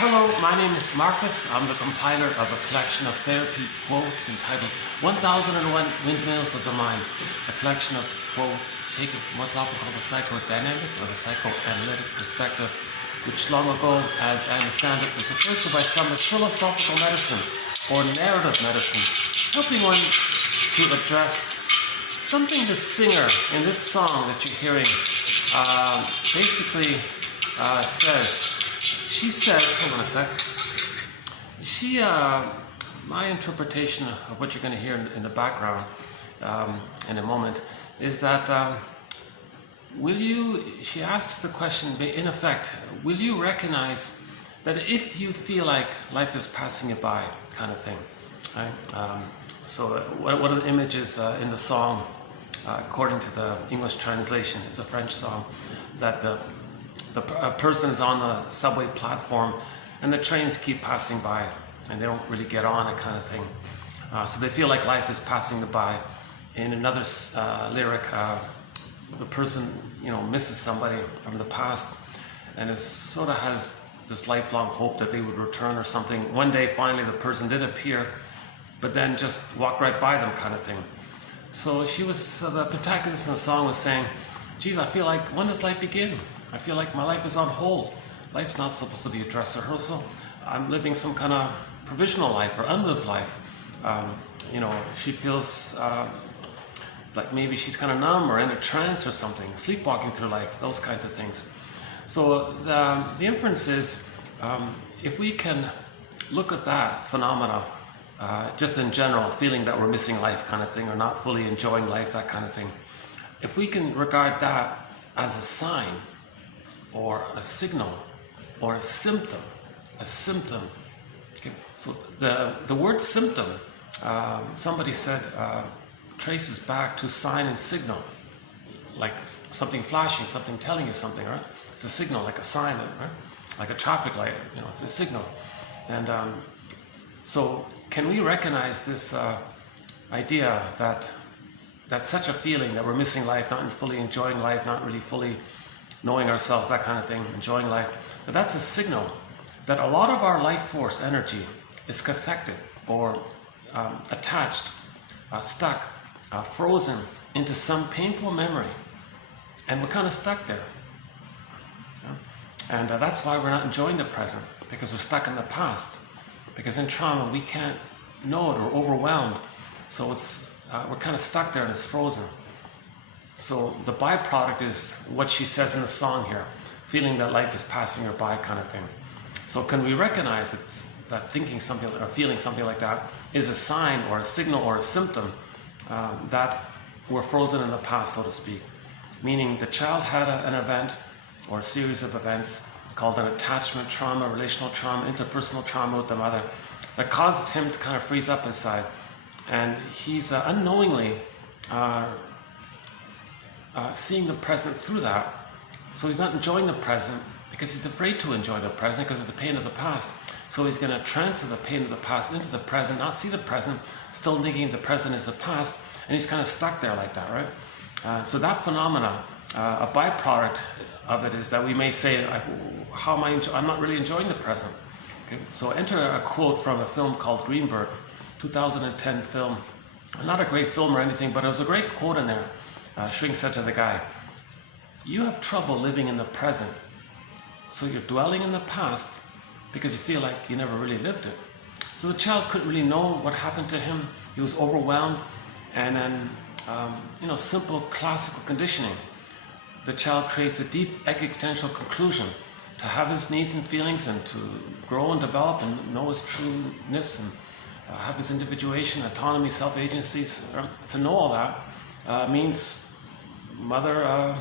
Hello, my name is Marcus. I'm the compiler of a collection of therapy quotes entitled 1001 Windmills of the Mind, a collection of quotes taken from what's often called the psychodynamic or the psychoanalytic perspective, which long ago, as I understand it, was referred to by some as philosophical medicine or narrative medicine, helping one to address something the singer in this song that you're hearing basically says. She says, hold on a sec, my interpretation of what you're going to hear in the background in a moment is that she asks the question, in effect, will you recognize that if you feel like life is passing you by, kind of thing, right? So what are the images in the song, according to the English translation, it's a French song, that a person is on the subway platform and the trains keep passing by and they don't really get on it, kind of thing. So they feel like life is passing them by. In another lyric, the person, misses somebody from the past and sort of has this lifelong hope that they would return or something. One day, finally, the person did appear, but then just walked right by them, kind of thing. So the protagonist in the song was saying, geez, I feel like, when does life begin? I feel like my life is on hold. Life's not supposed to be a dress rehearsal. I'm living some kind of provisional life or unlived life. She feels like maybe she's kind of numb or in a trance or something, sleepwalking through life, those kinds of things. So the inference is, if we can look at that phenomena, just in general, feeling that we're missing life kind of thing, or not fully enjoying life, that kind of thing, if we can regard that as a sign, or a signal, or a symptom. Okay? So the word symptom, somebody said, traces back to sign and signal, like something flashing, something telling you something, right? It's a signal, like a sign, right? Like a traffic light, it's a signal. And so can we recognize this idea that such a feeling that we're missing life, not fully enjoying life, not really fully knowing ourselves, that kind of thing, enjoying life, that's a signal that a lot of our life force energy is cathected or attached, stuck, frozen into some painful memory, and we're kind of stuck there. And that's why we're not enjoying the present, because we're stuck in the past. Because in trauma we can't know it, or overwhelmed, so we're kind of stuck there and it's frozen. So the byproduct is what she says in the song here, feeling that life is passing her by, kind of thing. So can we recognize that thinking something or feeling something like that is a sign or a signal or a symptom that we're frozen in the past, so to speak? Meaning the child had an event or a series of events called an attachment trauma, relational trauma, interpersonal trauma with the mother, that caused him to kind of freeze up inside. And he's unknowingly seeing the present through that. So he's not enjoying the present because he's afraid to enjoy the present because of the pain of the past. So he's going to transfer the pain of the past into the present, not see the present, still thinking the present is the past, and he's kind of stuck there like that, right? So that phenomena, a byproduct of it is that we may say, I'm not really enjoying the present. Okay? So enter a quote from a film called Greenberg, 2010 film. Not a great film or anything, but it was a great quote in there. Schwing said to the guy, you have trouble living in the present, so you're dwelling in the past because you feel like you never really lived it. So the child couldn't really know what happened to him. He was overwhelmed, and then simple classical conditioning. The child creates a deep existential conclusion to have his needs and feelings and to grow and develop and know his trueness and have his individuation, autonomy, self-agencies. To know all that means mother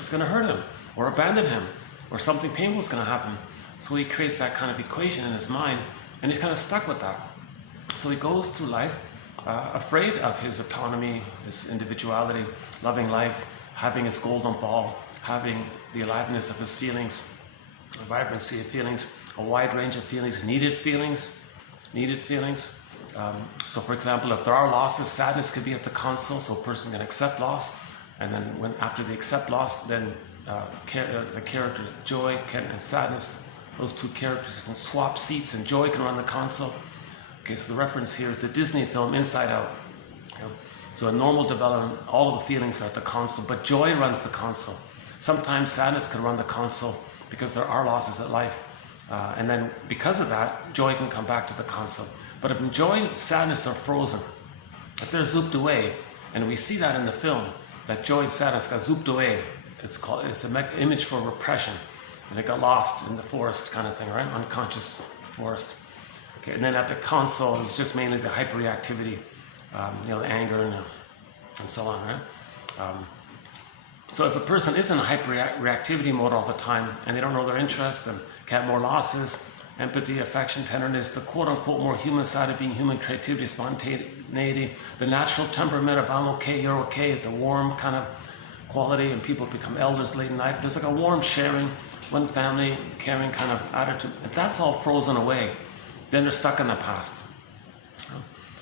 is going to hurt him or abandon him, or something painful is going to happen. So he creates that kind of equation in his mind, and he's kind of stuck with that. So he goes through life afraid of his autonomy, his individuality, loving life, having his golden ball, having the aliveness of his feelings, a vibrancy of feelings, a wide range of feelings, needed feelings. So for example, if there are losses, sadness could be at the console, so a person can accept loss, and then after they accept loss, then the character joy and sadness those two characters can swap seats and Joy can run the console. Okay, so the reference here is the Disney film Inside Out. You know, so in normal development, all of the feelings are at the console, but Joy runs the console. Sometimes sadness can run the console because there are losses at life. And then because of that, Joy can come back to the console. But if joy and sadness are frozen, if they're zooped away, and we see that in the film, that joy and sadness got zooped away, it's an image for repression, and it got lost in the forest kind of thing, right? Unconscious forest. Okay, and then at the console, it's just mainly the hyperreactivity, you know, the anger and so on, right? So if a person is in a hyperreactivity mode all the time, and they don't know their interests, and have more losses, empathy, affection, tenderness, the quote-unquote more human side of being human, creativity, spontaneity, the natural temperament of I'm okay, you're okay, the warm kind of quality, and people become elders late in life. There's like a warm sharing, one family, caring kind of attitude. If that's all frozen away, then they're stuck in the past.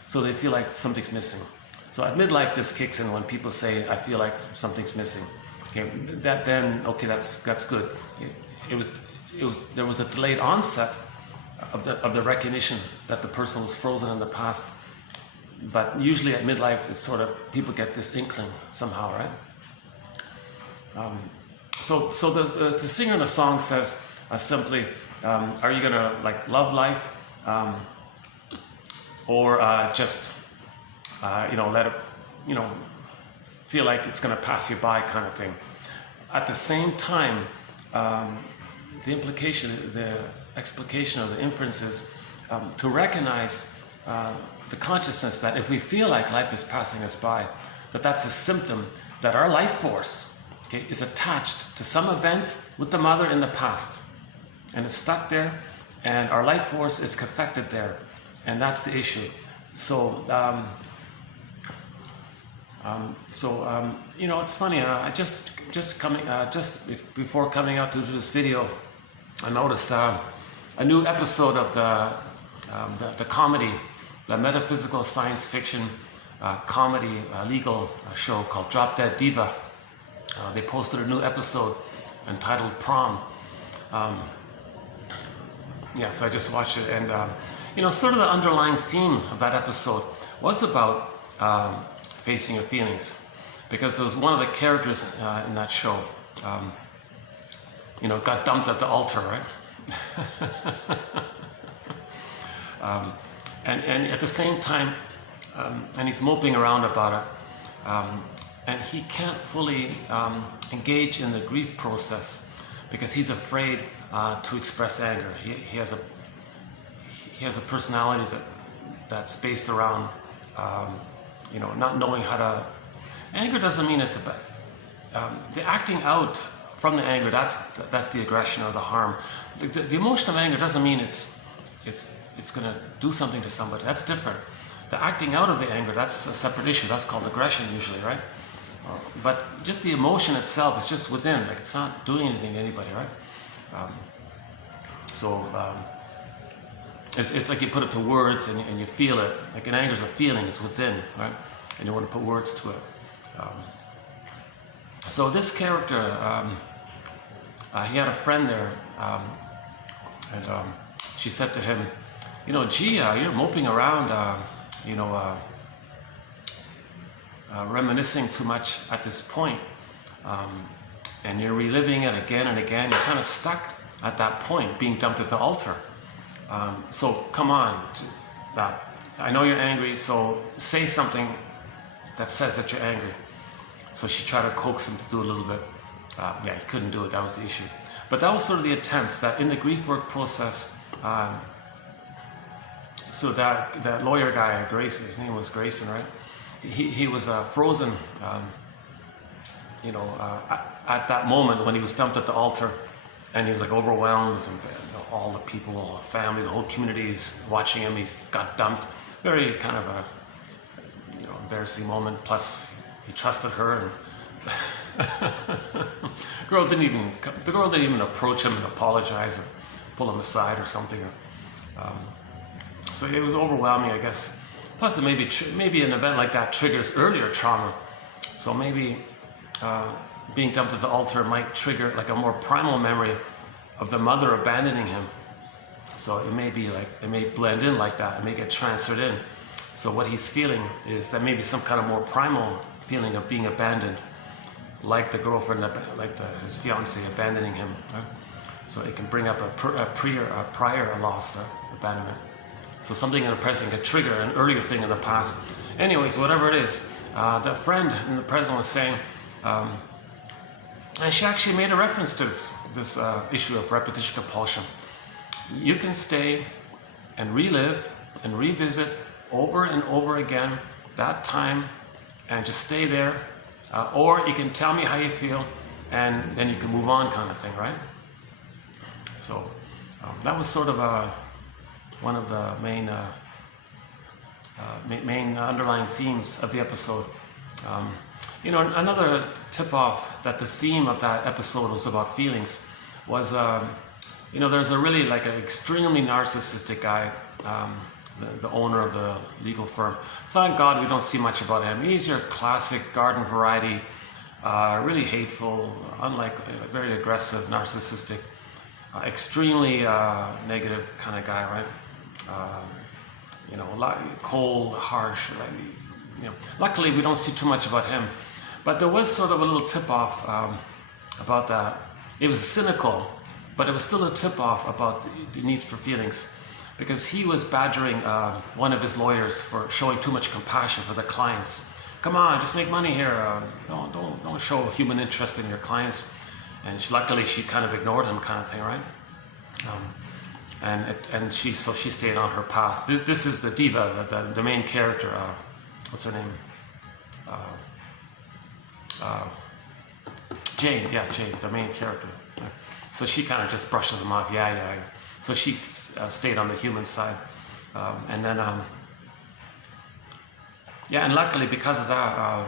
So they feel like something's missing. So at midlife, this kicks in when people say, I feel like something's missing. Okay, that's good. There was a delayed onset of the recognition that the person was frozen in the past, but usually at midlife it's sort of people get this inkling somehow, right? So the singer in the song says simply, are you gonna like love life, or just you know, let it, you know, feel like it's gonna pass you by kind of thing. At the same time, the implication, the explication of the inference is to recognize the consciousness that if we feel like life is passing us by, that's a symptom that our life force, okay, is attached to some event with the mother in the past, and it's stuck there, and our life force is cathected there, and that's the issue. So, you know, it's funny. I just before coming out to do this video, I noticed a new episode of the comedy, the metaphysical science fiction comedy legal show called Drop Dead Diva. They posted a new episode entitled Prom. Yeah, so I just watched it, and you know, sort of the underlying theme of that episode was about facing your feelings, because it was one of the characters in that show. You know, got dumped at the altar, right? And at the same time, and he's moping around about it, and he can't fully engage in the grief process because he's afraid to express anger. He has a personality that's based around you know, not knowing how to. Anger doesn't mean it's the acting out from the anger. That's the aggression or the harm. The emotion of anger doesn't mean it's going to do something to somebody. That's different. The acting out of the anger, that's a separate issue. That's called aggression usually, right? But just the emotion itself is just within. Like, it's not doing anything to anybody, right? It's like you put it to words and you feel it. Like an anger is a feeling, it's within, right? And you want to put words to it. So this character, he had a friend there, and she said to him, you know, gee, you're moping around, you know, reminiscing too much at this point, and you're reliving it again and again. You're kind of stuck at that point, being dumped at the altar. So come on, I know you're angry, so say something that says that you're angry. So she tried to coax him to do a little bit. Yeah, he couldn't do it, that was the issue. But that was sort of the attempt, that in the grief work process, so that lawyer guy, Grayson, his name was Grayson, right? He was frozen, you know, at that moment when he was dumped at the altar, and he was like overwhelmed with all the people, all the family, the whole community is watching him. He's got dumped. Very kind of a, you know, embarrassing moment. Plus, he trusted her, and the girl didn't even approach him and apologize or pull him aside or something. So it was overwhelming, I guess. Plus, it maybe an event like that triggers earlier trauma. So maybe being dumped at the altar might trigger like a more primal memory of the mother abandoning him. So it may be like, it may blend in like that, it may get transferred in. So what he's feeling is that maybe some kind of more primal feeling of being abandoned, like the girlfriend, like his fiancée abandoning him. Right? So it can bring up a prior loss, abandonment. So something in the present can trigger an earlier thing in the past. Anyways, whatever it is, the friend in the present was saying, and she actually made a reference to this issue of repetition compulsion. You can stay and relive and revisit over and over again that time and just stay there, or you can tell me how you feel and then you can move on, kind of thing, right? So that was sort of one of the main underlying themes of the episode. You know, another tip-off that the theme of that episode was about feelings was, you know, there's a really like an extremely narcissistic guy, the owner of the legal firm. Thank God we don't see much about him. He's your classic garden variety, really hateful, very aggressive, narcissistic, extremely negative kind of guy, right? You know, cold, harsh. You know, luckily we don't see too much about him, but there was sort of a little tip-off about that. It was cynical, but it was still a tip-off about the need for feelings, because he was badgering one of his lawyers for showing too much compassion for the clients. Come on, just make money here. Don't show human interest in your clients. And luckily she kind of ignored him, kind of thing, right? And she stayed on her path. This is the diva, the main character. What's her name? Jane. Yeah, Jane, the main character. So she kind of just brushes him off. Yeah. So she stayed on the human side, and then yeah, and luckily because of that,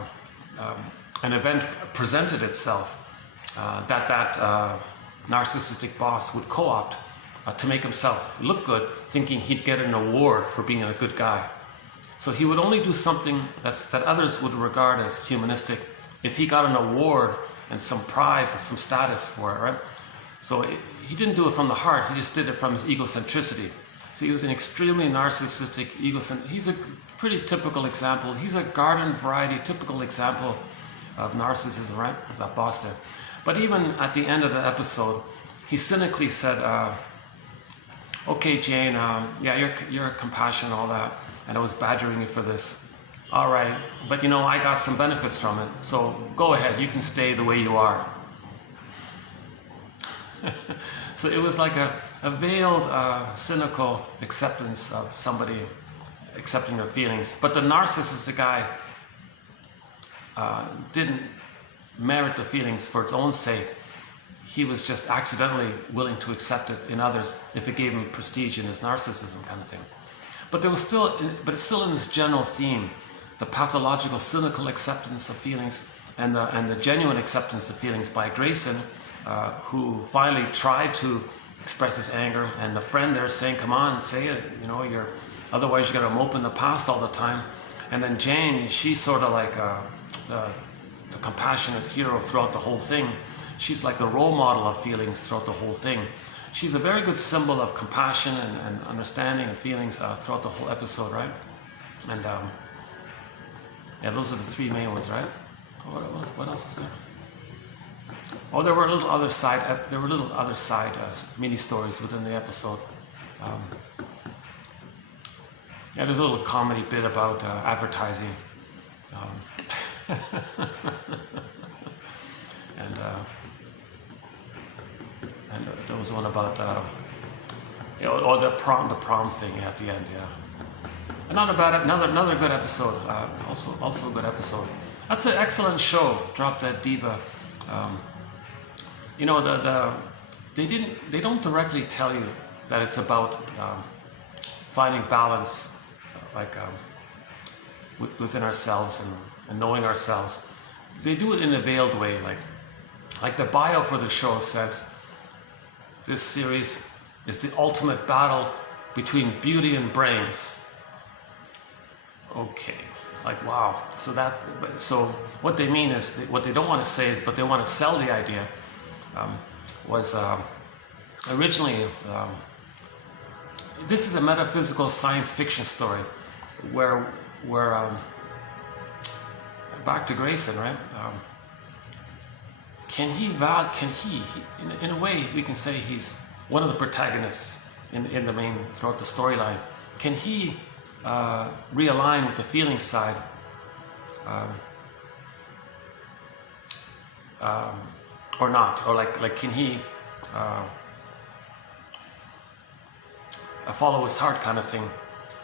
an event presented itself that narcissistic boss would co-opt to make himself look good, thinking he'd get an award for being a good guy. So he would only do something that others would regard as humanistic if he got an award and some prize and some status for it, right? So he didn't do it from the heart, he just did it from his egocentricity. So he was an extremely narcissistic egocentric. He's a pretty typical example. He's a garden variety, typical example of narcissism, right? That boss there. But even at the end of the episode, he cynically said, okay, Jane, yeah, you're compassionate and all that, and I was badgering you for this. All right, but you know, I got some benefits from it, so go ahead, you can stay the way you are. So it was like a veiled, cynical acceptance of somebody accepting their feelings. But the narcissistic guy didn't merit the feelings for its own sake. He was just accidentally willing to accept it in others if it gave him prestige in his narcissism, kind of thing. But it's still in this general theme, the pathological, cynical acceptance of feelings and the genuine acceptance of feelings by Grayson, who finally tried to express his anger, and the friend there saying, come on, say it, you know, otherwise you're going to mope in the past all the time. And then Jane, she's sort of like the compassionate hero throughout the whole thing. She's like the role model of feelings throughout the whole thing. She's a very good symbol of compassion and understanding and feelings throughout the whole episode, right? And yeah, those are the three main ones, right? What else was there? Oh, there were little other side mini stories within the episode. Yeah, there's a little comedy bit about advertising, and there was one about the prom thing at the end. Yeah, another good episode. Also a good episode. That's an excellent show. Drop Dead Diva. You know, they don't directly tell you that it's about finding balance, within ourselves and knowing ourselves. They do it in a veiled way, like the bio for the show says, this series is the ultimate battle between beauty and brains. Okay. Like, wow. So what they mean is, what they don't want to say is, but they want to sell the idea, was originally, this is a metaphysical science fiction story where back to Grayson, right? In a way, we can say he's one of the protagonists in the main, throughout the storyline. Can he realign with the feeling side? Or not? Or like can he follow his heart kind of thing?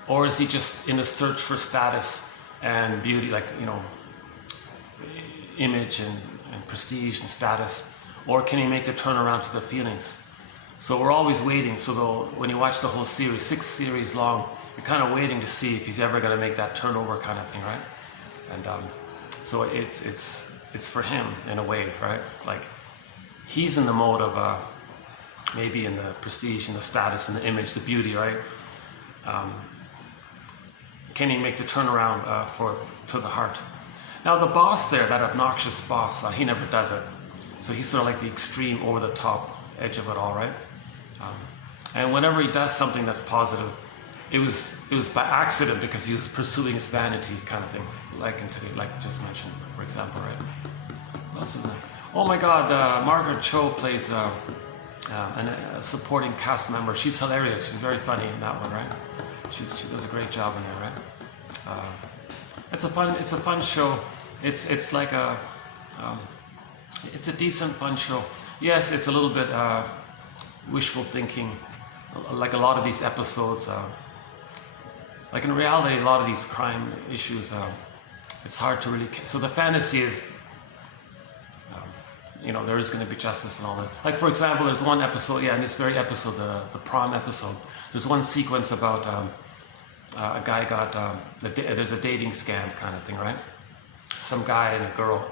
Or is he just in a search for status and beauty, like, you know, image and prestige and status? Or can he make the turnaround to the feelings? So we're always waiting. So when you watch the whole series, 6 series long, you're kind of waiting to see if he's ever going to make that turnover kind of thing, right? And so it's for him in a way, right? Like he's in the mode of maybe in the prestige and the status and the image, the beauty, right? Can he make the turnaround to the heart? Now the boss there, that obnoxious boss, he never does it. So he's sort of like the extreme, over the top edge of it all, right? And whenever he does something that's positive, it was by accident because he was pursuing his vanity kind of thing, like just mentioned, for example, right? What else is there? Oh my God, Margaret Cho plays a supporting cast member. She's hilarious. She's very funny in that one, right? She does a great job in there, right? It's a fun show. It's like it's a decent fun show. Yes, it's a little bit wishful thinking, like a lot of these episodes. Like in reality, a lot of these crime issues, it's hard to really. So the fantasy is, you know, there is going to be justice and all that. Like for example, there's one episode, in this very episode, the prom episode. There's one sequence about a guy got there's a dating scam kind of thing, right? Some guy and a girl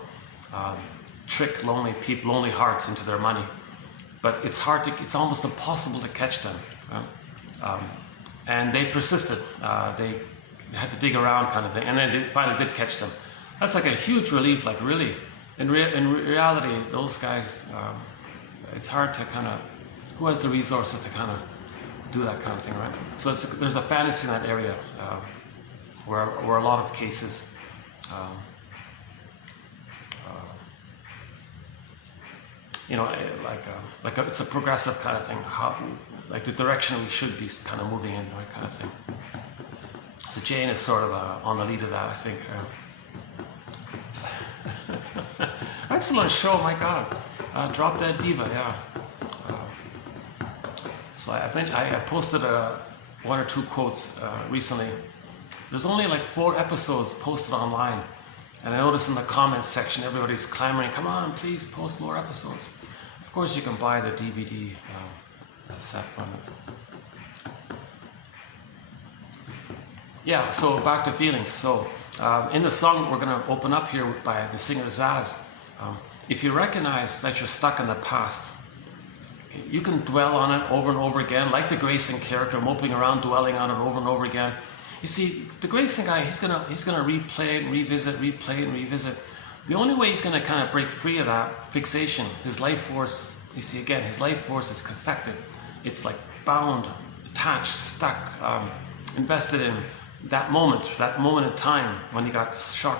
trick lonely hearts into their money, but it's almost impossible to catch them. Right? And they persisted. They had to dig around kind of thing, and then they finally did catch them. That's like a huge relief. Like really, in reality, those guys, it's hard to kind of, who has the resources to kind of do that kind of thing, right? So there's a fantasy in that area where a lot of cases, you know, it's a progressive kind of thing. Like the direction we should be kind of moving in, right, kind of thing. So Jane is sort of on the lead of that, I think. Excellent show, my God. Drop Dead Diva, yeah. So I posted one or two quotes recently. There's only like 4 episodes posted online, and I noticed in the comments section everybody's clamoring, "Come on, please post more episodes." Of course, you can buy the DVD set from it. Yeah. So back to feelings. So in the song we're going to open up here by the singer Zaz. If you recognize that you're stuck in the past, you can dwell on it over and over again, like the Grayson character, moping around, dwelling on it over and over again. You see, the Grayson guy, he's gonna replay and revisit. The only way he's gonna kind of break free of that fixation, his life force. You see, again, his life force is cathected. It's like bound, attached, stuck, invested in that moment in time when he got shot,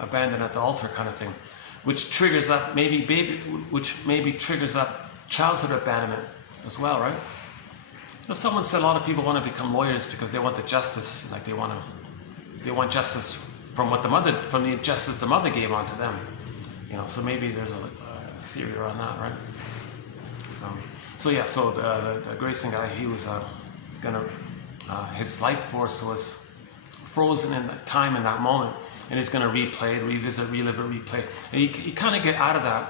abandoned at the altar, kind of thing, which triggers up maybe triggers up childhood abandonment as well, right? You know, someone said a lot of people want to become lawyers because they want the justice, like they want justice from the injustice the mother gave onto them. You know, so maybe there's a theory around that, right? So the Grayson guy, he was his life force was frozen in that time, in that moment, and he's gonna replay it, revisit, relive it, replay. And you kind of get out of that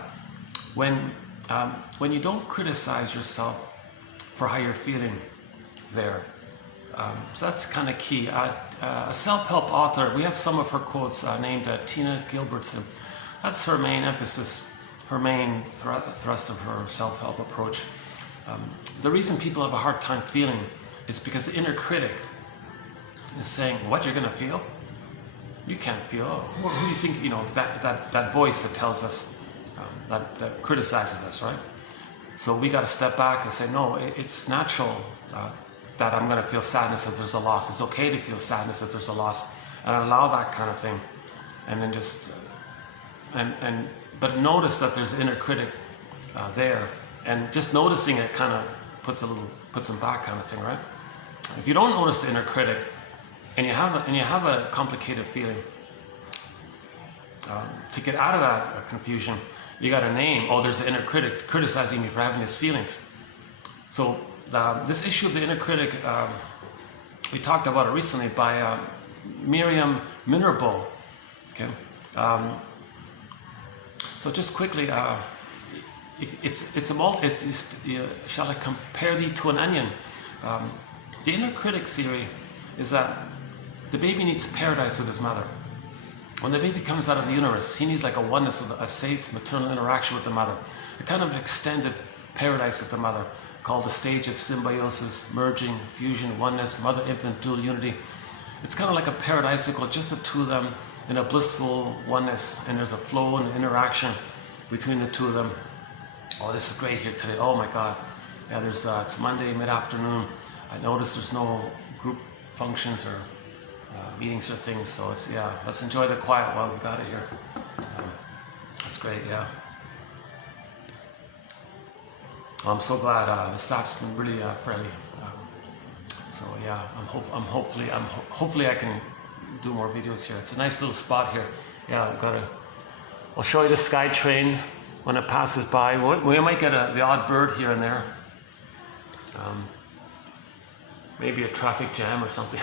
when you don't criticize yourself for how you're feeling there. So that's kind of key. A self-help author, we have some of her quotes named Tina Gilbertson. That's her main emphasis, her main thrust of her self-help approach. The reason people have a hard time feeling is because the inner critic is saying, what you're going to feel? You can't feel. Oh, who do you think, that voice that tells us, that criticizes us, right? So we got to step back and say, no, it's natural that I'm going to feel sadness if there's a loss. It's okay to feel sadness if there's a loss, and allow that kind of thing. And then just, but notice that there's inner critic there, and just noticing it kind of puts them back, kind of thing, right? If you don't notice the inner critic, and you have a complicated feeling, to get out of that confusion, you got a name. Oh, there's an inner critic criticizing me for having these feelings. So this issue of the inner critic, we talked about it recently by Miriam Minerbo. Okay. So just quickly, shall I compare thee to an onion? The inner critic theory is that the baby needs paradise with his mother. When the baby comes out of the uterus, he needs like a oneness, with a safe maternal interaction with the mother, a kind of an extended paradise with the mother, called the stage of symbiosis, merging, fusion, oneness, mother-infant dual unity. It's kind of like a paradisical, just the two of them in a blissful oneness, and there's a flow and interaction between the two of them. Oh, this is great here today. Oh my God. Yeah, it's Monday mid-afternoon. I notice there's no group functions or meetings or things, so let's enjoy the quiet while we got it here. That's great, yeah. I'm so glad the staff's been really friendly. So yeah, hopefully I can do more videos here. It's a nice little spot here. Yeah, I'll show you the sky train when it passes by. We might get the odd bird here and there. Maybe a traffic jam or something.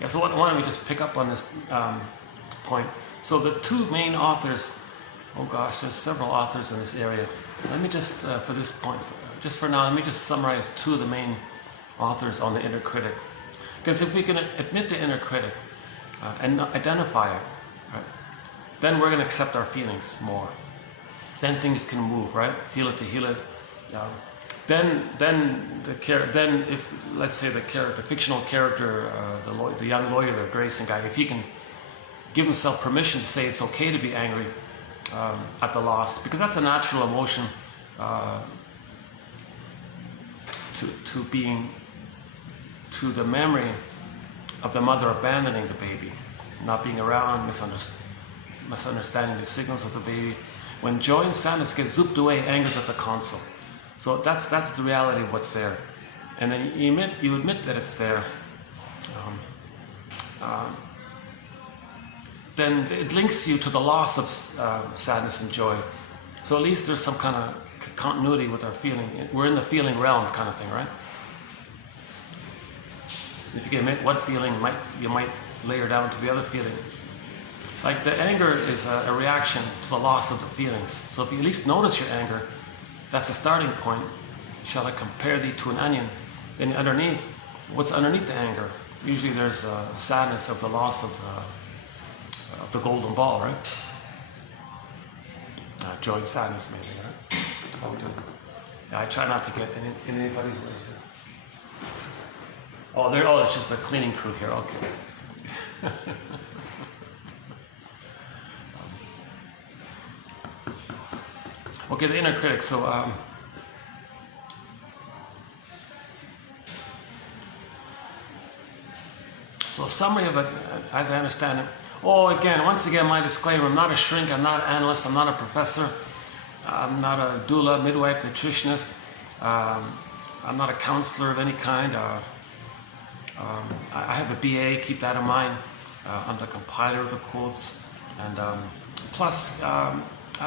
Yeah, so why don't we just pick up on this point? So the two main authors, oh gosh, there's several authors in this area. Let me just, for this point, just for now, let me just summarize two of the main authors on the inner critic. Because if we can admit the inner critic and identify it, right, then we're going to accept our feelings more. Then things can move, right? Feel it to heal it. Then if, let's say, the fictional character, the young lawyer, the Grayson guy, if he can give himself permission to say it's okay to be angry at the loss, because that's a natural emotion to the memory of the mother abandoning the baby, not being around, misunderstanding the signals of the baby. When joy and sadness get zooped away, anger's at the console. So that's the reality of what's there. And then you admit that it's there. Then it links you to the loss of sadness and joy. So at least there's some kind of continuity with our feeling. We're in the feeling realm kind of thing, right? If you can admit what feeling, you might layer down to the other feeling. Like the anger is a reaction to the loss of the feelings. So if you at least notice your anger, that's the starting point. Shall I compare thee to an onion? Then underneath, what's underneath the anger? Usually there's sadness of the loss of the golden ball, right? Joy and sadness, maybe, right? How we doing? Yeah, I try not to get in anybody's way here. Oh, it's just a cleaning crew here. Okay. Okay, the inner critic. So, so a summary of it, as I understand it. Once again, my disclaimer: I'm not a shrink, I'm not an analyst, I'm not a professor, I'm not a doula, midwife, nutritionist. I'm not a counselor of any kind. I have a BA, keep that in mind. I'm the compiler of the quotes. And plus, I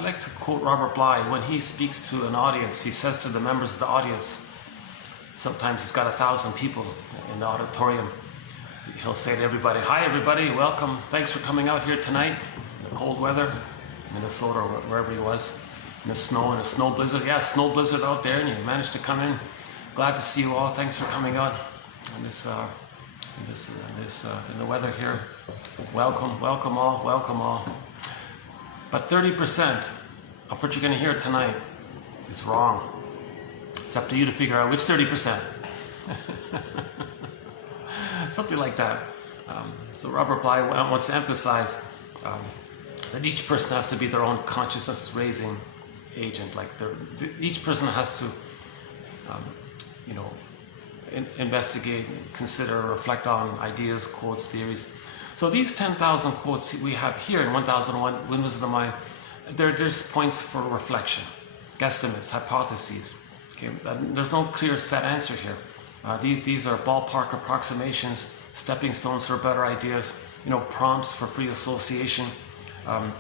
like to quote Robert Bly. When he speaks to an audience, he says to the members of the audience, sometimes he's got 1,000 people in the auditorium, he'll say to everybody, "Hi everybody, welcome, thanks for coming out here tonight in the cold weather, Minnesota or wherever he was, in the snow blizzard. Yeah, snow blizzard out there, and you managed to come in. Glad to see you all, thanks for coming out in the weather here. Welcome all. But 30% of what you're going to hear tonight is wrong. It's up to you to figure out which 30%. Something like that. So Robert Bly wants to emphasize that each person has to be their own consciousness raising agent. Like each person has to, you know, investigate, consider, reflect on ideas, quotes, theories. So these 10,000 quotes we have here in 1001 Windmills of the Mind, there's points for reflection, guesstimates, hypotheses. Okay? There's no clear set answer here. These are ballpark approximations, stepping stones for better ideas, you know, prompts for free association,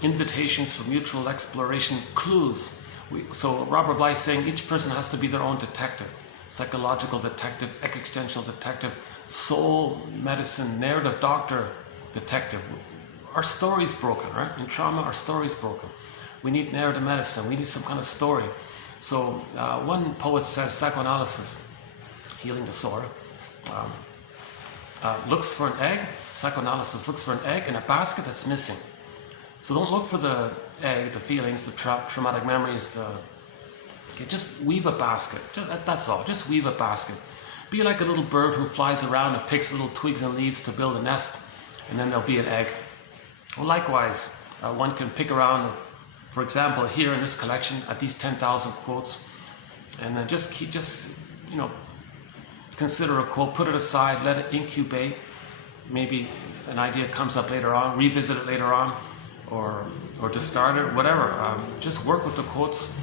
invitations for mutual exploration, clues. So Robert Bly is saying each person has to be their own detective. Psychological detective, existential detective, soul medicine, narrative doctor detective. Our story's broken, right? In trauma, our story's broken. We need narrative medicine. We need some kind of story. So one poet says psychoanalysis, healing disorder, looks for an egg. Psychoanalysis looks for an egg in a basket that's missing. So don't look for the egg, the feelings, the traumatic memories, okay, just weave a basket. That's all. Just weave a basket. Be like a little bird who flies around and picks little twigs and leaves to build a nest, and then there'll be an egg. Well, likewise, one can pick around, for example, here in this collection, at these 10,000 quotes, and then just you know, consider a quote, put it aside, let it incubate. Maybe an idea comes up later on, revisit it later on, or discard it, whatever. Just work with the quotes.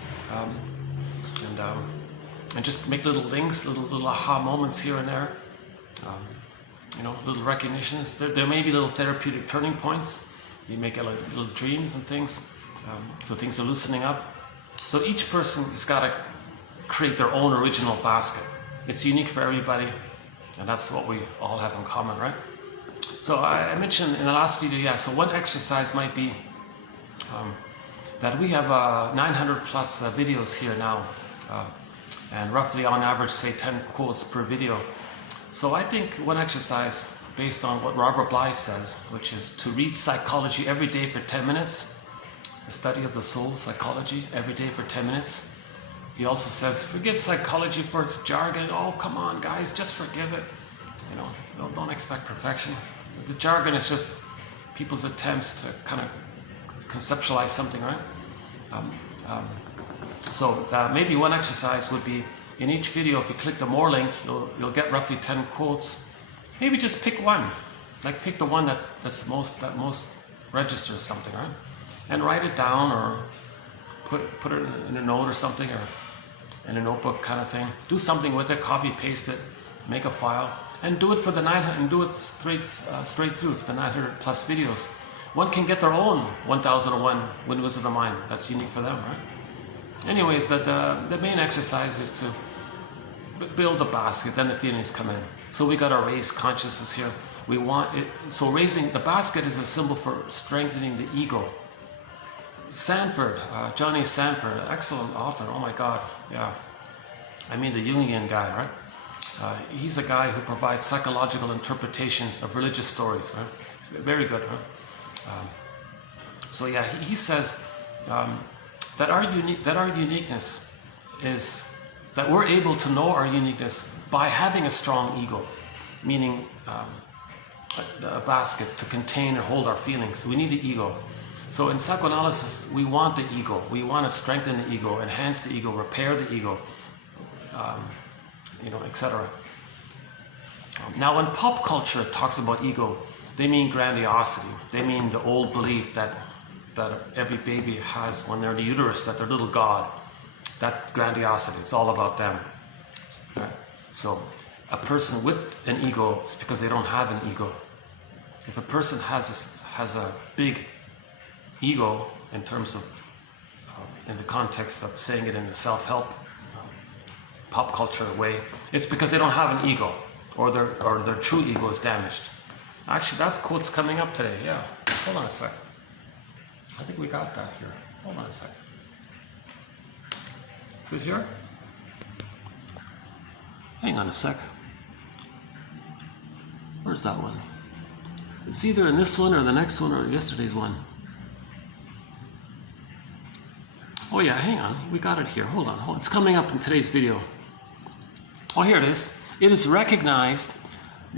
And just make little links, little aha moments here and there, you know, little recognitions. There may be little therapeutic turning points. You make like little dreams and things, so things are loosening up. So each person has got to create their own original basket. It's unique for everybody, and that's what we all have in common, right? So I mentioned in the last video, yeah, so one exercise might be that we have 900 plus videos here now. And roughly on average, say 10 quotes per video. So I think one exercise based on what Robert Bly says, which is to read psychology every day for 10 minutes, the study of the soul, psychology, every day for 10 minutes. He also says, forgive psychology for its jargon. Oh, come on, guys, just forgive it. You know, don't expect perfection. The jargon is just people's attempts to kind of conceptualize something, right? So maybe one exercise would be, in each video, if you click the more link, you'll get roughly 10 quotes. Maybe just pick one, like pick the one that most registers something, right? And write it down, or put it in a note or something, or in a notebook kind of thing. Do something with it, copy, paste it, make a file, and do it for the 900, and do it straight through for the 900 plus videos. One can get their own 1001 Windmills of the Mind. That's unique for them, right? Anyways, the main exercise is to build a basket, then the feelings come in. So we got to raise consciousness here. We want it. So raising the basket is a symbol for strengthening the ego. Sanford, Johnny Sanford, excellent author. Oh my God, yeah. I mean the Jungian guy, right? He's a guy who provides psychological interpretations of religious stories, right? It's very good, right? So yeah, he says that our uniqueness is that we're able to know our uniqueness by having a strong ego, meaning a basket to contain or hold our feelings. We need the ego. So in psychoanalysis, we want the ego. We want to strengthen the ego, enhance the ego, repair the ego, you know, etc. Now, when pop culture talks about ego, they mean grandiosity. They mean the old belief that every baby has when they're in the uterus, that they're little God. That's grandiosity. It's all about them. Right? So a person with an ego, it's because they don't have an ego. If a person has a big ego in terms of, in the context of saying it in a self-help, pop culture way, it's because they don't have an ego, or their true ego is damaged. Actually, that's quotes coming up today. Yeah, hold on a sec. I think we got that here. Hold on a sec. Is it here? Hang on a sec. Where's that one? It's either in this one or the next one or yesterday's one. Oh yeah, hang on. We got it here. Hold on. It's coming up in today's video. Oh, here it is. It is recognized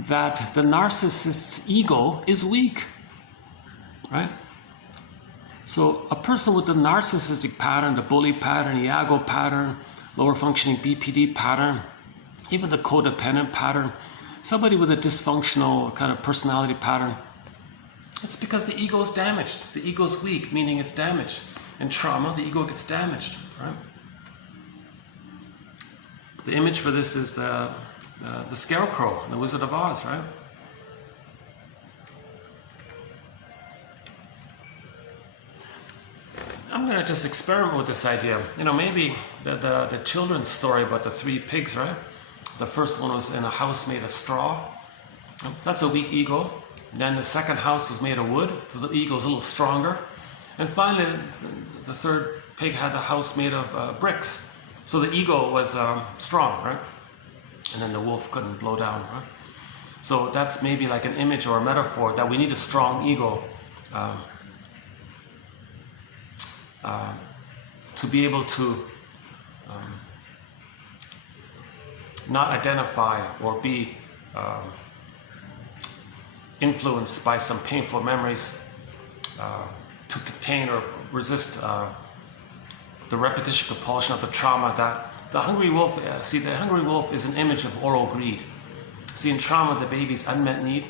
that the narcissist's ego is weak, right? So a person with the narcissistic pattern, the bully pattern, Iago pattern, lower functioning BPD pattern, even the codependent pattern, somebody with a dysfunctional kind of personality pattern, it's because the ego is damaged. The ego is weak, meaning it's damaged. In trauma, the ego gets damaged, right? The image for this is the scarecrow in the Wizard of Oz, right? I'm going to just experiment with this idea. You know, maybe the children's story about the 3 pigs, right? The first one was in a house made of straw. That's a weak ego. Then the second house was made of wood, so the ego's a little stronger. And finally, the third pig had a house made of bricks. So the ego was strong, right? And then the wolf couldn't blow down, right? So that's maybe like an image or a metaphor that we need a strong ego to be able to not identify or be influenced by some painful memories, to contain or resist the repetition compulsion of the trauma. That the hungry wolf, the hungry wolf is an image of oral greed. See, in trauma, the baby's unmet need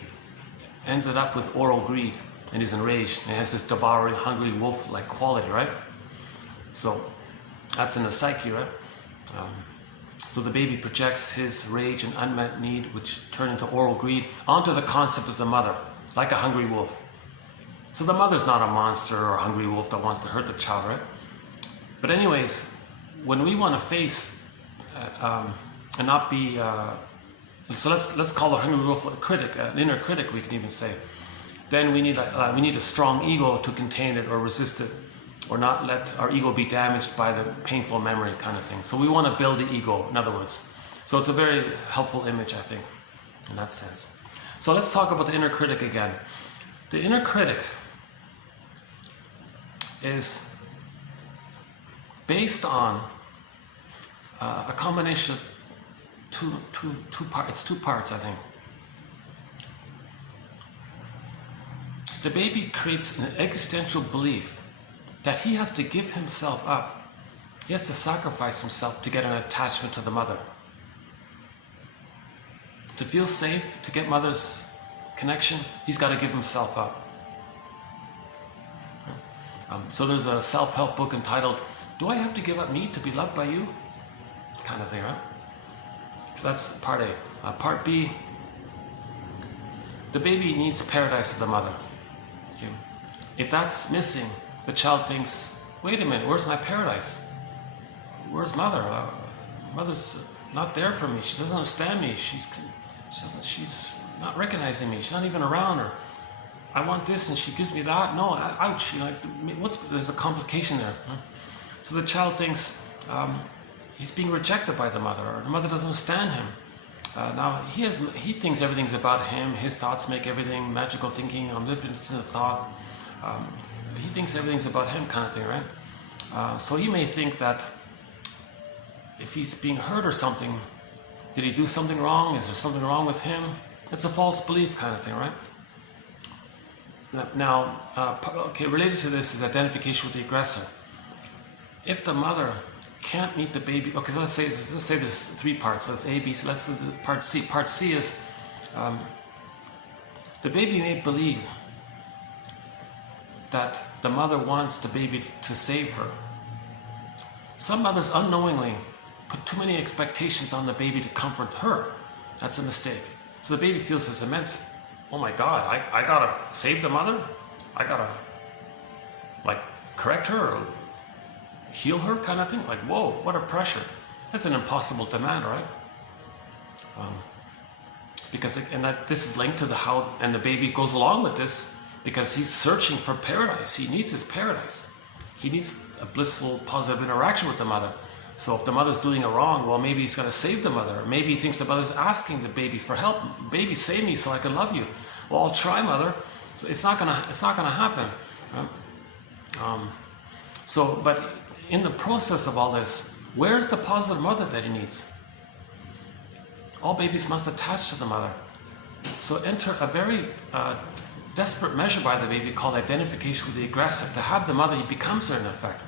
ended up with oral greed, and he's enraged, and he has this devouring, hungry wolf-like quality, right? So that's in the psyche, right? So the baby projects his rage and unmet need, which turn into oral greed, onto the concept of the mother, like a hungry wolf. So the mother's not a monster or a hungry wolf that wants to hurt the child, right? But anyways, when we want to face and not be, so let's call the hungry wolf a critic, an inner critic, we can even say. Then we need a strong ego to contain it or resist it, or not let our ego be damaged by the painful memory kind of thing. So we want to build the ego, in other words. So it's a very helpful image, I think, in that sense. So let's talk about the inner critic again. The inner critic is based on a combination of two parts. It's 2 parts, I think. The baby creates an existential belief that he has to give himself up. He has to sacrifice himself to get an attachment to the mother. To feel safe, to get mother's connection, he's got to give himself up. So there's a self-help book entitled, "Do I have to give up me to be loved by you?" Kind of thing, right? So that's part A. Part B, the baby needs paradise with the mother. Okay. If that's missing, the child thinks, wait a minute, where's my paradise? Where's mother? Mother's not there for me. She doesn't understand me. She's not recognizing me. She's not even around her. I want this and she gives me that. No, ouch. You know, there's a complication there. Huh? So the child thinks he's being rejected by the mother, or the mother doesn't understand him. Now he thinks everything's about him. His thoughts make everything magical thinking, omnipotent thought. He thinks everything's about him, kind of thing, right? So he may think that if he's being hurt or something, did he do something wrong? Is there something wrong with him? It's a false belief, kind of thing, right? Now, related to this is identification with the aggressor. If the mother can't meet the baby, okay, so let's say there's 3 parts. So it's A, B, so let's part C. Part C is the baby may believe that the mother wants the baby to save her. Some mothers unknowingly put too many expectations on the baby to comfort her. That's a mistake. So the baby feels this immense, oh my God, I gotta save the mother? I gotta correct her or heal her, kind of thing? Like, whoa, what a pressure. That's an impossible demand, right? This is linked to and the baby goes along with this because he's searching for paradise. He needs his paradise. He needs a blissful, positive interaction with the mother. So if the mother's doing it wrong, well, maybe he's got to save the mother. Maybe he thinks the mother's asking the baby for help. Baby, save me so I can love you. Well, I'll try, mother. So it's not gonna happen. But in the process of all this, where's the positive mother that he needs? All babies must attach to the mother. So enter a very desperate measure by the baby called identification with the aggressor. To have the mother, he becomes her in effect.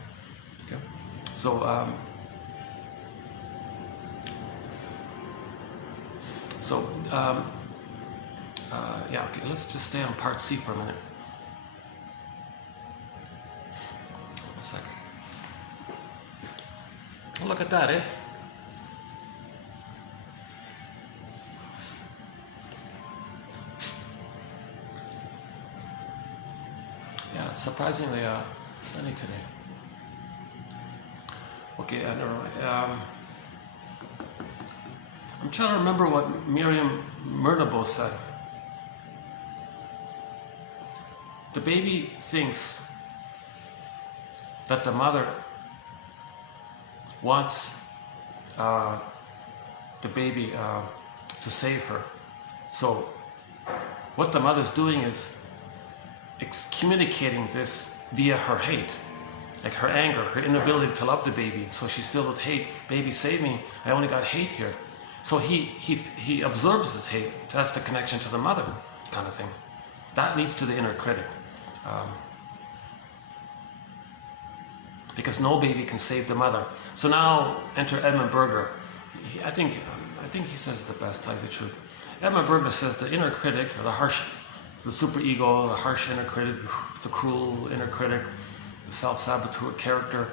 Okay? So, yeah, okay, let's just stay on part C for a minute. One second. Oh, look at that, eh? Yeah, surprisingly sunny today. Okay, never mind. I'm trying to remember what Miriam Murnabo said. The baby thinks that the mother wants the baby to save her. So what the mother's doing is communicating this via her hate, like her anger, her inability to love the baby. So she's filled with hate. Baby, save me. I only got hate here. So he absorbs his hate. That's the connection to the mother kind of thing. That leads to the inner critic. Because no baby can save the mother. So now enter Edmund Berger. I think he says it the best, to tell you the truth. Edmund Berger says the inner critic, or the harsh, the superego, the harsh inner critic, the cruel inner critic, the self-saboteur character,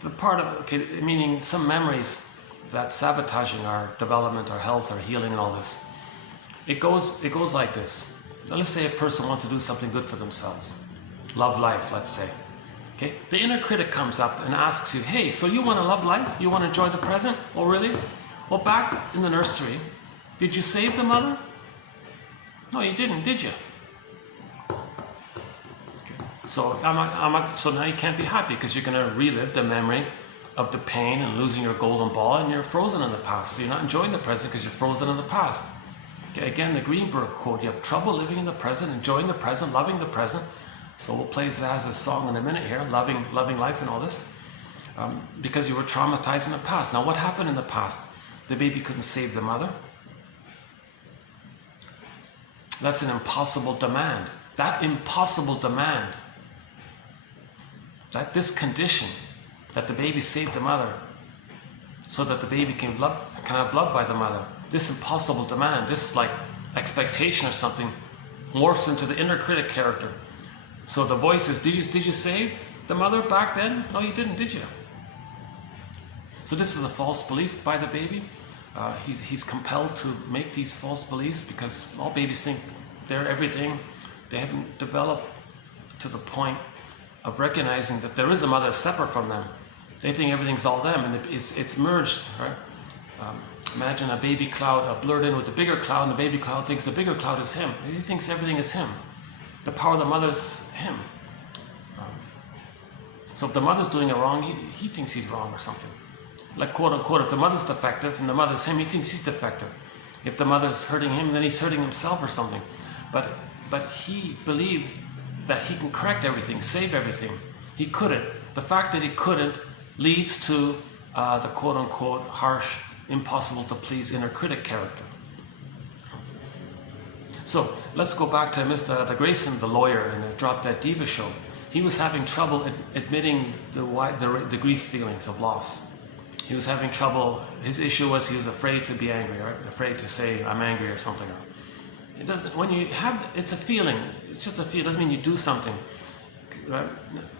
the part of, okay, meaning some memories that sabotaging our development, our health, our healing, and all this. It goes like this. Now, let's say a person wants to do something good for themselves. Love life, let's say. Okay? The inner critic comes up and asks you, hey, so you want to love life? You want to enjoy the present? Oh, really? Well, back in the nursery, did you save the mother? No, you didn't, did you? Okay. So now you can't be happy because you're going to relive the memory of the pain and losing your golden ball, and you're frozen in the past. So you're not enjoying the present because you're frozen in the past. Okay, again, the Greenberg quote, you have trouble living in the present, enjoying the present, loving the present. So we'll play Zaz's song in a minute here, loving life and all this, because you were traumatized in the past. Now what happened in the past? The baby couldn't save the mother. That's an impossible demand. That impossible demand, this condition, that the baby save the mother so that the baby can have love by the mother. This impossible demand, this like expectation or something, morphs into the inner critic character. So the voice is, did you save the mother back then? No, you didn't, did you? So this is a false belief by the baby. He's compelled to make these false beliefs because all babies think they're everything. They haven't developed to the point of recognizing that there is a mother separate from them. They think everything's all them, and it's merged, right? Imagine a baby cloud blurred in with the bigger cloud, and the baby cloud thinks the bigger cloud is him. He thinks everything is him. The power of the mother's him. So if the mother's doing it wrong, he thinks he's wrong or something. Like quote unquote, if the mother's defective and the mother's him, he thinks he's defective. If the mother's hurting him, then he's hurting himself or something. But he believed that he can correct everything, save everything. He couldn't. The fact that he couldn't leads to the quote-unquote harsh, impossible to please inner critic character. So let's go back to Mr. Grayson, the lawyer in the Drop Dead Diva show. He was having trouble admitting the grief feelings of loss. He was having trouble. His issue was he was afraid to be angry, right? Afraid to say I'm angry or something. It doesn't. When you have, it's a feeling. It's just a feeling. It doesn't mean you do something, right?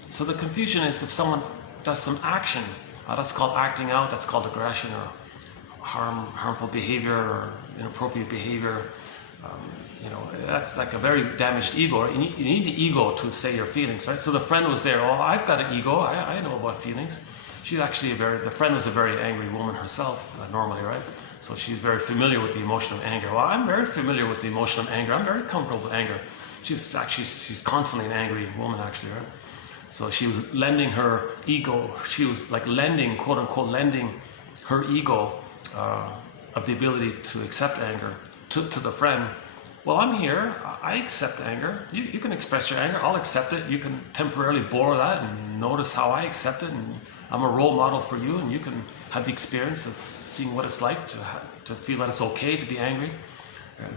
So the confusion is if someone does some action, that's called acting out. That's called aggression or harmful behavior or inappropriate behavior. That's like a very damaged ego. You need the ego to say your feelings, right? So the friend was there. Oh, I've got an ego. I know about feelings. She's actually the friend was a very angry woman herself, normally, right? So she's very familiar with the emotion of anger. Well, I'm very familiar with the emotion of anger. I'm very comfortable with anger. She's constantly an angry woman, actually, right? So she was lending her ego. She was like lending, quote unquote, lending her ego of the ability to accept anger to the friend. well, I'm here, I accept anger. You can express your anger, I'll accept it. You can temporarily borrow that and notice how I accept it, and I'm a role model for you, and you can have the experience of seeing what it's like to feel that it's okay to be angry.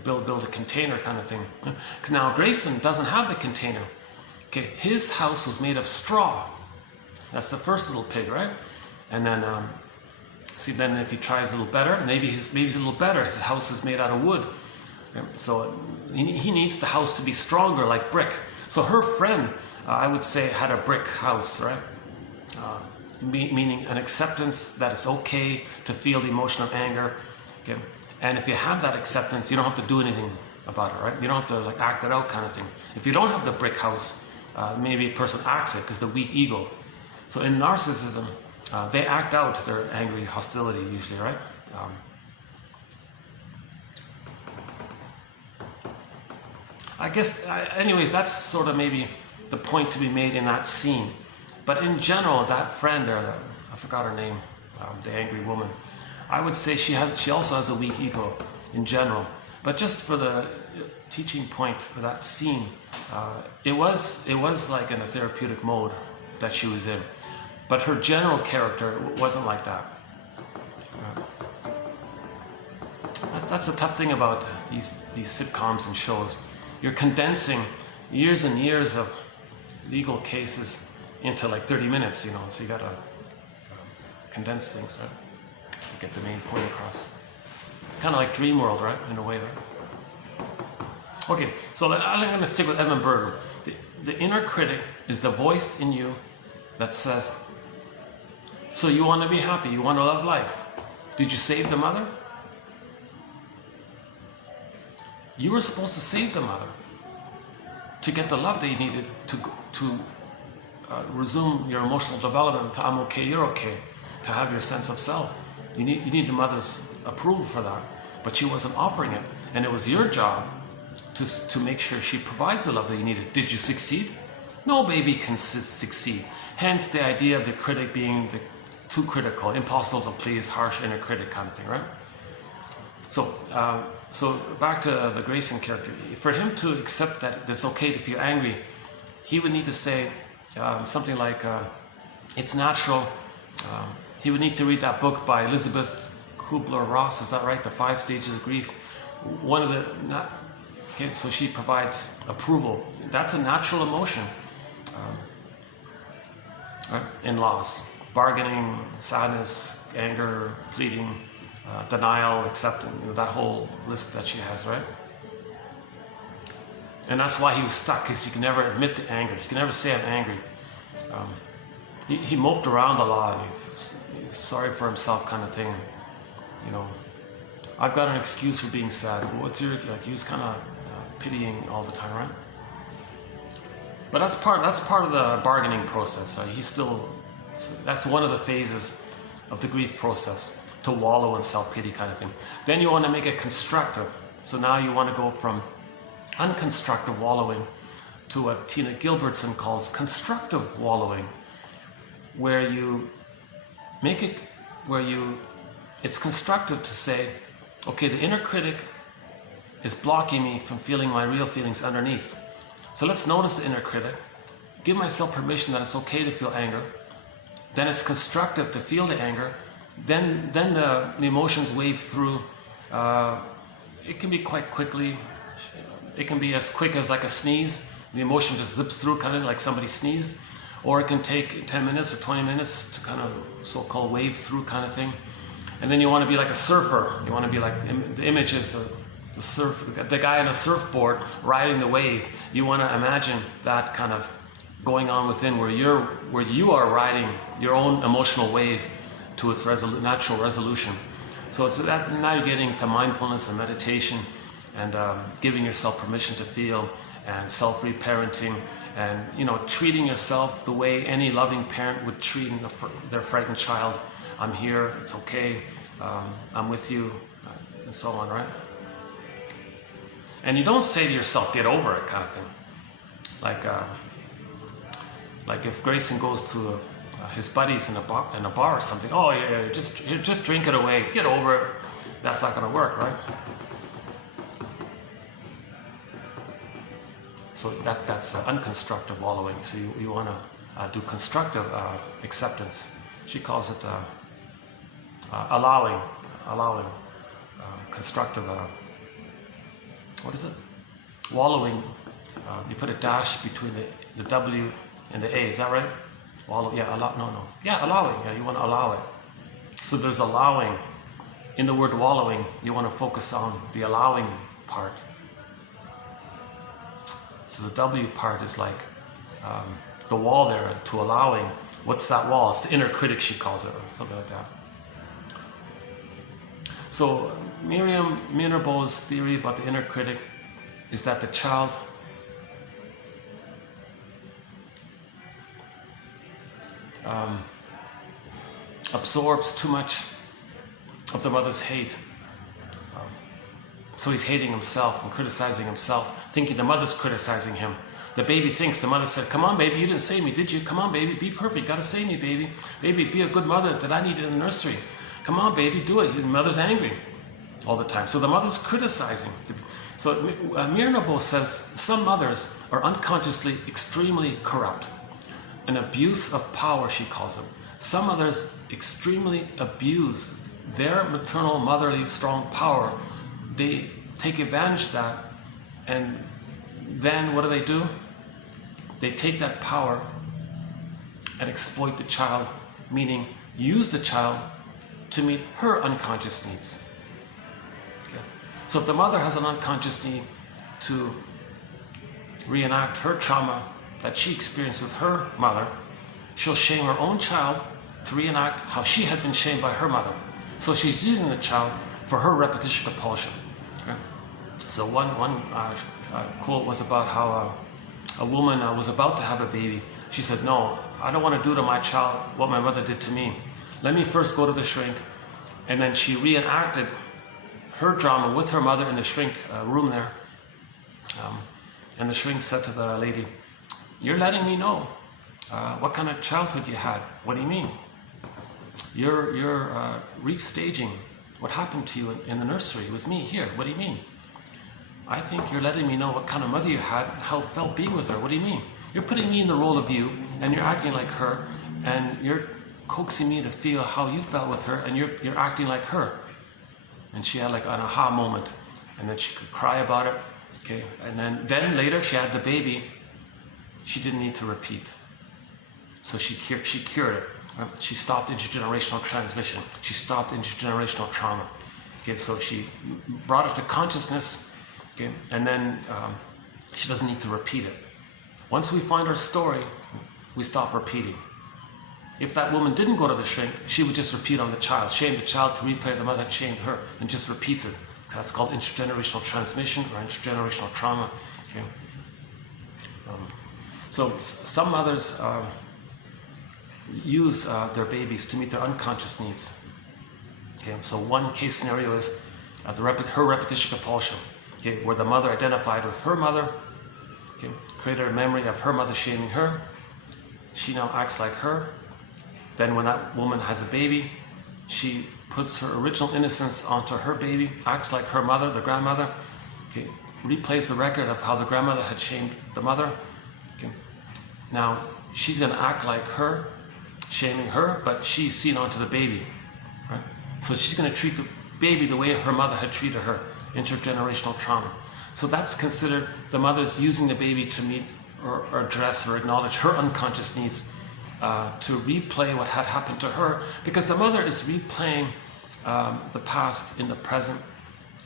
Build a container kind of thing. Because now Grayson doesn't have the container. Okay, his house was made of straw. That's the first little pig, right? And then, see, then if he tries a little better, maybe he's a little better. His house is made out of wood. So he needs the house to be stronger, like brick. So her friend, I would say, had a brick house, right? Meaning an acceptance that it's okay to feel the emotion of anger. Okay? And if you have that acceptance, you don't have to do anything about it, right? You don't have to like act it out kind of thing. If you don't have the brick house, maybe a person acts it because the weak ego. So in narcissism, they act out their angry hostility usually, right? I guess, anyways, that's sort of maybe the point to be made in that scene. But in general, that friend there, I forgot her name, the angry woman, I would say she also has a weak ego in general. But just for the teaching point for that scene, it was like in a therapeutic mode that she was in. But her general character wasn't like that. That's the tough thing about these sitcoms and shows. You're condensing years and years of legal cases into like 30 minutes, you know, so you gotta condense things, right? To get the main point across. Kind of like Dream World, right? In a way, right? Okay, so I'm gonna stick with Edmund Berger. The inner critic is the voice in you that says, so you want to be happy, you want to love life. Did you save the mother? You were supposed to save the mother to get the love that you needed to resume your emotional development, to I'm okay, you're okay, to have your sense of self. You need the mother's approval for that, but she wasn't offering it, and it was your job to make sure she provides the love that you needed. Did you succeed? No baby can succeed. Hence the idea of the critic being too critical, impossible to please, harsh inner critic kind of thing, right? So back to the Grayson character. For him to accept that it's okay to feel angry, he would need to say something like, it's natural. He would need to read that book by Elizabeth Kubler-Ross, is that right? The 5 Stages of Grief. Okay, so she provides approval. That's a natural emotion in loss. Bargaining, sadness, anger, pleading, denial, acceptance, you know, that whole list that she has, right? And that's why he was stuck, because he could never admit the anger. He could never say, I'm angry. He moped around a lot, and he's sorry for himself kind of thing. You know, I've got an excuse for being sad. What's your, like, he was kind of pitying all the time, right? But that's part of the bargaining process, right? That's one of the phases of the grief process, to wallow in self-pity kind of thing. Then you want to make it constructive. So now you want to go from unconstructive wallowing to what Tina Gilbertson calls constructive wallowing, where you make it, it's constructive to say, okay, the inner critic is blocking me from feeling my real feelings underneath. So let's notice the inner critic, give myself permission that it's okay to feel anger. Then it's constructive to feel the anger. Then the emotions wave through. It can be quite quickly. It can be as quick as like a sneeze. The emotion just zips through, kind of like somebody sneezed. Or it can take 10 minutes or 20 minutes to kind of so-called wave through kind of thing. And then you want to be like a surfer. You want to be like the images of the guy on a surfboard riding the wave. You want to imagine that kind of going on within, where you are riding your own emotional wave to its natural resolution. So it's that now you're getting to mindfulness and meditation, and giving yourself permission to feel, and self-reparenting, and, you know, treating yourself the way any loving parent would treat their frightened child. I'm here, it's okay, I'm with you, and so on, right? And you don't say to yourself, get over it, kind of thing. Like if Grayson goes to his buddies in a bar or something, oh yeah, just drink it away, get over it. That's not going to work, right? So that's unconstructive wallowing. So you want to do constructive acceptance. She calls it allowing, constructive, what is it? Wallowing. You put a dash between the W and the A, is that right? Wallow, yeah, allowing, yeah, you want to allow it. So there's allowing. In the word wallowing, you want to focus on the allowing part. So the W part is like the wall there to allowing. What's that wall? It's the inner critic, she calls it, or something like that. So Miriam Minerbo's theory about the inner critic is that the child absorbs too much of the mother's hate. So he's hating himself and criticizing himself, thinking the mother's criticizing him. The baby thinks the mother said, come on baby, you didn't save me, did you? Come on baby, be perfect, gotta save me baby. Baby, be a good mother that I needed in the nursery. Come on baby, do it. The mother's angry all the time. So the mother's criticizing. So Mirenabo says some mothers are unconsciously extremely corrupt. An abuse of power, she calls it. Some others extremely abuse their maternal, motherly, strong power. They take advantage of that, and then what do? They take that power and exploit the child, meaning use the child to meet her unconscious needs. Okay. So if the mother has an unconscious need to reenact her trauma that she experienced with her mother, she'll shame her own child to reenact how she had been shamed by her mother. So she's using the child for her repetition compulsion. Okay? So one quote was about how a woman was about to have a baby. She said, no, I don't want to do to my child what my mother did to me. Let me first go to the shrink. And then she reenacted her drama with her mother in the shrink room there. And the shrink said to the lady, you're letting me know what kind of childhood you had. What do you mean? You're restaging what happened to you in the nursery with me here. What do you mean? I think you're letting me know what kind of mother you had, how it felt being with her. What do you mean? You're putting me in the role of you, and you're acting like her, and you're coaxing me to feel how you felt with her, and you're acting like her. And she had like an aha moment, and then she could cry about it. Okay, and then later she had the baby. She didn't need to repeat. So she cured it. Right? She stopped intergenerational transmission. She stopped intergenerational trauma. Okay, so she brought it to consciousness. Okay, and then she doesn't need to repeat it. Once we find our story, we stop repeating. If that woman didn't go to the shrink, she would just repeat on the child, shame the child to replay the mother had shamed her, and just repeats it. That's called intergenerational transmission or intergenerational trauma. Okay. So some mothers use their babies to meet their unconscious needs. Okay. So one case scenario is her repetition compulsion. Okay, where the mother identified with her mother, okay, created a memory of her mother shaming her. She now acts like her. Then when that woman has a baby, she puts her original innocence onto her baby, acts like her mother, the grandmother, okay, replays the record of how the grandmother had shamed the mother. Okay. Now she's going to act like her, shaming her, but she's seen onto the baby. Right? So she's going to treat the baby the way her mother had treated her. Intergenerational trauma. So that's considered the mother's using the baby to meet or address or acknowledge her unconscious needs, to replay what had happened to her, because the mother is replaying the past in the present,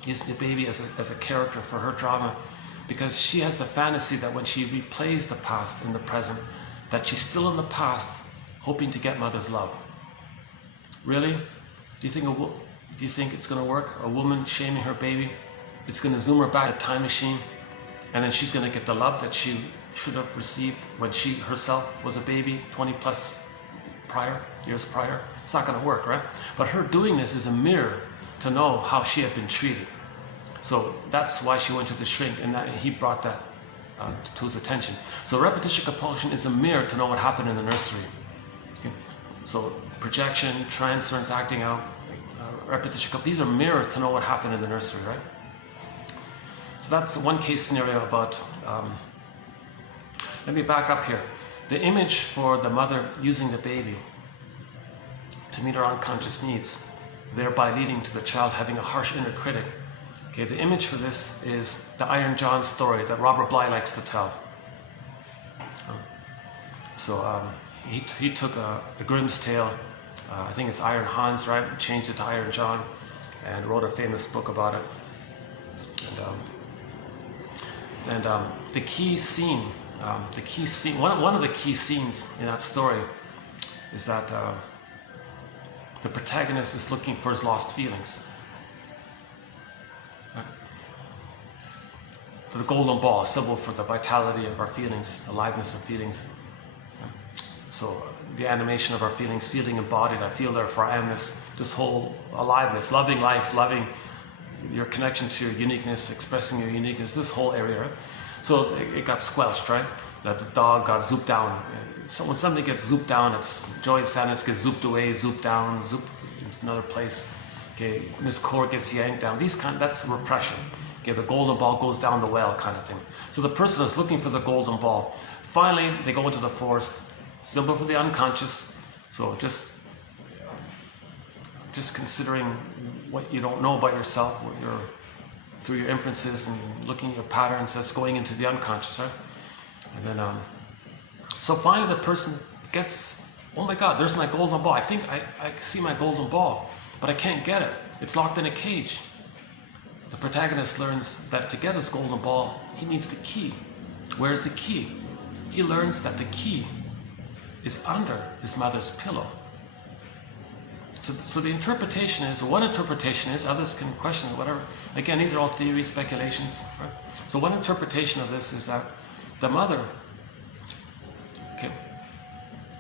using the baby as a character for her drama, because she has the fantasy that when she replays the past in the present, that she's still in the past hoping to get mother's love. Really? Do you think it's going to work? A woman shaming her baby, it's going to zoom her back in a time machine, and then she's going to get the love that she should have received when she herself was a baby 20 plus years prior. It's not going to work, right? But her doing this is a mirror to know how she had been treated. So that's why she went to the shrink, and he brought that to his attention. So repetition compulsion is a mirror to know what happened in the nursery. Okay? So projection, transference, acting out, repetition, these are mirrors to know what happened in the nursery, right? So that's one case scenario about let me back up here. The image for the mother using the baby to meet her unconscious needs, thereby leading to the child having a harsh inner critic. Okay, the image for this is the Iron John story that Robert Bly likes to tell. So he took a Grimm's tale, I think it's Iron Hans, right? Changed it to Iron John and wrote a famous book about it. And the key scene, one of the key scenes in that story is that the protagonist is looking for his lost feelings. Right? The golden ball, a symbol for the vitality of our feelings, aliveness of feelings. So the animation of our feelings, feeling embodied, I feel therefore I am this whole aliveness, loving life, loving your connection to your uniqueness, expressing your uniqueness, this whole area. Right? So it got squelched, right? That the dog got zooped down. So when something gets zooped down, it's joy and sadness gets zooped away, zooped down, zooped into another place. Okay, Miss Core gets yanked down. That's repression. Okay, the golden ball goes down the well kind of thing. So the person is looking for the golden ball. Finally, they go into the forest, symbol for the unconscious. So just considering what you don't know about yourself, what you're, through your inferences and looking at your patterns, that's going into the unconscious, right? And then, so finally the person gets, oh my God, there's my golden ball. I think I see my golden ball, but I can't get it. It's locked in a cage. The protagonist learns that to get his golden ball, he needs the key. Where's the key? He learns that the key is under his mother's pillow. So the interpretation is, or one interpretation is, others can question it, whatever. Again, these are all theories, speculations, right? So one interpretation of this is that the mother, okay,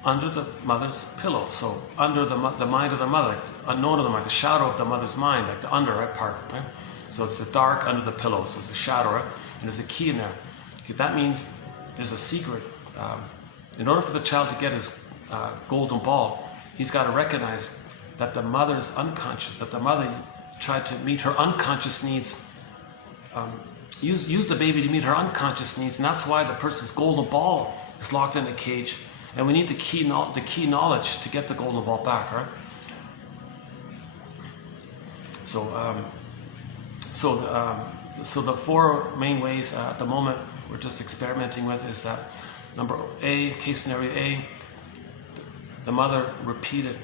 under the mother's pillow, so under the mind of the mother, unknown to the mind, the shadow of the mother's mind, like the under, right, part, right? So it's the dark under the pillow, so it's a shadow, right? And there's a key in there. Okay, that means there's a secret. In order for the child to get his golden ball, he's got to recognize that the mother's unconscious, that the mother tried to meet her unconscious needs, use the baby to meet her unconscious needs, and that's why the person's golden ball is locked in a cage, and we need the key knowledge to get the golden ball back, right? So the four main ways at the moment we're just experimenting with is that number A, case scenario A, the mother repeated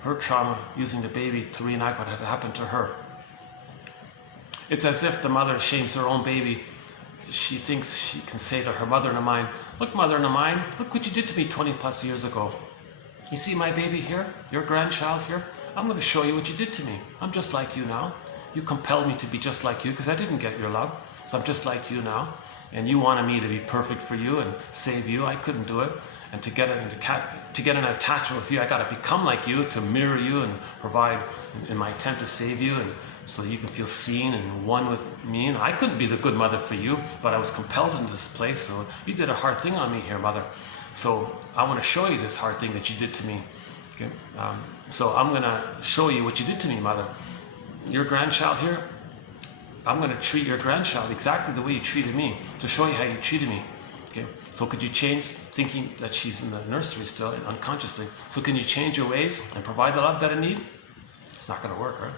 her trauma using the baby to reenact what had happened to her. It's as if the mother shames her own baby. She thinks she can say to her mother in a mind, look, mother in a mind, look what you did to me 20 plus years ago. You see my baby here, your grandchild here? I'm going to show you what you did to me. I'm just like you now. You compelled me to be just like you because I didn't get your love. So I'm just like you now. And you wanted me to be perfect for you and save you. I couldn't do it. And to get an attachment with you, I got to become like you, to mirror you and provide in my attempt to save you, and so you can feel seen and one with me. And I couldn't be the good mother for you, but I was compelled into this place. So you did a hard thing on me here, mother. So I want to show you this hard thing that you did to me. Okay? So I'm going to show you what you did to me, mother. Your grandchild here, I'm going to treat your grandchild exactly the way you treated me, to show you how you treated me. Okay? So could you change, thinking that she's in the nursery still, unconsciously, so can you change your ways and provide the love that I need? It's not going to work, right?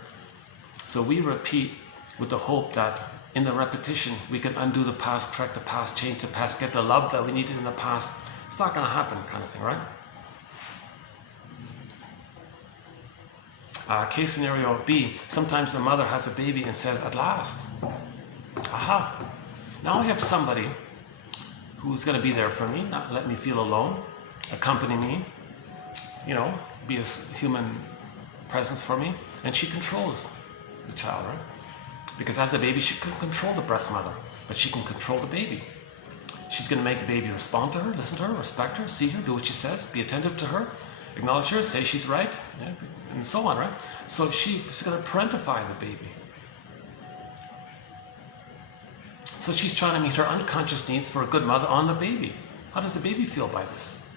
So we repeat with the hope that in the repetition we can undo the past, correct the past, change the past, get the love that we needed in the past. It's not going to happen, kind of thing, right? Case scenario B, sometimes the mother has a baby and says, at last, aha, now I have somebody who's going to be there for me, not let me feel alone, accompany me, you know, be a human presence for me. And she controls the child, right? Because as a baby, she can control the breast mother, but she can control the baby. She's going to make the baby respond to her, listen to her, respect her, see her, do what she says, be attentive to her, acknowledge her, say she's right, and so on, right? So she's going to parentify the baby. So she's trying to meet her unconscious needs for a good mother on the baby. How does the baby feel by this?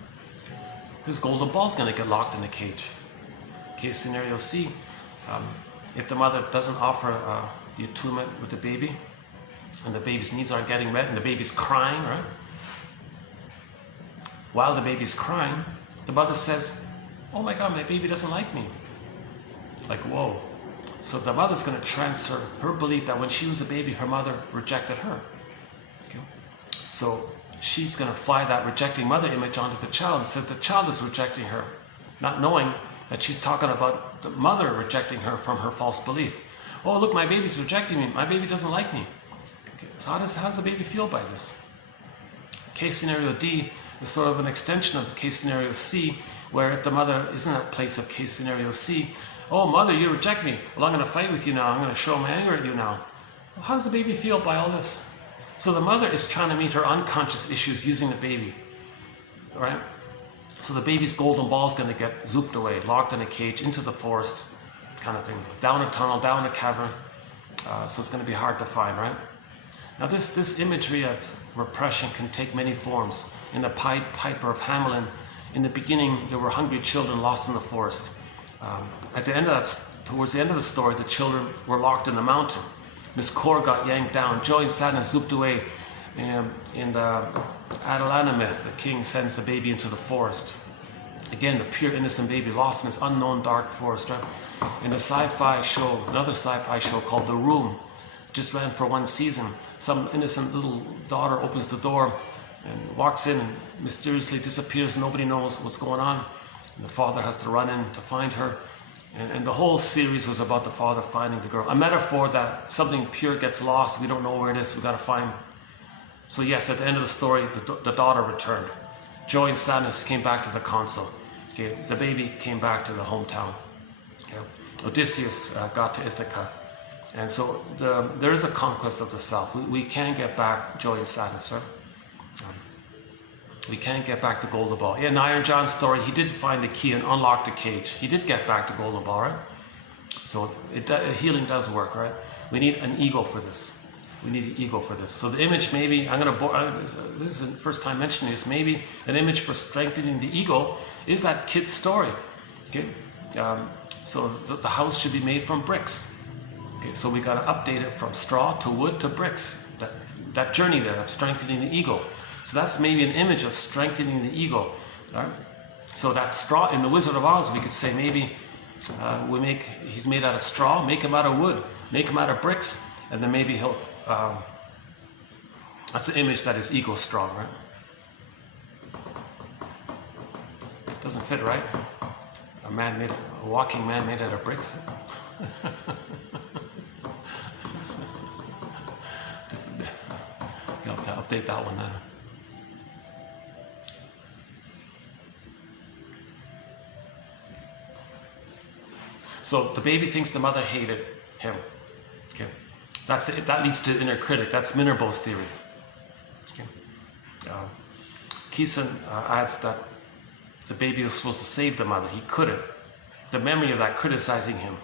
This golden ball is going to get locked in a cage. Case scenario C, if the mother doesn't offer the attunement with the baby, and the baby's needs aren't getting met, and the baby's crying, right? While the baby's crying, the mother says, oh my God, my baby doesn't like me. Like, whoa. So the mother's going to transfer her belief that when she was a baby, her mother rejected her. Okay? So she's going to fly that rejecting mother image onto the child and says the child is rejecting her, not knowing that she's talking about the mother rejecting her from her false belief. Oh, look, my baby's rejecting me. My baby doesn't like me. Okay, so how does the baby feel by this? Case scenario D is sort of an extension of case scenario C, where if the mother is in that place of case scenario C, oh, mother, you reject me. Well, I'm going to fight with you now. I'm going to show my anger at you now. Well, how does the baby feel by all this? So the mother is trying to meet her unconscious issues using the baby, right? So the baby's golden ball is going to get zooped away, locked in a cage, into the forest, kind of thing, down a tunnel, down a cavern. So it's going to be hard to find, right? Now this imagery of repression can take many forms. In the Pied Piper of Hamelin, in the beginning, there were hungry children lost in the forest. At the end of that, towards the end of the story, the children were locked in the mountain. Miss Core got yanked down. Joy and sadness zooped away. In the Adelana myth, the king sends the baby into the forest. Again, the pure innocent baby lost in this unknown dark forest. Right? In the sci-fi show, another sci-fi show called The Room, just ran for one season. Some innocent little daughter opens the door and walks in and mysteriously disappears. Nobody knows what's going on. And the father has to run in to find her. And the whole series was about the father finding the girl. A metaphor that something pure gets lost. We don't know where it is. We got to find. So yes, at the end of the story, the daughter returned. Joy and sadness came back to the console. Okay, the baby came back to the hometown. Okay. Odysseus got to Ithaca. And so there is a conquest of the self. We can get back joy and sadness, right? We can't get back the golden ball. In Iron John's story, he did find the key and unlock the cage. He did get back the golden ball, right? So healing does work, right? We need an ego for this. We need an ego for this. So the image, maybe, this is the first time mentioning this, maybe an image for strengthening the ego is that kid's story. Okay? So the house should be made from bricks. Okay? So we got to update it from straw to wood to bricks. That journey there of strengthening the ego. So that's maybe an image of strengthening the ego. Right? So that straw, in the Wizard of Oz, we could say maybe he's made out of straw, make him out of wood, make him out of bricks, and then maybe he'll, that's an image that his ego's strong, right? Doesn't fit, right? A walking man made out of bricks. You'll have to update that one then. So the baby thinks the mother hated him. Okay, that leads to inner critic. That's Minervo's theory. Okay. Keeson adds that the baby was supposed to save the mother. He couldn't. The memory of that criticizing him.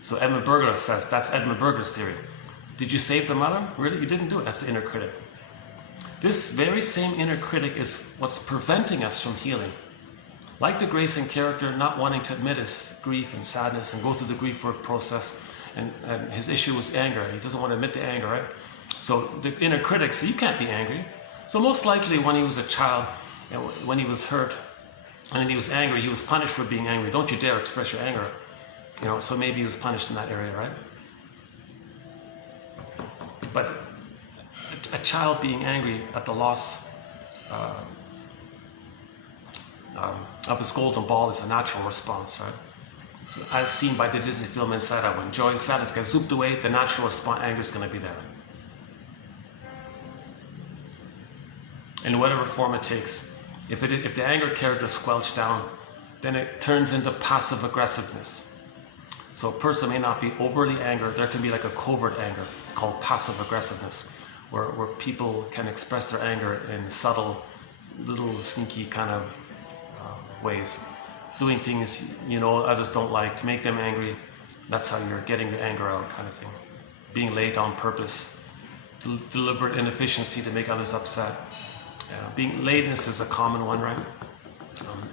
So Edmund Burger says that's Edmund Burger's theory. Did you save the mother? Really? You didn't do it. That's the inner critic. This very same inner critic is what's preventing us from healing. Like the Grayson character, not wanting to admit his grief and sadness and go through the grief work process, and his issue was anger. He doesn't want to admit the anger, right? So the inner critic says, you can't be angry. So most likely when he was a child, when he was hurt, and then he was angry, he was punished for being angry. Don't you dare express your anger. So maybe he was punished in that area, right? But a child being angry at the loss of his golden ball is a natural response, right? So as seen by the Disney film Inside Out, when joy and sadness get zooped away, the natural response, anger is going to be there. In whatever form it takes. If the anger character is squelched down, then it turns into passive aggressiveness. So a person may not be overly angry. There can be like a covert anger called passive aggressiveness, where people can express their anger in subtle, little sneaky kind of ways, doing things others don't like to make them angry. That's how you're getting your anger out, kind of thing. Being late on purpose, deliberate inefficiency to make others upset. Lateness is a common one, right?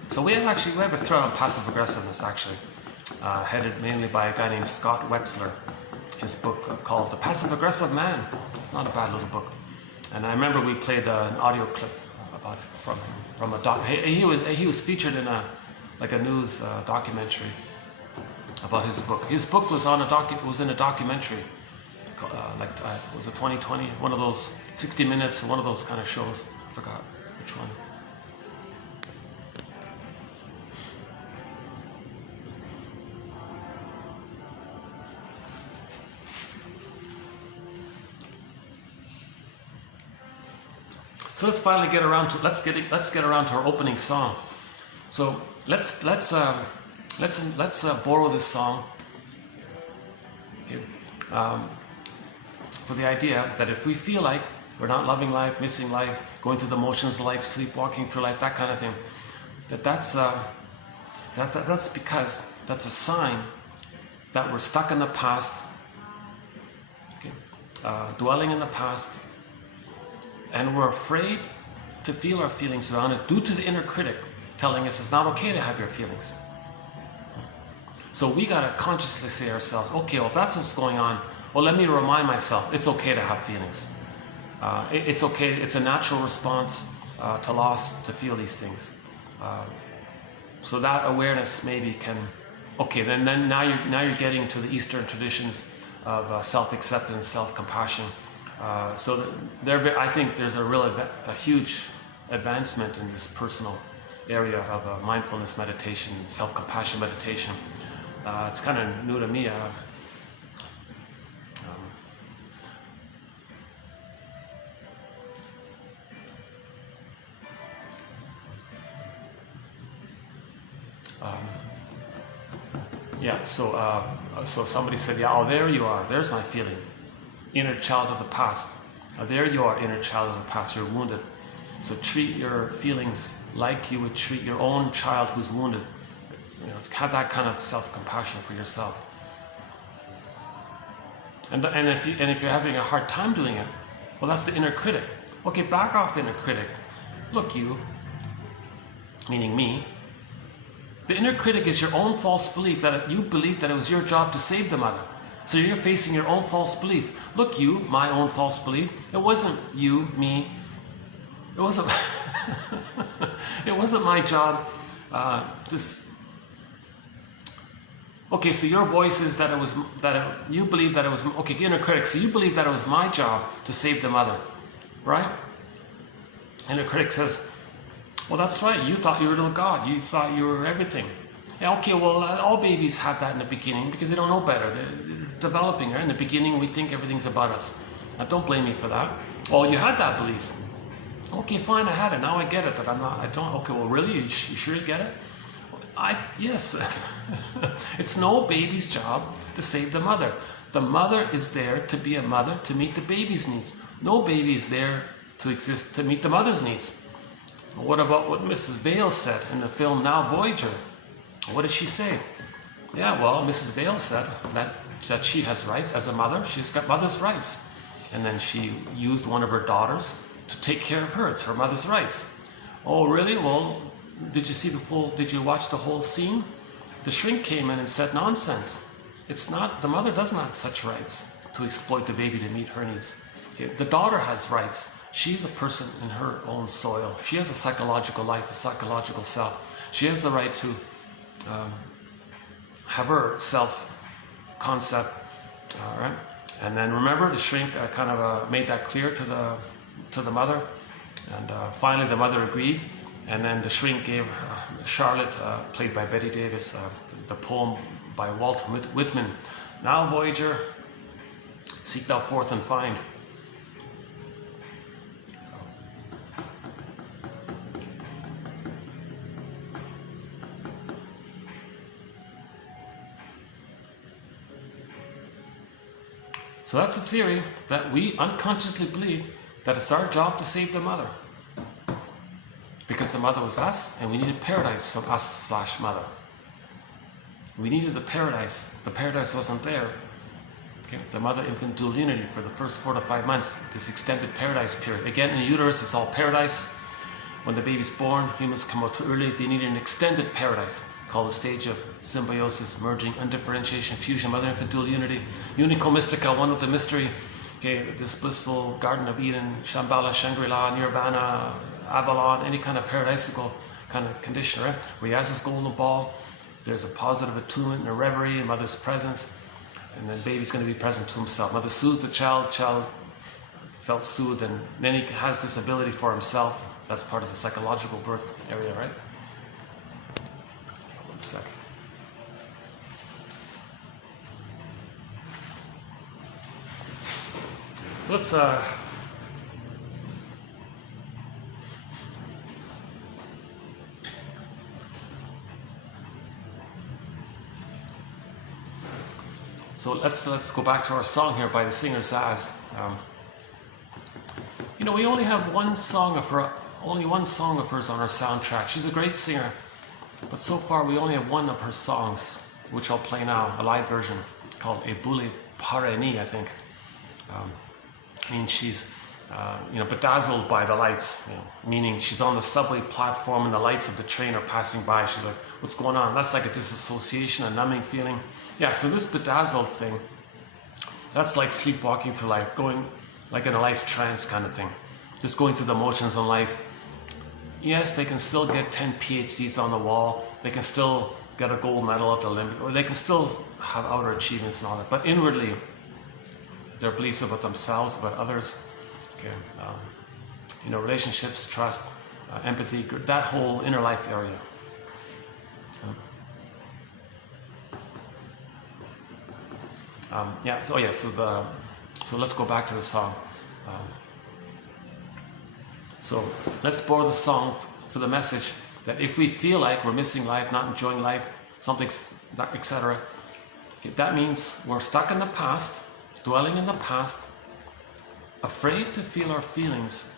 So we have a thread on passive aggressiveness, actually, headed mainly by a guy named Scott Wetzler. his book called The Passive Aggressive Man. It's not a bad little book. And I remember we played an audio clip about it from a doc. He was featured in a news documentary about his book. His book was was in a documentary, was it 2020? One of those 60 Minutes, one of those kind of shows. I forgot which one. So let's finally get around to our opening song. So let's borrow this song, okay, for the idea that if we feel like we're not loving life, missing life, going through the motions of life, sleepwalking through life, that kind of thing, that's because that's a sign that we're stuck in the past, okay, dwelling in the past. And we're afraid to feel our feelings around it due to the inner critic telling us it's not okay to have your feelings. So we gotta consciously say to ourselves, okay, well, if that's what's going on, well, let me remind myself it's okay to have feelings. It's okay, it's a natural response to loss to feel these things. So that awareness maybe can, okay, then now you're getting to the Eastern traditions of self-acceptance, self-compassion. So I think there's a huge advancement in this personal area of mindfulness meditation, self-compassion meditation. It's kind of new to me. So somebody said, yeah, oh, there you are. There's my feeling. Inner child of the past. There you are, inner child of the past. You're wounded. So treat your feelings like you would treat your own child who's wounded. Have that kind of self-compassion for yourself. And if you're having a hard time doing it, well, that's the inner critic. Okay, back off, inner critic. Look, you, meaning me. The inner critic is your own false belief that you believed that it was your job to save the mother. So you're facing your own false belief. Look, you, my own false belief. It wasn't you, me. It wasn't. It wasn't my job. Okay, so your voice is that you believe that it was. Okay, inner critic. So you believe that it was my job to save the mother, right? Inner critic says, well, that's right. You thought you were little God. You thought you were everything. Yeah, okay, well, all babies have that in the beginning because they don't know better. They're developing, right? In the beginning, we think everything's about us. Now, don't blame me for that. Oh, you had that belief. Okay, fine, I had it. Now I get it. Okay, well, really? You sure you get it? Yes. It's no baby's job to save the mother. The mother is there to be a mother to meet the baby's needs. No baby is there to exist to meet the mother's needs. What about what Mrs. Vale said in the film Now Voyager? What did she say? Yeah, well, Mrs. Vale said that she has rights as a mother. She's got mother's rights. And then she used one of her daughters to take care of her. It's her mother's rights. Oh, really? Well, did you watch the whole scene? The shrink came in and said, nonsense. It's not, the mother doesn't have such rights to exploit the baby to meet her needs. Okay? The daughter has rights. She's a person in her own soil. She has a psychological life, a psychological self. She has the right to have her self-concept, all right? And then remember, the shrink kind of made that clear to the mother, and finally the mother agreed. And then the shrink gave Charlotte, played by Betty Davis, the poem by Walt Whitman. Now, Voyager, seek thou forth and find. So that's the theory that we unconsciously believe that it's our job to save the mother. Because the mother was us, and we needed paradise from us/mother. We needed the paradise. The paradise wasn't there. Okay? The mother-infant dual unity for the first 4 to 5 months, this extended paradise period. Again, in the uterus, it's all paradise. When the baby's born, humans come out too early. They need an extended paradise. called the stage of symbiosis, merging, undifferentiation, fusion, mother-infant dual unity, unico mystica, one with the mystery. Okay, this blissful Garden of Eden, Shambhala, Shangri-La, Nirvana, Avalon, any kind of paradisical kind of condition, right? Where he has his golden ball, there's a positive attunement and a reverie in mother's presence, and then baby's going to be present to himself. Mother soothes the child, child felt soothed, and then he has this ability for himself. That's part of the psychological birth area, right? Hold on a second. Let's so let's go back to our song here by the singer Zaz. You know, we only have one song of hers on our soundtrack. She's a great singer, but so far we only have one of her songs, which I'll play now, a live version called Ebule Pareni, I think. Means she's bedazzled by the lights, meaning she's on the subway platform and the lights of the train are passing by. She's like, what's going on? That's like a disassociation, a numbing feeling. Yeah, so this bedazzled thing, that's like sleepwalking through life, going like in a life trance kind of thing, just going through the motions in life. Yes, they can still get 10 PhDs on the wall, they can still get a gold medal at the Olympics, or they can still have outer achievements and all that, but inwardly, their beliefs about themselves, about others, okay, relationships, trust, empathy, that whole inner life area. So let's go back to the song. So let's borrow the song for the message that if we feel like we're missing life, not enjoying life, something, etc., okay, that means we're stuck in the past, dwelling in the past, afraid to feel our feelings,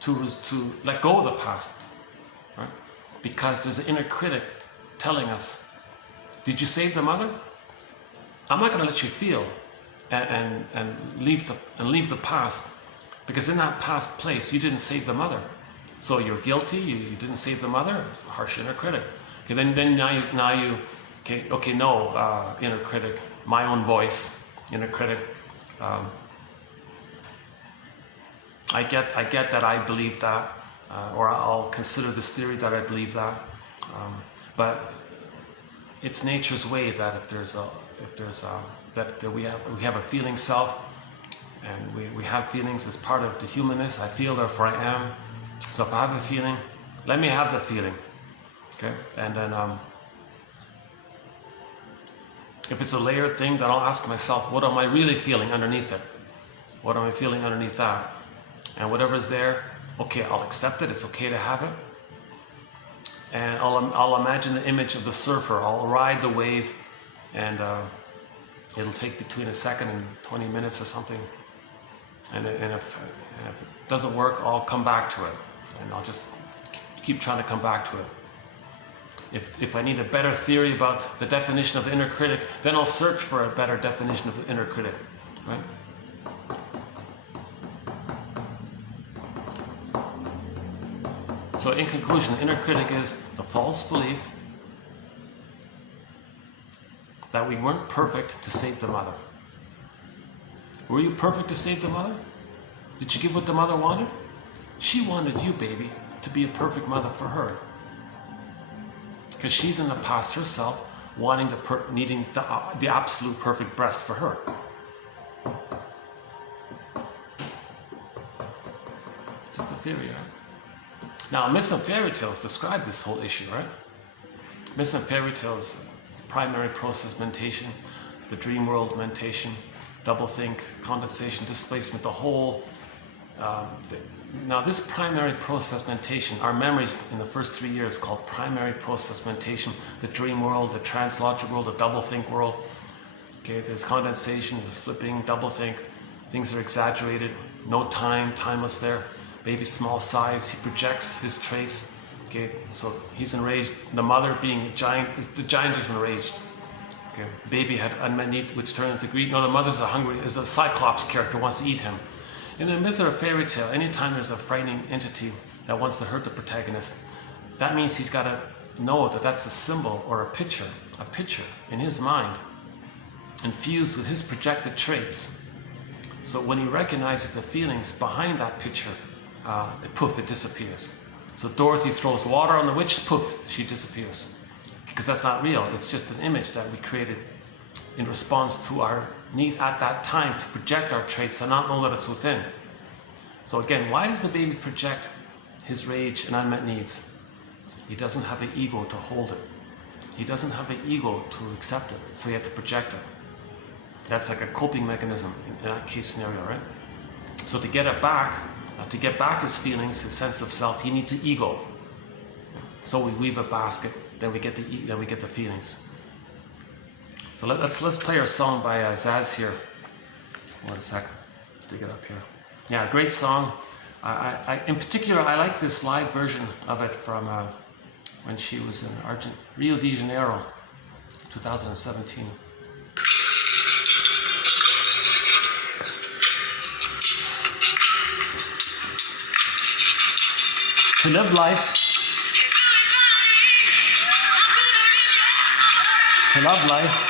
to let go of the past, right? Because there's an inner critic telling us, did you save the mother? I'm not going to let you feel and leave the past, because in that past place you didn't save the mother, so you're guilty. You didn't save the mother. It's a harsh inner critic. Okay, then inner critic, my own voice. Inner critic, I get that I believe that, or I'll consider this theory that I believe that, but it's nature's way that we have a feeling self, and we have feelings as part of the humanness. I feel, therefore I am. So if I have a feeling, let me have the feeling, okay, and then if it's a layered thing, then I'll ask myself, what am I really feeling underneath it? What am I feeling underneath that? And whatever's there, okay, I'll accept it. It's okay to have it. And I'll imagine the image of the surfer. I'll ride the wave, and it'll take between a second and 20 minutes or something. And if it doesn't work, I'll come back to it, and I'll just keep trying to come back to it. If I need a better theory about the definition of the inner critic, then I'll search for a better definition of the inner critic, right? So in conclusion, the inner critic is the false belief that we weren't perfect to save the mother. Were you perfect to save the mother? Did you give what the mother wanted? She wanted you, baby, to be a perfect mother for her. Because she's in the past herself, needing the absolute perfect breast for her. Just a theory, right? Now, myths and fairy tales describe this whole issue, right? Myths and fairy tales, primary process mentation, the dream world mentation, doublethink, condensation, displacement, the whole. Now, this primary process mentation, our memories in the first 3 years called primary process mentation, the dream world, the translogic world, the doublethink world. Okay, there's condensation, there's flipping, doublethink. Things are exaggerated, no time, timeless there. Baby small size, he projects his traits. Okay, so he's enraged. The mother, being a giant, the giant is enraged. Okay, baby had unmet need, which turned into greed. No, the mother's is a Cyclops character, wants to eat him. In a myth or a fairy tale, anytime there's a frightening entity that wants to hurt the protagonist, that means he's got to know that that's a symbol or a picture in his mind, infused with his projected traits. So when he recognizes the feelings behind that picture, poof, it disappears. So Dorothy throws water on the witch, poof, she disappears. Because that's not real, it's just an image that we created in response to our need at that time to project our traits and not know that it's within. So again, why does the baby project his rage and unmet needs? He doesn't have the ego to hold it. He doesn't have the ego to accept it, so he had to project it. That's like a coping mechanism in that case scenario, right? So to get it back, to get back his feelings, his sense of self, he needs an ego. So we weave a basket, then we get the feelings. So let's play our song by Zaz here. Wait a second. Let's dig it up here. Yeah, great song. In particular, I like this live version of it from when she was in Rio de Janeiro, 2017. To live life, to love life,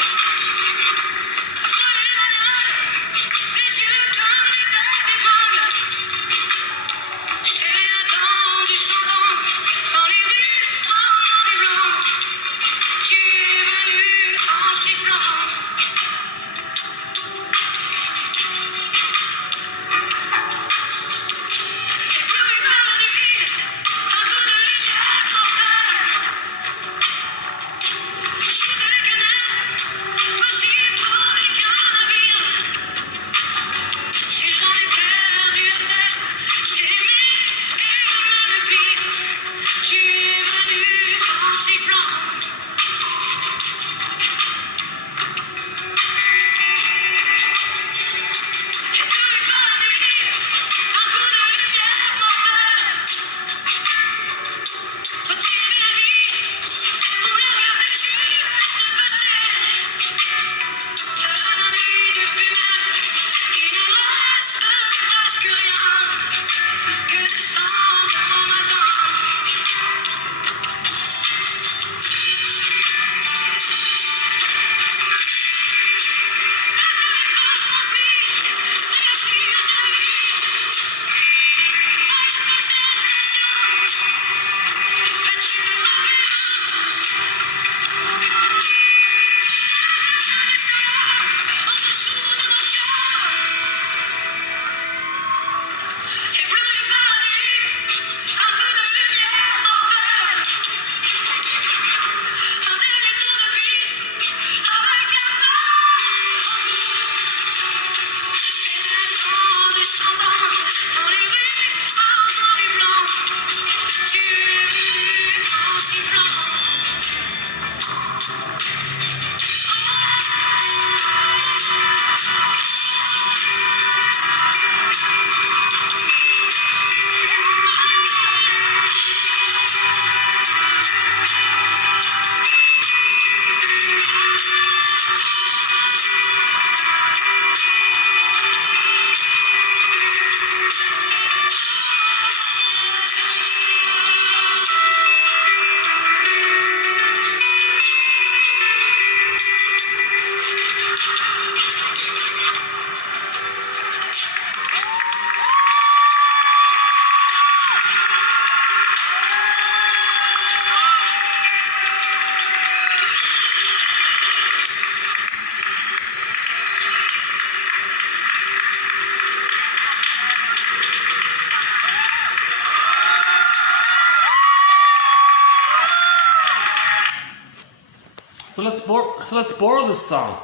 So let's borrow this song.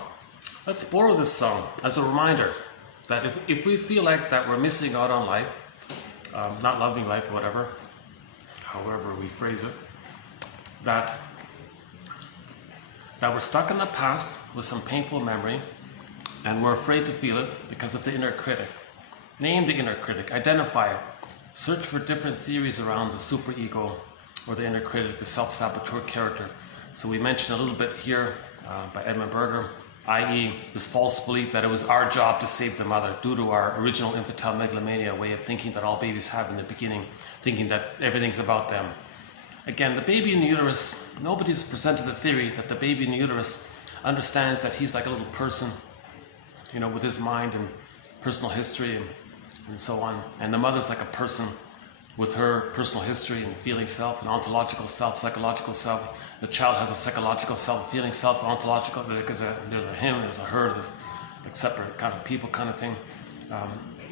Let's borrow this song as a reminder that if we feel like that we're missing out on life, not loving life, whatever, however we phrase it, that we're stuck in the past with some painful memory and we're afraid to feel it because of the inner critic. Name the inner critic, identify it, search for different theories around the superego or the inner critic, the self-saboteur character. So we mentioned a little bit here by Edmund Berger, i.e. this false belief that it was our job to save the mother due to our original infantile megalomania way of thinking that all babies have in the beginning, thinking that everything's about them. Again, the baby in the uterus, nobody's presented the theory that the baby in the uterus understands that he's like a little person, you know, with his mind and personal history and so on. And the mother's like a person with her personal history and feeling self and ontological self, psychological self. The child has a psychological self, feeling self, ontological, because there's a him, there's a her, there's like separate kind of people kind of thing.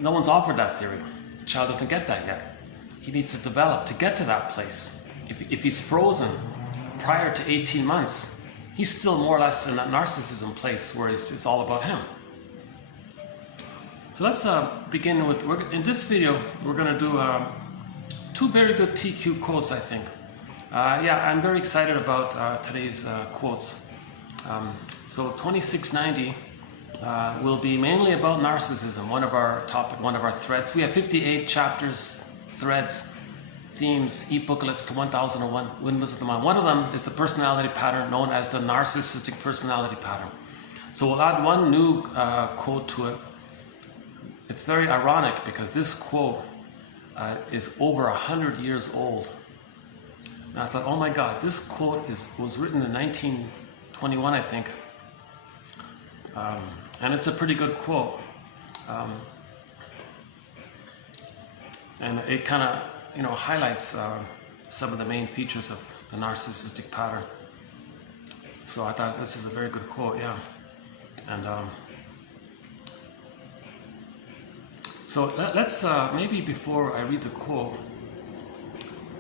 No one's offered that theory. The child doesn't get that yet. He needs to develop to get to that place. If he's frozen prior to 18 months, he's still more or less in that narcissism place where it's just all about him. So let's begin with, in this video, we're going to do two very good TQ quotes, I think. Yeah, I'm very excited about today's quotes. So 2690 will be mainly about narcissism, one of our threads. We have 58 chapters, threads, themes, e-booklets to 1001 Windmills of the mind. One of them is the personality pattern known as the narcissistic personality pattern. So we'll add one new quote to it. It's very ironic because this quote is over 100 years old. And I thought, oh my God, this quote was written in 1921, I think. And it's a pretty good quote. And it kind of, you know, highlights some of the main features of the narcissistic pattern. So I thought this is a very good quote, yeah. And so let's maybe before I read the quote,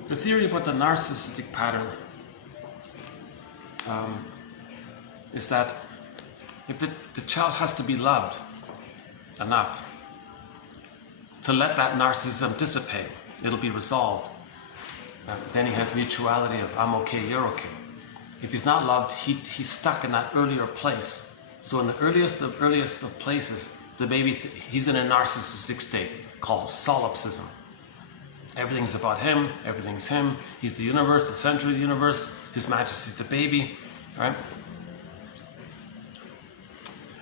the theory about the narcissistic pattern is that if the child has to be loved enough to let that narcissism dissipate, it'll be resolved. Then he has mutuality of I'm okay, you're okay. If he's not loved, he's stuck in that earlier place. So in the earliest of places, the baby, he's in a narcissistic state called solipsism. Everything's about him, everything's him. He's the universe, the center of the universe. His Majesty's the baby, right?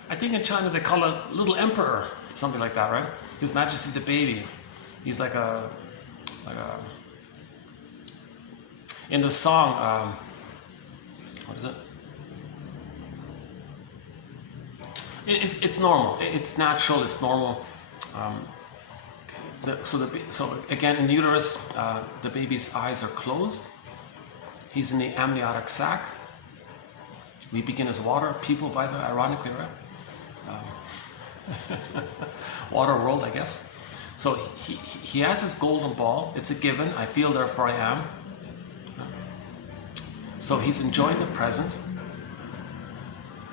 I think in China they call it little emperor, something like that, right? His Majesty's the baby. He's like a in the song, what is it? It's normal. It's natural. It's normal. So again, in the uterus, the baby's eyes are closed. He's in the amniotic sac. We begin as water people, by the way, ironically, right? Water world, I guess. So he has his golden ball. It's a given. I feel, therefore I am. So he's enjoying the present,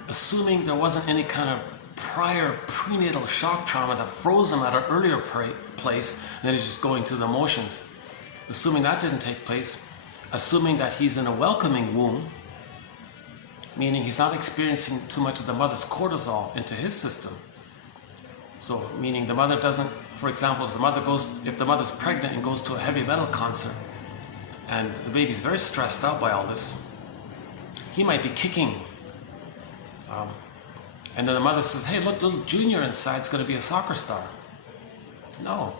assuming there wasn't any kind of prior prenatal shock trauma that froze him at an earlier place, and then he's just going through the motions. Assuming that didn't take place, assuming that he's in a welcoming womb, meaning he's not experiencing too much of the mother's cortisol into his system. So, meaning the mother doesn't, for example, if the mother's pregnant and goes to a heavy metal concert, and the baby's very stressed out by all this, he might be kicking. And then the mother says, hey, look, little Junior inside's going to be a soccer star. No.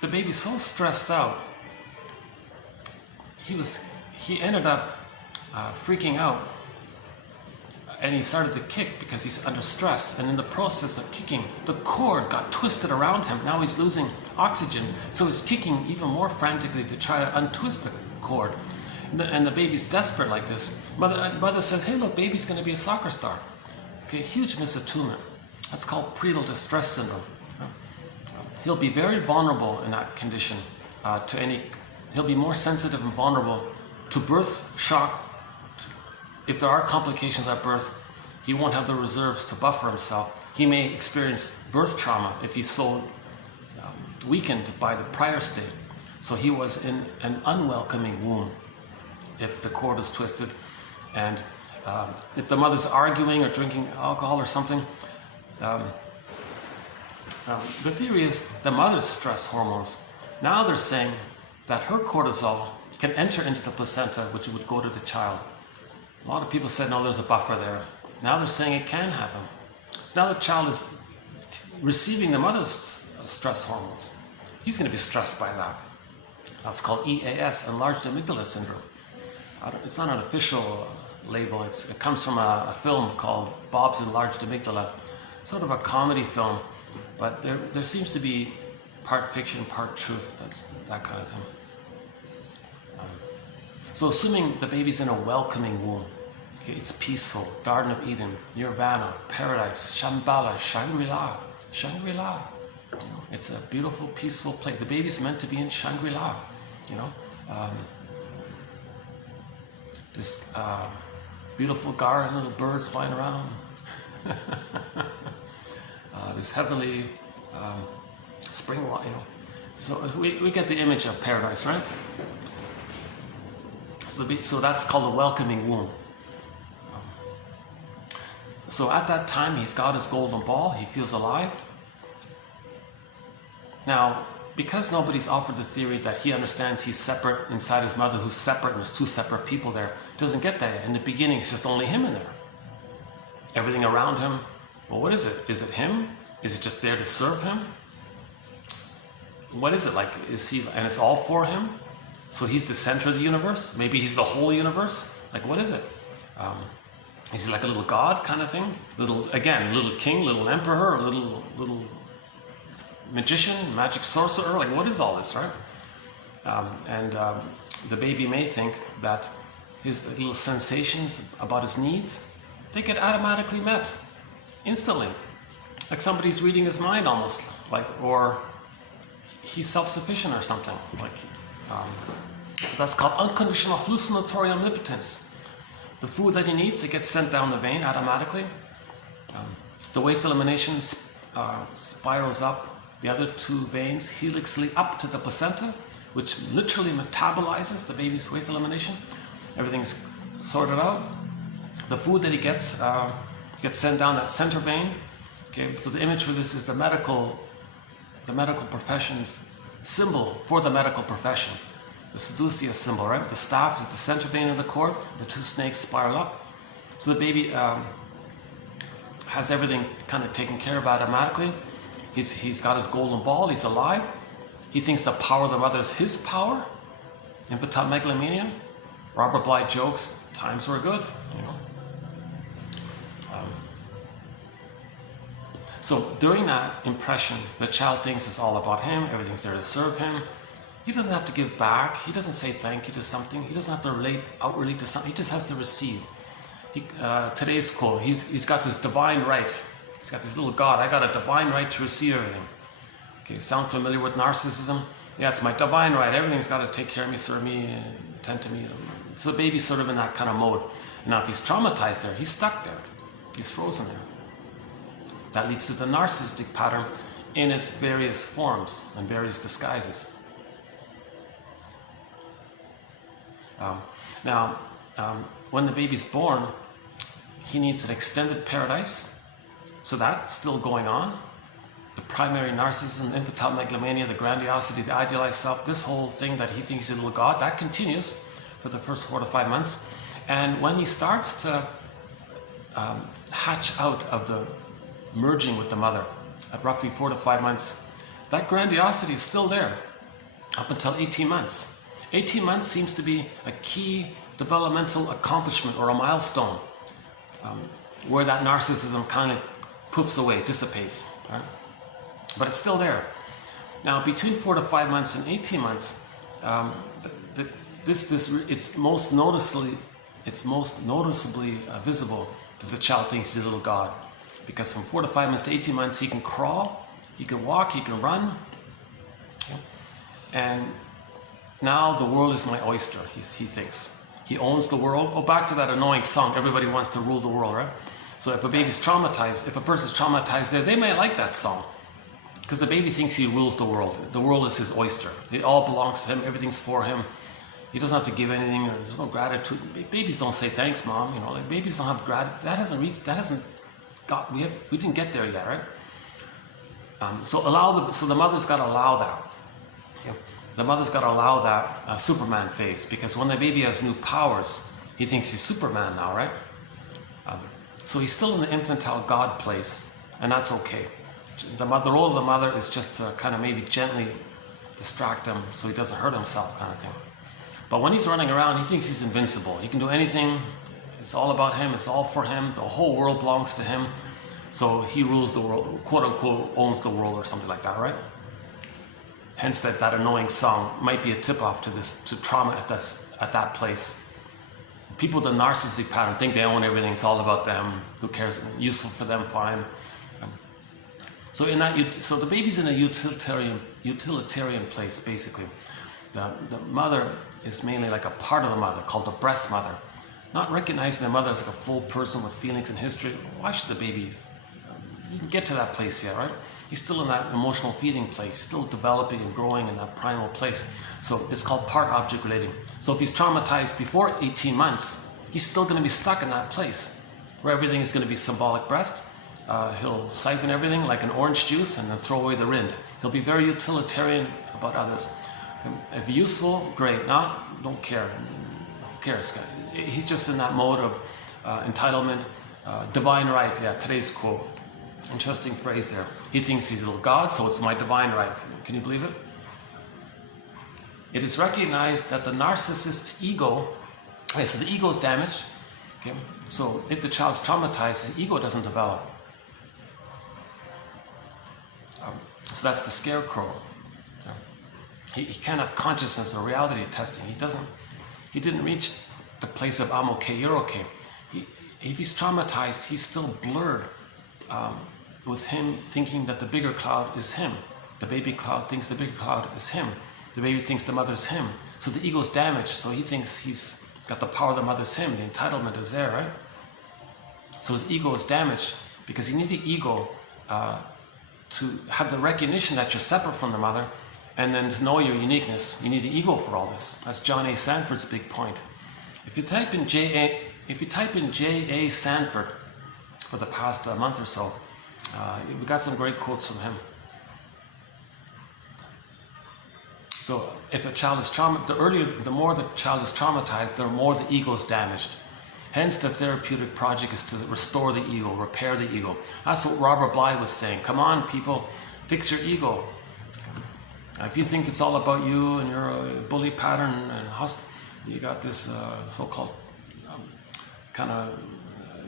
The baby's so stressed out, he ended up freaking out, and he started to kick because he's under stress, and in the process of kicking, the cord got twisted around him. Now he's losing oxygen, so he's kicking even more frantically to try to untwist the cord. And the baby's desperate like this. Mother says, hey, look, baby's going to be a soccer star. Okay, huge misattunement. That's called prenatal distress syndrome. He'll be very vulnerable in that condition he'll be more sensitive and vulnerable to birth shock. If there are complications at birth, he won't have the reserves to buffer himself. He may experience birth trauma if he's so weakened by the prior state. So he was in an unwelcoming womb if the cord is twisted. And if the mother's arguing or drinking alcohol or something, the theory is the mother's stress hormones. Now they're saying that her cortisol can enter into the placenta, which would go to the child. A lot of people said, no, there's a buffer there. Now they're saying it can happen. So now the child is receiving the mother's stress hormones. He's going to be stressed by that. That's called EAS, enlarged amygdala syndrome. It's not an official label. It comes from a film called Bob's Enlarged Amygdala, sort of a comedy film, but there seems to be part fiction, part truth. That's that kind of thing. So assuming the baby's in a welcoming womb, okay, it's peaceful, Garden of Eden, Nirvana, paradise, Shambhala, Shangri-La, Shangri-La. You know, it's a beautiful, peaceful place. The baby's meant to be in Shangri-La, you know. This beautiful garden, little birds flying around. This heavenly spring water, you know. So we get the image of paradise, right? So that's called a welcoming womb. So at that time, he's got his golden ball. He feels alive. Now, because nobody's offered the theory that he understands he's separate inside his mother, who's separate, and there's two separate people there, he doesn't get that. In the beginning, it's just only him in there. Everything around him, well, what is it? Is it him? Is it just there to serve him? What is it like? Is he, and it's all for him? So he's the center of the universe? Maybe he's the whole universe? Like, what is it? Is he like a little god kind of thing? Little king, little emperor, little magician, magic sorcerer? Like, what is all this, right? The baby may think that his little sensations about his needs, they get automatically met, instantly. Like somebody's reading his mind almost, like, or he's self-sufficient or something. Like, so that's called unconditional hallucinatory omnipotence. The food that he needs, it gets sent down the vein automatically. The waste elimination spirals up the other two veins helixally up to the placenta, which literally metabolizes the baby's waste elimination. Everything's sorted out. The food that he gets sent down that center vein. Okay, so the image for this is the medical profession's symbol for the medical profession. The Seducia symbol, right? The staff is the center vein of the cord. The two snakes spiral up. So the baby has everything kind of taken care of automatically. He's got his golden ball. He's alive. He thinks the power of the mother is his power. Infantile megalomania. Robert Bly jokes, times were good, you know. So during that impression, the child thinks it's all about him. Everything's there to serve him. He doesn't have to give back. He doesn't say thank you to something. He doesn't have to relate to something. He just has to receive. Today's cool. He's got this divine right. He's got this little God. I got a divine right to receive everything. Okay, sound familiar with narcissism? Yeah, it's my divine right. Everything's got to take care of me, serve me, tend to me. So the baby's sort of in that kind of mode. Now, if he's traumatized there, he's stuck there. He's frozen there. That leads to the narcissistic pattern in its various forms and various disguises. When the baby's born, he needs an extended paradise. So that's still going on. The primary narcissism, infantile megalomania, the grandiosity, the idealized self, this whole thing that he thinks he's a little god, that continues for the first 4 to 5 months. And when he starts to hatch out of the merging with the mother at roughly 4 to 5 months, that grandiosity is still there up until 18 months. 18 months seems to be a key developmental accomplishment or a milestone where that narcissism kind of poofs away, dissipates, right? But it's still there. Now, between 4 to 5 months and 18 months, it's most noticeably visible that the child thinks he's a little god, because from 4 to 5 months to 18 months, he can crawl, he can walk, he can run, okay? And now the world is my oyster, he thinks. He owns the world. Oh, back to that annoying song, everybody wants to rule the world, right? So if a baby's traumatized, if a person's traumatized there, they might like that song, because the baby thinks he rules the world. The world is his oyster. It all belongs to him. Everything's for him. He doesn't have to give anything. There's no gratitude. Babies don't say thanks, mom. You know, like babies don't have gratitude. That hasn't reached. That hasn't got. We didn't get there yet, right? So the mother's got to allow that. Okay? The mother's got to allow that Superman phase, because when the baby has new powers, he thinks he's Superman now, right? So he's still in the infantile God place, and that's okay. The role of the mother is just to kind of maybe gently distract him so he doesn't hurt himself, kind of thing. But when he's running around, he thinks he's invincible. He can do anything. It's all about him. It's all for him. The whole world belongs to him. So he rules the world, quote unquote, owns the world or something like that, right? Hence that annoying song might be a tip-off to trauma at that place. People with the narcissistic pattern think they own everything. It's all about them. Who cares? Useful for them, fine. So the baby's in a utilitarian place, basically. The mother is mainly like a part of the mother, called the breast mother. Not recognizing the mother as like a full person with feelings and history. Why should the baby even get to that place yet, right? He's still in that emotional feeding place, still developing and growing in that primal place. So it's called part object relating. So if he's traumatized before 18 months, he's still going to be stuck in that place where everything is going to be symbolic breast. He'll siphon everything like an orange juice and then throw away the rind. He'll be very utilitarian about others. If useful, great. Not, don't care. Who cares? He's just in that mode of entitlement. Divine right, yeah, today's quote. Interesting phrase there. He thinks he's a little God, so it's my divine right. Can you believe it? It is recognized that the narcissist's ego, okay, so the ego is damaged. Okay, so if the child's traumatized, his ego doesn't develop. So that's the scarecrow. He can't have consciousness or reality testing. He didn't reach the place of I'm okay, you're okay. If he's traumatized, he's still blurred with him thinking that the bigger cloud is him. The baby cloud thinks the bigger cloud is him. The baby thinks the mother's him. So the ego's damaged, so he thinks he's got the power of the mother's him. The entitlement is there, right? So his ego is damaged because you need the ego to have the recognition that you're separate from the mother, and then to know your uniqueness. You need the ego for all this. That's John A. Sanford's big point. If you type in J.A. Sanford for the past month or so, we got some great quotes from him. So if a child is the more the child is traumatized, the more the ego is damaged. Hence the therapeutic project is to restore the ego, repair the ego. That's what Robert Bly was saying. Come on, people, fix your ego. If you think it's all about you and your bully pattern and you got this so-called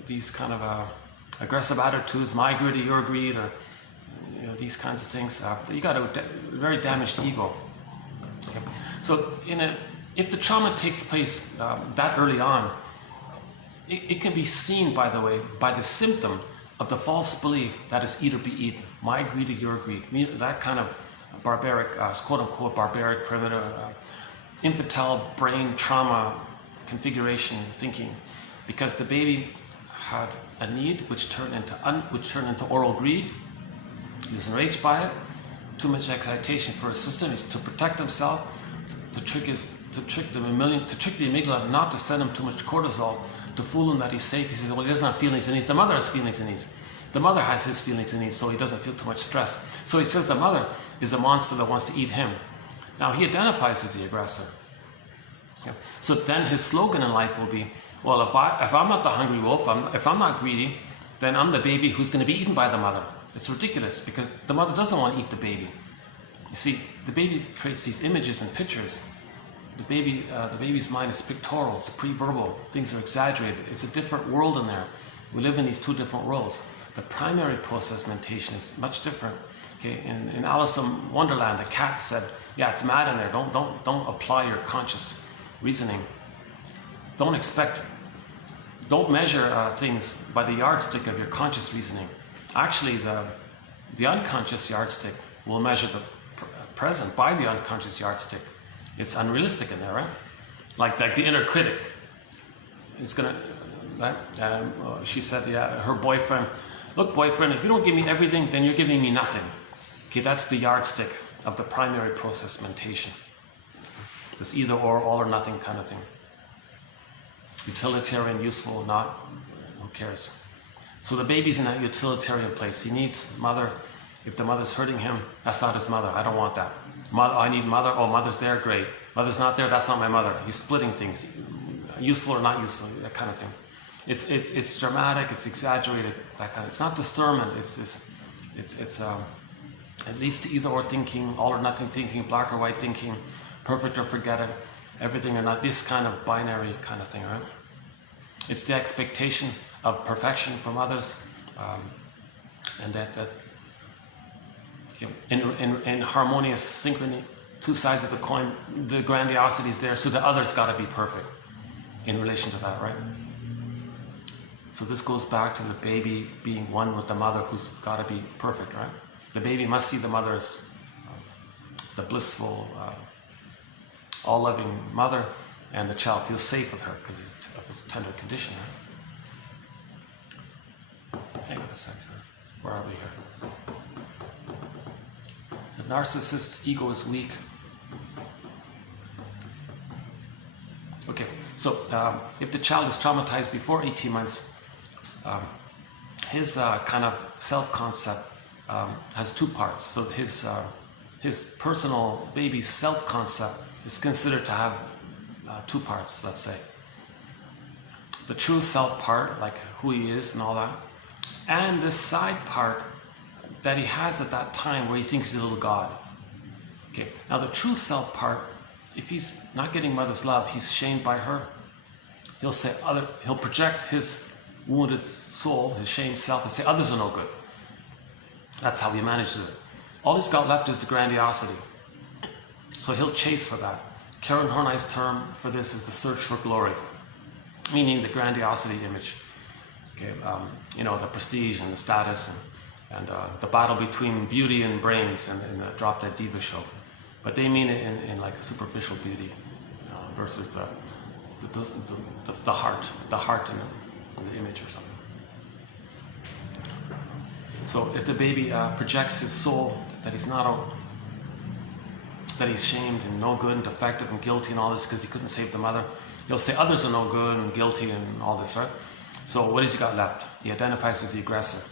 these kind of aggressive attitudes, my greed or your greed, or these kinds of things. You got a very damaged ego. Okay. So if the trauma takes place that early on, it can be seen, by the way, by the symptom of the false belief that is eat or be eaten. My greed or your greed. That kind of barbaric, quote-unquote, barbaric, primitive, infantile brain trauma configuration thinking. Because the baby had a need which turned into oral greed. He was enraged by it. Too much excitation for his system. He's to protect himself, to trick the amygdala not to send him too much cortisol, to fool him that he's safe. He says, well, he doesn't have feelings and needs. The mother has feelings and needs. The mother has his feelings and needs, so he doesn't feel too much stress. So he says the mother is a monster that wants to eat him. Now he identifies as the aggressor. Yeah. So then his slogan in life will be, well, if I'm not the hungry wolf, if I'm not greedy, then I'm the baby who's going to be eaten by the mother. It's ridiculous because the mother doesn't want to eat the baby. You see, the baby creates these images and pictures. The baby's mind is pictorial, it's pre-verbal, things are exaggerated. It's a different world in there. We live in these two different worlds. The primary process mentation is much different. Okay, in Alice in Wonderland, a cat said, yeah, it's mad in there. Don't apply your conscious reasoning. Don't measure things by the yardstick of your conscious reasoning. Actually, the unconscious yardstick will measure the present by the unconscious yardstick. It's unrealistic in there, right? Like the inner critic is gonna, right? She said, yeah, her boyfriend, look, boyfriend, if you don't give me everything, then you're giving me nothing. Okay, that's the yardstick of the primary process mentation. This either or, all or nothing kind of thing. Utilitarian, useful, not, who cares? So the baby's in that utilitarian place. He needs mother. If the mother's hurting him, that's not his mother. I don't want that. Mother, I need mother. Oh, mother's there, great. Mother's not there, that's not my mother. He's splitting things, useful or not useful, that kind of thing. It's dramatic, it's exaggerated, that kind of. It's not discernment. It's It leads to either or thinking, all or nothing thinking, black or white thinking, perfect or forget it, everything or not, this kind of binary kind of thing, right? It's the expectation of perfection from others, and that you know, in harmonious synchrony, two sides of the coin, the grandiosity is there, so the other's got to be perfect in relation to that, right? So this goes back to the baby being one with the mother who's got to be perfect, right? The baby must see the mother as the blissful, all-loving mother, and the child feels safe with her because he's of his tender condition. Right? Hang on a second. Where are we here? The narcissist's ego is weak. Okay, so if the child is traumatized before 18 months, his kind of self-concept has two parts. So his personal baby's self-concept is considered to have two parts, let's say. The true self part, like who he is and all that, and this side part that he has at that time where he thinks he's a little god. Okay, now the true self part, if he's not getting mother's love, he's shamed by her, he'll project his wounded soul, his shamed self, and say others are no good. That's how he manages it. All he's got left is the grandiosity. So he'll chase for that. Karen Horney's term for this is the search for glory, meaning the grandiosity image. Okay, you know, the prestige and the status and the battle between beauty and brains in the Drop Dead Diva show. But they mean it in like a superficial beauty versus the heart in the image or something. So if the baby projects his soul that he's not, that he's shamed and no good and defective and guilty and all this because he couldn't save the mother, he'll say others are no good and guilty and all this, right? So what has he got left? He identifies with the aggressor.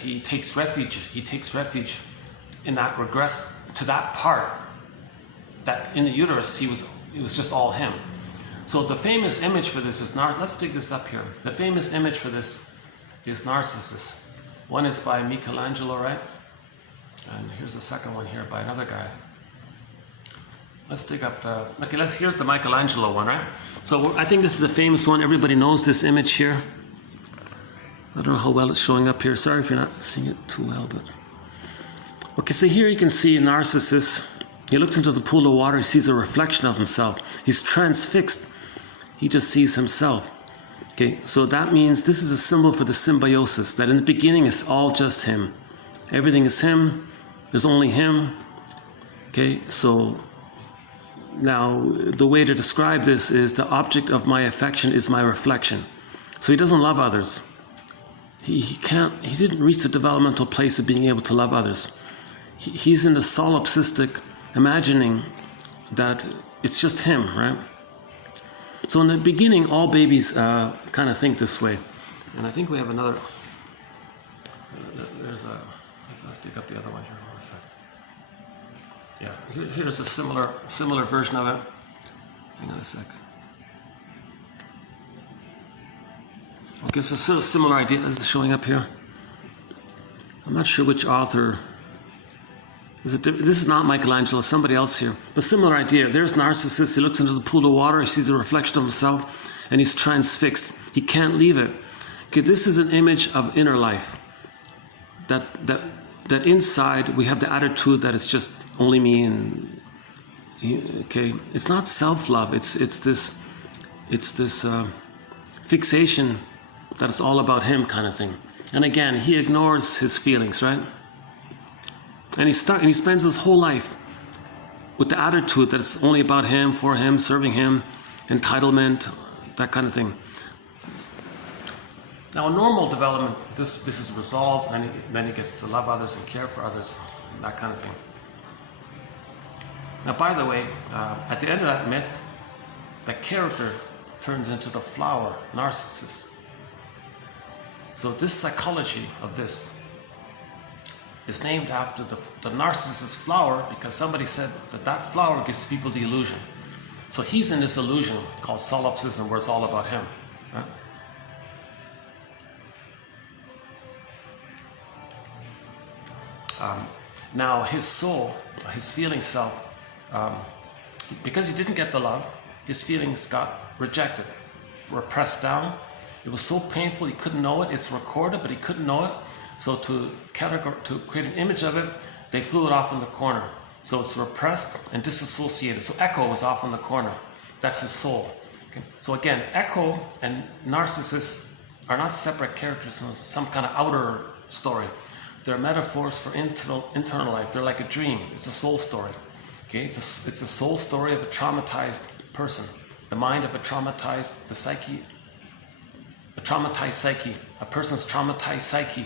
He takes refuge. He takes refuge in that regress to that part that in the uterus it was just all him. So the famous image for this is let's dig this up here. The famous image for this is Narcissus. One is by Michelangelo, right? And here's the second one here by another guy. Let's dig up the, okay, here's the Michelangelo one, right? So I think this is a famous one. Everybody knows this image here. I don't know how well it's showing up here. Sorry if you're not seeing it too well, but. Okay, so here you can see a narcissist. He looks into the pool of water, he sees a reflection of himself. He's transfixed. He just sees himself. Okay, so that means this is a symbol for the symbiosis, that in the beginning it's all just him. Everything is him, there's only him. Okay, so now the way to describe this is the object of my affection is my reflection. So he doesn't love others. He didn't reach the developmental place of being able to love others. He's in the solipsistic imagining that it's just him, right? So in the beginning, all babies kind of think this way. And I think we have another, let's dig up the other one here for a second. Yeah, here's a similar version of it. Hang on a sec. Okay, so sort of similar idea is showing up here. I'm not sure which author. This is not Michelangelo, somebody else here. But similar idea. There's Narcissus. He looks into the pool of water. He sees a reflection of himself, and he's transfixed. He can't leave it. Okay, this is an image of inner life. That inside we have the attitude that it's just only me and. Okay, it's not self-love. It's this fixation that it's all about him kind of thing. And again, he ignores his feelings, right? And he spends his whole life with the attitude that it's only about him, for him, serving him, entitlement, that kind of thing. Now, in normal development, this is resolved, and then he gets to love others and care for others, that kind of thing. Now, by the way, at the end of that myth, the character turns into the flower, narcissus. So this psychology of this is named after the narcissus flower because somebody said that flower gives people the illusion. So he's in this illusion called solipsism where it's all about him. Right? Now his soul, his feeling self, because he didn't get the love, his feelings got rejected, were pressed down. It was so painful he couldn't know it. It's recorded, but he couldn't know it. So to create an image of it, they flew it off in the corner. So it's repressed and disassociated. So Echo was off in the corner. That's his soul. Okay? So again, Echo and narcissists are not separate characters in some kind of outer story. They're metaphors for internal life. They're like a dream. It's a soul story. Okay? It's a soul story of a traumatized person. The mind of a traumatized, the psyche, a traumatized psyche, a person's traumatized psyche.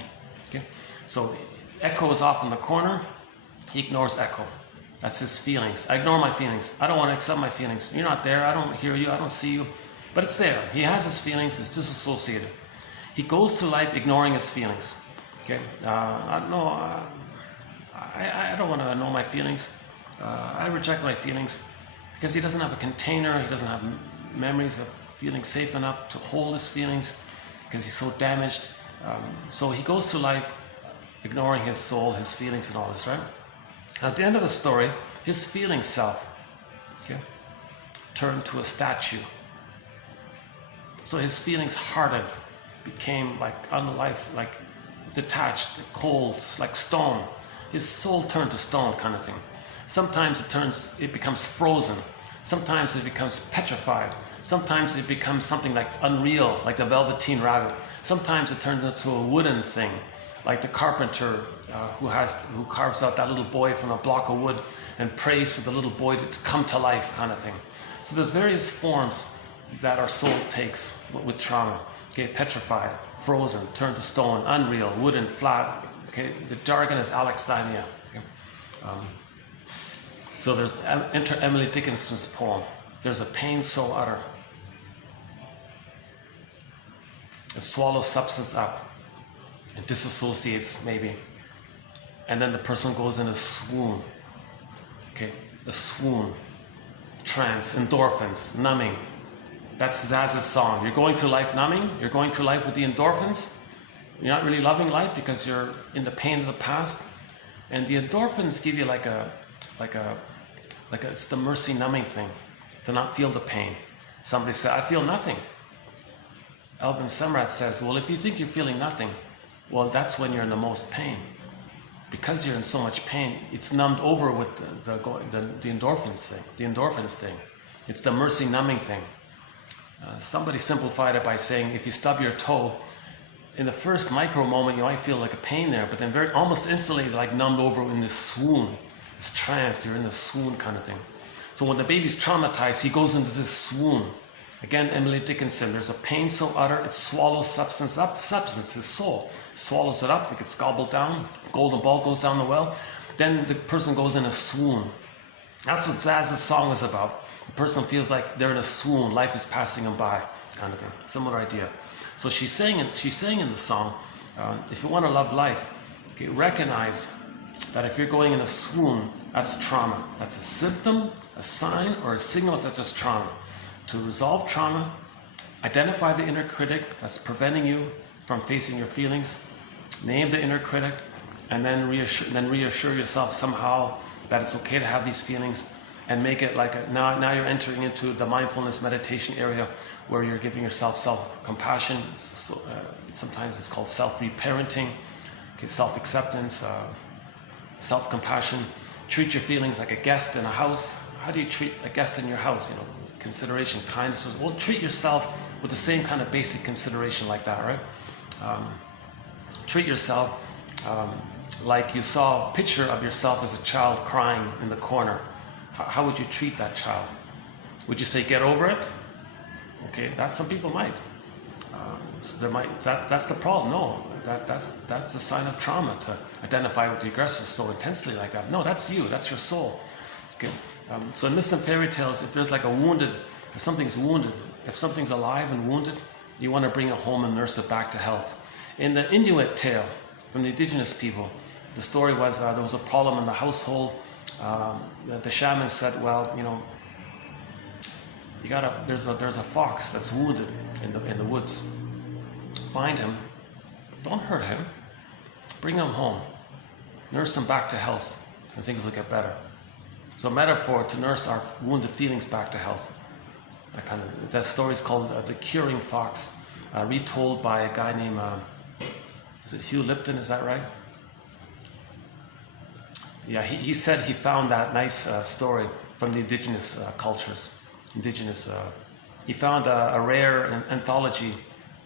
Okay? So Echo is off in the corner. He ignores Echo. That's his feelings. I ignore my feelings. I don't want to accept my feelings. You're not there. I don't hear you. I don't see you. But it's there. He has his feelings. It's disassociated. He goes through life ignoring his feelings. Okay? I don't know. I don't want to know my feelings. I reject my feelings because he doesn't have a container. He doesn't have memories of feeling safe enough to hold his feelings because he's so damaged. So he goes through life ignoring his soul, his feelings and all this, right? At the end of the story, his feeling self, okay, turned to a statue. So his feelings hardened, became like unlife, like detached, cold, like stone. His soul turned to stone, kind of thing. Sometimes it becomes frozen. Sometimes it becomes petrified. Sometimes it becomes something like unreal, like the Velveteen Rabbit. Sometimes it turns into a wooden thing, like the carpenter who carves out that little boy from a block of wood and prays for the little boy to come to life, kind of thing. So there's various forms that our soul takes with trauma. Okay, petrified, frozen, turned to stone, unreal, wooden, flat. Okay, the jargon is alexithymia. Okay? So there's enter Emily Dickinson's poem. There's a pain so utter. It swallows substance up. It disassociates maybe. And then the person goes in a swoon. Okay, a swoon. Trance, endorphins, numbing. That's Zaz's song. You're going through life numbing. You're going through life with the endorphins. You're not really loving life because you're in the pain of the past. And the endorphins give you like it's the mercy numbing thing, to not feel the pain. Somebody said, I feel nothing. Alvin Semrat says, well, if you think you're feeling nothing, well, that's when you're in the most pain. Because you're in so much pain, it's numbed over with the endorphins thing. It's the mercy numbing thing. Somebody simplified it by saying, if you stub your toe, in the first micro moment, you might feel like a pain there, but then almost instantly, like numbed over in this swoon, this trance, you're in this swoon kind of thing. So when the baby's traumatized, he goes into this swoon. Again, Emily Dickinson, there's a pain so utter, it swallows substance up, substance, his soul, swallows it up, it gets gobbled down, golden ball goes down the well, then the person goes in a swoon. That's what Zaz's song is about. The person feels like they're in a swoon, life is passing them by, kind of thing, similar idea. So she's saying in the song, if you want to love life, okay, recognize that if you're going in a swoon, that's trauma. That's a symptom, a sign, or a signal that there's trauma. To resolve trauma, identify the inner critic that's preventing you from facing your feelings, name the inner critic, and then reassure yourself somehow that it's okay to have these feelings, and make it like now you're entering into the mindfulness meditation area where you're giving yourself self-compassion. So, sometimes it's called self-reparenting, okay, self-acceptance, self-compassion. Treat your feelings like a guest in a house. How do you treat a guest in your house? Consideration, kindness. Well, treat yourself with the same kind of basic consideration like that, right? Treat yourself like you saw a picture of yourself as a child crying in the corner. How would you treat that child? Would you say, get over it? Okay, some people might. So that's the problem. No, that's a sign of trauma to identify with the aggressor so intensely like that. No, that's you. That's your soul. Okay. So in myths and fairy tales, if there's like if something's wounded, if something's alive and wounded, you want to bring it home and nurse it back to health. In the Inuit tale from the indigenous people, the story was there was a problem in the household. The shaman said, well, there's a fox that's wounded in the woods. Find him, don't hurt him, bring him home. nurse them back to health, and things will get better. So metaphor, to nurse our wounded feelings back to health. That story is called The Curing Fox, retold by a guy named, is it Hugh Lipton, is that right? Yeah, he said he found that nice story from the indigenous cultures. He found a rare anthology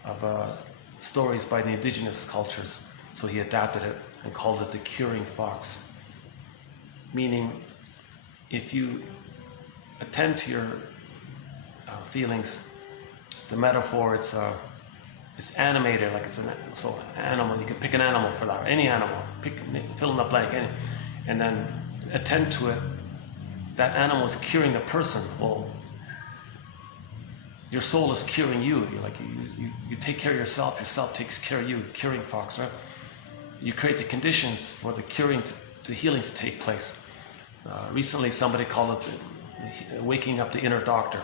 of stories by the indigenous cultures. So he adapted it and called it The Curing Fox. Meaning, if you attend to your feelings, the metaphor, it's animated, like so animal, you can pick an animal for that, any animal, fill in the blank, and then attend to it. That animal is curing a person. Well, your soul is curing you. You take care of yourself takes care of you, curing fox, right? You create the conditions for the curing, the healing to take place. Recently somebody called it waking up the inner doctor.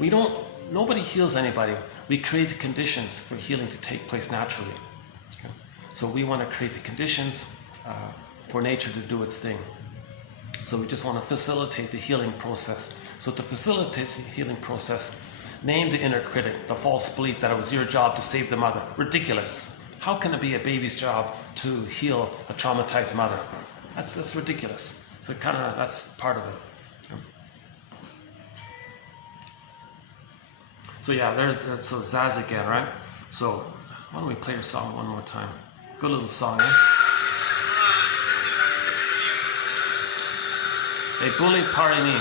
Nobody heals anybody. We create the conditions for healing to take place naturally. Okay? So we want to create the conditions for nature to do its thing. So we just want to facilitate the healing process. So to facilitate the healing process, name the inner critic, the false belief that it was your job to save the mother. Ridiculous. How can it be a baby's job to heal a traumatized mother? That's ridiculous. So that's part of it. So yeah, so Zaz again, right? So why don't we play your song one more time? Good little song, eh? Hey, bully parini.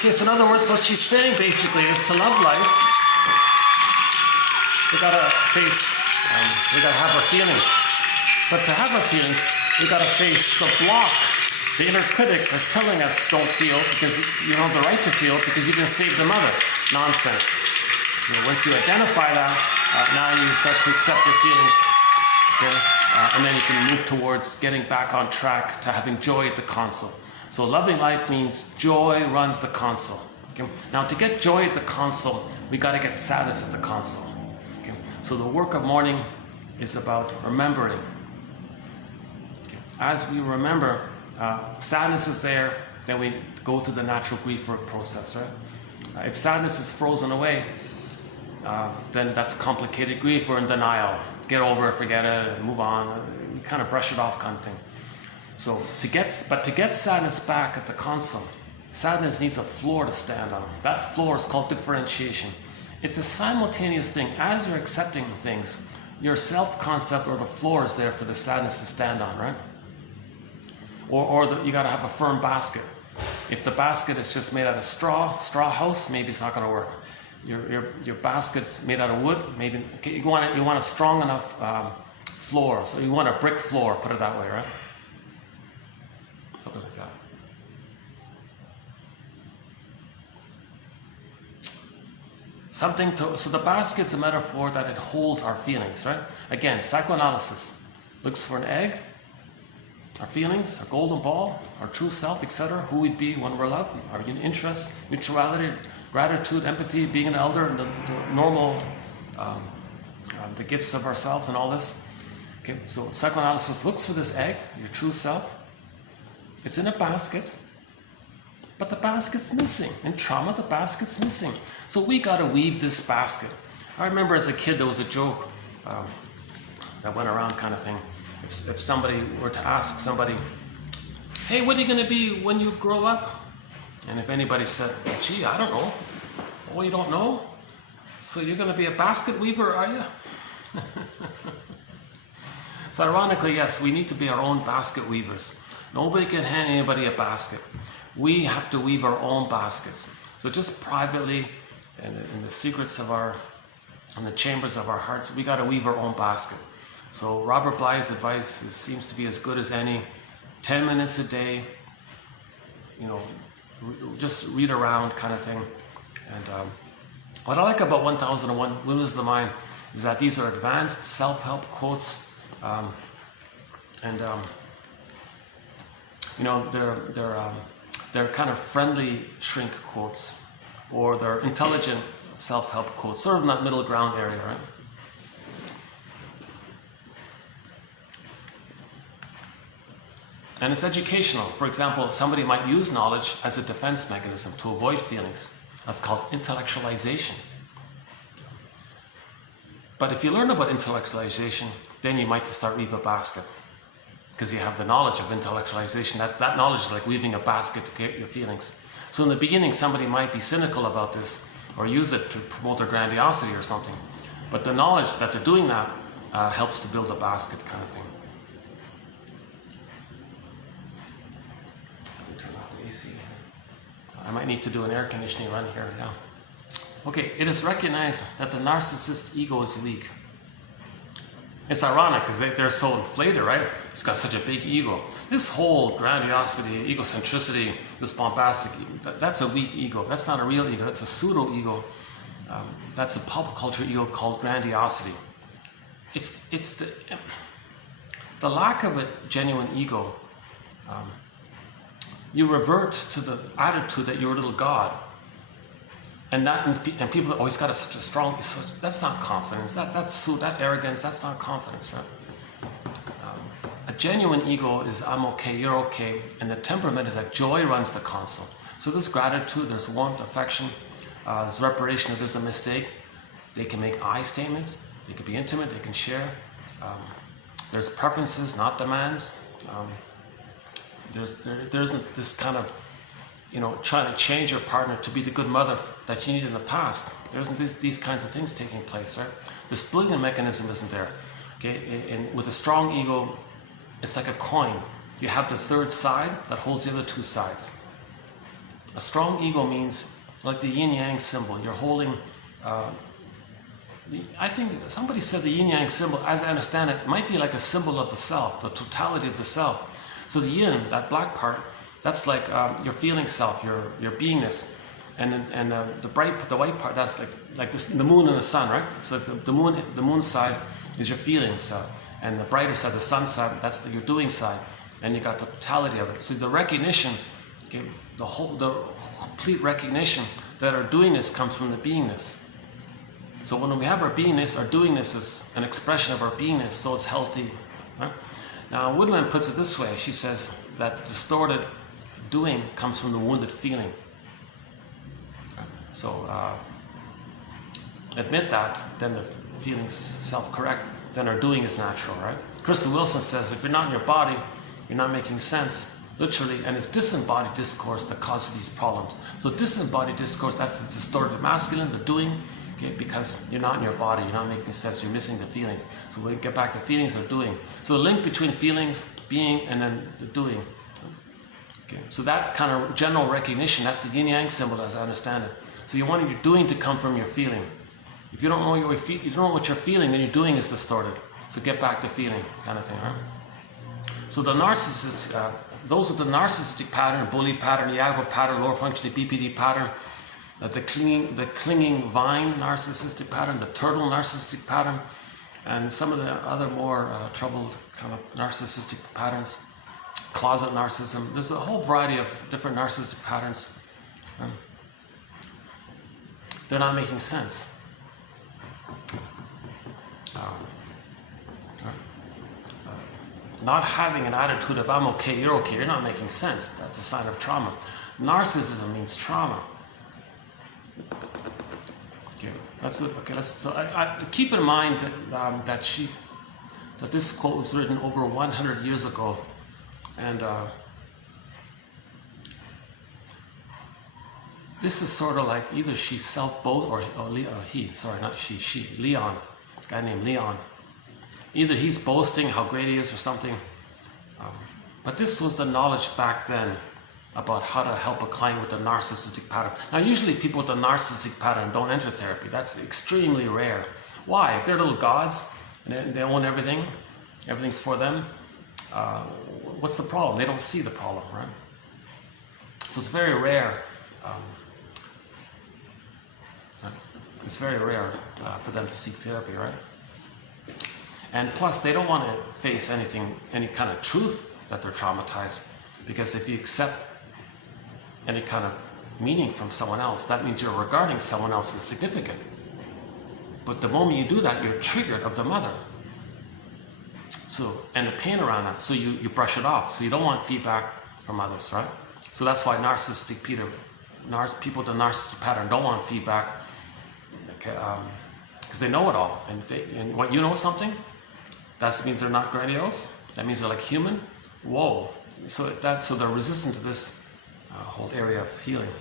Okay, so in other words, what she's saying basically is to love life, we gotta face, we gotta have our feelings. But to have our feelings, we gotta face the block, the inner critic that's telling us don't feel because you don't have the right to feel because you've been saved the mother. Nonsense. So once you identify that, now you start to accept your feelings, okay? And then you can move towards getting back on track to having joy at the console. So loving life means joy runs the console. Okay? Now to get joy at the console, we got to get sadness at the console. Okay? So the work of mourning is about remembering. Okay? As we remember, sadness is there, then we go through the natural grief work process, right? If sadness is frozen away, then that's complicated grief. We're in denial. Get over it, forget it, move on. We kind of brush it off kind of thing. So to get sadness back at the console, sadness needs a floor to stand on. That floor is called differentiation. It's a simultaneous thing. As you're accepting things, your self-concept or the floor is there for the sadness to stand on, right? You got to have a firm basket. If the basket is just made out of straw house, maybe it's not going to work. Your basket's made out of wood, maybe. Okay, you want a strong enough floor. So you want a brick floor, put it that way, right? Something like that. So the basket's a metaphor that it holds our feelings, right? Again, psychoanalysis looks for an egg, our feelings, our golden ball, our true self, etc., who we'd be when we're loved, our interests, mutuality, gratitude, empathy, being an elder, and the normal, the gifts of ourselves and all this. Okay, so psychoanalysis looks for this egg, your true self. It's in a basket, but the basket's missing. In trauma, the basket's missing. So we got to weave this basket. I remember as a kid there was a joke that went around kind of thing. If somebody were to ask somebody, hey, what are you going to be when you grow up? And if anybody said, gee, I don't know. Oh, you don't know? So you're going to be a basket weaver, are you? So ironically, yes, we need to be our own basket weavers. Nobody can hand anybody a basket. We have to weave our own baskets. So just privately, and in the secrets of in the chambers of our hearts, we got to weave our own basket. So Robert Bly's advice seems to be as good as any. 10 minutes a day, just read around kind of thing. And what I like about 1001 Windmills of the Mind is that these are advanced self-help quotes, they're kind of friendly shrink quotes, or they're intelligent self-help quotes, sort of in that middle ground area, right? And it's educational. For example, somebody might use knowledge as a defense mechanism to avoid feelings. That's called intellectualization. But if you learn about intellectualization, then you might start weaving a basket, because you have the knowledge of intellectualization. That knowledge is like weaving a basket to get your feelings. So in the beginning, somebody might be cynical about this or use it to promote their grandiosity or something. But the knowledge that they're doing that helps to build a basket kind of thing. Let me turn off the AC. I might need to do an air conditioning run here now. Okay, it is recognized that the narcissist ego is weak. It's ironic because they're so inflated, right? It's got such a big ego. This whole grandiosity, egocentricity, this bombastic, that's a weak ego. That's not a real ego. That's a pseudo-ego. That's a pop culture ego called grandiosity. It's the lack of a genuine ego. You revert to the attitude that you're a little god. And people that always got such a strong, that's not confidence. That arrogance, that's not confidence, right? A genuine ego is I'm okay, you're okay, and the temperament is that joy runs the console. So there's gratitude, there's warmth, affection, there's reparation if there's a mistake. They can make I statements, they can be intimate, they can share. There's preferences, not demands. There's this kind of trying to change your partner to be the good mother that you need in the past. There isn't these kinds of things taking place, right? The splitting mechanism isn't there. Okay, and with a strong ego, it's like a coin. you have the third side that holds the other two sides. A strong ego means, like the yin-yang symbol, you're holding, I think somebody said the yin-yang symbol, as I understand it, might be like a symbol of the self, the totality of the self. So the yin, that black part, that's like your feeling self, your beingness. And the white part, that's like this, the moon and the sun, right? So the moon side is your feeling self, and the brighter side, the sun side, that's your doing side, and you got the totality of it. So the recognition, okay, the complete recognition that our doingness comes from the beingness. So when we have our beingness, our doingness is an expression of our beingness, so it's healthy, right? Now Woodland puts it this way. She says that the distorted doing comes from the wounded feeling. So admit that, then the feeling's self-correct, then our doing is natural, right? Krista Wilson says, if you're not in your body, you're not making sense, literally, and it's disembodied discourse that causes these problems. So disembodied discourse, that's the distorted masculine, the doing, okay, because you're not in your body, you're not making sense, you're missing the feelings. So we get back to feelings or doing. So the link between feelings, being, and then the doing. Okay, so that kind of general recognition, that's the yin-yang symbol as I understand it. So you want your doing to come from your feeling. If you don't know what you're feeling, then your doing is distorted. So get back to feeling, kind of thing, right? So the narcissist, those with the narcissistic pattern, bully pattern, Iago pattern, lower functioning BPD pattern, the clinging vine narcissistic pattern, the turtle narcissistic pattern, and some of the other more troubled kind of narcissistic patterns, closet narcissism. There's a whole variety of different narcissistic patterns. They're not making sense. Not having an attitude of I'm okay, you're not making sense. That's a sign of trauma. Narcissism means trauma. Okay, so I keep in mind that that this quote was written over 100 years ago, and this is sort of like either she self-boast or he, sorry, not she, Leon, a guy named Leon. Either he's boasting how great he is or something, but this was the knowledge back then about how to help a client with a narcissistic pattern. Now usually people with a narcissistic pattern don't enter therapy. That's extremely rare. Why? If they're little gods and they own everything, everything's for them, what's the problem? They don't see the problem, right? So it's very rare. It's very rare for them to seek therapy, right? And plus, they don't want to face any kind of truth that they're traumatized, because if you accept any kind of meaning from someone else, that means you're regarding someone else as significant. But the moment you do that, you're triggered of the mother. So, and the pain around that, so you brush it off. So you don't want feedback from others, right? So that's why people with the narcissistic pattern don't want feedback, because they know it all. And when you know something, that means they're not grandiose. That means they're like human. Whoa. So they're resistant to this whole area of healing.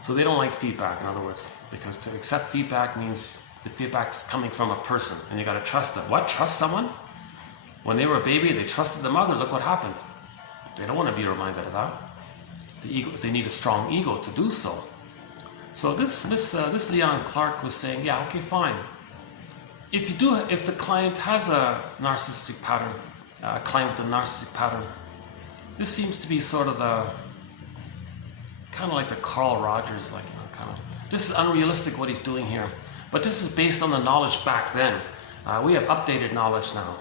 So they don't like feedback, in other words, because to accept feedback means the feedback's coming from a person, and you got to trust them. What? Trust someone? When they were a baby, they trusted the mother. Look what happened. They don't want to be reminded of that. The ego. They need a strong ego to do so. So this Leon Clark was saying, yeah, okay, fine. If the client has a narcissistic pattern, a client with a narcissistic pattern, this seems to be sort of the kind of like the Carl Rogers, like, you know, kind of. This is unrealistic what he's doing here, but this is based on the knowledge back then. We have updated knowledge now.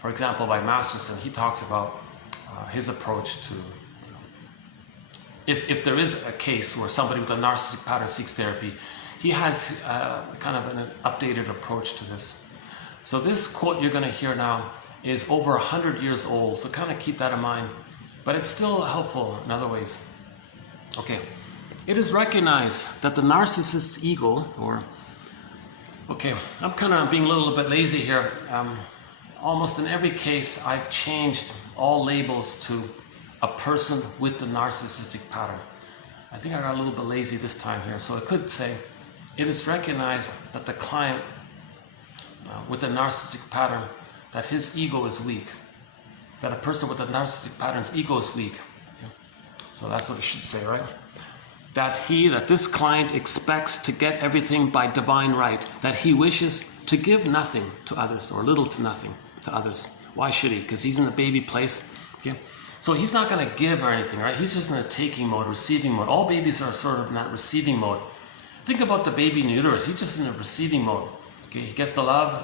For example, by Masterson, he talks about his approach to. If there is a case where somebody with a narcissistic pattern seeks therapy, he has kind of an updated approach to this. So this quote you're going to hear now is over 100 years old, so kind of keep that in mind. But it's still helpful in other ways. Okay, it is recognized that the narcissist's ego, I'm kind of being a little bit lazy here. Almost in every case, I've changed all labels to a person with the narcissistic pattern. I think I got a little bit lazy this time here, so I could say, it is recognized that the client with the narcissistic pattern, that his ego is weak. that a person with a narcissistic pattern's ego is weak. Okay. So that's what it should say, right? That this client expects to get everything by divine right, that he wishes to give nothing to others, or little to nothing to others. Why should he? Because he's in the baby place. Okay? So he's not going to give or anything, right? He's just in a taking mode, receiving mode. All babies are sort of in that receiving mode. Think about the baby in the uterus. He's just in a receiving mode. Okay? He gets the love,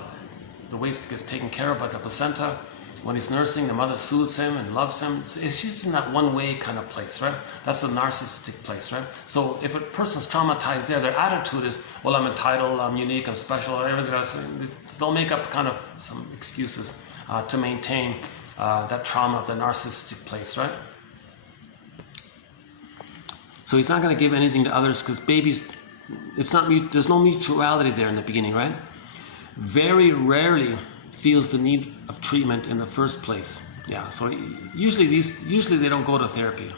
the waist gets taken care of by the placenta. When he's nursing, the mother soothes him and loves him. It's just in that one-way kind of place, right? That's the narcissistic place, right? So if a person's traumatized there, their attitude is, well, I'm entitled, I'm unique, I'm special, everything else. They'll make up kind of some excuses to maintain that trauma of the narcissistic place, right? So he's not going to give anything to others because babies, there's no mutuality there in the beginning, right? Very rarely feels the need of treatment in the first place. Yeah, so usually they don't go to therapy.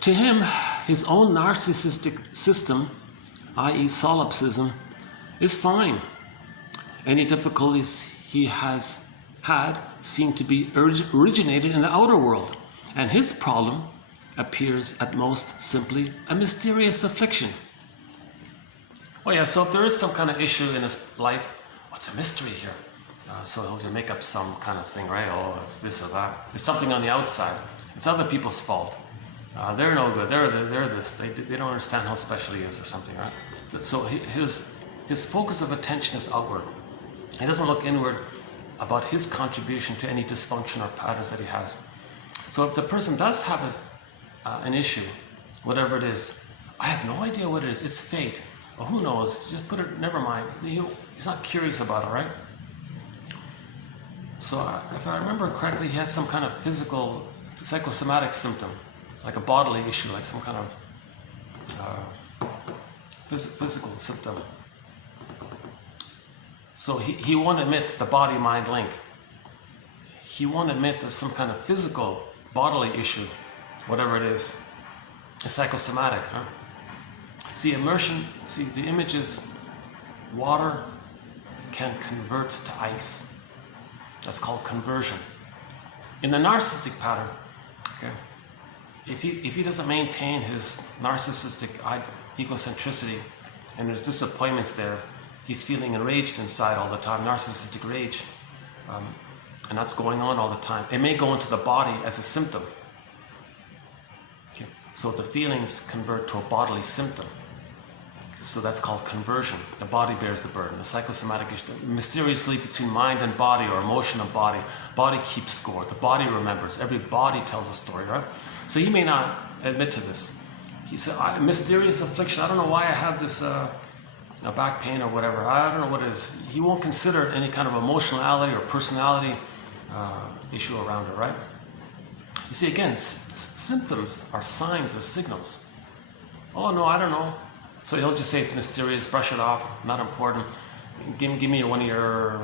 To him, his own narcissistic system, i.e. solipsism, is fine. Any difficulties he has had seem to be originated in the outer world, and his problem appears at most simply a mysterious affliction. Oh yeah, so if there is some kind of issue in his life, what's a mystery here? So he'll make up some kind of thing, right? Oh, it's this or that. It's something on the outside. It's other people's fault. They're no good. They're this. They don't understand how special he is or something, right? So his focus of attention is outward. He doesn't look inward about his contribution to any dysfunction or patterns that he has. So if the person does have an issue, whatever it is, I have no idea what it is. It's fate. Well, who knows? Just put it, never mind. He's not curious about it, right? So if I remember correctly, he had some kind of physical, psychosomatic symptom, like a bodily issue, like some kind of physical symptom. So he won't admit the body-mind link. He won't admit there's some kind of physical, bodily issue, whatever it is. It's psychosomatic, huh? See, the image is water can convert to ice. That's called conversion. In the narcissistic pattern, okay, if he doesn't maintain his narcissistic egocentricity and there's disappointments there, he's feeling enraged inside all the time, narcissistic rage, and that's going on all the time. It may go into the body as a symptom. Okay. So the feelings convert to a bodily symptom. So that's called conversion. The body bears the burden. The psychosomatic issue, mysteriously between mind and body, or emotion and body, body keeps score. The body remembers. Every body tells a story, right? So he may not admit to this. He said, mysterious affliction. I don't know why I have this back pain or whatever. I don't know what it is. He won't consider any kind of emotionality or personality issue around it, right? You see, again, symptoms are signs or signals. Oh no, I don't know. So he'll just say it's mysterious, brush it off, not important. Give me one of your,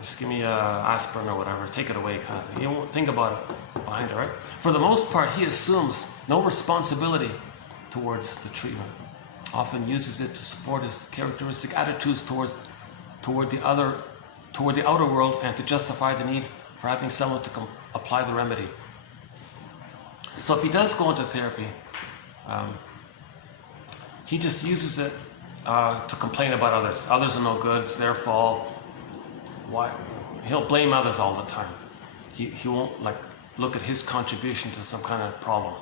just give me aspirin or whatever, take it away kind of thing. He won't think about it behind it, right? For the most part, he assumes no responsibility towards the treatment. Often uses it to support his characteristic attitudes toward the outer world and to justify the need for having someone to apply the remedy. So if he does go into therapy, he just uses it to complain about others. Others are no good, it's their fault. Why? He'll blame others all the time. He won't look at his contribution to some kind of problem.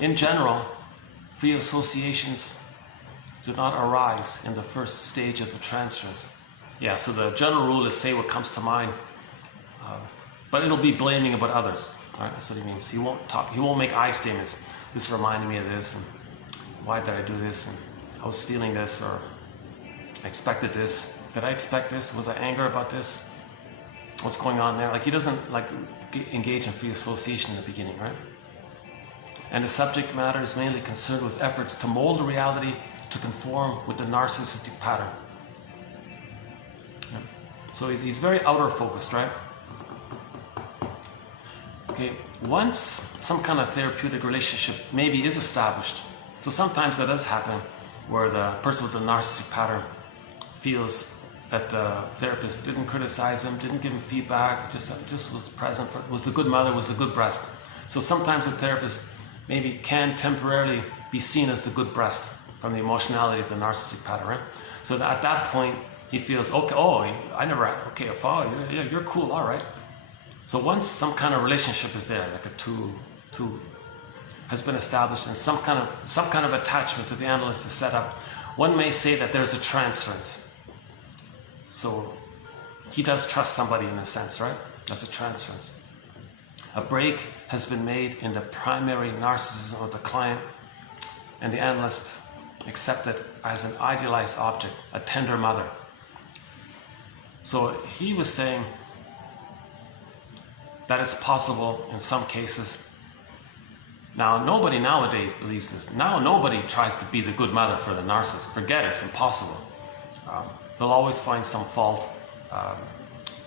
In general, free associations do not arise in the first stage of the transference. Yeah, so the general rule is say what comes to mind, but it'll be blaming about others. Right? That's what he means. He won't make I statements. This reminded me of this, and why did I do this, and I was feeling this, or I expected this. Did I expect this? Was I angry about this? What's going on there? Like he doesn't engage in free association in the beginning, right? And the subject matter is mainly concerned with efforts to mold reality to conform with the narcissistic pattern. Yeah. So he's very outer focused, right? Okay, once some kind of therapeutic relationship maybe is established, so sometimes that does happen, where the person with the narcissistic pattern feels that the therapist didn't criticize him, didn't give him feedback, just was present, was the good mother, was the good breast. So sometimes a therapist maybe can temporarily be seen as the good breast from the emotionality of the narcissistic pattern, right? So that at that point, he feels, okay, you're cool, all right. So once some kind of relationship is there, like a two has been established, and some kind of attachment to the analyst is set up, one may say that there's a transference. So he does trust somebody in a sense, right? That's a transference. A break has been made in the primary narcissism of the client, and the analyst accepted as an idealized object, a tender mother. So he was saying that it's possible in some cases. Now, nobody nowadays believes this. Now, nobody tries to be the good mother for the narcissist. Forget it, it's impossible. They'll always find some fault.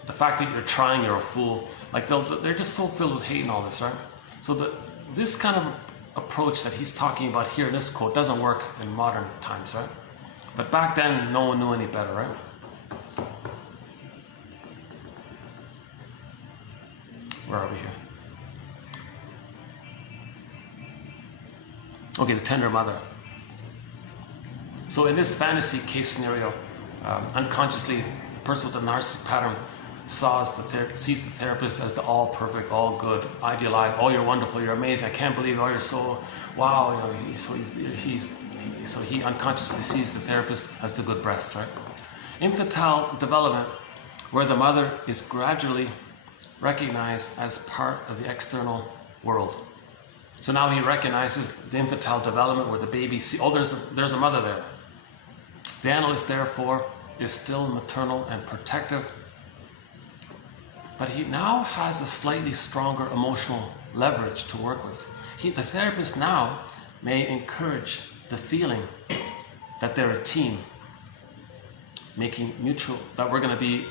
The fact that you're trying, you're a fool. Like they're just so filled with hate and all this, right? So this kind of approach that he's talking about here in this quote doesn't work in modern times, right? But back then, no one knew any better, right? Where are we here? Okay, the tender mother. So in this fantasy case scenario, unconsciously, the person with the narcissistic pattern sees the therapist as the all perfect, all good, idealized. Oh, you're wonderful, you're amazing. I can't believe. Oh, you're so wow. So he unconsciously sees the therapist as the good breast, right? Infantile development, where the mother is gradually recognized as part of the external world. So now he recognizes the infantile development where the baby sees, oh, there's a mother there. The analyst, therefore, is still maternal and protective, but he now has a slightly stronger emotional leverage to work with. The therapist now may encourage the feeling that they're a team, making mutual, that we're going to be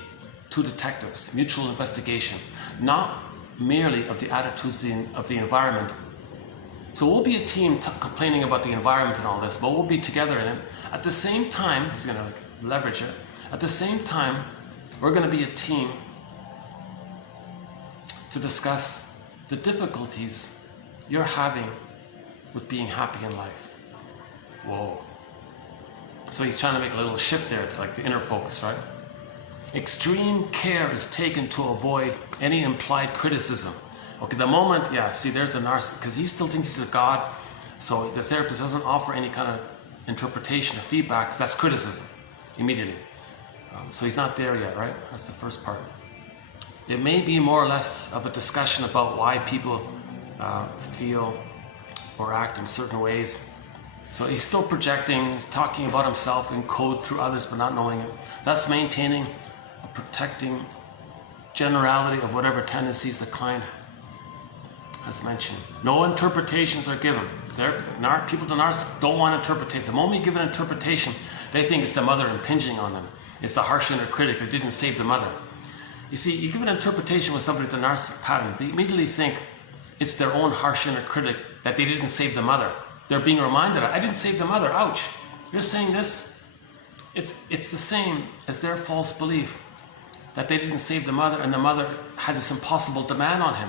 two detectives, mutual investigation, not merely of the attitudes of the environment. So we'll be a team complaining about the environment and all this, but we'll be together in it. At the same time, he's going to leverage it. At the same time, we're going to be a team to discuss the difficulties you're having with being happy in life. Whoa. So he's trying to make a little shift there to like the inner focus, right? Extreme care is taken to avoid any implied criticism. Okay, the moment, yeah, see, there's the narcissist, because he still thinks he's a god, so the therapist doesn't offer any kind of interpretation or feedback, because that's criticism, immediately. So he's not there yet, right? That's the first part. It may be more or less of a discussion about why people feel or act in certain ways. So he's still projecting, he's talking about himself in code through others, but not knowing it. Thus maintaining a protecting generality of whatever tendencies the client has mentioned. No interpretations are given. People with the narcissist don't want to interpret. The moment you give an interpretation, they think it's the mother impinging on them. It's the harsh inner critic that didn't save the mother. You see, you give an interpretation with somebody with the narcissistic pattern, they immediately think it's their own harsh inner critic that they didn't save the mother. They're being reminded, I didn't save the mother, ouch. You're saying this? It's the same as their false belief that they didn't save the mother and the mother had this impossible demand on him.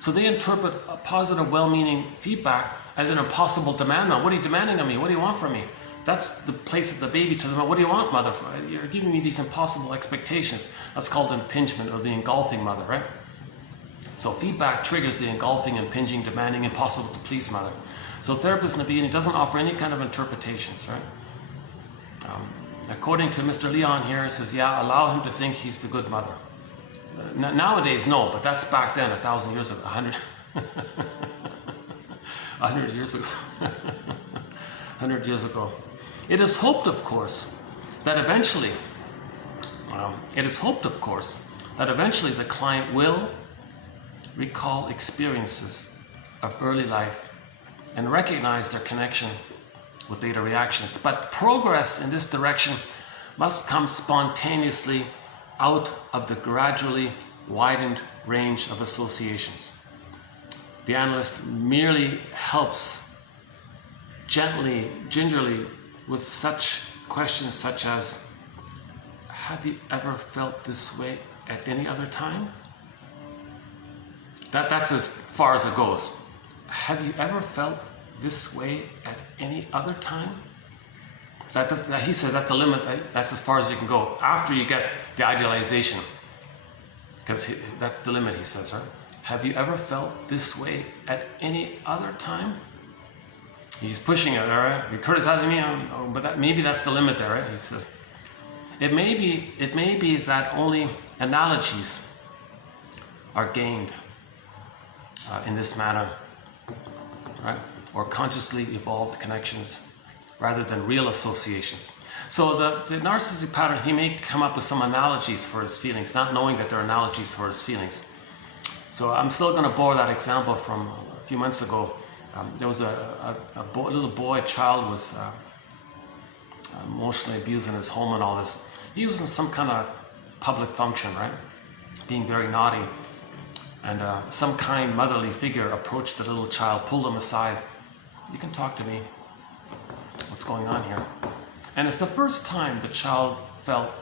So they interpret a positive, well-meaning feedback as an impossible demand on. What are you demanding of me? What do you want from me? That's the place of the baby to the mother. What do you want, mother? You're giving me these impossible expectations. That's called impingement, or the engulfing mother, right? So feedback triggers the engulfing, impinging, demanding, impossible to please mother. So therapist in the beginning doesn't offer any kind of interpretations, right? According to Mr. Leon here, it says, yeah, allow him to think he's the good mother. Nowadays, no, but that's back then, 1,000 years ago, 100 years ago. 100 years ago. It is hoped, of course, that eventually, the client will recall experiences of early life and recognize their connection with later reactions. But progress in this direction must come spontaneously out of the gradually widened range of associations. The analyst merely helps gingerly with such questions such as, have you ever felt this way at any other time? That's as far as it goes. Have you ever felt this way at any other time? He says that's the limit, that's as far as you can go after you get the idealization. Because that's the limit, he says, right? Have you ever felt this way at any other time? He's pushing it, all right? You're criticizing me, but maybe that's the limit there, right? He says, it may be that only analogies are gained in this manner, right? Or consciously evolved connections rather than real associations. So the narcissistic pattern, he may come up with some analogies for his feelings, not knowing that they're analogies for his feelings. So I'm still going to borrow that example from a few months ago. There was a little boy, child was emotionally abused in his home and all this. He was in some kind of public function, right? Being very naughty. And some kind motherly figure approached the little child, pulled him aside. You can talk to me. What's going on here? And it's the first time the child felt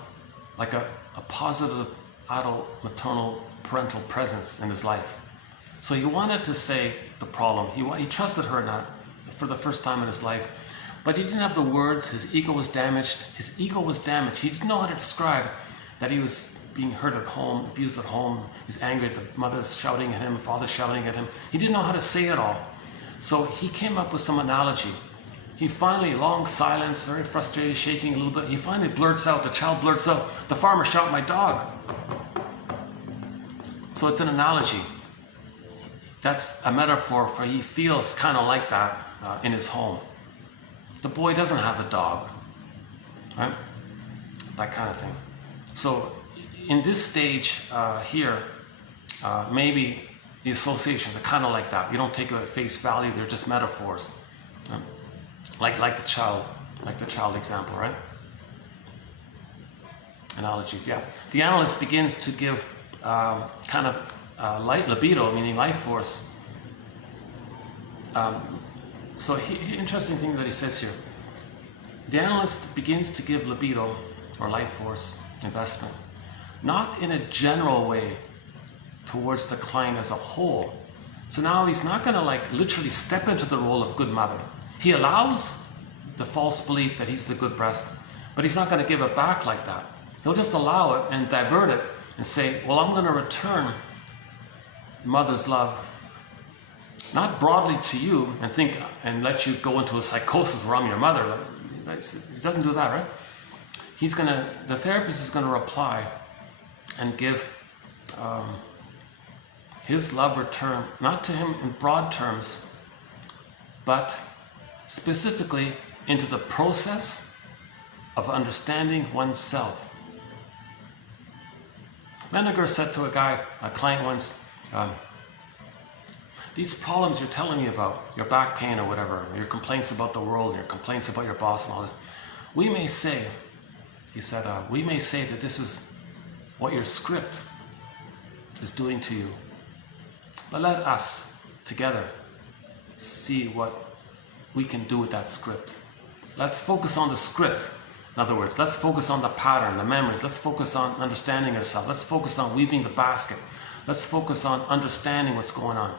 like a positive adult maternal parental presence in his life. So he wanted to say the problem. He trusted her not for the first time in his life, but he didn't have the words. His ego was damaged. His ego was damaged. He didn't know how to describe that he was being hurt at home, abused at home. He was angry at the mother's shouting at him, the father shouting at him. He didn't know how to say it all. So he came up with some analogy. He finally, long silence, very frustrated, shaking a little bit, he finally blurts out, the child blurts out, "The farmer shot my dog." So it's an analogy. That's a metaphor for he feels kind of like that in his home. The boy doesn't have a dog, right? That kind of thing. So in this stage here, maybe the associations are kind of like that. You don't take it at face value, they're just metaphors. Right? Like the child example, right? Analogies, yeah. The analyst begins to give kind of light libido, meaning life force. So interesting thing that he says here. The analyst begins to give libido or life force investment, not in a general way towards the client as a whole. So now he's not going to like literally step into the role of good mother. He allows the false belief that he's the good breast, but he's not going to give it back like that. He'll just allow it and divert it and say, well, I'm going to return mother's love, not broadly to you and think and let you go into a psychosis where I'm your mother. He doesn't do that, right? The therapist is going to reply and give his love return, not to him in broad terms, but specifically into the process of understanding oneself. Menninger said to a client once, these problems you're telling me about, your back pain or whatever, your complaints about the world, your complaints about your boss and all that, we may say, he said, we may say that this is what your script is doing to you. But let us together see what we can do with that script. Let's focus on the script. In other words, let's focus on the pattern, the memories. Let's focus on understanding ourselves. Let's focus on weaving the basket. Let's focus on understanding what's going on.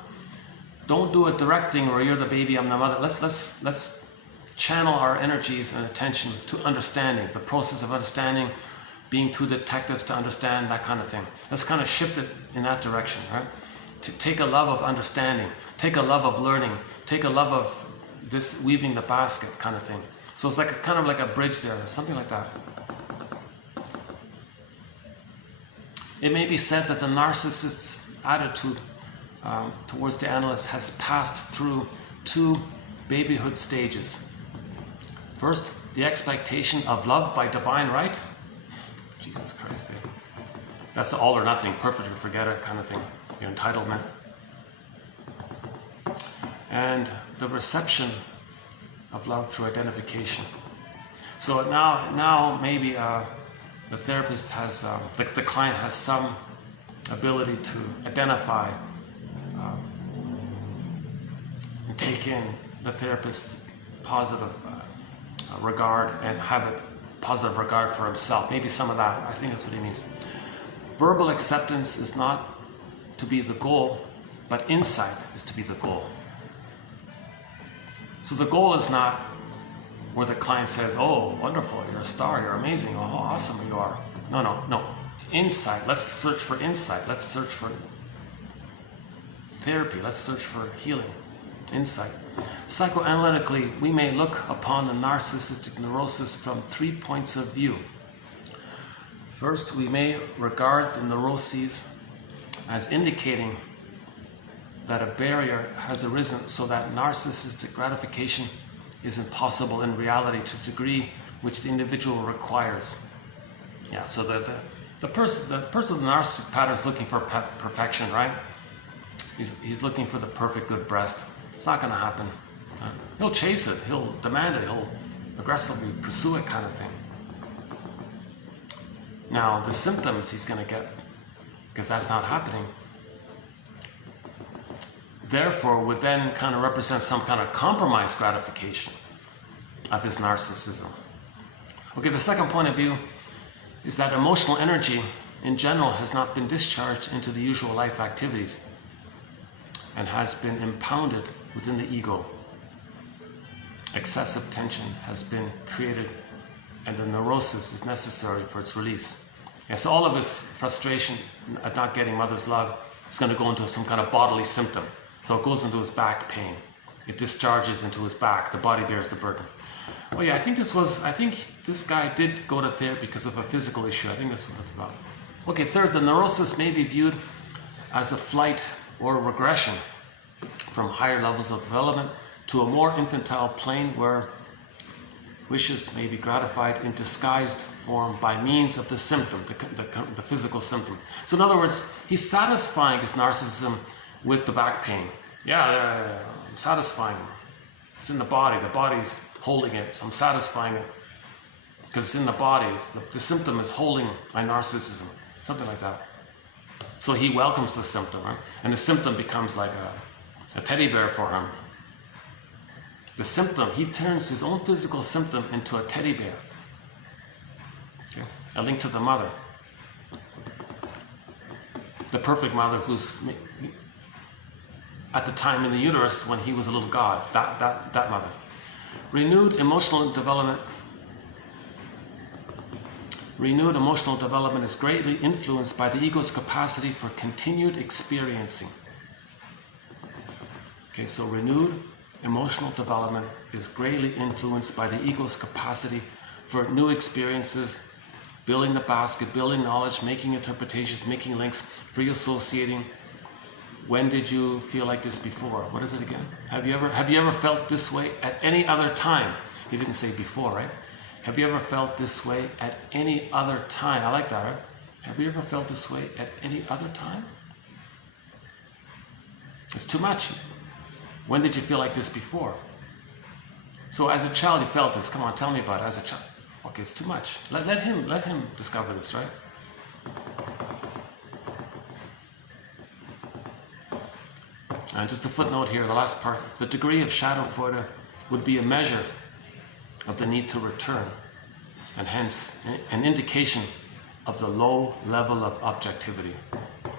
Don't do it directing where you're the baby, I'm the mother. Let's channel our energies and attention to understanding, the process of understanding, being two detectives to understand, that kind of thing. Let's kind of shift it in that direction, right? To take a love of understanding, take a love of learning, take a love of this weaving the basket kind of thing. So it's like kind of like a bridge there, something like that. It may be said that the narcissist's attitude towards the analyst has passed through two babyhood stages. First, the expectation of love by divine right. Jesus Christ, eh? That's the all or nothing, perfect or forget it kind of thing, your entitlement. And the reception of love through identification. So now maybe the therapist has, the client has some ability to identify and take in the therapist's positive regard and have a positive regard for himself. Maybe some of that. I think that's what he means. Verbal acceptance is not to be the goal, but insight is to be the goal. So the goal is not where the client says, oh, wonderful, you're a star, you're amazing, oh, how awesome you are. No. Insight. Let's search for insight. Let's search for therapy. Let's search for healing. Insight. Psychoanalytically, we may look upon the narcissistic neurosis from 3 points of view. First, we may regard the neuroses as indicating that a barrier has arisen so that narcissistic gratification is impossible in reality to the degree which the individual requires. Yeah, so the person with the narcissistic pattern is looking for perfection, right? He's looking for the perfect good breast. It's not going to happen. He'll chase it, he'll demand it, he'll aggressively pursue it, kind of thing. Now, the symptoms he's going to get, because that's not happening, therefore would then kind of represent some kind of compromised gratification of his narcissism. Okay, the second point of view is that emotional energy in general has not been discharged into the usual life activities and has been impounded within the ego. Excessive tension has been created and the neurosis is necessary for its release. And so all of his frustration at not getting mother's love is going to go into some kind of bodily symptom. So it goes into his back pain. It discharges into his back. The body bears the burden. Oh yeah, I think this guy did go to therapy because of a physical issue. I think that's what it's about. Okay, third, the neurosis may be viewed as a flight or regression from higher levels of development to a more infantile plane where wishes may be gratified in disguised form by means of the symptom, the physical symptom. So in other words, he's satisfying his narcissism with the back pain. Yeah, I'm satisfying him. It's in the body's holding it, so I'm satisfying it. Because it's in the body, the symptom is holding my narcissism, something like that. So he welcomes the symptom, right? And the symptom becomes like a teddy bear for him. The symptom, he turns his own physical symptom into a teddy bear. Okay? A link to the mother. The perfect mother who's at the time in the uterus when he was a little god, that mother. Renewed emotional development is greatly influenced by the ego's capacity for continued experiencing. Okay, so renewed emotional development is greatly influenced by the ego's capacity for new experiences, building the basket, building knowledge, making interpretations, making links, free associating. When did you feel like this before? What is it again? Have you ever felt this way at any other time? He didn't say before, right? Have you ever felt this way at any other time? I like that, right? Have you ever felt this way at any other time? It's too much. When did you feel like this before? So as a child you felt this. Come on, tell me about it as a child. Okay, it's too much. Let him discover this, right? And just a footnote here, the last part. The degree of schadenfreude would be a measure of the need to return, and hence an indication of the low level of objectivity. Yeah.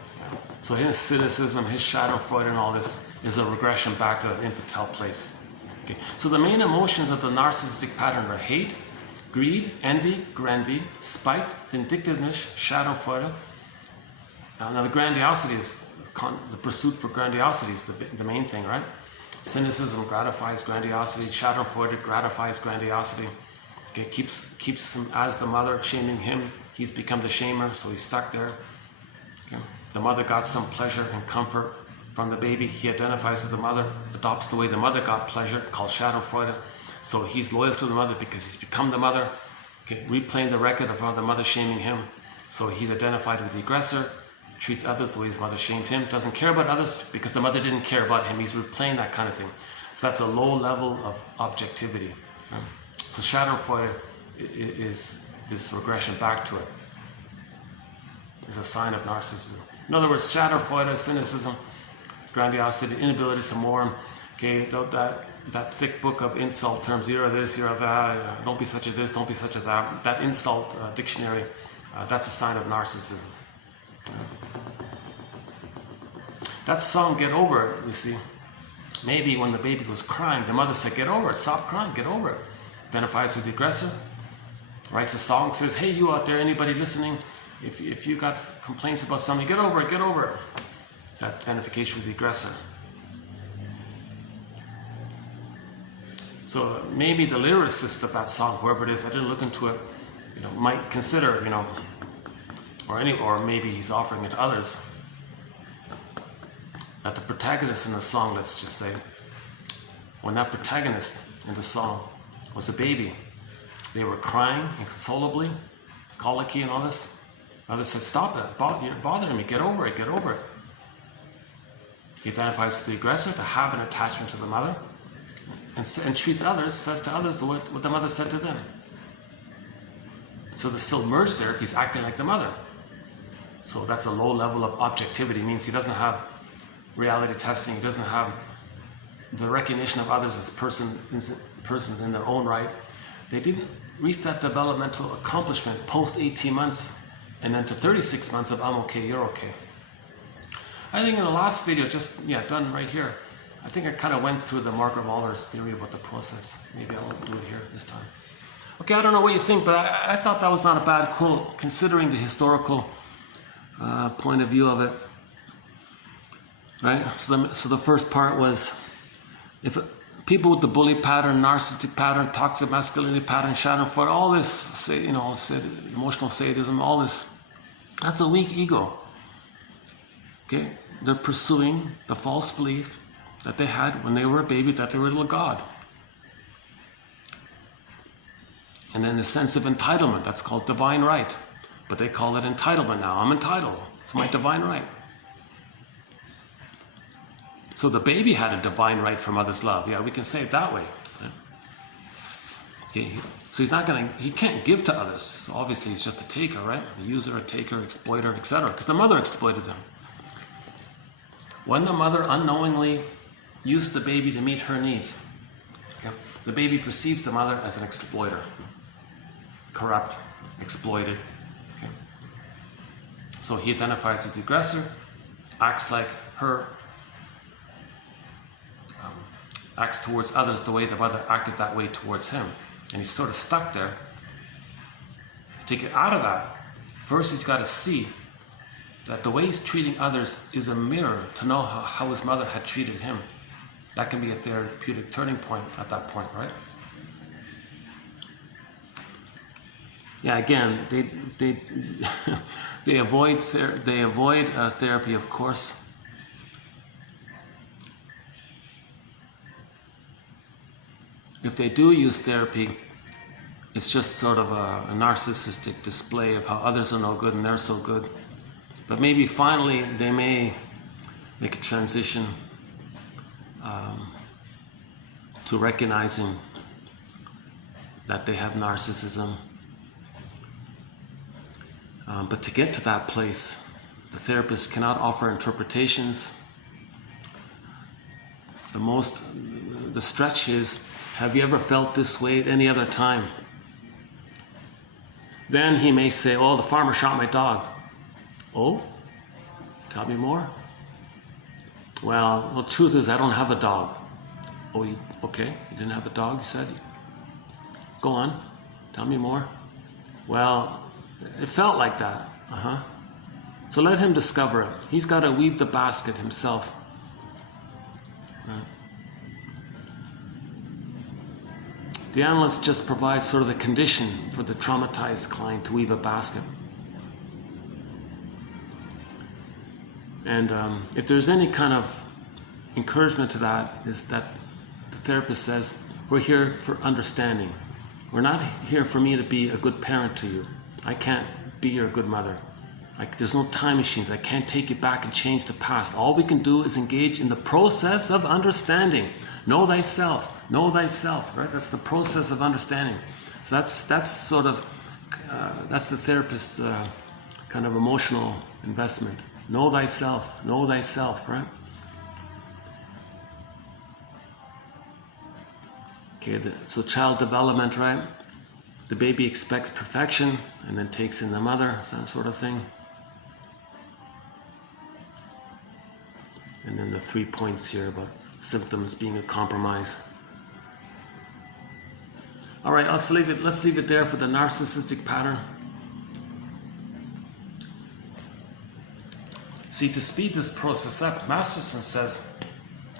So his cynicism, his schadenfreude and all this is a regression back to that infantile place. Okay. So the main emotions of the narcissistic pattern are hate, greed, envy, grandiosity, spite, vindictiveness, schadenfreude. Now the grandiosity is the pursuit for grandiosity is the main thing, right? Cynicism gratifies grandiosity. Schadenfreude gratifies grandiosity. Okay, keeps him as the mother, shaming him. He's become the shamer, so he's stuck there. Okay. The mother got some pleasure and comfort from the baby. He identifies with the mother, adopts the way the mother got pleasure, called schadenfreude. So he's loyal to the mother because he's become the mother. Okay, replaying the record of the mother shaming him. So he's identified with the aggressor. Treats others the way his mother shamed him, doesn't care about others because the mother didn't care about him. He's replaying that kind of thing. So that's a low level of objectivity. Right? So schadenfreude is this regression back to it. Is a sign of narcissism. In other words, schadenfreude, cynicism, grandiosity, inability to mourn. Okay, that that thick book of insult terms, you're this, you're that, don't be such a this, don't be such a that, that insult dictionary, that's a sign of narcissism. That song, Get Over It, you see, maybe when the baby was crying, the mother said, get over it, stop crying, get over it. Identifies with the aggressor, writes a song, says, hey, you out there, anybody listening, if you got complaints about something, get over it, get over it. So that's identification with the aggressor. So maybe the lyricist of that song, whoever it is, I didn't look into it, might consider, or maybe he's offering it to others, that the protagonist in the song, let's just say, when that protagonist in the song was a baby, they were crying inconsolably, colicky and all this. Others said, stop it, you're bothering me, get over it, get over it. He identifies with the aggressor to have an attachment to the mother, and treats others, says to others what the mother said to them. So there's still merged there if he's acting like the mother. So that's a low level of objectivity, means he doesn't have reality testing, he doesn't have the recognition of others as persons in their own right. They didn't reach that developmental accomplishment post 18 months and then to 36 months of I'm okay, you're okay. I think in the last video, done right here, I think I kind of went through the Margaret Waller's theory about the process. Maybe I won't do it here this time. Okay, I don't know what you think, but I thought that was not a bad quote, considering the historical point of view of it. Right? So the first part was, if people with the bully pattern, narcissistic pattern, toxic masculinity pattern, schadenfreude, all this, emotional sadism, all this, that's a weak ego. Okay? They're pursuing the false belief that they had when they were a baby, that they were a little god. And then the sense of entitlement, that's called divine right. But they call it entitlement now. I'm entitled. It's my divine right. So the baby had a divine right for mother's love. Yeah, we can say it that way. Right? Okay, so he can't give to others. So obviously he's just a taker, right? A user, a taker, exploiter, etc. Because the mother exploited them. When the mother unknowingly uses the baby to meet her needs, okay, the baby perceives the mother as an exploiter, corrupt, exploited. Okay. So he identifies with the aggressor, acts like her, acts towards others the way the mother acted that way towards him. And he's sort of stuck there. To get out of that, first he's got to see that the way he's treating others is a mirror to know how his mother had treated him. That can be a therapeutic turning point at that point, right? Yeah, again, they avoid therapy, of course. If they do use therapy, it's just sort of a narcissistic display of how others are no good and they're so good. But maybe finally they may make a transition to recognizing that they have narcissism. But to get to that place, the therapist cannot offer interpretations. The stretch is, have you ever felt this way at any other time? Then he may say, oh, the farmer shot my dog. Oh, tell me more. Well, the truth is I don't have a dog. Oh, okay, you didn't have a dog, you said? Go on, tell me more. Well, it felt like that. So let him discover it. He's got to weave the basket himself. Right. The analyst just provides sort of the condition for the traumatized client to weave a basket. And if there's any kind of encouragement to that, is that the therapist says, we're here for understanding. We're not here for me to be a good parent to you. I can't be your good mother. There's no time machines. I can't take you back and change the past. All we can do is engage in the process of understanding. Know thyself, right? That's the process of understanding. So that's sort of, that's the therapist's kind of emotional investment. Know thyself, right? Okay, so child development, right? The baby expects perfection and then takes in the mother, that sort of thing. And then the 3 points here about symptoms being a compromise. All right, let's leave it there for the narcissistic pattern. See, to speed this process up, Masterson says,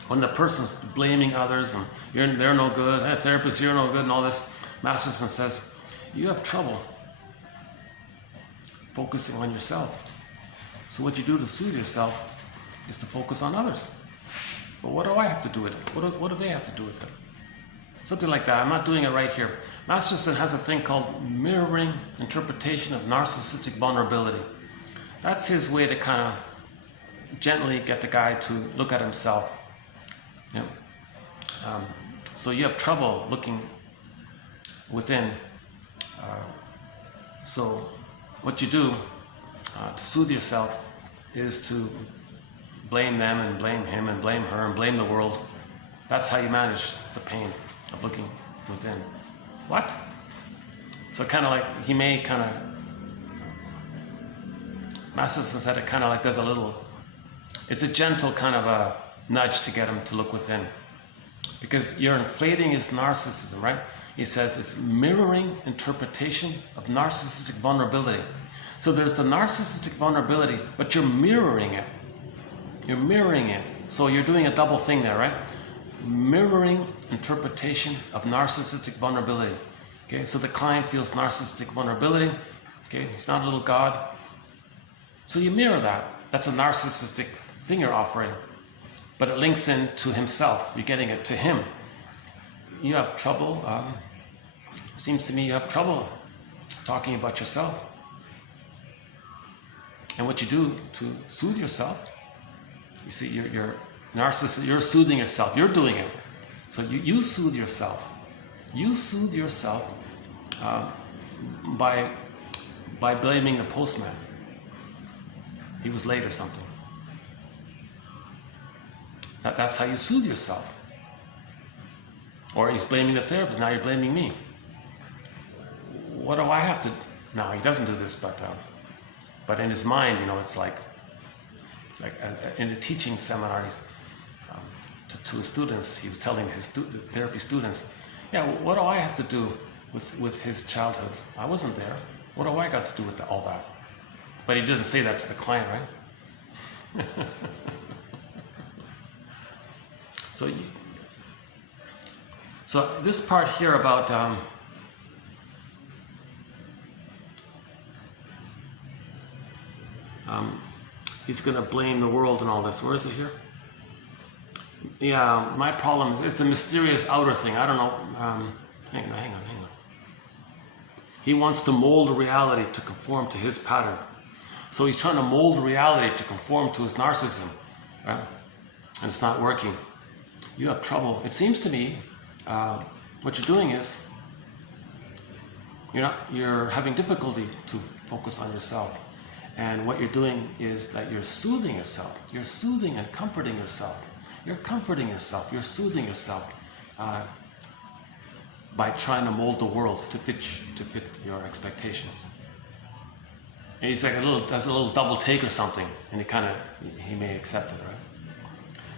when the person's blaming others and they're no good, hey, therapist, you're no good, and all this, Masterson says, you have trouble focusing on yourself. So what you do to soothe yourself is to focus on others. But what do I have to do with it? What do they have to do with it? Something like that. I'm not doing it right here. Masterson has a thing called mirroring interpretation of narcissistic vulnerability. That's his way to kind of gently get the guy to look at himself. Yeah. So you have trouble looking within. So what you do to soothe yourself is to blame them and blame him and blame her and blame the world. That's how you manage the pain of looking within. What? So kind of like he may kind of, Masterson said it kind of like there's a little, it's a gentle kind of a nudge to get him to look within. Because you're inflating his narcissism, right? He says it's mirroring interpretation of narcissistic vulnerability. So there's the narcissistic vulnerability, but you're mirroring it. You're mirroring it. So you're doing a double thing there, right? Mirroring interpretation of narcissistic vulnerability. Okay, so the client feels narcissistic vulnerability. Okay, he's not a little god. So you mirror that. That's a narcissistic thing you're offering. But it links in to himself. You're getting it to him. You have trouble, seems to me you have trouble talking about yourself. And what you do to soothe yourself, you see, you're narcissist, you're soothing yourself, you're doing it. So you soothe yourself. You soothe yourself by blaming the postman. He was late or something. That's how you soothe yourself. Or he's blaming the therapist, now you're blaming me. What do I have to... No, he doesn't do this, but in his mind, you know, it's like in a teaching seminar, he's, to his students, he was telling his therapy students, yeah, what do I have to do with his childhood? I wasn't there. What do I got to do with all that? But he doesn't say that to the client, right? So this part here about he's going to blame the world and all this. Where is it here? Yeah, my problem is it's a mysterious outer thing. I don't know. Hang on. He wants to mold reality to conform to his pattern. So he's trying to mold reality to conform to his narcissism, right? And it's not working. You have trouble. It seems to me what you're doing is you're having difficulty to focus on yourself. And what you're doing is that you're soothing yourself. You're soothing and comforting yourself. You're comforting yourself. You're soothing yourself by trying to mold the world to fit your expectations. And he's like does a little double take or something, and he may accept it, right?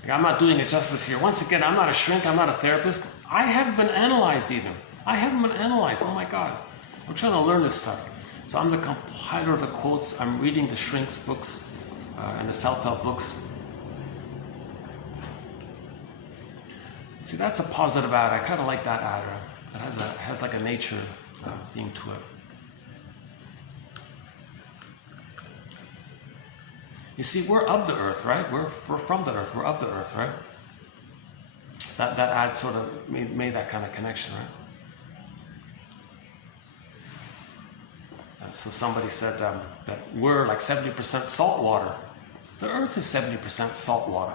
Like, I'm not doing it justice here. Once again, I'm not a shrink. I'm not a therapist. I haven't been analyzed even. I haven't been analyzed. Oh my God. I'm trying to learn this stuff. So I'm the compiler of the quotes. I'm reading the shrinks books and the self-help books. See, that's a positive ad. I kind of like that ad. It has like a nature theme to it. You see, we're of the earth, right? We're from the earth. We're of the earth, right? That ad sort of made that kind of connection, right? So somebody said that we're like 70% salt water. The earth is 70% salt water.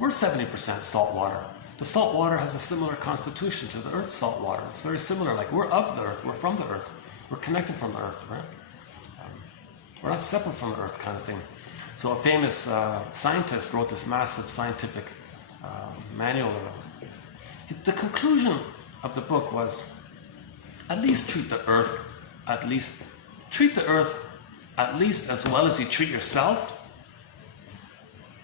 We're 70% salt water. The salt water has a similar constitution to the earth's salt water. It's very similar. Like, we're of the earth. We're from the earth. We're connected from the earth, right? We're not separate from the earth, kind of thing. So a famous scientist wrote this massive scientific manual. The conclusion of the book was, at least treat the earth, at least as well as you treat yourself.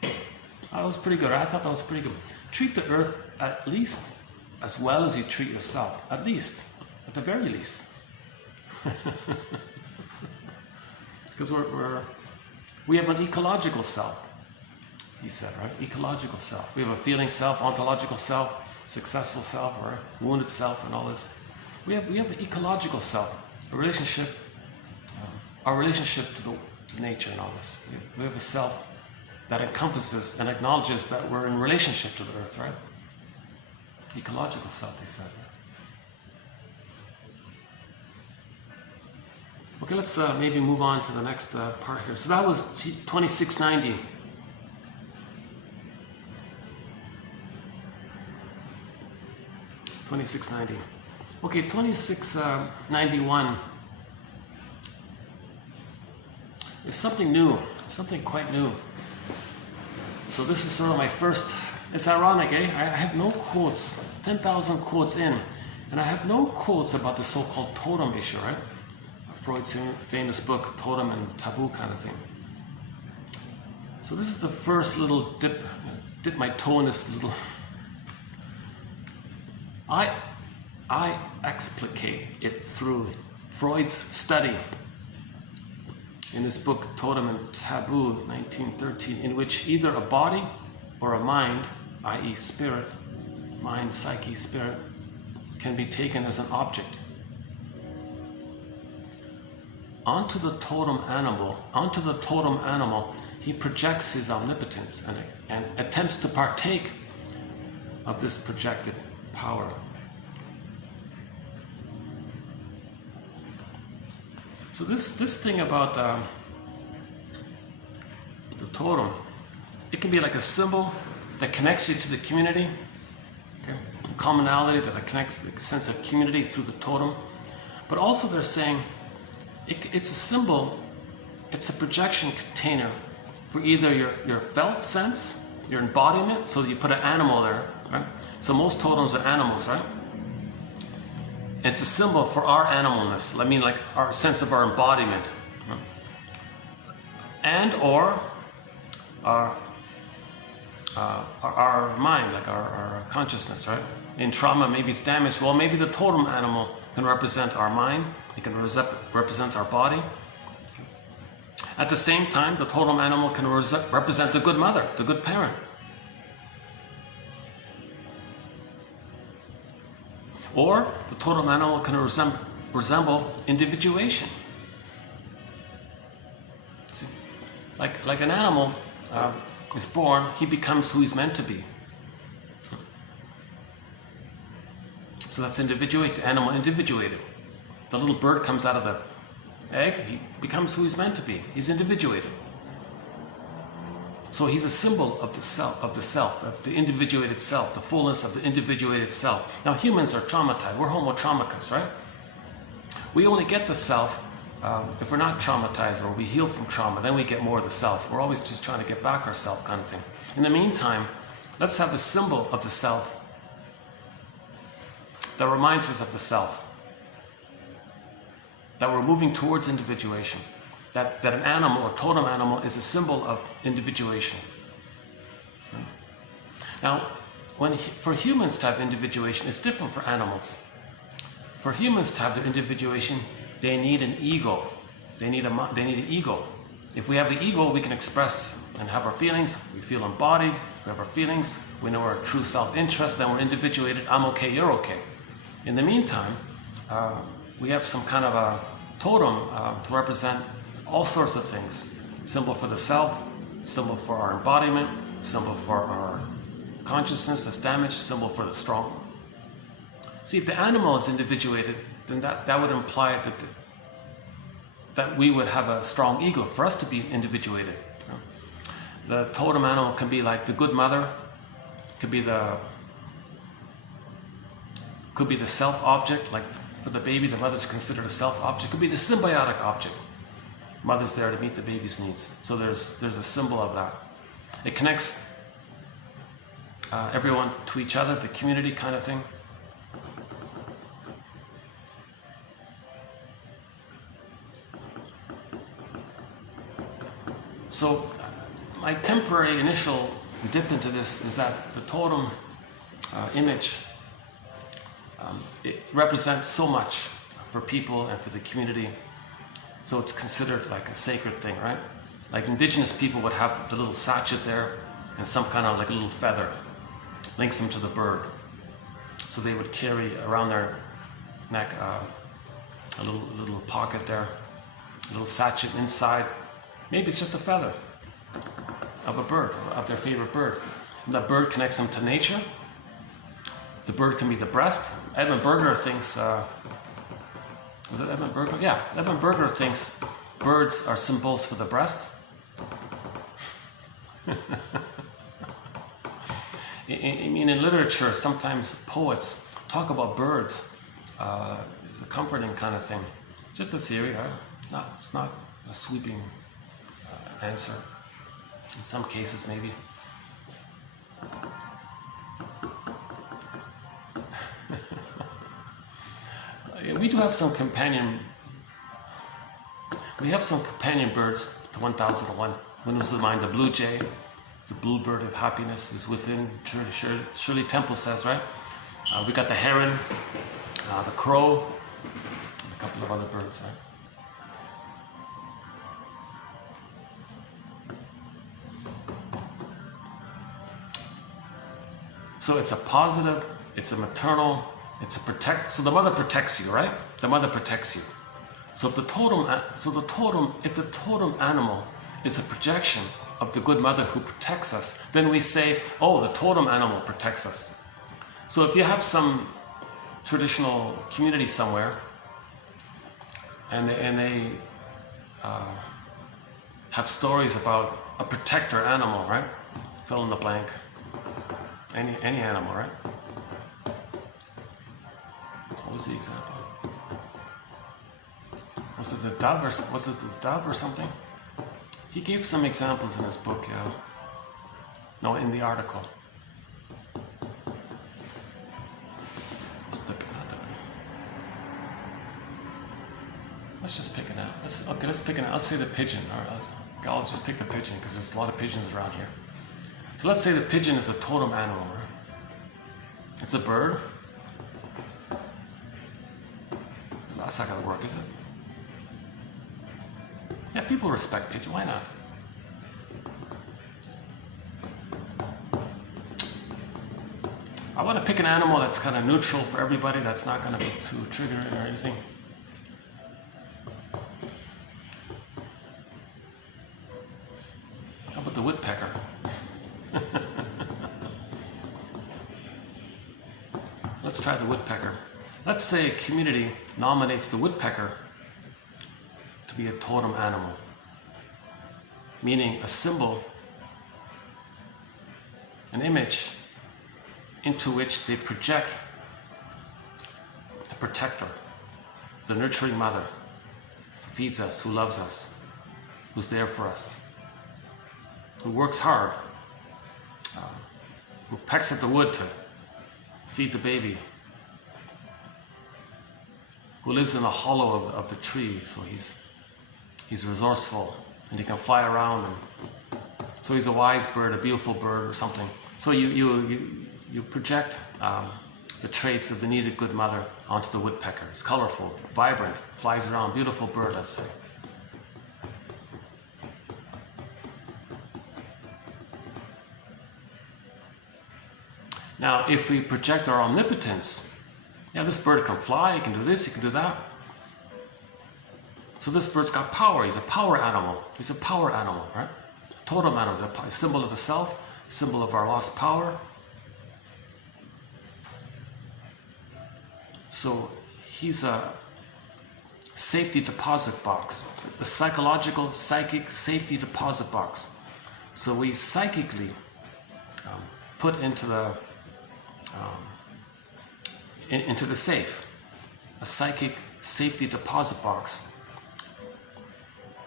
That was pretty good. I thought that was pretty good. Treat the earth at least as well as you treat yourself. At least. At the very least. Because we have an ecological self, he said, right? Ecological self. We have a feeling self, ontological self, successful self, or wounded self, and all this. We have an ecological self, a relationship, our relationship to nature and all this. We have a self that encompasses and acknowledges that we're in relationship to the earth, right? Ecological self, he said. Okay, let's maybe move on to the next part here. So that was 2690. Okay, 2691 is something new, something quite new. So this is sort of my first, it's ironic, eh? I have no quotes, 10,000 quotes in, and I have no quotes about the so-called totem issue, right? Freud's famous book, Totem and Taboo kind of thing. So this is the first little dip my toe in this little... I explicate it through Freud's study in his book, Totem and Taboo, 1913, in which either a body or a mind, i.e. spirit, mind, psyche, spirit, can be taken as an object. Onto the totem animal, he projects his omnipotence and attempts to partake of this projected power. So this thing about the totem, it can be like a symbol that connects you to the community, okay? A commonality that connects the sense of community through the totem. But also they're saying it's a symbol, it's a projection container for either your felt sense, your embodiment, so you put an animal there, right? So most totems are animals, right? It's a symbol for our animalness, I mean like our sense of our embodiment, right? And or our mind, like our consciousness, right? In trauma, maybe it's damaged. Well, maybe the totem animal can represent our mind, it can represent our body. At the same time, the totem animal can represent the good mother, the good parent. Or the totem animal can resemble individuation. See? Like an animal is born, he becomes who he's meant to be. So that's individuated, animal individuated. The little bird comes out of the egg, he becomes who he's meant to be. He's individuated. So he's a symbol of the self, of the individuated self, the fullness of the individuated self. Now humans are traumatized. We're homo traumicus, right? We only get the self if we're not traumatized or we heal from trauma, then we get more of the self. We're always just trying to get back ourself kind of thing. In the meantime, let's have a symbol of the self that reminds us of the self. That we're moving towards individuation. That an animal or totem animal is a symbol of individuation. Now, for humans to have individuation, it's different for animals. For humans to have their individuation, they need an ego. They need an ego. If we have the ego, we can express and have our feelings. We feel embodied. We have our feelings. We know our true self-interest. Then we're individuated. I'm okay. You're okay. In the meantime, we have some kind of a totem to represent all sorts of things. Symbol for the self, symbol for our embodiment, symbol for our consciousness that's damaged, symbol for the strong. See, if the animal is individuated, then that would imply that we would have a strong ego for us to be individuated. The totem animal can be like the good mother, could be the self object, like for the baby, the mother's considered a self object, could be the symbiotic object. Mother's there to meet the baby's needs. So there's a symbol of that. It connects everyone to each other, the community kind of thing. So my temporary initial dip into this is that the totem image, it represents so much for people and for the community. So it's considered like a sacred thing, right? Like indigenous people would have the little sachet there and some kind of like a little feather links them to the bird. So they would carry around their neck a little pocket there, a little sachet inside. Maybe it's just a feather of a bird, of their favorite bird. And that bird connects them to nature. The bird can be the breast. Edmund Berger thinks, was it Edmund Berger? Yeah, Edmund Berger thinks birds are symbols for the breast. I mean, in literature, sometimes poets talk about birds as a comforting kind of thing. Just a theory, right? It's not a sweeping answer. In some cases, maybe. We do have some companion. We have some companion birds. The 1001. One was the mind, the blue jay, the bluebird of happiness is within. Shirley Temple says, right? We got the heron, the crow, and a couple of other birds, right? So it's a positive, it's a maternal, it's a protect. So the mother protects you, right? The mother protects you. So if the totem animal is a projection of the good mother who protects us, then we say, oh, the totem animal protects us. So if you have some traditional community somewhere, and they have stories about a protector animal, right? Fill in the blank. Any animal, right? What was the example? Was it the dove or something? He gave some examples in his book, yeah. No, in the article. Let's just pick it out. Let's pick it out. Let's say the pigeon. All right, I'll just pick the pigeon because there's a lot of pigeons around here. So let's say the pigeon is a totem animal, right? It's a bird. That's not going to work, is it? Yeah, people respect pigeon. Why not? I want to pick an animal that's kind of neutral for everybody, that's not going to be too triggering or anything. How about the woodpecker? Let's try the woodpecker. Let's say a community nominates the woodpecker to be a totem animal, meaning a symbol, an image into which they project the protector, the nurturing mother, who feeds us, who loves us, who's there for us, who works hard, who pecks at the wood to feed the baby, who lives in the hollow of the tree, so he's resourceful and he can fly around, and so he's a wise bird, a beautiful bird or something. So you project the traits of the needed good mother onto the woodpecker. It's colorful, vibrant, flies around, beautiful bird, let's say. Now, if we project our omnipotence, yeah, this bird can fly, he can do this, he can do that. So this bird's got power, he's a power animal. He's a power animal, right? Totem animal is a symbol of the self, symbol of our lost power. So he's a safety deposit box, a psychological, psychic safety deposit box. So we psychically put into the safe, a psychic safety deposit box.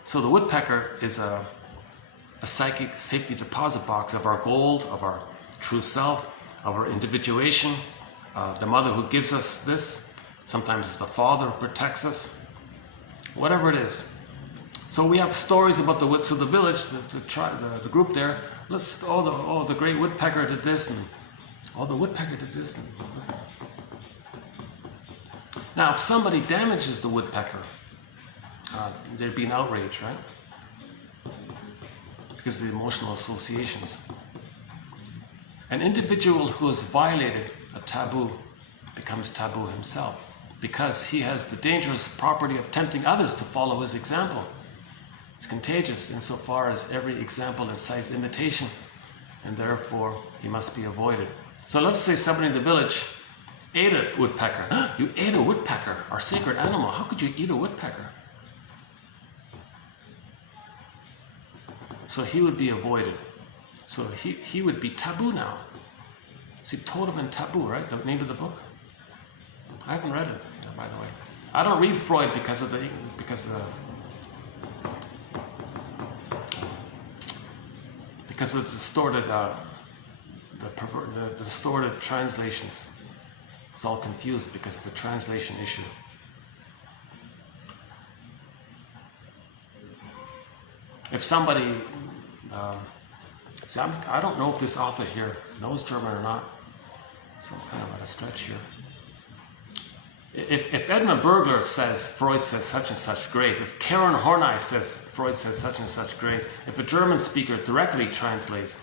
So the woodpecker is a psychic safety deposit box of our gold, of our true self, of our individuation, the mother who gives us this. Sometimes it's the father who protects us. Whatever it is, So we have stories about the village, the group there. The great woodpecker did this, and the woodpecker did this. And, now, if somebody damages the woodpecker, there'd be an outrage, right? Because of the emotional associations. An individual who has violated a taboo becomes taboo himself, because he has the dangerous property of tempting others to follow his example. It's contagious insofar as every example incites imitation, and therefore he must be avoided. So let's say somebody in the village ate a woodpecker. You ate a woodpecker, our sacred animal. How could you eat a woodpecker? So he would be avoided. So he would be taboo now. See, totem and taboo, right? The name of the book? I haven't read it, by the way. I don't read Freud because of the distorted the distorted translations. It's all confused because of the translation issue. If somebody, I don't know if this author here knows German or not, so I'm kind of at a stretch here. If Edmund Bergler says Freud says such and such, great. If Karen Horney says Freud says such and such, great. If a German speaker directly translates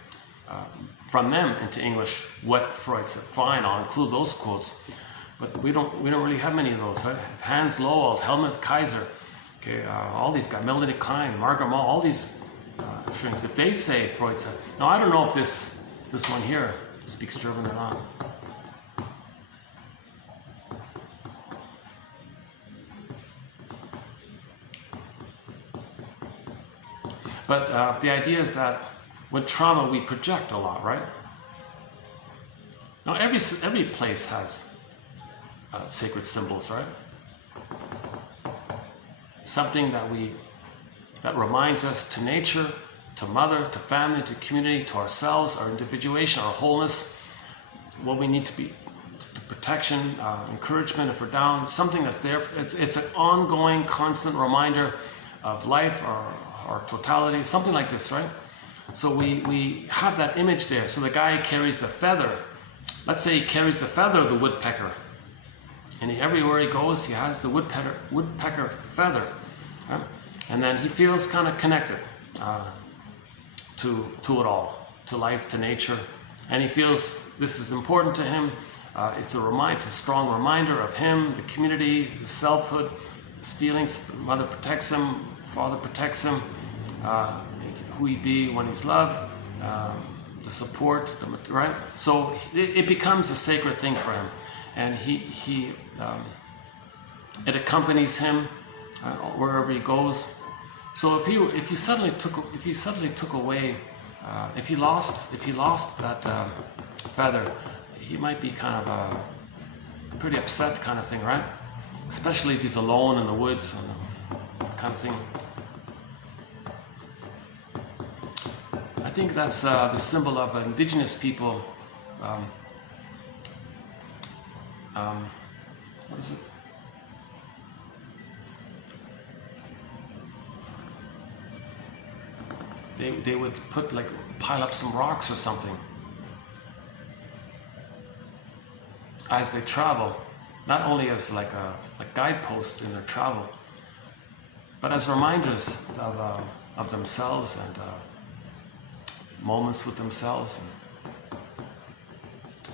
from them into English what Freud said, fine, I'll include those quotes. But we don't really have many of those, right? Hans Lowell, Helmut Kaiser, okay, all these guys, Melody Klein, Margaret Mall, all these shrinks. If they say Freud said, now I don't know if this one here speaks German or not. But the idea is that with trauma we project a lot, right? Now every place has sacred symbols, right? Something that reminds us to nature, to mother, to family, to community, to ourselves, our individuation, our wholeness, what we need to be, to protection, encouragement if we're down, something that's there. It's an ongoing, constant reminder of life, our totality, something like this, right? So we have that image there. So the guy carries the feather. Let's say he carries the feather of the woodpecker. And everywhere he goes, he has the woodpecker feather. Right? And then he feels kind of connected to it all, to life, to nature. And he feels this is important to him. It's a strong reminder of him, the community, his selfhood, his feelings. Mother protects him, father protects him, who he be when he's loved, the support, right? So it becomes a sacred thing for him, and it accompanies him wherever he goes. So if he suddenly took away, if he lost that feather, he might be kind of a pretty upset kind of thing, right? Especially if he's alone in the woods and kind of thing. I think that's the symbol of indigenous people. What is it? They would pile up some rocks or something as they travel, not only as like guideposts in their travel, but as reminders of themselves and moments with themselves.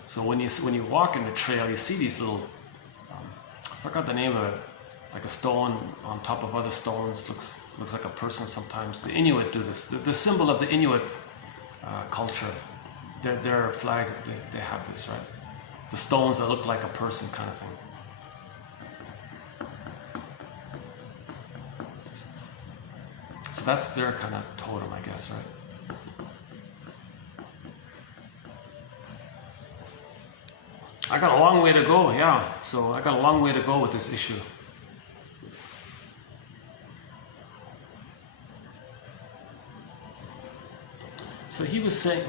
So when you walk in the trail, you see these little, I forgot the name of it, like a stone on top of other stones, looks like a person sometimes. The Inuit do this. The symbol of the Inuit culture, their flag, they have this, right? The stones that look like a person kind of thing. So that's their kind of totem, I guess, right? I got a long way to go, yeah. So I got a long way to go with this issue. So he was saying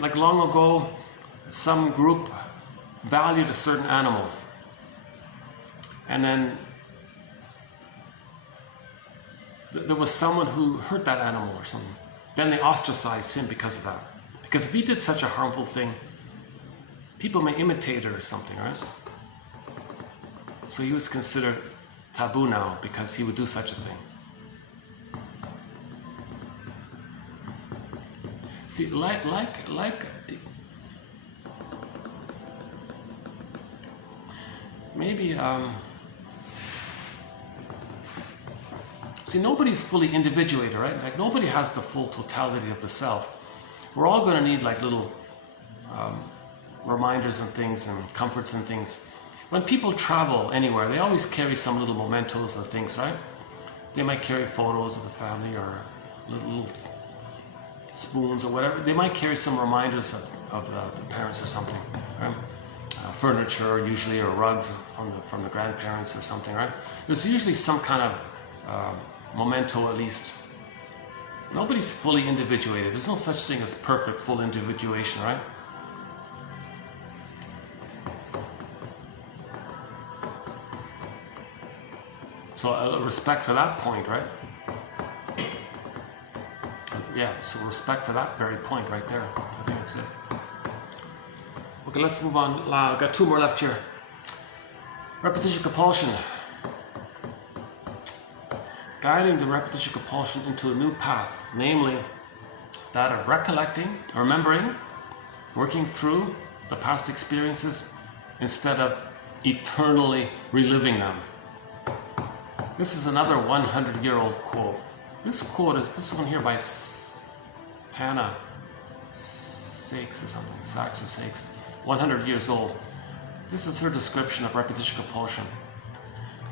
like long ago, some group valued a certain animal, and then there was someone who hurt that animal or something. Then they ostracized him because of that. Because if he did such a harmful thing, people may imitate it or something, right? So he was considered taboo now because he would do such a thing. See, maybe, see, nobody's fully individuated, right? Like, nobody has the full totality of the self. We're all going to need like little reminders and things and comforts and things. When people travel anywhere, they always carry some little mementos of things, right? They might carry photos of the family or little spoons or whatever. They might carry some reminders of the parents or something, right? Furniture usually, or rugs from the grandparents or something, right? There's usually some kind of memento at least. Nobody's fully individuated. There's no such thing as perfect full individuation, right? So respect for that point, right? Yeah, so respect for that very point right there. I think that's it. Okay, let's move on. I've got two more left here. Repetition compulsion. Guiding the repetition compulsion into a new path, namely that of recollecting, remembering, working through the past experiences instead of eternally reliving them. This is another 100-year-old quote. This quote is this one here by Hannah Sachs or something, Sachs or Sachs, 100 years old. This is her description of repetition compulsion.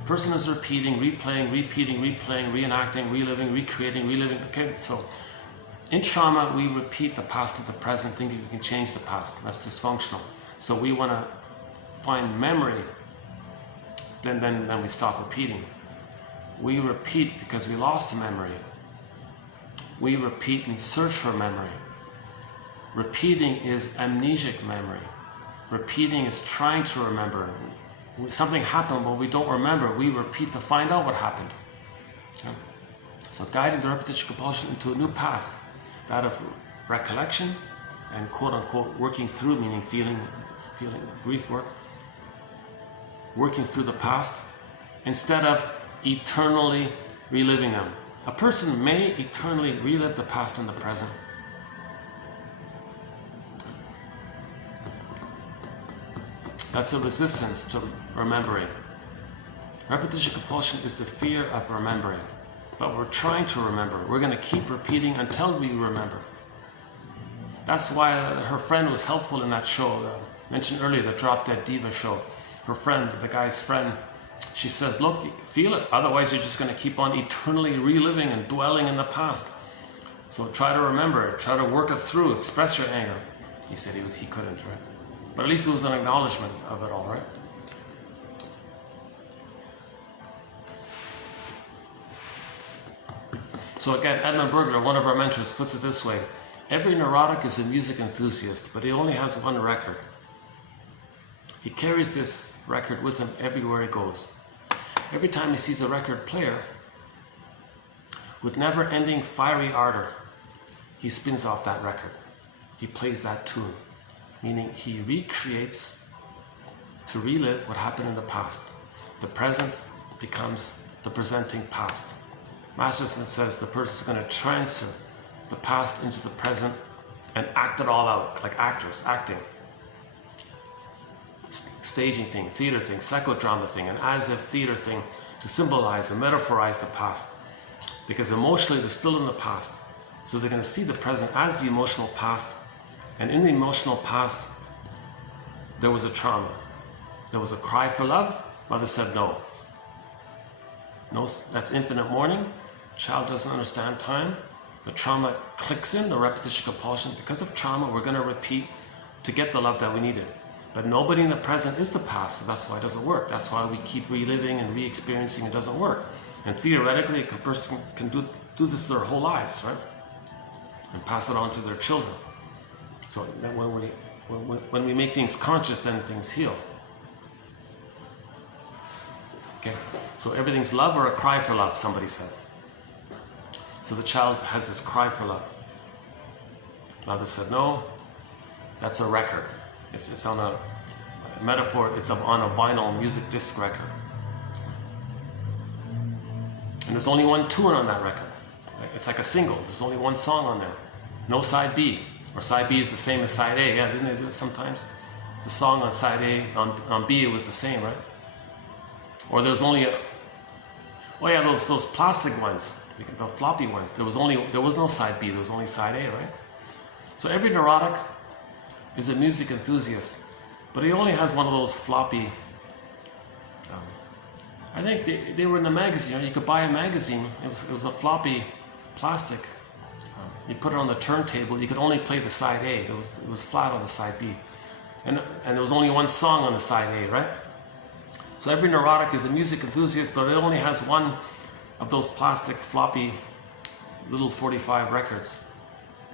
Person is repeating, replaying, repeating, replaying, reenacting, reliving, recreating, reliving. Okay, so in trauma, we repeat the past with the present, thinking we can change the past. That's dysfunctional. So we want to find memory, then we stop repeating. We repeat because we lost memory. We repeat in search for memory. Repeating is amnesic memory. Repeating is trying to remember. Something happened, but we don't remember. We repeat to find out what happened. Okay? So guiding the repetition compulsion into a new path, that of recollection and quote-unquote working through, meaning feeling grief work, working through the past, instead of eternally reliving them. A person may eternally relive the past and the present. That's a resistance to remembering. Repetition compulsion is the fear of remembering. But we're trying to remember. We're going to keep repeating until we remember. That's why her friend was helpful in that show, mentioned earlier, the Drop Dead Diva show. Her friend, the guy's friend, she says, look, feel it. Otherwise, you're just going to keep on eternally reliving and dwelling in the past. So try to remember it. Try to work it through. Express your anger. He said he couldn't, right? But at least it was an acknowledgement of it all, right? So again, Edmund Berger, one of our mentors, puts it this way. Every neurotic is a music enthusiast, but he only has one record. He carries this record with him everywhere he goes. Every time he sees a record player, with never-ending fiery ardor, he spins off that record. He plays that tune, meaning he recreates to relive what happened in the past. The present becomes the presenting past. Masterson says the person is going to transfer the past into the present and act it all out, like actors, acting. Staging thing, theater thing, psychodrama thing, an as-if theater thing to symbolize and metaphorize the past. Because emotionally they're still in the past. So they're going to see the present as the emotional past. And in the emotional past, there was a trauma. There was a cry for love. Mother said no. No, that's infinite mourning. Child doesn't understand time. The trauma clicks in, the repetition compulsion. Because of trauma, we're going to repeat to get the love that we needed. But nobody in the present is the past, so that's why it doesn't work. That's why we keep reliving and re-experiencing. It doesn't work. And theoretically, a person can do this their whole lives, right? And pass it on to their children. So then when we make things conscious, then things heal. Okay, so everything's love or a cry for love, somebody said. So the child has this cry for love. Mother said, no, that's a record. It's on a metaphor, it's on a vinyl music disc record. And there's only one tune on that record. It's like a single, there's only one song on there. No side B, or side B is the same as side A. Yeah, didn't they do it sometimes? The song on side A, on B, it was the same, right? Or there's only those plastic ones, the floppy ones. There was no side B, there was only side A, right? So every neurotic is a music enthusiast, but he only has one of those floppy. I think they were in a magazine. You could buy a magazine. It was a floppy plastic. You put it on the turntable. You could only play the side A. It was flat on the side B, and there was only one song on the side A, right? So every neurotic is a music enthusiast, but it only has one of those plastic floppy little 45 records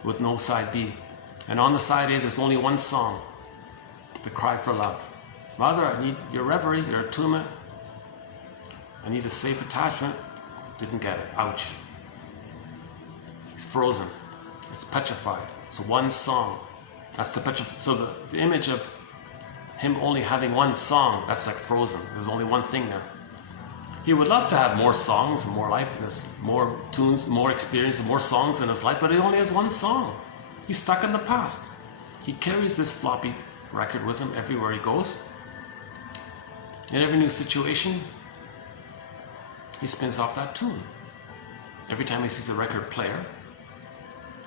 with no side B. And on the side A, there's only one song, the cry for love. Mother, I need your reverie, your attunement. I need a safe attachment. Didn't get it. Ouch. He's frozen. It's petrified. It's one song. That's the petrified. So the image of him only having one song, that's like frozen. There's only one thing there. He would love to have more songs and more life in his, more tunes, more experience, and more songs in his life, but he only has one song. He's stuck in the past. He carries this floppy record with him everywhere he goes. In every new situation, he spins off that tune. Every time he sees a record player,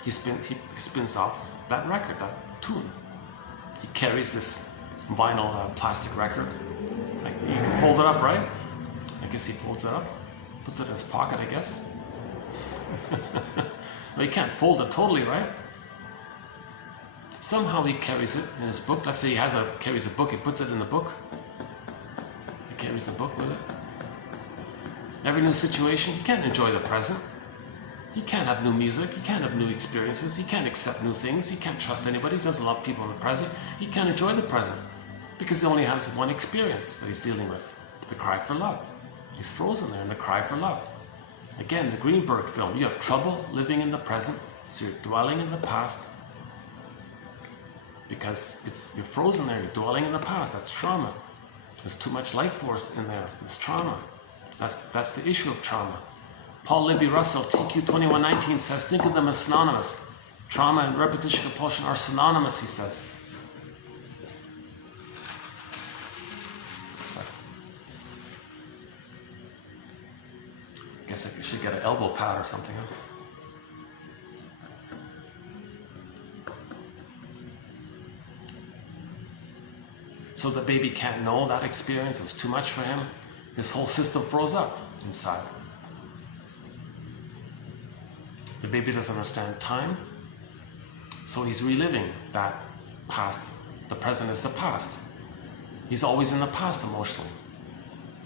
he spins off that record, that tune. He carries this vinyl plastic record. Like, you can fold it up, right? I guess he folds it up, puts it in his pocket, I guess. Well, he can't fold it totally, right? Somehow he carries it in his book. Let's say he carries a book, he puts it in the book. He carries the book with it. Every new situation, he can't enjoy the present. He can't have new music, he can't have new experiences, he can't accept new things, he can't trust anybody, he doesn't love people in the present. He can't enjoy the present because he only has one experience that he's dealing with, the cry for love. He's frozen there in the cry for love. Again, the Greenberg film, you have trouble living in the present, so you're dwelling in the past because you're frozen there, you're dwelling in the past. That's trauma. There's too much life force in there. It's trauma. That's the issue of trauma. Paul Libby Russell, TQ 2119 says, think of them as synonymous. Trauma and repetition compulsion are synonymous, he says. I guess I should get an elbow pad or something. Huh? So the baby can't know that experience. It was too much for him. His whole system froze up inside. The baby doesn't understand time, so he's reliving that past. The present is the past. He's always in the past emotionally.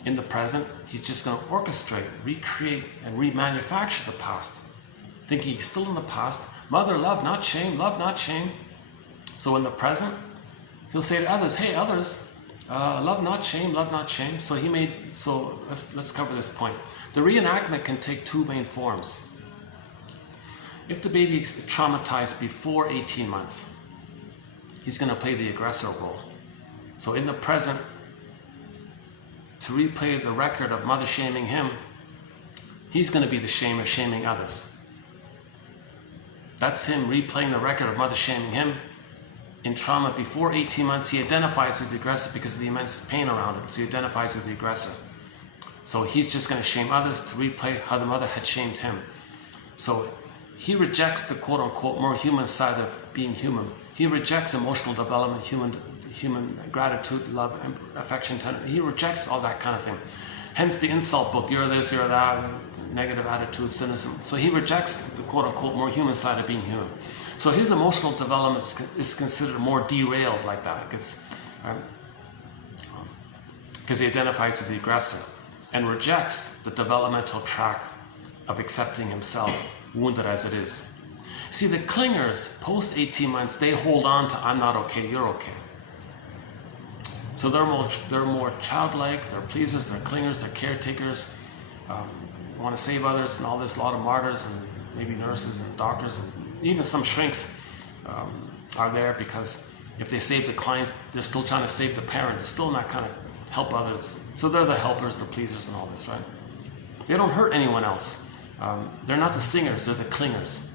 In the present, he's just going to orchestrate, recreate, and remanufacture the past, thinking he's still in the past. Mother, love, not shame, love, not shame. So in the present, he'll say to others, hey, others, love, not shame, love, not shame. So let's cover this point. The reenactment can take two main forms. If the baby is traumatized before 18 months, he's going to play the aggressor role. So in the present, to replay the record of mother shaming him, he's going to be the shamer shaming others. That's him replaying the record of mother shaming him. In trauma before 18 months, he identifies with the aggressor because of the immense pain around him. So he identifies with the aggressor. So he's just going to shame others to replay how the mother had shamed him. So he rejects the quote-unquote more human side of being human. He rejects emotional development, human gratitude, love, affection, tenderness. He rejects all that kind of thing. Hence the insult book, you're this, you're that, negative attitude, cynicism. So he rejects the quote-unquote more human side of being human. So his emotional development is considered more derailed like that because he identifies with the aggressor and rejects the developmental track of accepting himself, wounded as it is. See, the clingers, post 18 months, they hold on to I'm not okay, you're okay. So they're more childlike, they're pleasers, they're clingers, they're caretakers, want to save others and all this, a lot of martyrs and maybe nurses and doctors, and even some shrinks are there because if they save the clients, they're still trying to save the parent. They're still not kind of help others. So they're the helpers, the pleasers, and all this, right? They don't hurt anyone else. They're not the stingers, they're the clingers.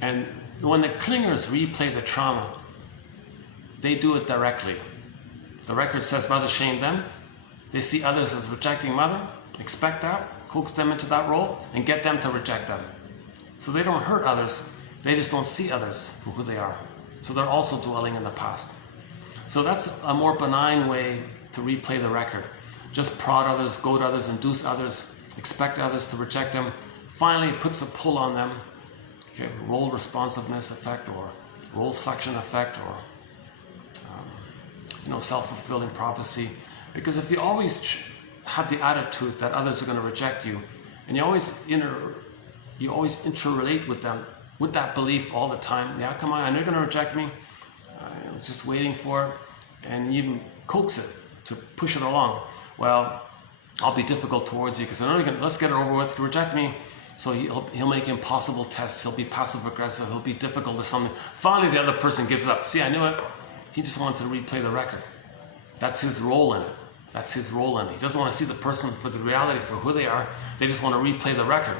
And when the clingers replay the trauma, they do it directly. The record says mother shamed them. They see others as rejecting mother, expect that, coax them into that role, and get them to reject them. So they don't hurt others, they just don't see others for who they are. So they're also dwelling in the past. So that's a more benign way to replay the record. Just prod others, goad others, induce others, expect others to reject them. Finally, it puts a pull on them. Okay, role responsiveness effect or role suction effect or self-fulfilling prophecy. Because if you always have the attitude that others are going to reject you, and you always interrelate with them with that belief all the time, yeah, come on, I know you're going to reject me. I was just waiting for it, and you even coax it to push it along. Well, I'll be difficult towards you because I know you're going to, let's get it over with, reject me. So he'll make impossible tests, he'll be passive aggressive, he'll be difficult or something. Finally, the other person gives up. See, I knew it. He just wanted to replay the record. That's his role in it. That's his role in it. He doesn't want to see the person for the reality, for who they are. They just want to replay the record.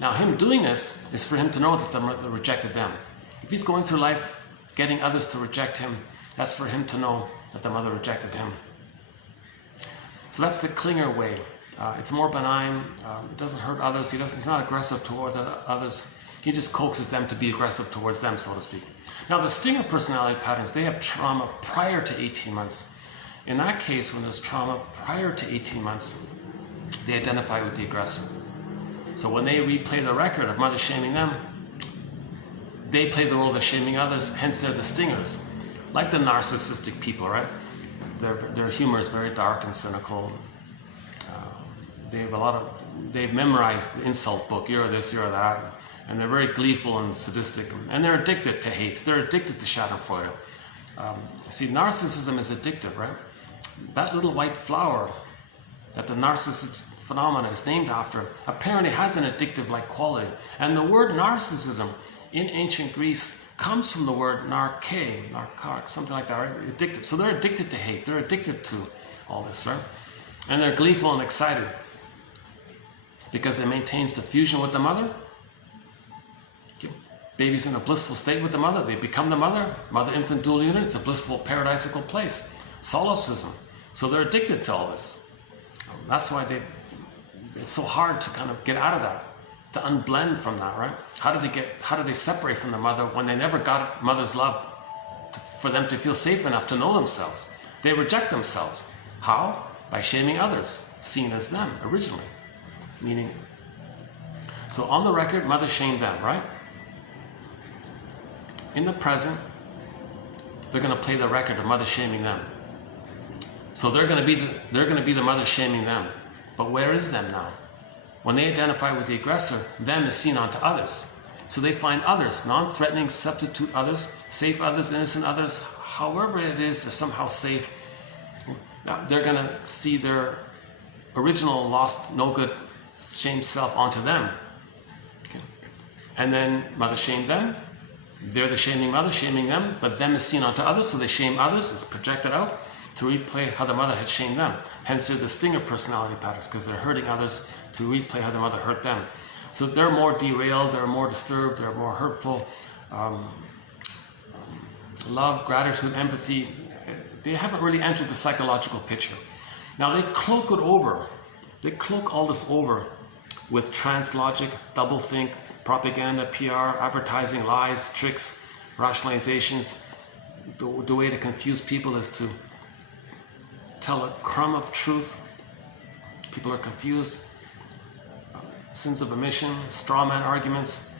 Now, him doing this is for him to know that the mother rejected them. If he's going through life getting others to reject him, that's for him to know that the mother rejected him. So that's the clinger way. It's more benign. It doesn't hurt others. He's not aggressive toward others. He just coaxes them to be aggressive towards them, so to speak. Now, the stinger personality patterns, they have trauma prior to 18 months. In that case, when there's trauma prior to 18 months, they identify with the aggressor. So when they replay the record of mother shaming them, they play the role of shaming others, hence they're the stingers. Like the narcissistic people, right? Their humor is very dark and cynical. They've memorized the insult book, you're this, you're that, and they're very gleeful and sadistic, and they're addicted to hate, they're addicted to schadenfreude. See, narcissism is addictive, right? That little white flower that the narcissist phenomena is named after apparently has an addictive-like quality. And the word narcissism in ancient Greece comes from the word narke, something like that, right? Addictive. So they're addicted to hate, they're addicted to all this, right? And they're gleeful and excited because it maintains the fusion with the mother. Okay. Baby's in a blissful state with the mother, they become the mother, mother-infant dual unit, it's a blissful paradisical place. Solipsism. So they're addicted to all this. That's why it's so hard to kind of get out of that, to unblend from that, right? How do they separate from the mother when they never got mother's love for them to feel safe enough to know themselves? They reject themselves. How? By shaming others, seen as them originally. Meaning, so on the record, mother shamed them, right? In the present, they're going to play the record of mother shaming them. So they're going to be the mother shaming them. But where is them now? When they identify with the aggressor, them is seen onto others. So they find others, non-threatening, substitute others, safe others, innocent others, however it is, they're somehow safe. Now, they're going to see their original lost, no good, shamed self onto them. Okay. And then mother shamed them. They're the shaming mother, shaming them, but them is seen onto others, so they shame others, it's projected out to replay how the mother had shamed them. Hence they're the stinger personality patterns, because they're hurting others to replay how the mother hurt them. So they're more derailed, they're more disturbed, they're more hurtful. Love, gratitude, empathy, they haven't really entered the psychological picture. Now they cloak it over. They cloak all this over with trans logic, doublethink, propaganda, PR, advertising, lies, tricks, rationalizations. The way to confuse people is to tell a crumb of truth. People are confused. Sins of omission, straw man arguments.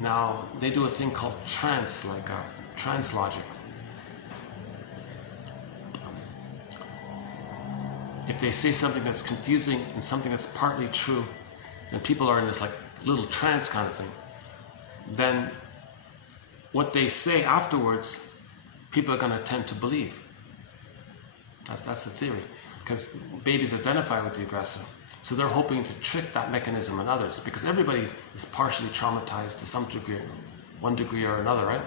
Now they do a thing called trans logic. If they say something that's confusing and something that's partly true, then people are in this like little trance kind of thing. Then what they say afterwards, people are going to tend to believe. That's the theory, because babies identify with the aggressor. So they're hoping to trick that mechanism in others, because everybody is partially traumatized to some degree, one degree or another, right?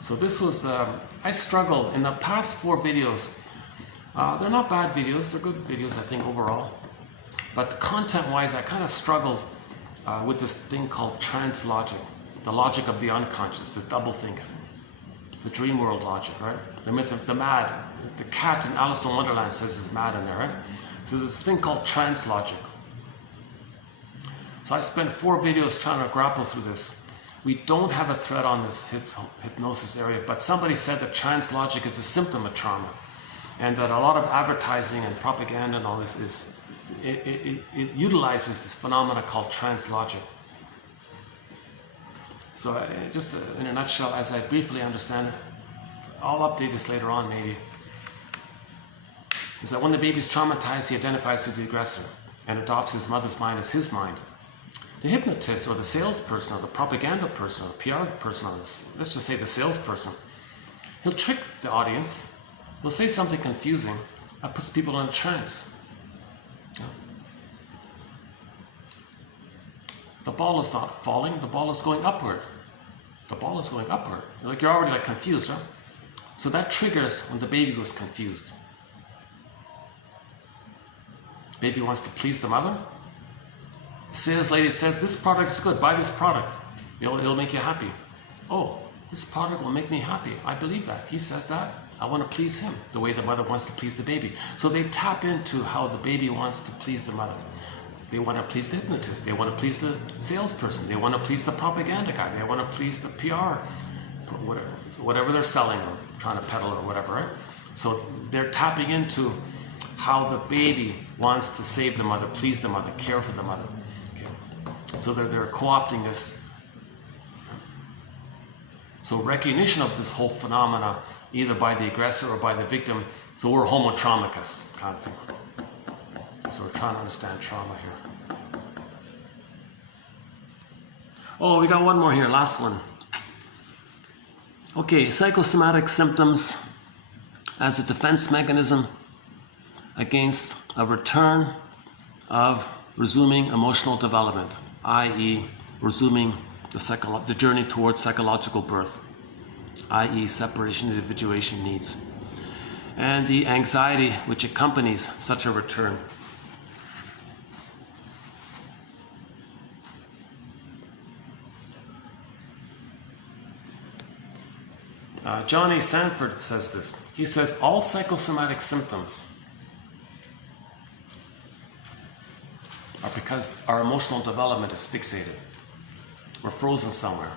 So this was, I struggled in the past 4 videos. They're not bad videos, they're good videos, I think, overall. But content-wise, I kind of struggled with this thing called trance logic, the logic of the unconscious, the doublethink, the dream world logic, right? The myth of the mad, the cat in Alice in Wonderland says is mad in there, right? So there's this thing called trance logic. So I spent 4 videos trying to grapple through this. We don't have a thread on this hypnosis area, but somebody said that trance logic is a symptom of trauma, and that a lot of advertising and propaganda and all this is, it utilizes this phenomena called trance logic. So just in a nutshell, as I briefly understand it, I'll update this later on maybe, is that when the baby's traumatized, he identifies with the aggressor and adopts his mother's mind as his mind. The hypnotist or the salesperson or the propaganda person or the PR person, or let's just say the salesperson, he'll trick the audience. He'll say something confusing that puts people in a trance. The ball is not falling, the ball is going upward. The ball is going upward. Like you're already like confused, right? So that triggers when the baby was confused. Baby wants to please the mother. The sales lady says, this product is good, buy this product. It'll make you happy. Oh, this product will make me happy. I believe that. He says that. I want to please him the way the mother wants to please the baby. So they tap into how the baby wants to please the mother. They want to please the hypnotist. They want to please the salesperson. They want to please the propaganda guy. They want to please the PR, whatever they're selling or trying to peddle or whatever, right? So they're tapping into how the baby wants to save the mother, please the mother, care for the mother. Okay. So they're co-opting this. So recognition of this whole phenomena, either by the aggressor or by the victim, so we're homo traumicus kind of thing. So we're trying to understand trauma here. Oh, we got one more here, last one. Okay, psychosomatic symptoms as a defense mechanism against a return of resuming emotional development, i.e. resuming the journey towards psychological birth, i.e. separation, individuation needs, and the anxiety which accompanies such a return. John A. Sanford says this. He says, all psychosomatic symptoms are because our emotional development is fixated. We're frozen somewhere.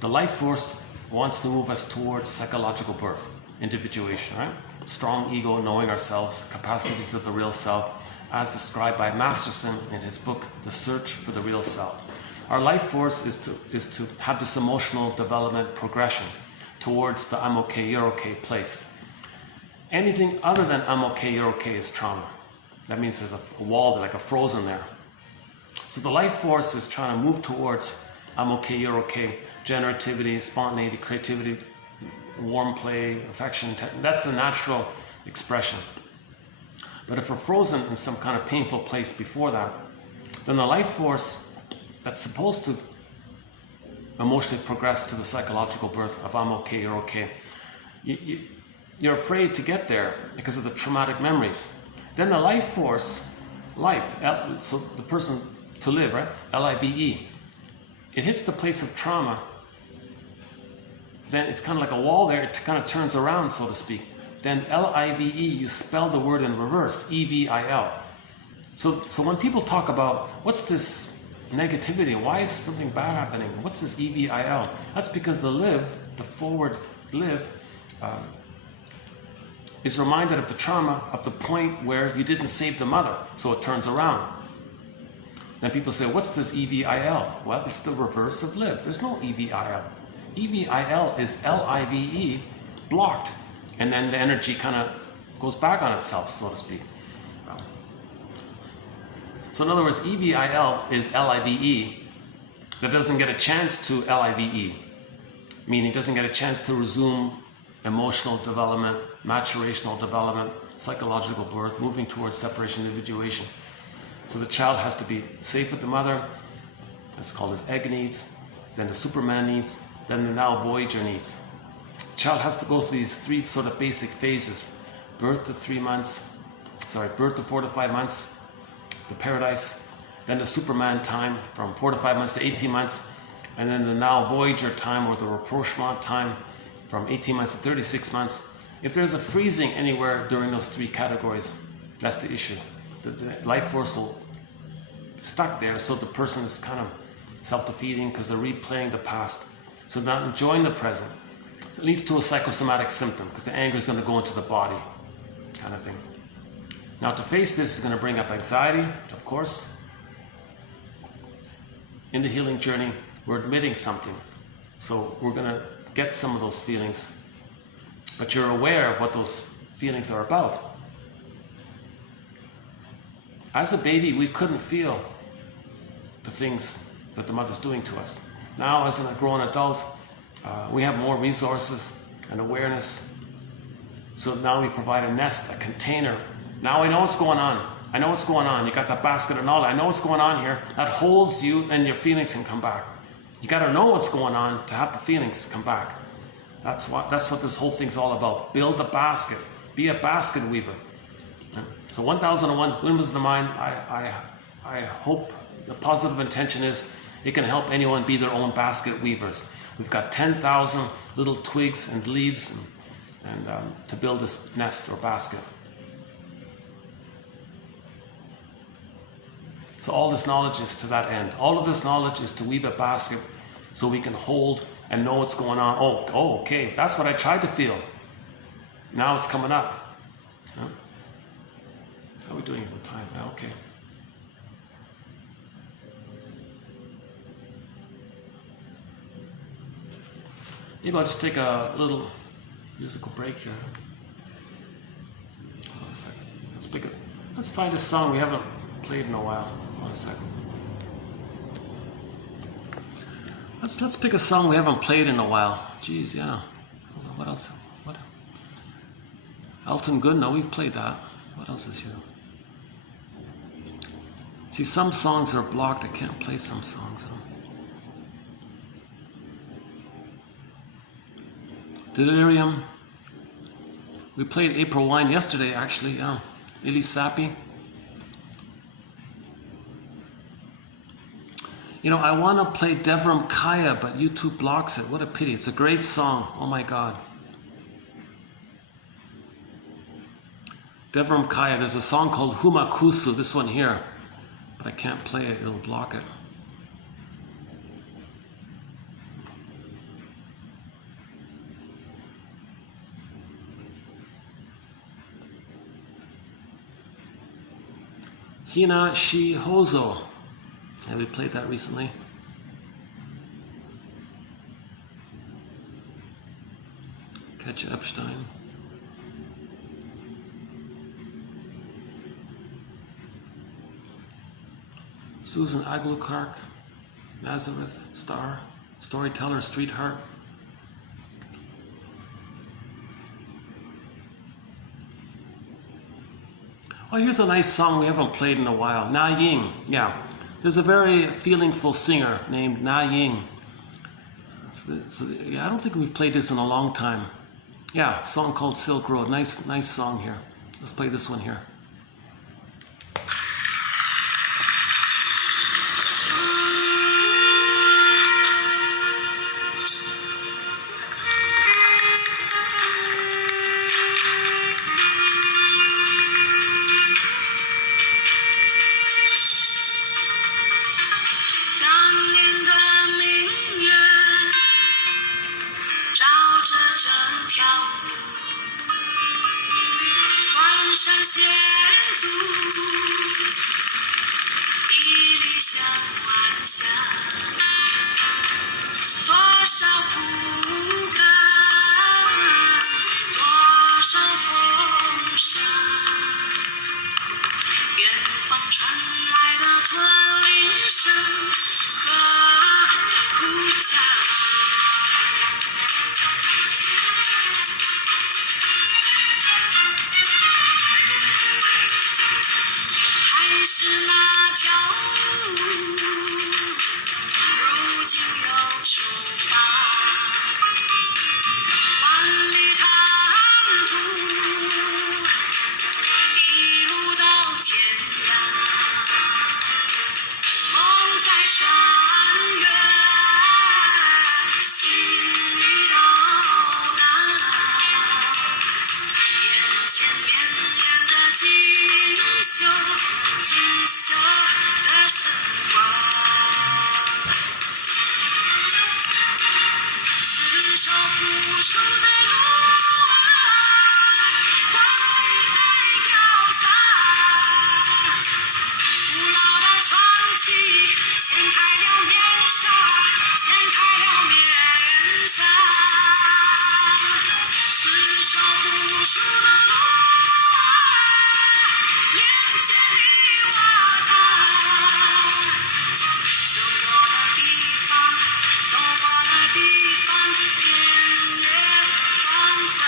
The life force wants to move us towards psychological birth, individuation, right? Strong ego, knowing ourselves, capacities of the real self, as described by Masterson in his book, The Search for the Real Self. Our life force is to have this emotional development progression towards the I'm okay, you're okay place. Anything other than I'm okay, you're okay is trauma. That means there's a wall, like a frozen there. So the life force is trying to move towards I'm okay, you're okay, generativity, spontaneity, creativity, warm play, affection. That's the natural expression. But if we're frozen in some kind of painful place before that, then the life force that's supposed to emotionally progress to the psychological birth of I'm okay, you're okay, you're afraid to get there because of the traumatic memories. Then the life force, so the person to live, right? L-I-V-E. It hits the place of trauma, then it's kind of like a wall there, it kind of turns around, so to speak. Then L-I-V-E, you spell the word in reverse, E-V-I-L. So when people talk about, what's this negativity, why is something bad happening, what's this E-V-I-L? That's because the forward live, is reminded of the trauma of the point where you didn't save the mother, so it turns around. Then people say, what's this E-V-I-L? Well, it's the reverse of live. There's no E-V-I-L. E-V-I-L is L-I-V-E blocked, and then the energy kind of goes back on itself, so to speak. So in other words, E-V-I-L is L-I-V-E that doesn't get a chance to L-I-V-E, meaning doesn't get a chance to resume emotional development, maturational development, psychological birth, moving towards separation, individuation. So the child has to be safe with the mother. That's called his egg needs. Then the Superman needs. Then the now Voyager needs. The child has to go through these three sort of basic phases. Birth to 4 to 5 months, the paradise. Then the Superman time from 4 to 5 months to 18 months. And then the now Voyager time, or the rapprochement time, from 18 months to 36 months. If there's a freezing anywhere during those three categories, that's the issue. The life force will be stuck there, so the person is kind of self-defeating because they're replaying the past. So they're not enjoying the present. It leads to a psychosomatic symptom because the anger is going to go into the body, kind of thing. Now to face this is going to bring up anxiety, of course. In the healing journey, we're admitting something. So we're going to get some of those feelings, but you're aware of what those feelings are about. As a baby, we couldn't feel the things that the mother's doing to us. Now, as a grown adult, we have more resources and awareness. So now we provide a nest, a container. Now I know what's going on. I know what's going on. You got that basket and all that. I know what's going on here. That holds you, and your feelings can come back. You got to know what's going on to have the feelings come back. That's what this whole thing's all about. Build a basket. Be a basket weaver. So 1001 Windmills of the Mind. I hope the positive intention is it can help anyone be their own basket weavers. We've got 10,000 little twigs and leaves and to build this nest or basket. So all this knowledge is to that end. All of this knowledge is to weave a basket so we can hold and know what's going on. Oh, okay, that's what I tried to feel. Now it's coming up. Huh? How are we doing with time now? Okay. Maybe I'll just take a little musical break here. Hold on a second. Let's find a song we haven't played in a while. Hold on a second. Let's pick a song we haven't played in a while. Geez, yeah. Hold on, what else? What? Elton Good? No, we've played that. What else is here? See, some songs are blocked. I can't play some songs. Huh? Delirium. We played April Wine yesterday, actually. Yeah. Illy Sappy. You know, I want to play Devram Kaya, but YouTube blocks it. What a pity. It's a great song. Oh my God. Devram Kaya. There's a song called Humakusu, this one here. But I can't play it. It'll block it. Hina Shi Hozo. Yeah, we played that recently. Katja Epstein. Susan Aglukark. Nazareth Star. Storyteller Streetheart. Oh, here's a nice song we haven't played in a while. Na Ying. Yeah. There's a very feelingful singer named Na Ying. So, yeah, I don't think we've played this in a long time. Yeah, a song called Silk Road. Nice song here. Let's play this one here. 锦绣的神光，丝绸朴树的路啊，花儿在飘洒，古老的传奇掀开了面纱，掀开了面纱，丝绸朴树的路啊，连接你我他，走过的地方，走过的地方，年月风华。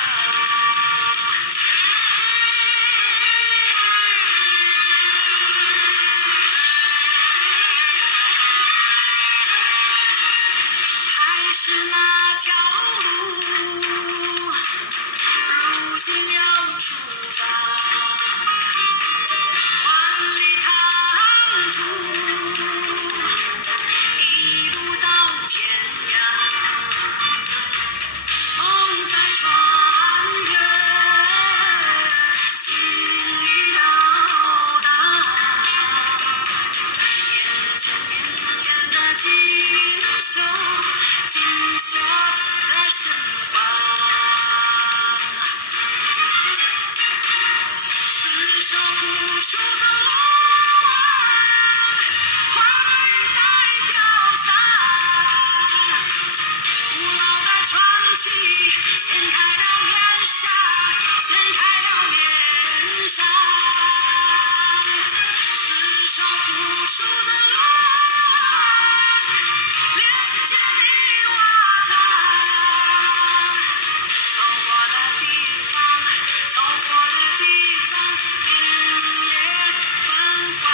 还是那条路，如今又出发，万里坦途，一路到天涯，梦在穿越，心已到达，眼前绵延的锦绣，锦绣的神话，丝绸朴树的路啊，花儿在飘洒，古老的传奇掀开了面纱，掀开了面纱，丝绸朴树的路啊，连接你我他，走过的地方，走过的地方，年月风华，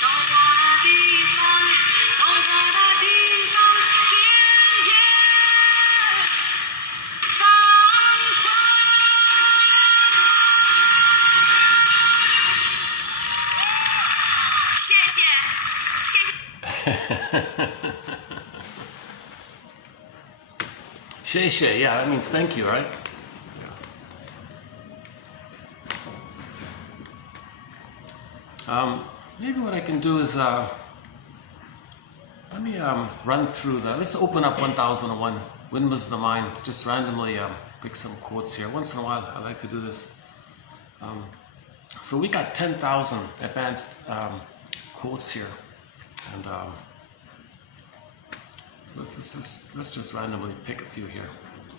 走过的地方，走过的地方，年月繁华。谢谢，谢谢。谢谢, yeah, that means thank you, right? Maybe what I can do is, let me run through let's open up 1001, Windmills of the Mind, just randomly pick some quotes here. Once in a while, I like to do this. So we got 10,000 advanced quotes here, and so let's just randomly pick a few here.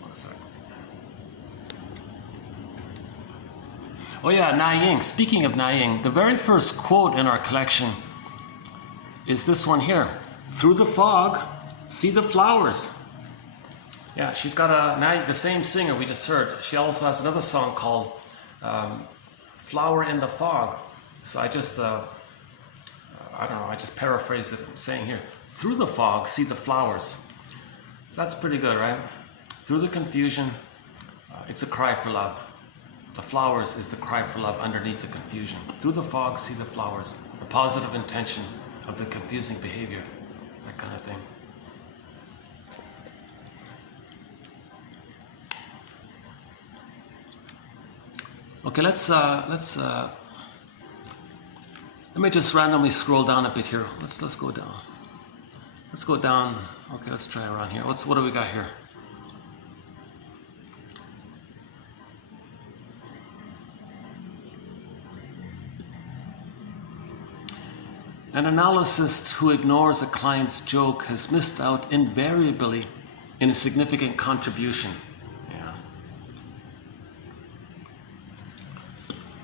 One second. Oh yeah, Na Ying. Speaking of Na Ying, the very first quote in our collection is this one here. Through the fog, see the flowers. Yeah, she's got the same singer we just heard. She also has another song called Flower in the Fog. So I just, I don't know, I just paraphrased it, saying here, through the fog, see the flowers. So that's pretty good, right? Through the confusion, it's a cry for love. The flowers is the cry for love underneath the confusion. Through the fog, see the flowers. The positive intention of the confusing behavior, that kind of thing. Okay, let me just randomly scroll down a bit here. Let's go down. Let's go down. Okay, let's try around here. What do we got here? An analyst who ignores a client's joke has missed out invariably in a significant contribution. Yeah.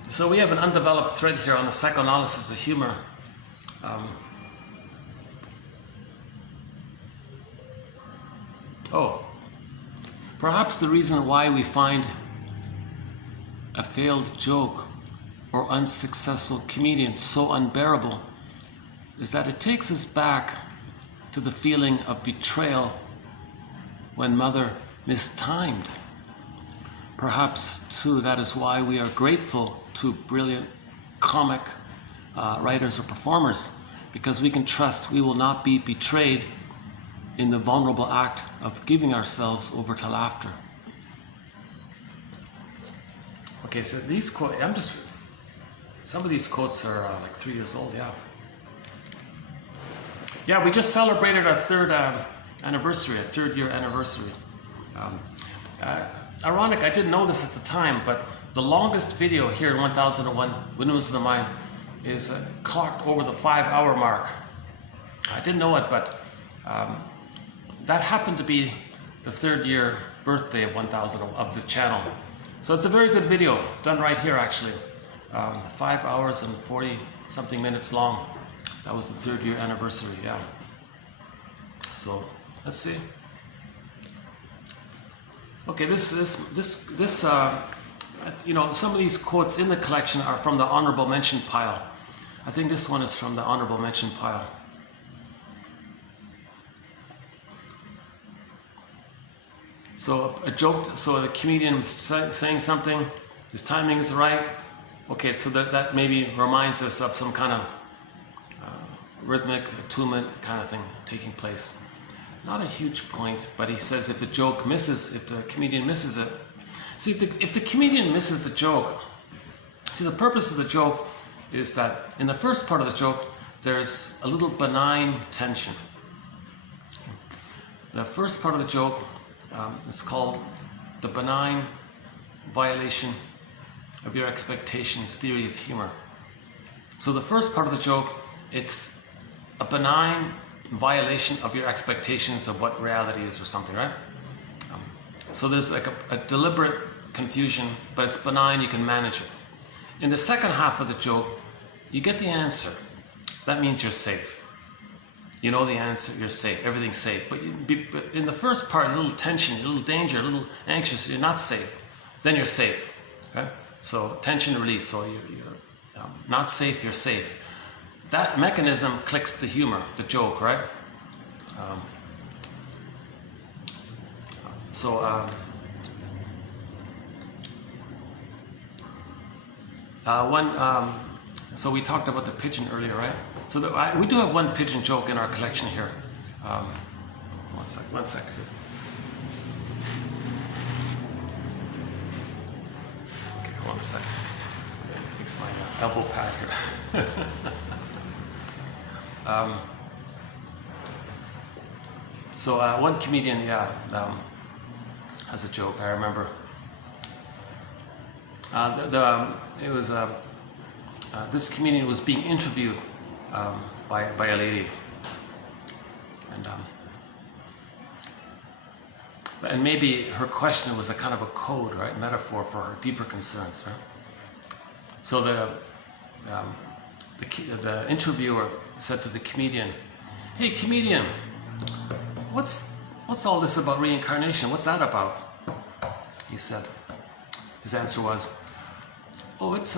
So we have an undeveloped thread here on the psychoanalysis of humor. Perhaps the reason why we find a failed joke or unsuccessful comedian so unbearable is that it takes us back to the feeling of betrayal when mother mistimed. Perhaps, too, that is why we are grateful to brilliant comic writers or performers, because we can trust we will not be betrayed in the vulnerable act of giving ourselves over to laughter. Okay, so these quotes, Some of these quotes are like 3 years old, yeah. Yeah, we just celebrated our third anniversary, our 3rd year anniversary. Ironic, I didn't know this at the time, but the longest video here in 1001 Windmills of the Mind is clocked over the 5-hour mark. I didn't know it, but that happened to be the 3rd year birthday of 1000 of this channel. So it's a very good video, done right here actually. 5 hours and 40 something minutes long. That was the 3rd year anniversary, yeah. So let's see. Okay, you know, some of these quotes in the collection are from the honorable mention pile. I think this one is from the honorable mention pile. So a joke, so the comedian is saying something, his timing is right. Okay, so that maybe reminds us of some kind of rhythmic attunement kind of thing taking place. Not a huge point, but he says if the joke misses, if the comedian misses it. See, if the comedian misses the joke, see, the purpose of the joke is that in the first part of the joke, there's a little benign tension. The first part of the joke is called the benign violation of your expectations theory of humor. So the first part of the joke, it's a benign violation of your expectations of what reality is or something, right? So there's like a deliberate confusion, but it's benign, you can manage it. In the second half of the joke, you get the answer. That means you're safe. You know the answer, you're safe, everything's safe. But in the first part, a little tension, a little danger, a little anxious, you're not safe. Then you're safe, okay? So tension release, so you're not safe, you're safe. That mechanism clicks the humor, the joke, right? So we talked about the pigeon earlier, right? So we do have one pigeon joke in our collection here. One sec. Okay, hold on a sec. Fix my elbow pad here. One comedian, has a joke. I remember. This comedian was being interviewed by a lady, and maybe her question was a kind of a code, right, metaphor for her deeper concerns, right? So the interviewer said to the comedian, "Hey, comedian, what's all this about reincarnation? What's that about?" He said. His answer was, "Oh, it's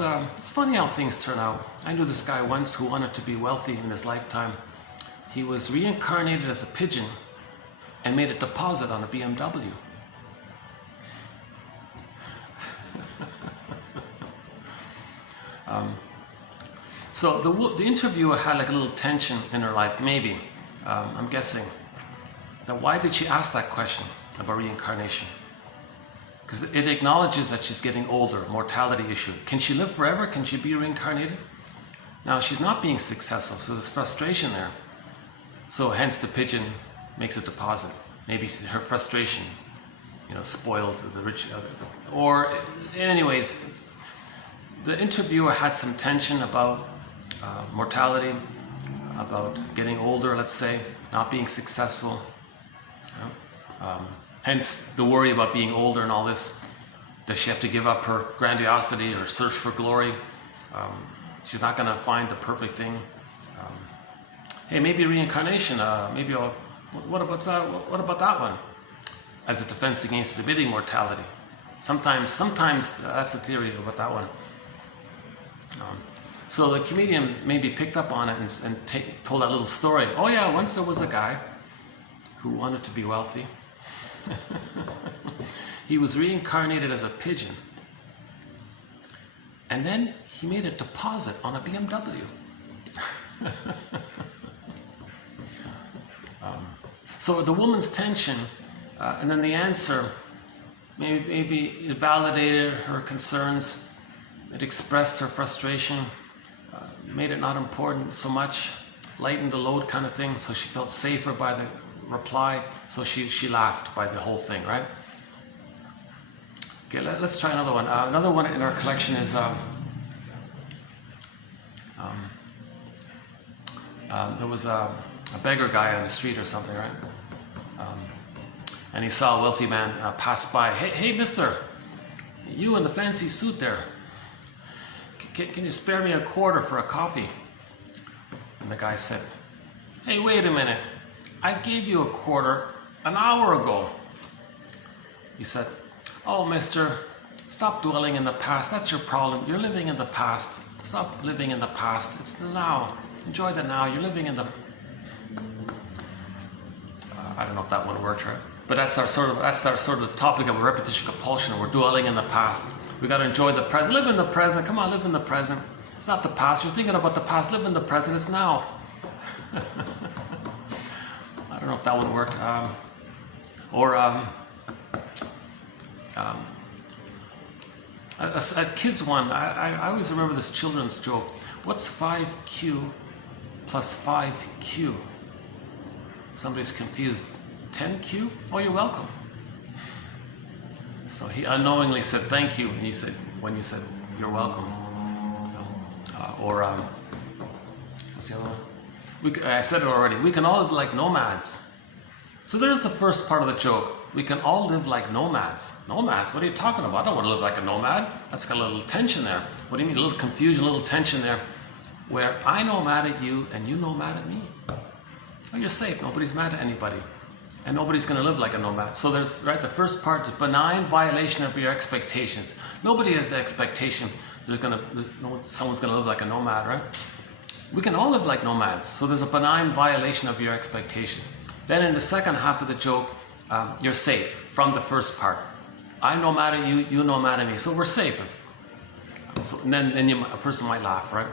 funny how things turn out. I knew this guy once who wanted to be wealthy in his lifetime. He was reincarnated as a pigeon and made a deposit on a BMW." So the interviewer had like a little tension in her life, maybe, I'm guessing. Now, why did she ask that question about reincarnation? Because it acknowledges that she's getting older, mortality issue. Can she live forever? Can she be reincarnated? Now, she's not being successful, so there's frustration there. So hence the pigeon makes a deposit. Maybe her frustration, spoiled the rich. Or anyways, the interviewer had some tension about mortality, about getting older, let's say, not being successful. Hence the worry about being older and all this. Does she have to give up her grandiosity or search for glory? She's not going to find the perfect thing. Hey, maybe reincarnation. What about that? What about that one? As a defense against admitting mortality. Sometimes that's the theory about that one. So the comedian maybe picked up on it and told that little story. Oh yeah, once there was a guy who wanted to be wealthy. He was reincarnated as a pigeon, and then he made a deposit on a BMW. So the woman's tension, and then the answer, maybe it validated her concerns, it expressed her frustration, made it not important so much, lightened the load kind of thing, so she felt safer by the reply, so she laughed by the whole thing, right? Okay, let's try another one. Another one in our collection is there was a beggar guy on the street or something, right? And he saw a wealthy man pass by. Hey, mister, you in the fancy suit there. Can you spare me a quarter for a coffee? And the guy said, hey, wait a minute. I gave you a quarter an hour ago. He said, oh, mister, stop dwelling in the past. That's your problem. You're living in the past. Stop living in the past. It's the now. Enjoy the now. You're living in the... I don't know if that one works, right? But that's our sort of topic of repetition compulsion. We're dwelling in the past. We got to enjoy the present. Live in the present. Come on, live in the present. It's not the past. You're thinking about the past. Live in the present. It's now. I don't know if that one worked. A kids one. I always remember this children's joke. What's 5Q plus 5Q? Somebody's confused. 10Q? Oh, you're welcome. So he unknowingly said thank you, and you said when you said you're welcome. What's the other one? I said it already. We can all live like nomads. So there's the first part of the joke. We can all live like nomads. Nomads? What are you talking about? I don't want to live like a nomad. That's got a little tension there. What do you mean? A little confusion, a little tension there, where I know mad at you and you know mad at me. Oh, you're safe. Nobody's mad at anybody. And nobody's going to live like a nomad. So there's, right, the first part, the benign violation of your expectations. Nobody has the expectation someone's going to live like a nomad, right? We can all live like nomads. So there's a benign violation of your expectations. Then in the second half of the joke, you're safe from the first part. I know mad at you, you know mad at me. So we're safe. And then a person might laugh, right?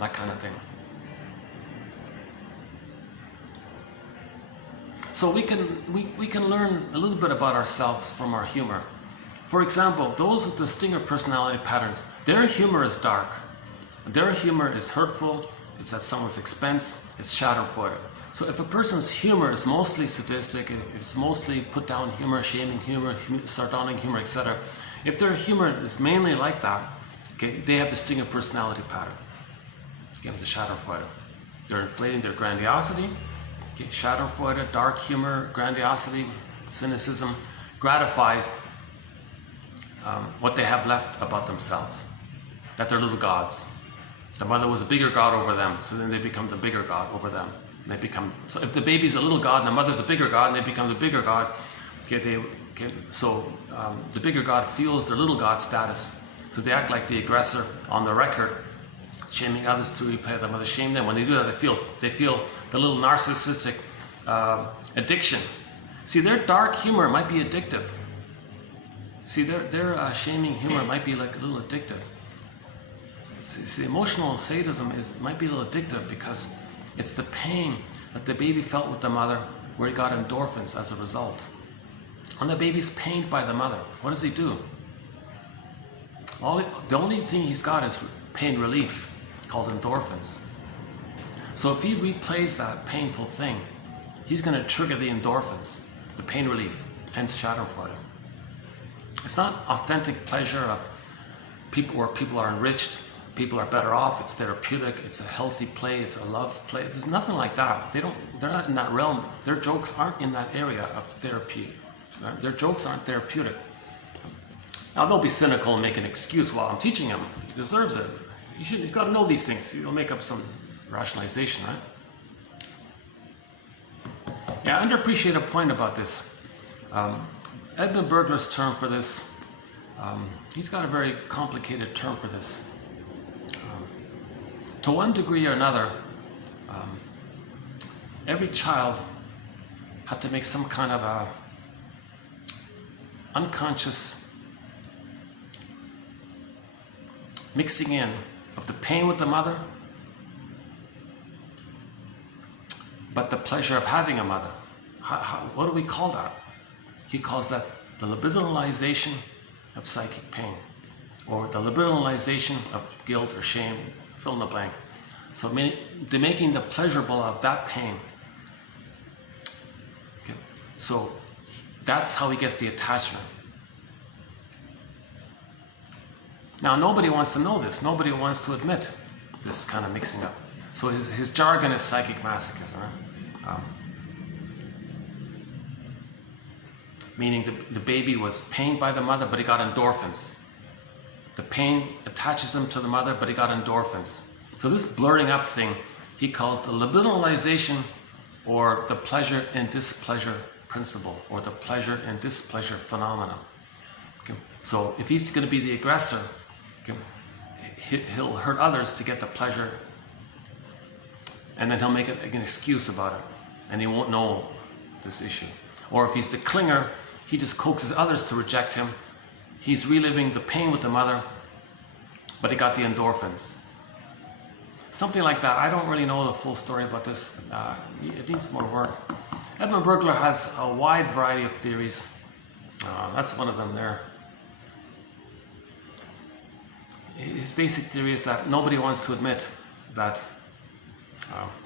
That kind of thing. So we can learn a little bit about ourselves from our humor. For example, those with the stinger personality patterns, their humor is dark. Their humor is hurtful, it's at someone's expense, it's schadenfreude. So if a person's humor is mostly sadistic, it's mostly put down humor, shaming humor, sardonic humor, etc. If their humor is mainly like that, okay, they have the stinger personality pattern. Okay, the schadenfreude. They're inflating their grandiosity. Okay, schadenfreude, dark humor, grandiosity, cynicism, gratifies what they have left about themselves, that they're little gods. The mother was a bigger god over them, so then they become the bigger god over them. So if the baby's a little god and the mother's a bigger god and they become the bigger god, okay, the bigger god feels their little god status. So they act like the aggressor on the record, shaming others to replay them, or shame them. When they do that, they feel the little narcissistic addiction. See, their dark humor might be addictive. See, their shaming humor might be like a little addictive. See, emotional sadism might be a little addictive because it's the pain that the baby felt with the mother where he got endorphins as a result. When the baby's pained by the mother, what does he do? The only thing he's got is pain relief, called endorphins. So if he replays that painful thing, he's going to trigger the endorphins, the pain relief, hence schadenfreude. It's not authentic pleasure of where people are enriched, people are better off, it's therapeutic, it's a healthy play, it's a love play. There's nothing like that. They're not in that realm. Their jokes aren't in that area of therapy. Their jokes aren't therapeutic. Now they'll be cynical and make an excuse while I'm teaching him. He deserves it. He's got to know these things. You'll make up some rationalization, right? Yeah, underappreciate a point about this. Edmund Berger's term for this, he's got a very complicated term for this. To one degree or another, every child had to make some kind of a unconscious mixing in of the pain with the mother, but the pleasure of having a mother. What do we call that? He calls that the libidinalization of psychic pain. or the liberalization of guilt or shame, fill in the blank. So they're making the pleasurable of that pain. Okay. So that's how he gets the attachment. Now nobody wants to know this. Nobody wants to admit this kind of mixing up. So his jargon is psychic masochism, right? Meaning the baby was pained by the mother, but he got endorphins. The pain attaches him to the mother, but he got endorphins. So this blurring up thing, he calls the libidinalization, or the pleasure and displeasure principle, or the pleasure and displeasure phenomenon. Okay. So if he's going to be the aggressor, okay, he'll hurt others to get the pleasure, and then he'll make an excuse about it, and he won't know this issue. Or if he's the clinger, he just coaxes others to reject him. He's reliving the pain with the mother, but he got the endorphins. Something like that. I don't really know the full story about this. It needs more work. Edmund Burglar has a wide variety of theories. That's one of them there. His basic theory is that nobody wants to admit that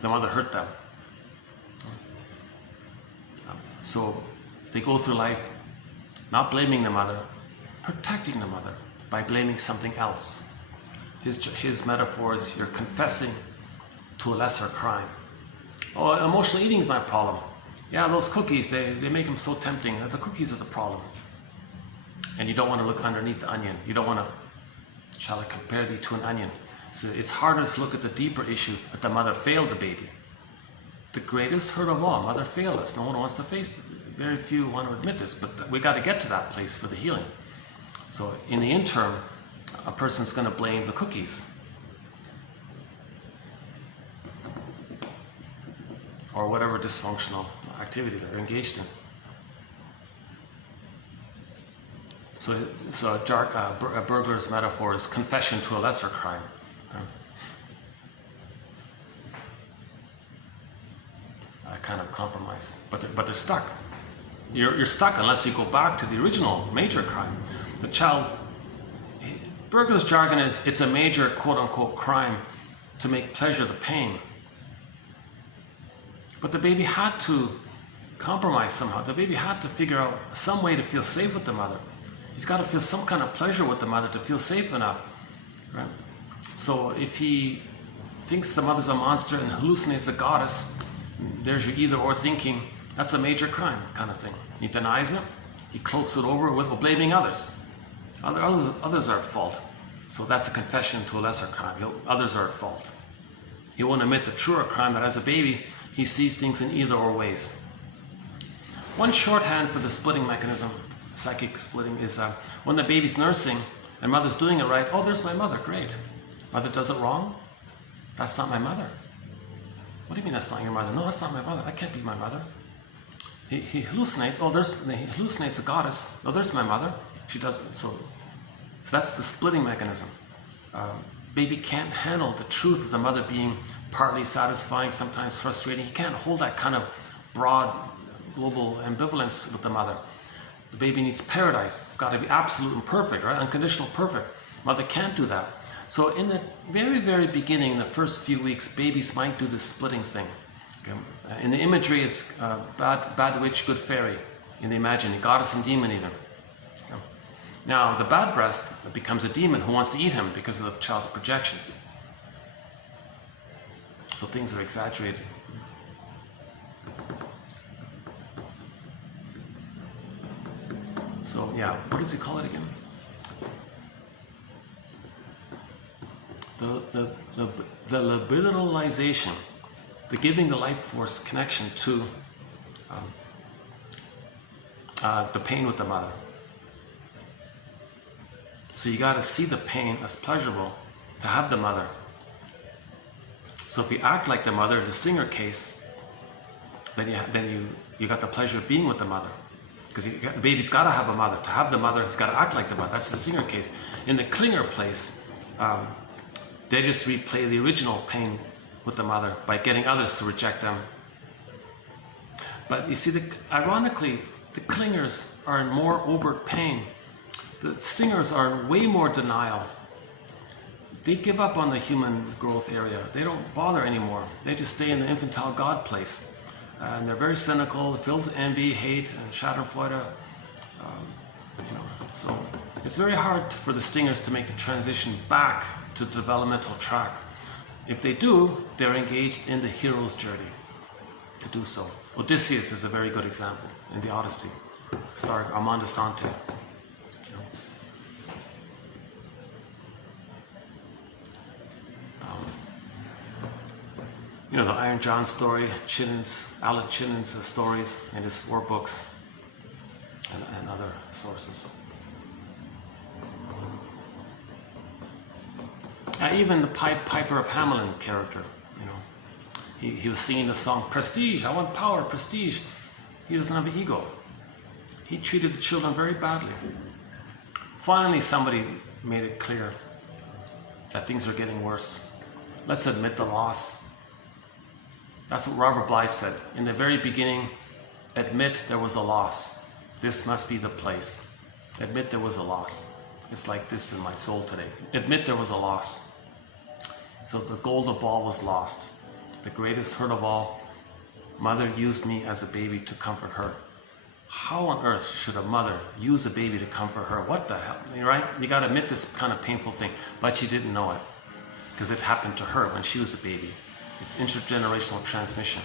the mother hurt them. So they go through life not blaming the mother, protecting the mother by blaming something else. His metaphor is you're confessing to a lesser crime. Oh, emotional eating is my problem. Yeah, those cookies, they make them so tempting. The cookies are the problem. And you don't want to look underneath the onion. You don't want to, shall I compare thee to an onion? So it's harder to look at the deeper issue that the mother failed the baby. The greatest hurt of all, mother failed us. No one wants to face it. Very few want to admit this, but we got to get to that place for the healing. So in the interim, a person's going to blame the cookies, or whatever dysfunctional activity they're engaged in. So a burglar's metaphor is confession to a lesser crime. Kind of compromise, but they're stuck. You're stuck unless you go back to the original major crime. The child, burglar's jargon is it's a major quote-unquote crime to make pleasure the pain. But the baby had to compromise somehow. The baby had to figure out some way to feel safe with the mother. He's got to feel some kind of pleasure with the mother to feel safe enough, right? So if he thinks the mother's a monster and hallucinates a goddess, there's your either or thinking, that's a major crime kind of thing. He denies it, he cloaks it over with blaming others. Others are at fault. So that's a confession to a lesser crime. Others are at fault. He won't admit the truer crime that as a baby, he sees things in either or ways. One shorthand for the splitting mechanism, psychic splitting, is when the baby's nursing and mother's doing it right, oh, there's my mother, great. Mother does it wrong? That's not my mother. What do you mean that's not your mother? No, that's not my mother. That can't be my mother. He hallucinates. Oh, he hallucinates a goddess. Oh, there's my mother. She doesn't. So that's the splitting mechanism. Baby can't handle the truth of the mother being partly satisfying, sometimes frustrating. He can't hold that kind of broad, global ambivalence with the mother. The baby needs paradise. It's got to be absolute and perfect, right? Unconditional perfect. Mother can't do that. So in the very, very beginning, the first few weeks, babies might do this splitting thing. Okay? In the imagery, it's bad witch, good fairy. In the imagining, goddess and demon even. Okay? Now, the bad breast becomes a demon who wants to eat him because of the child's projections. So things are exaggerated. So yeah, what does he call it again? The libidinalization, the giving the life force connection to the pain with the mother. So you got to see the pain as pleasurable to have the mother. So if you act like the mother in the stinger case, then you got the pleasure of being with the mother. Because the baby's got to have a mother. To have the mother, he's got to act like the mother. That's the stinger case. In the clinger place, they just replay the original pain with the mother by getting others to reject them. But you see, ironically, the clingers are in more overt pain The stingers are way more denial. They give up on the human growth area. They don't bother anymore. They just stay in the infantile God place. And they're very cynical, filled with envy, hate, and schadenfreude. So it's very hard for the stingers to make the transition back to the developmental track. If they do, they're engaged in the hero's journey to do so. Odysseus is a very good example in the Odyssey, starring Armand Assante. The Iron John story, Alec Chinnon's stories in his 4 books, and other sources. Even the Piper of Hamelin character, he was singing the song Prestige, I want power, prestige. He doesn't have an ego. He treated the children very badly. Finally, somebody made it clear that things are getting worse. Let's admit the loss. That's what Robert Bly said. In the very beginning, admit there was a loss. This must be the place. Admit there was a loss. It's like this in my soul today. Admit there was a loss. So the golden ball was lost. The greatest hurt of all, mother used me as a baby to comfort her. How on earth should a mother use a baby to comfort her? What the hell, right? You got to admit this kind of painful thing, but you didn't know it because it happened to her when she was a baby. It's intergenerational transmission.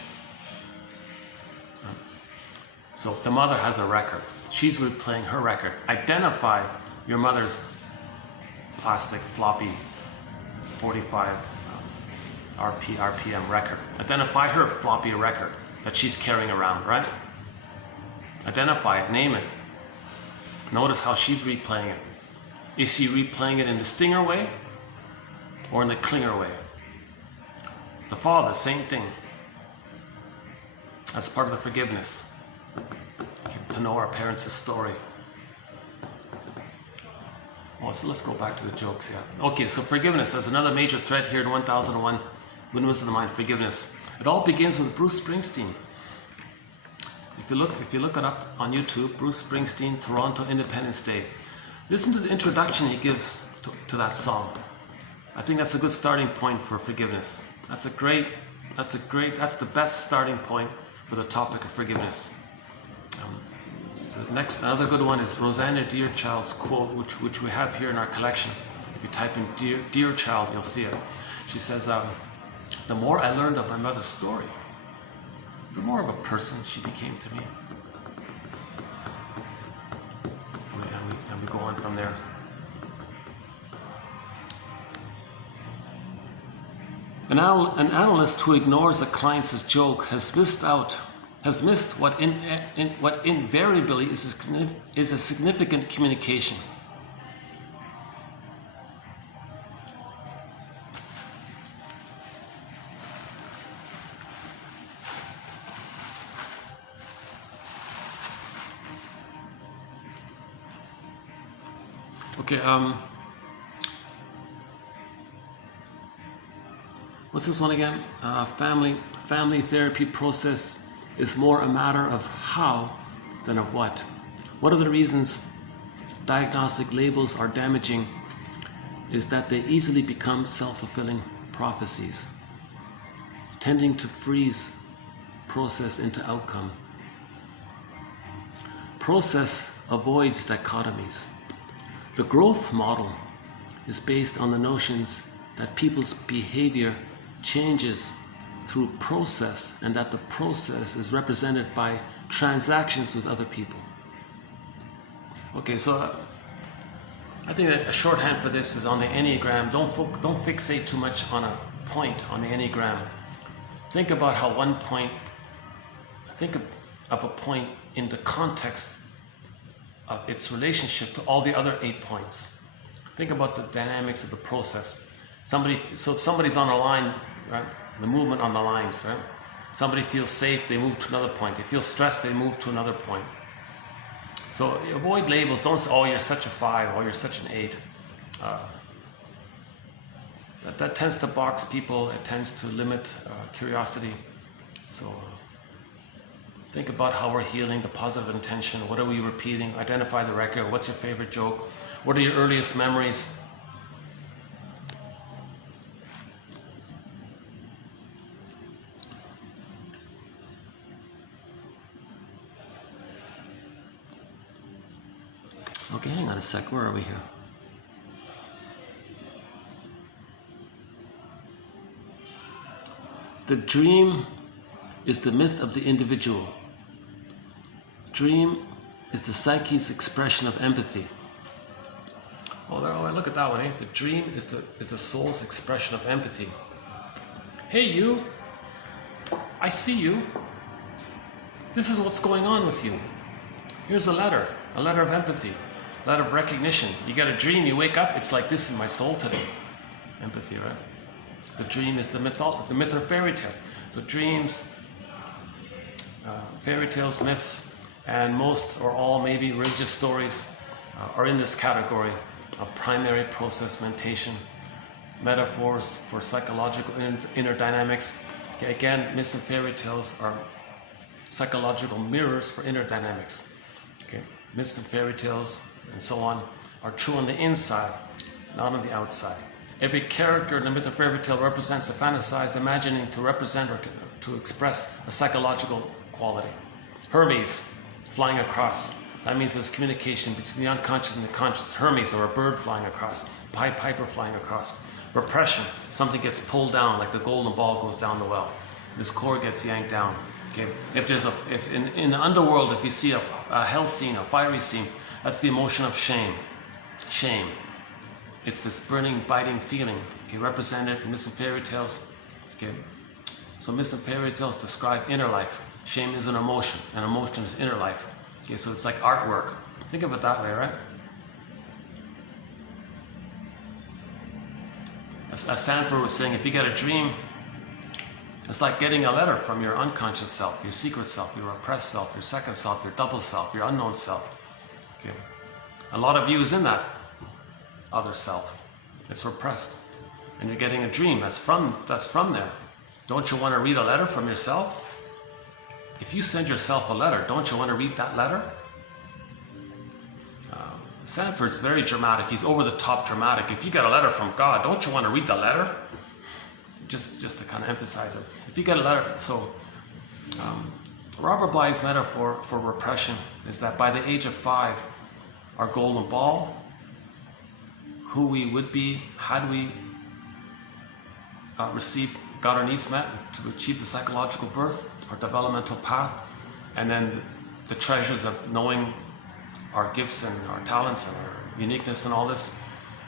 So the mother has a record. She's replaying her record. Identify your mother's plastic floppy 45 RPM record. Identify her floppy record that she's carrying around, right? Identify it, name it. Notice how she's replaying it. Is she replaying it in the stinger way or in the clinger way? The father, same thing. That's part of the forgiveness. To know our parents' story. Well, so let's go back to the jokes here. Okay, so forgiveness as another major thread here in 1001 Windmills of the Mind, forgiveness. It all begins with Bruce Springsteen. If you look it up on YouTube, Bruce Springsteen, Toronto Independence Day. Listen to the introduction he gives to that song. I think that's a good starting point for forgiveness. That's the best starting point for the topic of forgiveness. Another good one is Rosanna Dearchild's quote, which we have here in our collection. If you type in Dear Child, you'll see it. She says, the more I learned of my mother's story, the more of a person she became to me. And we go on from there. An analyst who ignores a client's joke has missed what invariably is a significant communication. Okay, what's this one again? Family therapy process is more a matter of how than of what. One of the reasons diagnostic labels are damaging is that they easily become self-fulfilling prophecies, tending to freeze process into outcome. Process avoids dichotomies. The growth model is based on the notions that people's behavior changes through process and that the process is represented by transactions with other people. Okay, so I think that a shorthand for this is on the Enneagram. Don't fixate too much on a point on the Enneagram. Think about how one point, think of a point in the context of its relationship to all the other 8 points. Think about the dynamics of the process. Somebody's on a line, right? The movement on the lines, right? Somebody feels safe, they move to another point. They feel stressed, they move to another point. So avoid labels. Don't say, oh, you're such a 5, or you're such an 8. That tends to box people. It tends to limit curiosity. So Think about how we're healing, the positive intention. What are we repeating? Identify the record. What's your favorite joke? What are your earliest memories? Okay, hang on a sec. Where are we here? The dream is the myth of the individual. Dream is the psyche's expression of empathy. Oh, look at that one, eh? The dream is the soul's expression of empathy. Hey, you. I see you. This is what's going on with you. Here's a letter of empathy, a letter of recognition. You get a dream, you wake up, it's like, this is my soul today. Empathy, right? The dream is the myth or fairy tale. So dreams, fairy tales, myths, and most or all maybe religious stories are in this category of primary process mentation, metaphors for psychological inner dynamics. Okay, again, myths and fairy tales are psychological mirrors for inner dynamics. Okay, myths and fairy tales and so on are true on the inside, not on the outside. Every character in the myth or fairy tale represents a fantasized imagining to represent or to express a psychological quality. Hermes, flying across. That means there's communication between the unconscious and the conscious. Hermes, or a bird flying across. Pied Piper flying across. Repression, something gets pulled down, like the golden ball goes down the well. This cord gets yanked down. Okay. If in the underworld, if you see a hell scene, a fiery scene, that's the emotion of shame. Shame. It's this burning, biting feeling. Okay, represented in myths and fairy tales. Okay. So myths and fairy tales describe inner life. Shame is an emotion, and emotion is inner life. Okay, so it's like artwork. Think of it that way, right? As Sanford was saying, if you get a dream, it's like getting a letter from your unconscious self, your secret self, your repressed self, your second self, your double self, your unknown self. Okay. A lot of you is in that other self. It's repressed. And you're getting a dream that's from there. Don't you want to read a letter from yourself? If you send yourself a letter, don't you want to read that letter? Sanford's very dramatic. He's over the top dramatic. If you get a letter from God, don't you want to read the letter? Just to kind of emphasize it. If you get a letter, so Robert Bly's metaphor for repression is that by the age of 5, our golden ball, who we would be had we received, got our needs met to achieve the psychological birth, our developmental path, and then the treasures of knowing our gifts and our talents and our uniqueness and all this.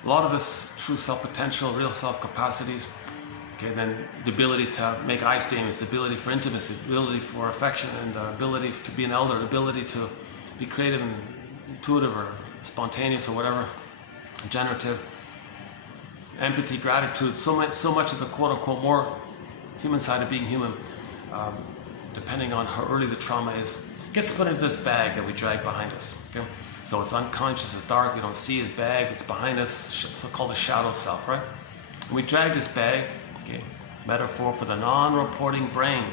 A lot of this true self-potential, real self-capacities. Okay, then the ability to make I statements, the ability for intimacy, the ability for affection, and the ability to be an elder, the ability to be creative and intuitive or spontaneous or whatever, generative, empathy, gratitude, so much of the quote-unquote more human side of being human, depending on how early the trauma is, gets put into this bag that we drag behind us. Okay? So it's unconscious, it's dark, we don't see it, bag, it's behind us, so-called the shadow self, right? And we drag this bag, okay, metaphor for the non-reporting brain.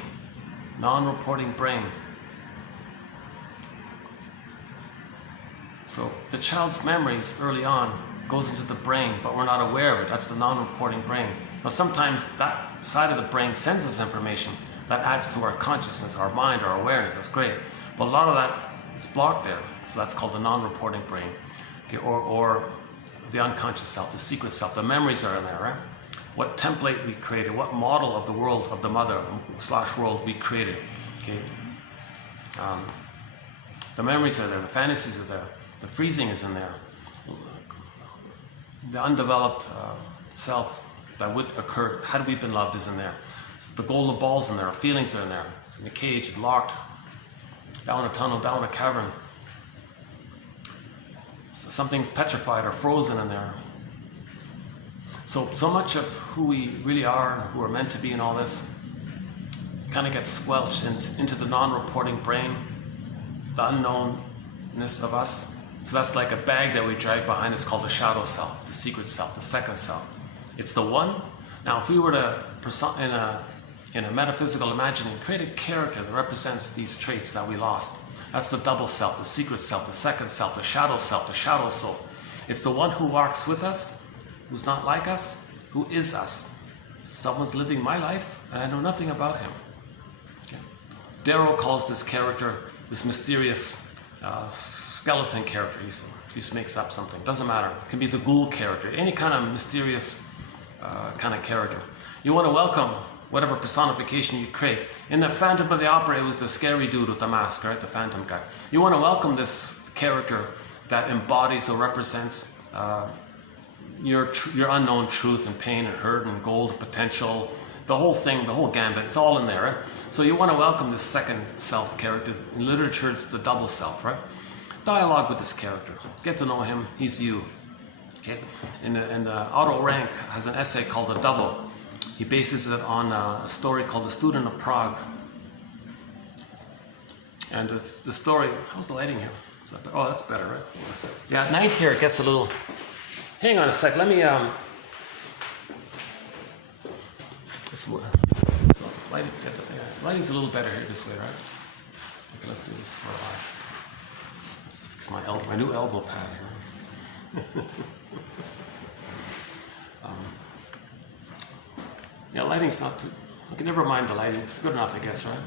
Non-reporting brain. So the child's memories early on goes into the brain, but we're not aware of it. That's the non-reporting brain. Now sometimes that side of the brain sends us information that adds to our consciousness, our mind, our awareness. That's great. But a lot of that is blocked there. So that's called the non-reporting brain. Okay, or the unconscious self, the secret self. The memories are in there, right? What template we created, what model of the world, of the mother / world we created. Okay. The memories are there, the fantasies are there, the freezing is in there. The undeveloped self that would occur had we been loved is in there. So the golden ball's in there, our feelings are in there. It's in the cage, it's locked, down a tunnel, down a cavern. Something's petrified or frozen in there. So much of who we really are and who we're meant to be and all this kind of gets squelched into the non-reporting brain, the unknownness of us. So that's like a bag that we drag behind us called the shadow self, the secret self, the second self. It's the one. Now, if we were to, in a in a metaphysical imagining, create a character that represents these traits that we lost. That's the double self, the secret self, the second self, the shadow soul. It's the one who walks with us, who's not like us, who is us. Someone's living my life, and I know nothing about him. Okay. Darrow calls this character, this mysterious skeleton character. He just makes up something. Doesn't matter. It can be the ghoul character, any kind of mysterious kind of character. You want to welcome whatever personification you create. In the Phantom of the Opera, it was the scary dude with the mask, right? The Phantom guy. You want to welcome this character that embodies or represents your unknown truth and pain and hurt and gold potential, the whole thing, the whole gambit. It's all in there, right? So you want to welcome this second self character. In literature, it's the double self, right? Dialogue with this character. Get to know him. He's you. Okay. And Otto Rank has an essay called The Double. He bases it on a story called The Student of Prague. And the story, how's the lighting here? Oh, that's better, right? Yeah, at night here it gets a little, hang on a sec, let me, lighting's a little better here this way, right? Okay, let's do this for a while. Let's fix my new elbow pad here. Yeah, lighting's not too, okay, never mind the lighting, it's good enough, I guess, right?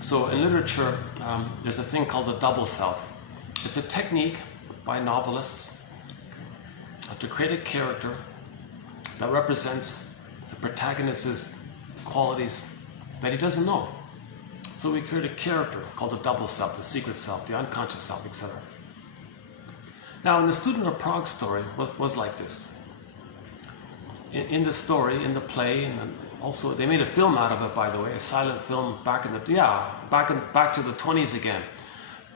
So in literature, there's a thing called the double self. It's a technique by novelists to create a character that represents the protagonist's qualities that he doesn't know. So we create a character called the double self, the secret self, the unconscious self, etc. Now, in the Student of Prague story was like this. In the story, in the play, and also they made a film out of it, by the way, a silent film back to the 20s again.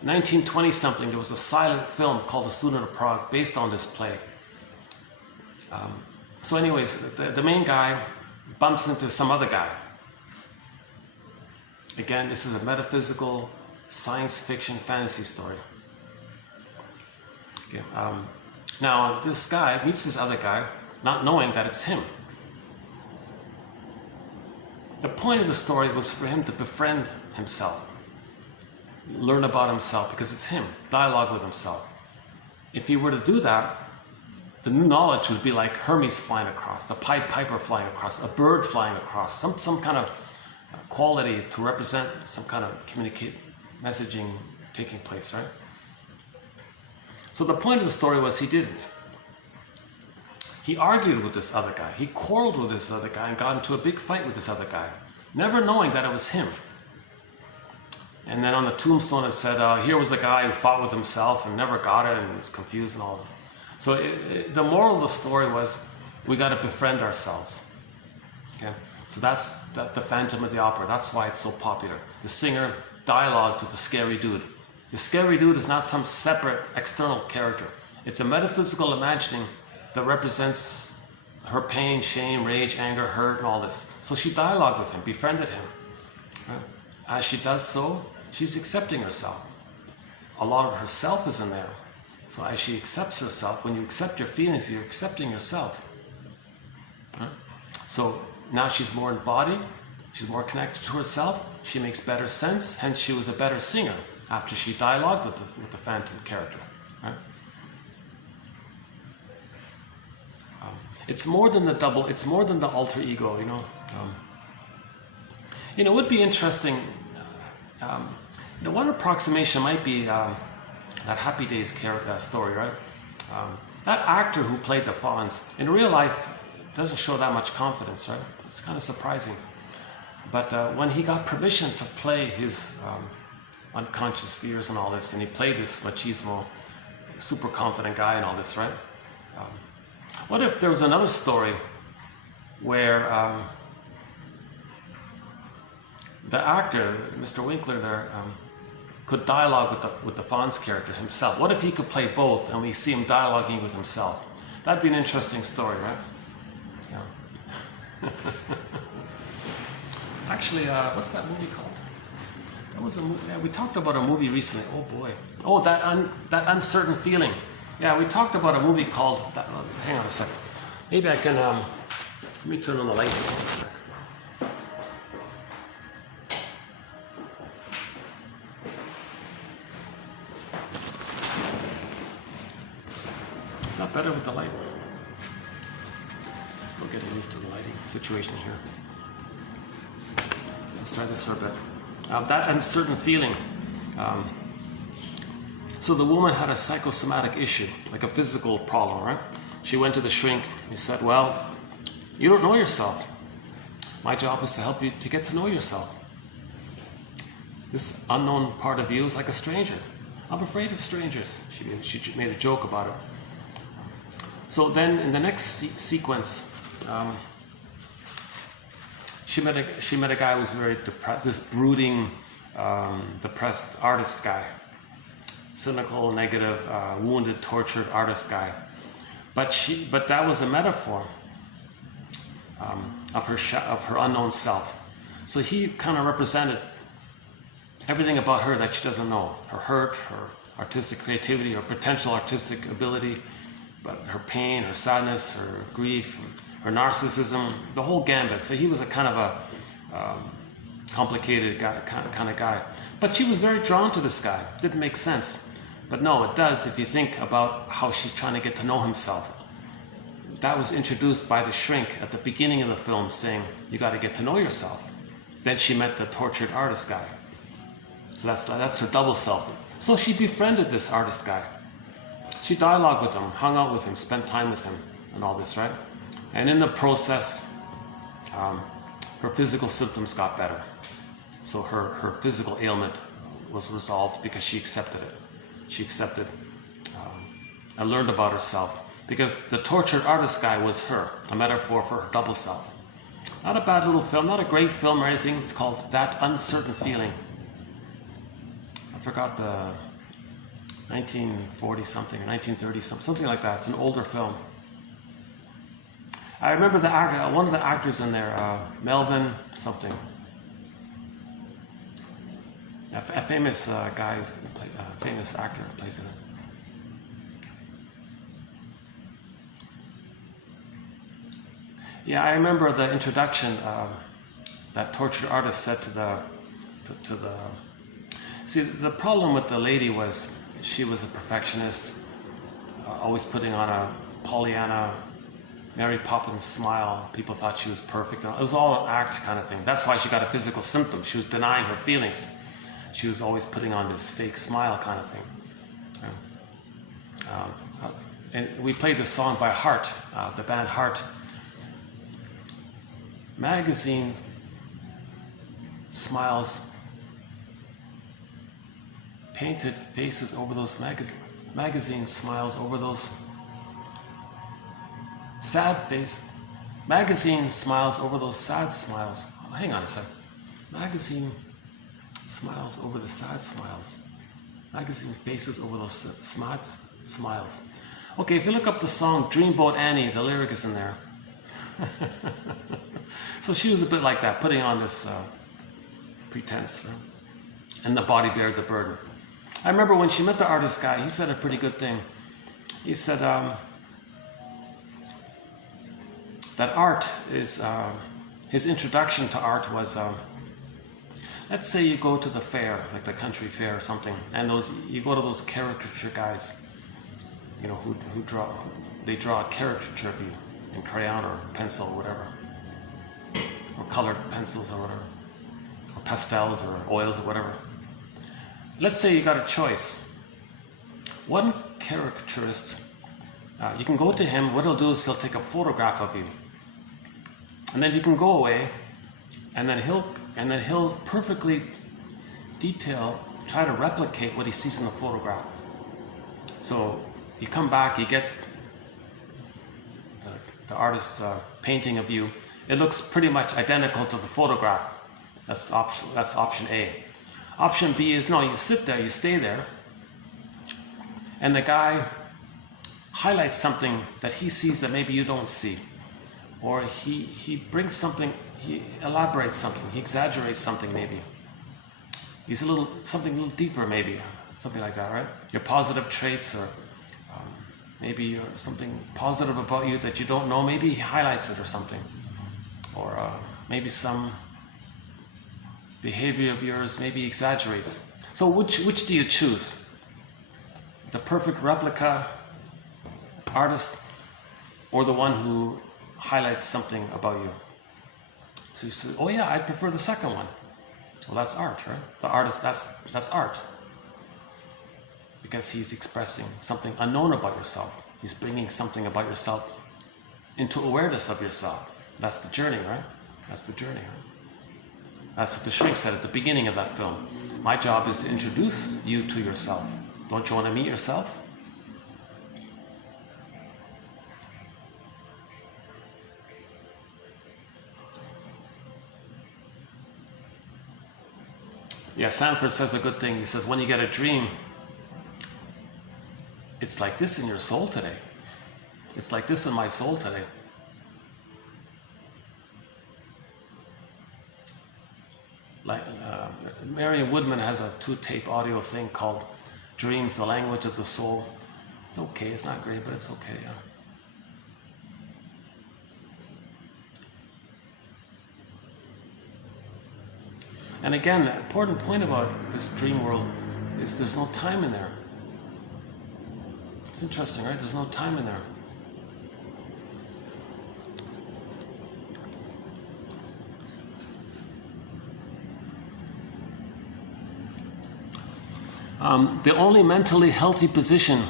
1920 something, there was a silent film called The Student of Prague based on this play. So anyways, the main guy bumps into some other guy. Again, this is a metaphysical science fiction fantasy story. Okay, now this guy meets this other guy, not knowing that it's him. The point of the story was for him to befriend himself, learn about himself, because it's him, dialogue with himself. If he were to do that, the new knowledge would be like Hermes flying across, the Pied Piper flying across, a bird flying across, some kind of quality to represent some kind of messaging taking place, right? So the point of the story was he didn't. He argued with this other guy. He quarreled with this other guy and got into a big fight with this other guy, never knowing that it was him. And then on the tombstone it said, here was a guy who fought with himself and never got it and was confused and all that. So the moral of the story was, we got to befriend ourselves. Okay? So that's the Phantom of the Opera. That's why it's so popular. The singer dialogue to the scary dude. The scary dude is not some separate external character. It's a metaphysical imagining that represents her pain, shame, rage, anger, hurt, and all this. So she dialogued with him, befriended him. As she does so, she's accepting herself. A lot of herself is in there. So as she accepts herself, when you accept your feelings, you're accepting yourself. So now she's more embodied, she's more connected to herself, she makes better sense, hence she was a better singer after she dialogued with the Phantom character. Right? It's more than the double, it's more than the alter ego, you know. It would be interesting, one approximation might be that Happy Days story, right? That actor who played the Fonz, in real life, doesn't show that much confidence, right? It's kind of surprising. But when he got permission to play his unconscious fears and all this, and he played this machismo, super confident guy and all this, right? What if there was another story where the actor, Mr. Winkler there, could dialogue with the Fonz character himself? What if he could play both and we see him dialoguing with himself? That'd be an interesting story, right? Yeah. Actually, what's that movie called? That was a movie. Yeah, we talked about a movie recently. Oh boy. Oh, that uncertain feeling. Yeah, we talked about a movie called. Hang on a second. Maybe I can. Let me turn on the light for a sec. better with the light? Still getting used to the lighting situation here. Let's try this for a bit. That uncertain feeling. So the woman had a psychosomatic issue, like a physical problem, right? She went to the shrink. He said, well, you don't know yourself. My job is to help you to get to know yourself. This unknown part of you is like a stranger. I'm afraid of strangers. She made a joke about it. So then in the next sequence, she met a guy who was very depressed, this brooding, depressed artist guy. Cynical, negative, wounded, tortured artist guy. But that was a metaphor of her unknown self. So he kind of represented everything about her that she doesn't know. Her hurt, her artistic creativity, her potential artistic ability, but her pain, her sadness, her grief, her narcissism, the whole gambit. So he was a kind of a complicated guy, kind of guy. But she was very drawn to this guy. Didn't make sense. But no, it does if you think about how she's trying to get to know himself. That was introduced by the shrink at the beginning of the film, saying, you got to get to know yourself. Then she met the tortured artist guy. So that's her double self. So she befriended this artist guy. She dialogued with him, hung out with him, spent time with him, and all this, right? And in the process, her physical symptoms got better. So her physical ailment was resolved because she accepted it. She accepted and learned about herself. Because the tortured artist guy was her, a metaphor for her double self. Not a bad little film, not a great film or anything. It's called That Uncertain Feeling. I forgot the 1940 something or 1930 something like that. It's an older film. I remember the actor, one of the actors in there, Melvin something. A famous guy, famous actor plays in it. Yeah, I remember the introduction that tortured artist said to the. See, the problem with the lady was she was a perfectionist, always putting on a Pollyanna, Mary Poppins smile. People thought she was perfect. It was all an act kind of thing. That's why she got a physical symptom. She was denying her feelings. She was always putting on this fake smile kind of thing. And we played this song by Heart, the band Heart. Magazine smiles, painted faces over those magazine smiles over those sad face. Magazine smiles over those sad smiles. Oh, hang on a sec. Magazine smiles over the sad smiles. Magazine faces over those smiles. Okay, if you look up the song Dreamboat Annie, the lyric is in there. So she was a bit like that, putting on this pretense, right? And the body bared the burden. I remember when she met the artist guy, he said a pretty good thing. He said that art is, his introduction to art was, let's say you go to the fair, like the country fair or something, and you go to those caricature guys, you know, they draw a caricature of you in crayon or pencil or whatever, or colored pencils or whatever, or pastels or oils or whatever. Let's say you got a choice. One caricaturist, you can go to him, what he'll do is he'll take a photograph of you, and then you can go away, and then he'll perfectly try to replicate what he sees in the photograph. So you come back, you get the artist's painting of you. It looks pretty much identical to the photograph. That's option A. Option B is no, you sit there, you stay there, and the guy highlights something that he sees that maybe you don't see, or he brings something, he elaborates something, he exaggerates something maybe. He's something a little deeper maybe, something like that, right? Your positive traits, or maybe something positive about you that you don't know, maybe he highlights it or something, or maybe some behavior of yours maybe exaggerates. So which do you choose? The perfect replica artist or the one who highlights something about you? So you say, oh yeah, I prefer the second one. Well, that's art, right? The artist, that's art. Because he's expressing something unknown about yourself. He's bringing something about yourself into awareness of yourself. That's the journey, right? That's the journey, right? That's what the shrink said at the beginning of that film. My job is to introduce you to yourself. Don't you want to meet yourself? Yeah, Sanford says a good thing. He says, when you get a dream, it's like this in your soul today. It's like this in my soul today. Like Marion Woodman has a 2-tape audio thing called Dreams, the Language of the Soul. It's okay, it's not great, but it's okay, yeah. And again, the important point about this dream world is there's no time in there. It's interesting, right? There's no time in there. The only mentally healthy position,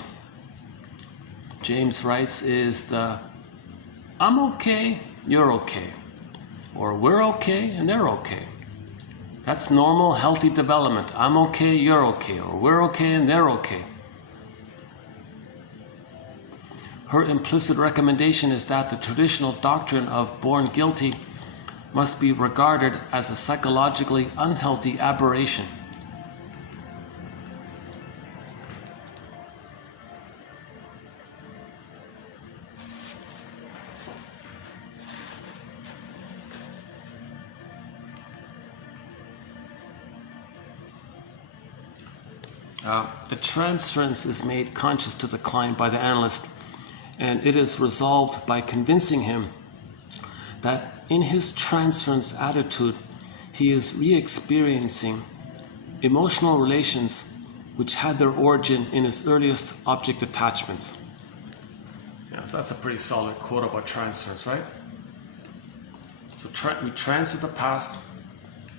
James writes, is the I'm okay, you're okay. Or we're okay and they're okay. That's normal, healthy development. I'm okay, you're okay. Or we're okay and they're okay. Her implicit recommendation is that the traditional doctrine of born guilty must be regarded as a psychologically unhealthy aberration. The transference is made conscious to the client by the analyst, and it is resolved by convincing him that in his transference attitude, he is re-experiencing emotional relations which had their origin in his earliest object attachments. Yeah, so that's a pretty solid quote about transference, right? So we transfer the past,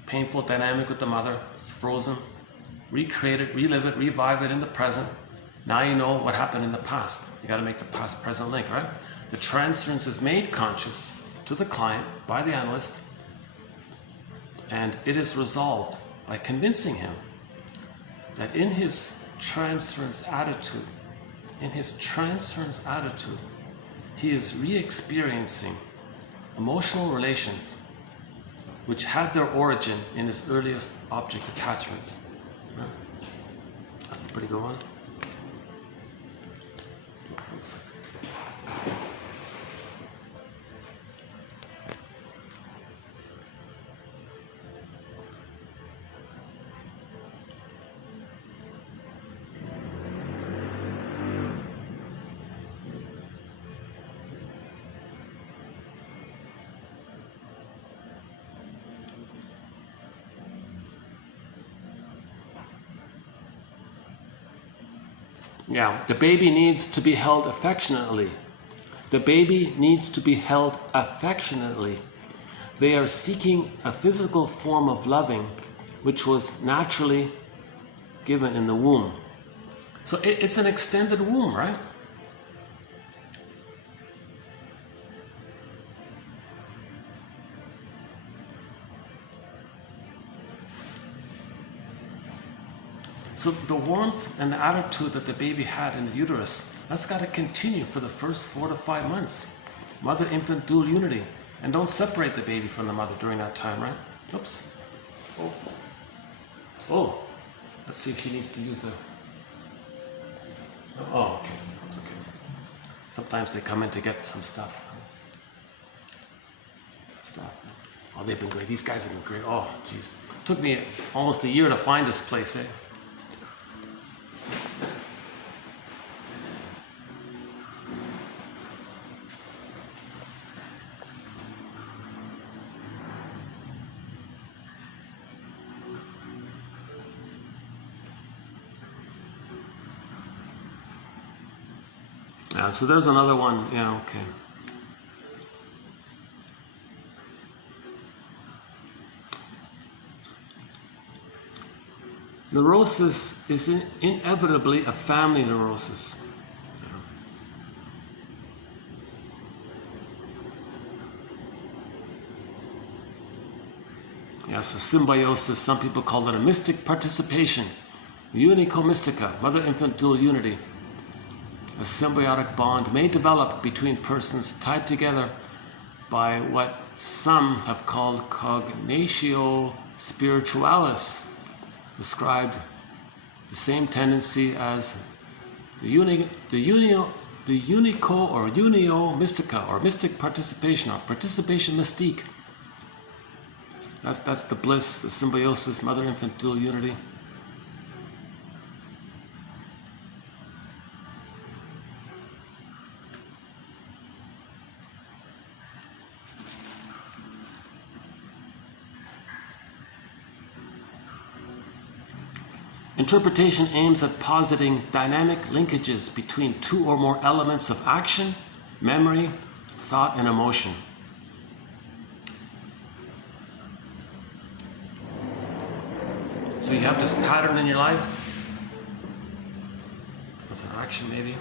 painful dynamic with the mother, it's frozen. Recreate it, relive it, revive it in the present. Now you know what happened in the past. You got to make the past-present link, right? The transference is made conscious to the client by the analyst, and it is resolved by convincing him that in his transference attitude, he is re-experiencing emotional relations which had their origin in his earliest object attachments. That's a pretty good one. Yeah, the baby needs to be held affectionately. The baby needs to be held affectionately. They are seeking a physical form of loving which was naturally given in the womb. So it's an extended womb, right? So the warmth and the attitude that the baby had in the uterus, that's got to continue for the first 4 to 5 months. Mother-infant dual unity. And don't separate the baby from the mother during that time, right? Oops. Oh. Let's see if she needs to use the... Oh, okay. That's okay. Sometimes they come in to get some stuff. Oh, they've been great. These guys have been great. Oh, jeez. Took me almost a year to find this place, eh? Yeah, so there's another one. Yeah, okay. Neurosis is inevitably a family neurosis. Yeah, so symbiosis, some people call it a mystic participation. Unico-mystica, mother-infant dual unity. A symbiotic bond may develop between persons tied together by what some have called cognitio spiritualis, describe the same tendency as the unico or unio mystica, or mystic participation, or participation mystique. That's the bliss, the symbiosis, mother-infant dual unity. Interpretation aims at positing dynamic linkages between two or more elements of action, memory, thought, and emotion. So you have this pattern in your life. It's an action, maybe.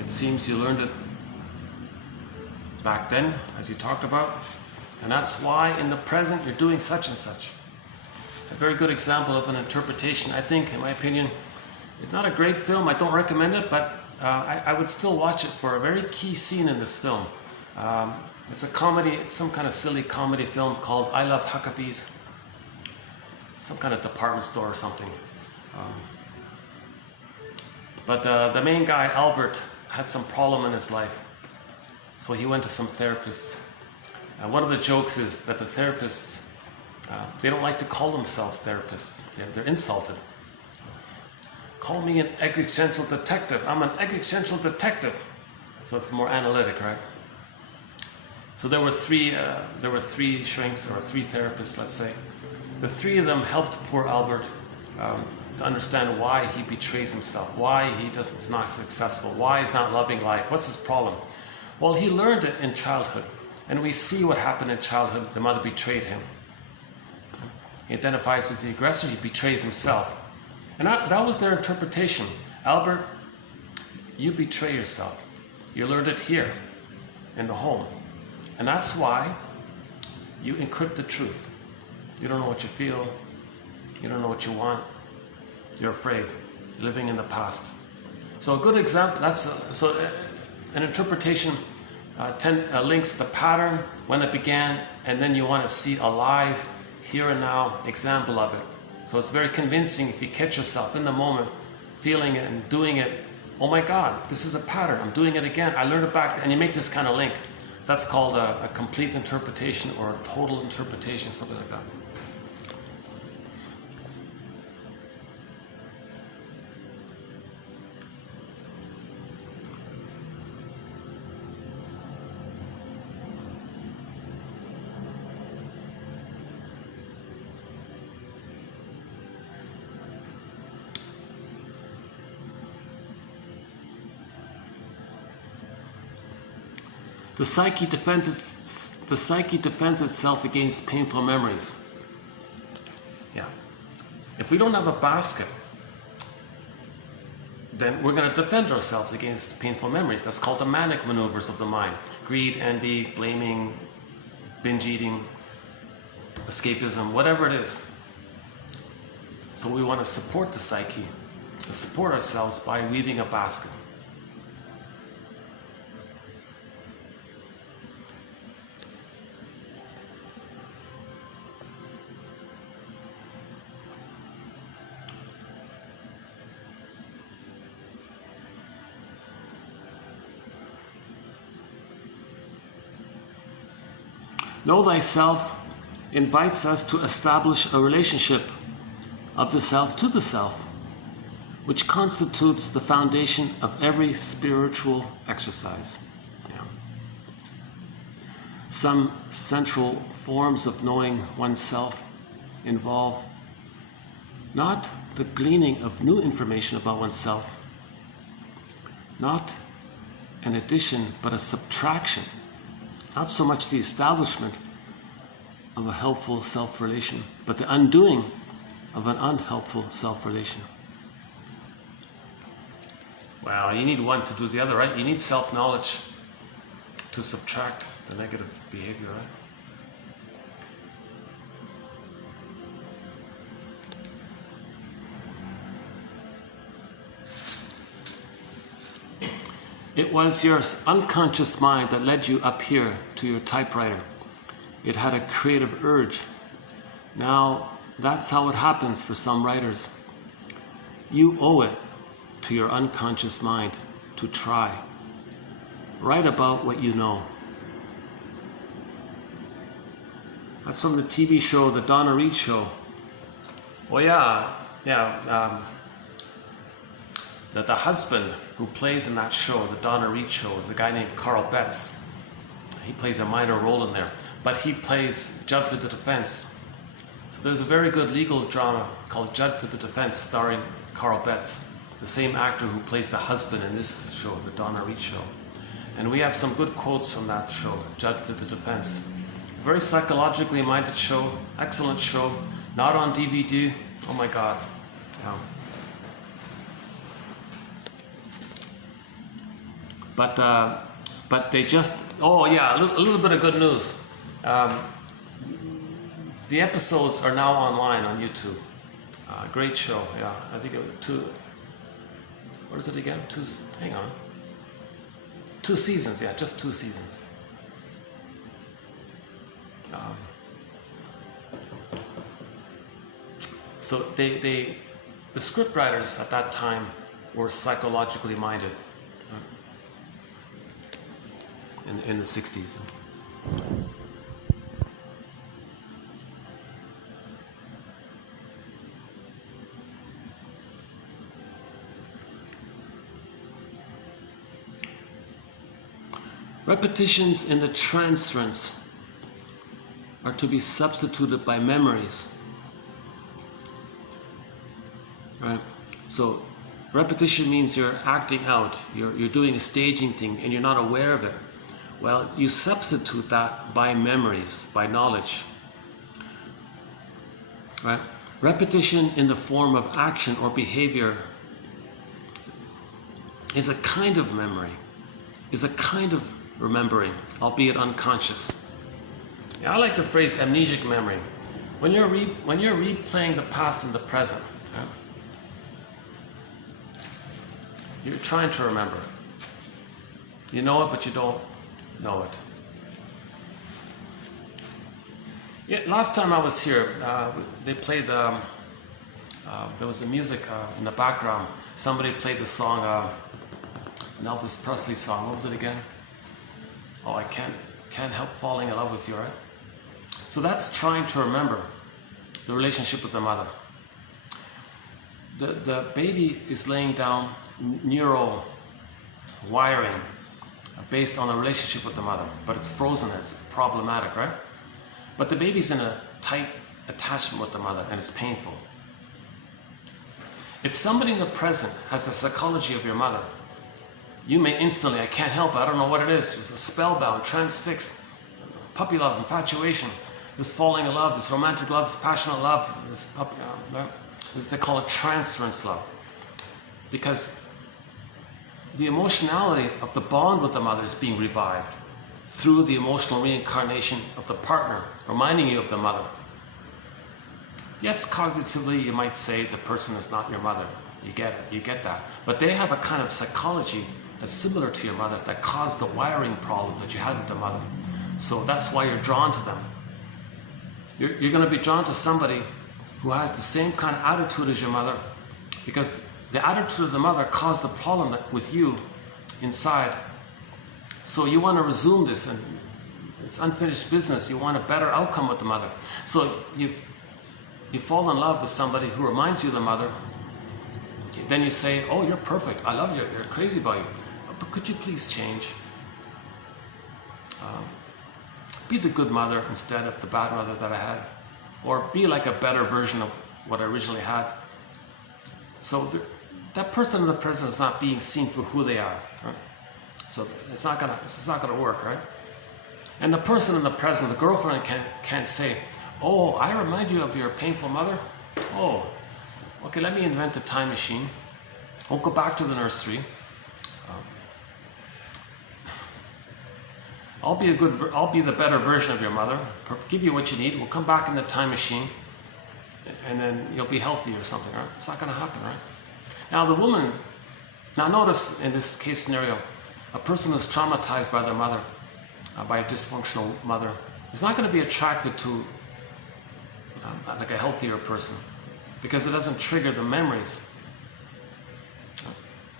It seems you learned it back then, as you talked about, and that's why in the present you're doing such and such. A very good example of an interpretation, I think, in my opinion. It's not a great film, I don't recommend it, but I would still watch it for a very key scene in this film. It's a comedy, it's some kind of silly comedy film called I Love Huckabees. Some kind of department store or something. But the main guy, Albert, had some problem in his life. So he went to some therapists. One of the jokes is that the therapists, they don't like to call themselves therapists. They're insulted. Call me an existential detective. I'm an existential detective. So it's more analytic, right? So there were three shrinks, or three therapists, let's say. The three of them helped poor Albert to understand why he betrays himself, why is not successful, why he's not loving life, what's his problem. Well, he learned it in childhood, and we see what happened in childhood. The mother betrayed him. He identifies with the aggressor, he betrays himself. And that was their interpretation. Albert, you betray yourself. You learned it here, in the home. And that's why you encrypt the truth. You don't know what you feel. You don't know what you want. You're afraid. You're living in the past. So a good example, an interpretation links the pattern, when it began, and then you want to see a live, here and now example of it. So it's very convincing if you catch yourself in the moment, feeling it and doing it. Oh my God, this is a pattern. I'm doing it again. I learned it back. And you make this kind of link. That's called a complete interpretation, or a total interpretation, something like that. The psyche defends itself against painful memories. Yeah. If we don't have a basket, then we're going to defend ourselves against painful memories. That's called the manic maneuvers of the mind. Greed, envy, blaming, binge eating, escapism, whatever it is. So we want to support the psyche, support ourselves by weaving a basket. Know thyself invites us to establish a relationship of the self to the self, which constitutes the foundation of every spiritual exercise. Yeah. Some central forms of knowing oneself involve not the gleaning of new information about oneself, not an addition, but a subtraction. Not so much the establishment of a helpful self-relation, but the undoing of an unhelpful self-relation. Wow, you need one to do the other, right? You need self-knowledge to subtract the negative behavior, right? It was your unconscious mind that led you up here to your typewriter. It had a creative urge. Now, that's how it happens for some writers. You owe it to your unconscious mind to try. Write about what you know. That's from the TV show, The Donna Reed Show. Oh yeah. The husband who plays in that show, The Donna Reed Show, is a guy named Carl Betts. He plays a minor role in there, but he plays Judge for the Defense. So there's a very good legal drama called Judge for the Defense starring Carl Betts, the same actor who plays the husband in this show, The Donna Reed Show. And we have some good quotes from that show, Judge for the Defense. Very psychologically minded show, excellent show, not on DVD. Oh my God. Yeah. But they just, oh yeah, a little bit of good news. The episodes are now online on YouTube. Great show, yeah. I think it was what is it again? Hang on. 2 seasons, yeah, just 2 seasons. So the script writers at that time were psychologically minded. In the 60s. Repetitions in the transference are to be substituted by memories. Right? So repetition means you're acting out, you're doing a staging thing and you're not aware of it. Well, you substitute that by memories, by knowledge. Right? Repetition in the form of action or behavior is a kind of memory, is a kind of remembering, albeit unconscious. Yeah, I like the phrase amnesic memory. When you're replaying the past and the present, right? You're trying to remember. You know it, but you don't know it. Yeah, last time I was here, they played there was the music in the background. Somebody played the song, an Elvis Presley song. What was it again? Oh, I can't help falling in love with you, right? So that's trying to remember the relationship with the mother. The baby is laying down neural wiring based on a relationship with the mother, but it's frozen, it's problematic, right? But the baby's in a tight attachment with the mother and it's painful. If somebody in the present has the psychology of your mother, you may instantly, I can't help it, I don't know what it is, it's a spellbound, transfixed, puppy love, infatuation, this falling in love, this romantic love, this passionate love, this puppy, they call it transference love. Because the emotionality of the bond with the mother is being revived through the emotional reincarnation of the partner, reminding you of the mother. Yes, cognitively you might say the person is not your mother. You get it, you get that. But they have a kind of psychology that's similar to your mother that caused the wiring problem that you had with the mother. So that's why you're drawn to them. You're going to be drawn to somebody who has the same kind of attitude as your mother, because the attitude of the mother caused the problem with you inside. So you want to resume this, and it's unfinished business. You want a better outcome with the mother. So you fall in love with somebody who reminds you of the mother. Then you say, oh, you're perfect. I love you. You're crazy about you. But could you please change? Be the good mother instead of the bad mother that I had. Or be like a better version of what I originally had. So that person in the present is not being seen for who they are. Right? So it's not gonna work, right? And the person in the present, the girlfriend, can't say, "Oh, I remind you of your painful mother. Oh, okay, let me invent a time machine. We'll go back to the nursery. I'll be the better version of your mother. Give you what you need. We'll come back in the time machine, and then you'll be healthy or something." Right? It's not going to happen, right? Now the woman. Now notice in this case scenario, a person who's traumatized by their mother, by a dysfunctional mother, is not going to be attracted to like a healthier person, because it doesn't trigger the memories.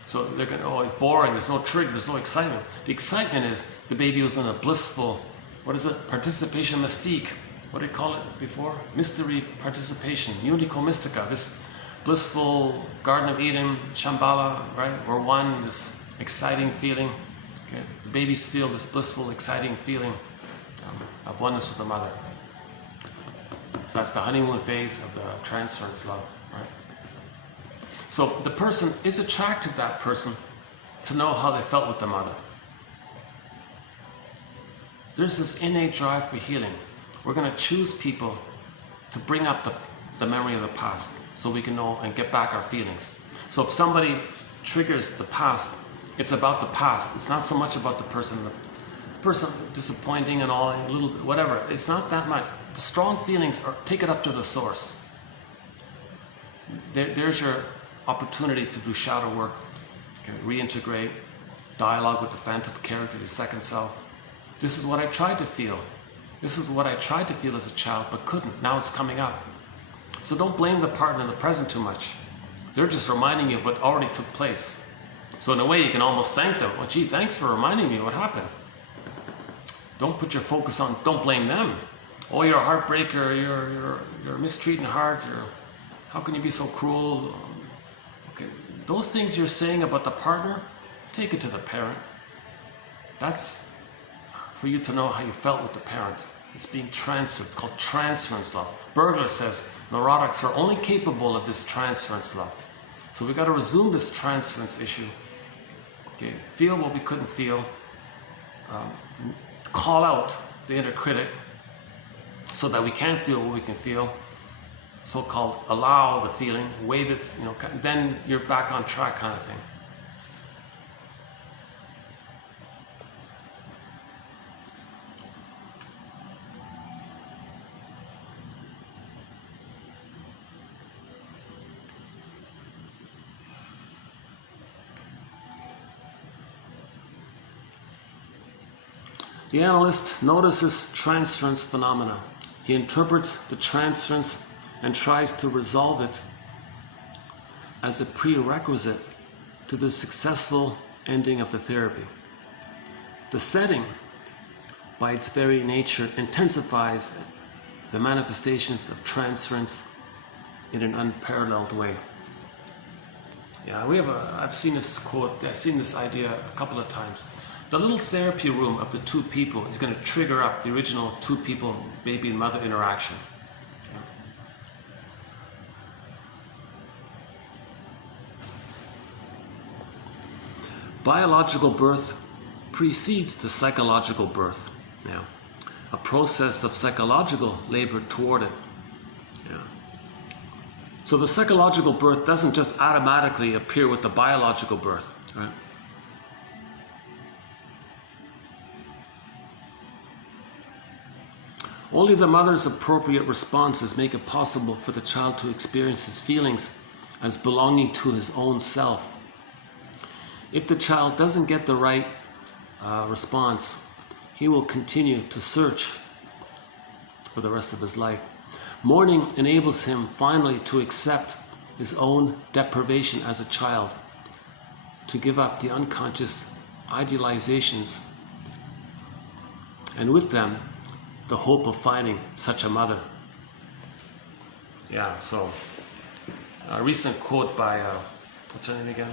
So they're going, "Oh, it's boring, there's no trigger, there's no excitement." The excitement is the baby was in a blissful, what is it? Participation mystique. What did they call it before? Mystery participation, unico mystica, this blissful Garden of Eden, Shambhala, right? We're one, this exciting feeling. Okay? The babies feel this blissful, exciting feeling of oneness with the mother. So that's the honeymoon phase of the transference love, right? So the person is attracted to that person to know how they felt with the mother. There's this innate drive for healing. We're going to choose people to bring up the memory of the past so we can know and get back our feelings. So if somebody triggers the past, it's about the past. It's not so much about the person disappointing and all, a little bit, whatever. It's not that much. The strong feelings are, take it up to the source. There's your opportunity to do shadow work, okay, reintegrate, dialogue with the phantom character, your second self. This is what I tried to feel. This is what I tried to feel as a child, but couldn't. Now it's coming up. So don't blame the partner in the present too much. They're just reminding you of what already took place. So in a way, you can almost thank them. "Oh, gee, thanks for reminding me what happened." Don't put your focus on, don't blame them. "Oh, you're a heartbreaker, you're mistreating heart, how can you be so cruel?" Okay, those things you're saying about the partner, take it to the parent. That's for you to know how you felt with the parent. It's being transferred. It's called transference love. Bergler says neurotics are only capable of this transference love. So we've got to resume this transference issue. Okay, feel what we couldn't feel. Call out the inner critic so that we can feel what we can feel. So-called allow the feeling, wave it, then you're back on track kind of thing. The analyst notices transference phenomena. He interprets the transference and tries to resolve it as a prerequisite to the successful ending of the therapy. The setting, by its very nature, intensifies the manifestations of transference in an unparalleled way. Yeah, I've seen this quote, I've seen this idea a couple of times. The little therapy room of the two people is going to trigger up the original two people, baby and mother interaction. Biological birth precedes the psychological birth. Yeah. A process of psychological labor toward it. Yeah. So the psychological birth doesn't just automatically appear with the biological birth, right? Only the mother's appropriate responses make it possible for the child to experience his feelings as belonging to his own self. If the child doesn't get the right response, he will continue to search for the rest of his life. Mourning enables him finally to accept his own deprivation as a child, to give up the unconscious idealizations, and with them, the hope of finding such a mother. Yeah, so a recent quote by, what's her name again?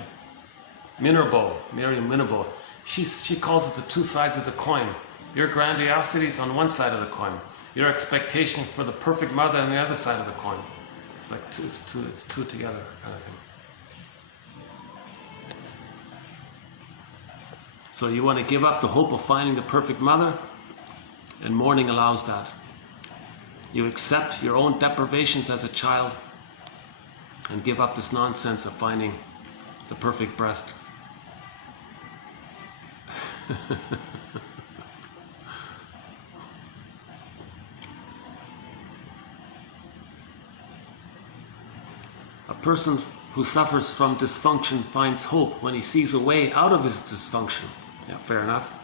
Miriam Minerbo. She calls it the two sides of the coin. Your grandiosity is on one side of the coin. Your expectation for the perfect mother on the other side of the coin. It's like it's two together kind of thing. So you want to give up the hope of finding the perfect mother, and mourning allows that. You accept your own deprivations as a child and give up this nonsense of finding the perfect breast. A person who suffers from dysfunction finds hope when he sees a way out of his dysfunction. Yeah, fair enough.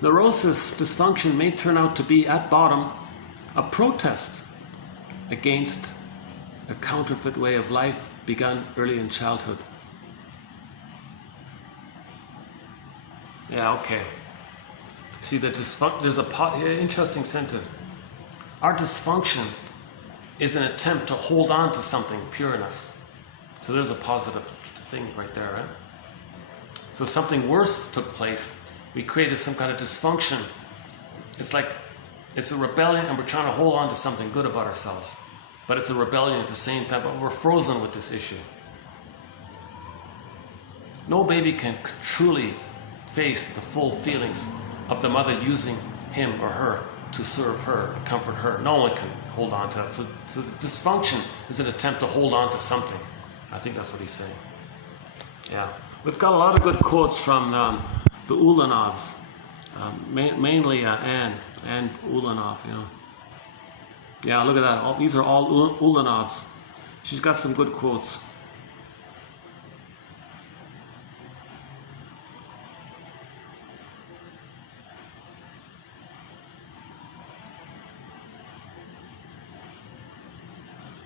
Neurosis dysfunction may turn out to be, at bottom, a protest against a counterfeit way of life begun early in childhood. Yeah, okay. See, there's a interesting sentence. Our dysfunction is an attempt to hold on to something pure in us. So there's a positive thing right there, right? So something worse took place. We created some kind of dysfunction. It's like, it's a rebellion, and we're trying to hold on to something good about ourselves. But it's a rebellion at the same time, but we're frozen with this issue. No baby can truly face the full feelings of the mother using him or her to serve her, comfort her. No one can hold on to that. So the dysfunction is an attempt to hold on to something. I think that's what he's saying. Yeah. We've got a lot of good quotes from the Ulanovs, mainly Anne Ulanov. Yeah, look at that. These are all Ulanovs. She's got some good quotes.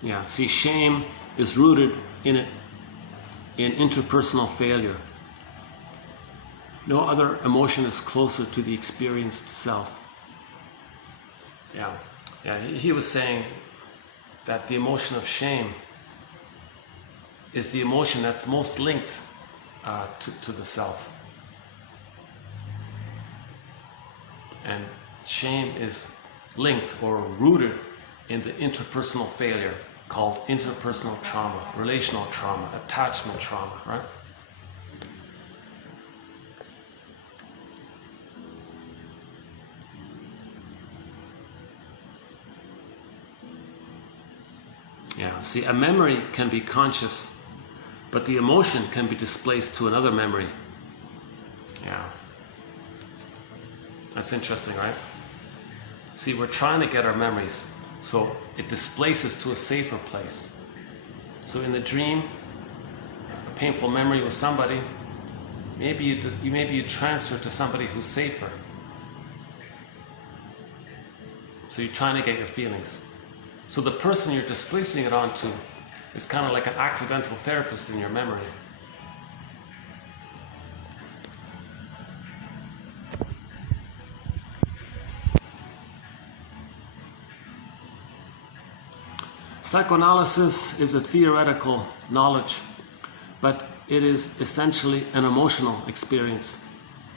Yeah, see, shame is rooted in interpersonal failure. No other emotion is closer to the experienced self. Yeah, he was saying that the emotion of shame is the emotion that's most linked to the self. And shame is linked or rooted in the interpersonal failure called interpersonal trauma, relational trauma, attachment trauma, right? Yeah, see, a memory can be conscious, but the emotion can be displaced to another memory. Yeah. That's interesting, right? See, we're trying to get our memories, so it displaces to a safer place. So in the dream, a painful memory with somebody, maybe you transfer to somebody who's safer. So you're trying to get your feelings. So the person you're displacing it onto is kind of like an accidental therapist in your memory. Psychoanalysis is a theoretical knowledge, but it is essentially an emotional experience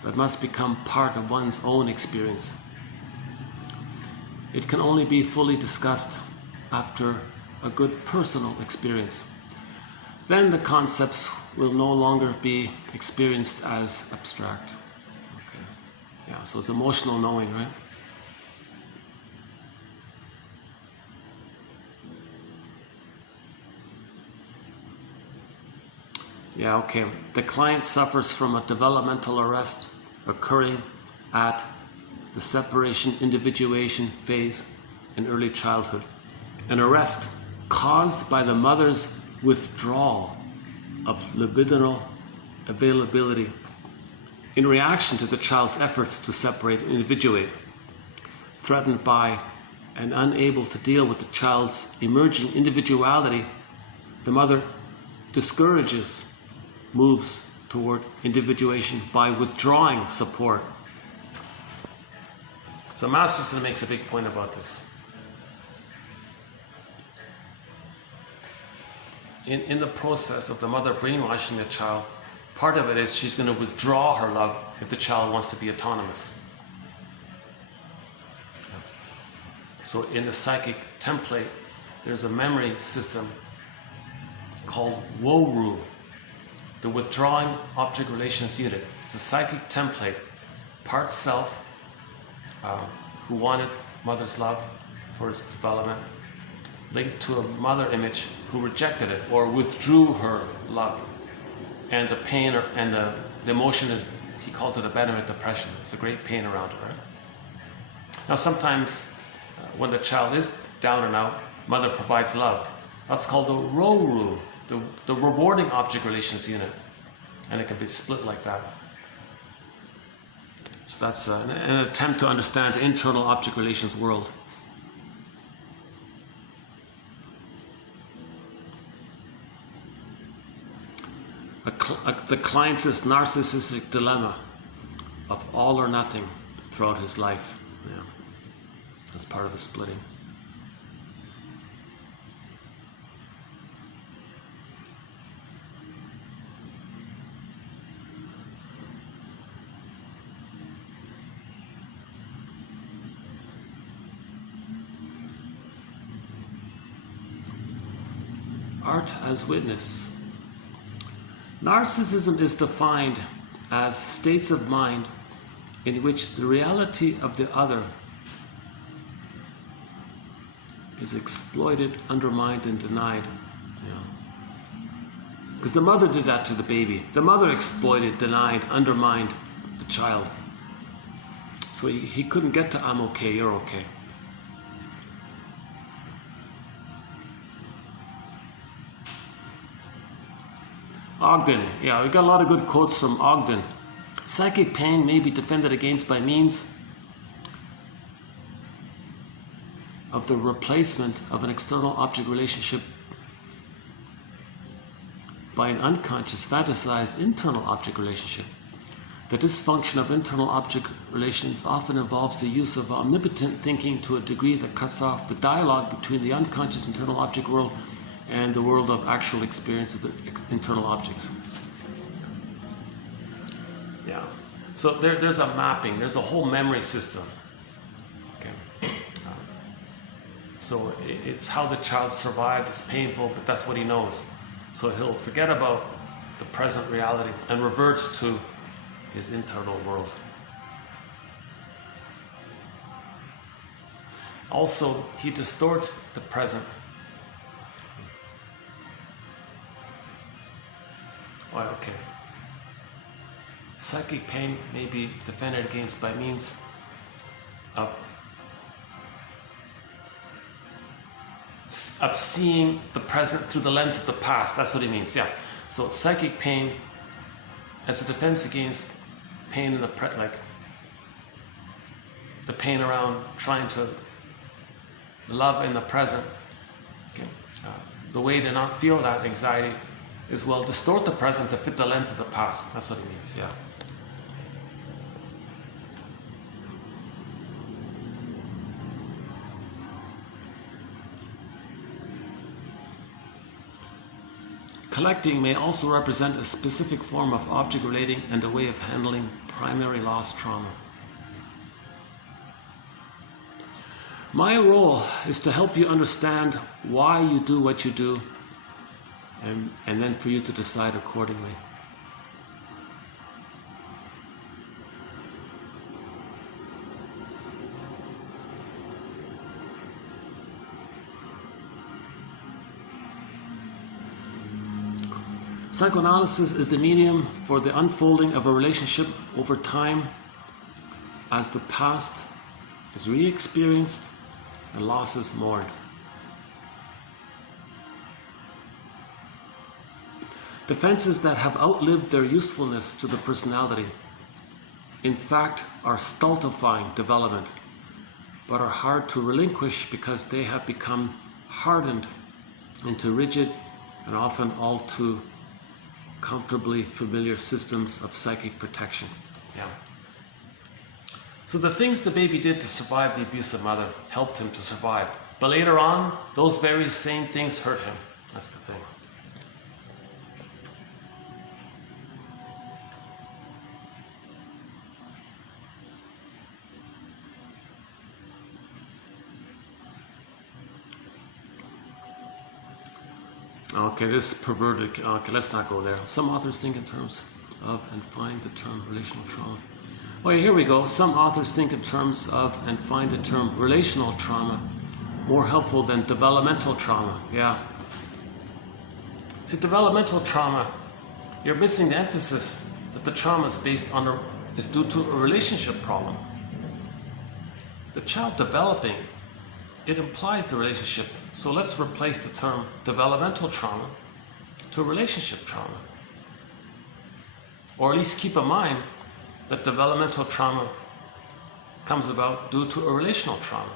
that must become part of one's own experience. It can only be fully discussed after a good personal experience. Then the concepts will no longer be experienced as abstract. Okay. Yeah, so it's emotional knowing, right? Yeah, okay. The client suffers from a developmental arrest occurring at the separation individuation phase in early childhood. An arrest caused by the mother's withdrawal of libidinal availability in reaction to the child's efforts to separate and individuate. Threatened by and unable to deal with the child's emerging individuality, the mother discourages moves toward individuation by withdrawing support. So Masterson makes a big point about this. In the process of the mother brainwashing the child, part of it is she's going to withdraw her love if the child wants to be autonomous. So in the psychic template, there's a memory system called WORU, the withdrawing object relations unit. It's a psychic template, part self, who wanted mother's love for its development, linked to a mother image who rejected it or withdrew her love. And the pain and the emotion is, he calls it abandonment depression. It's a great pain around it, right? Now sometimes when the child is down and out, mother provides love. That's called the RORU, the rewarding object relations unit. And it can be split like that. So that's an attempt to understand the internal object relations world. The client's narcissistic dilemma of all or nothing throughout his life. Yeah, as part of the splitting. Art as witness. Narcissism is defined as states of mind in which the reality of the other is exploited, undermined, and denied. Because the mother did that to the baby. The mother exploited, denied, undermined the child. So he couldn't get to I'm okay, you're okay. Ogden, yeah, we got a lot of good quotes from Ogden. Psychic pain may be defended against by means of the replacement of an external object relationship by an unconscious, fantasized internal object relationship. The dysfunction of internal object relations often involves the use of omnipotent thinking to a degree that cuts off the dialogue between the unconscious internal object world and the world of actual experience of the internal objects. Yeah. So there's a mapping. There's a whole memory system. Okay. So it's how the child survived. It's painful, but that's what he knows. So he'll forget about the present reality and reverts to his internal world. Also, he distorts the present. Oh, okay. Psychic pain may be defended against by means of seeing the present through the lens of the past. That's what he means, yeah. So psychic pain as a defense against pain in the like the pain around trying to love in the present. Okay. The way to not feel that anxiety is, well, distort the present to fit the lens of the past. That's what it means, yeah. Collecting may also represent a specific form of object relating and a way of handling primary loss trauma. My role is to help you understand why you do what you do, and then for you to decide accordingly. Psychoanalysis is the medium for the unfolding of a relationship over time as the past is re-experienced and losses mourned. Defenses that have outlived their usefulness to the personality, in fact, are stultifying development, but are hard to relinquish because they have become hardened into rigid and often all too comfortably familiar systems of psychic protection. Yeah. So the things the baby did to survive the abusive mother helped him to survive. But later on, those very same things hurt him. That's the thing. Okay, this is perverted. Okay, let's not go there. Some authors think in terms of and find the term relational trauma. Well, here we go. Some authors think in terms of and find the term relational trauma more helpful than developmental trauma. Yeah. See, developmental trauma, you're missing the emphasis that the trauma is is due to a relationship problem. The child developing, it implies the relationship. So let's replace the term developmental trauma to relationship trauma. Or at least keep in mind that developmental trauma comes about due to a relational trauma.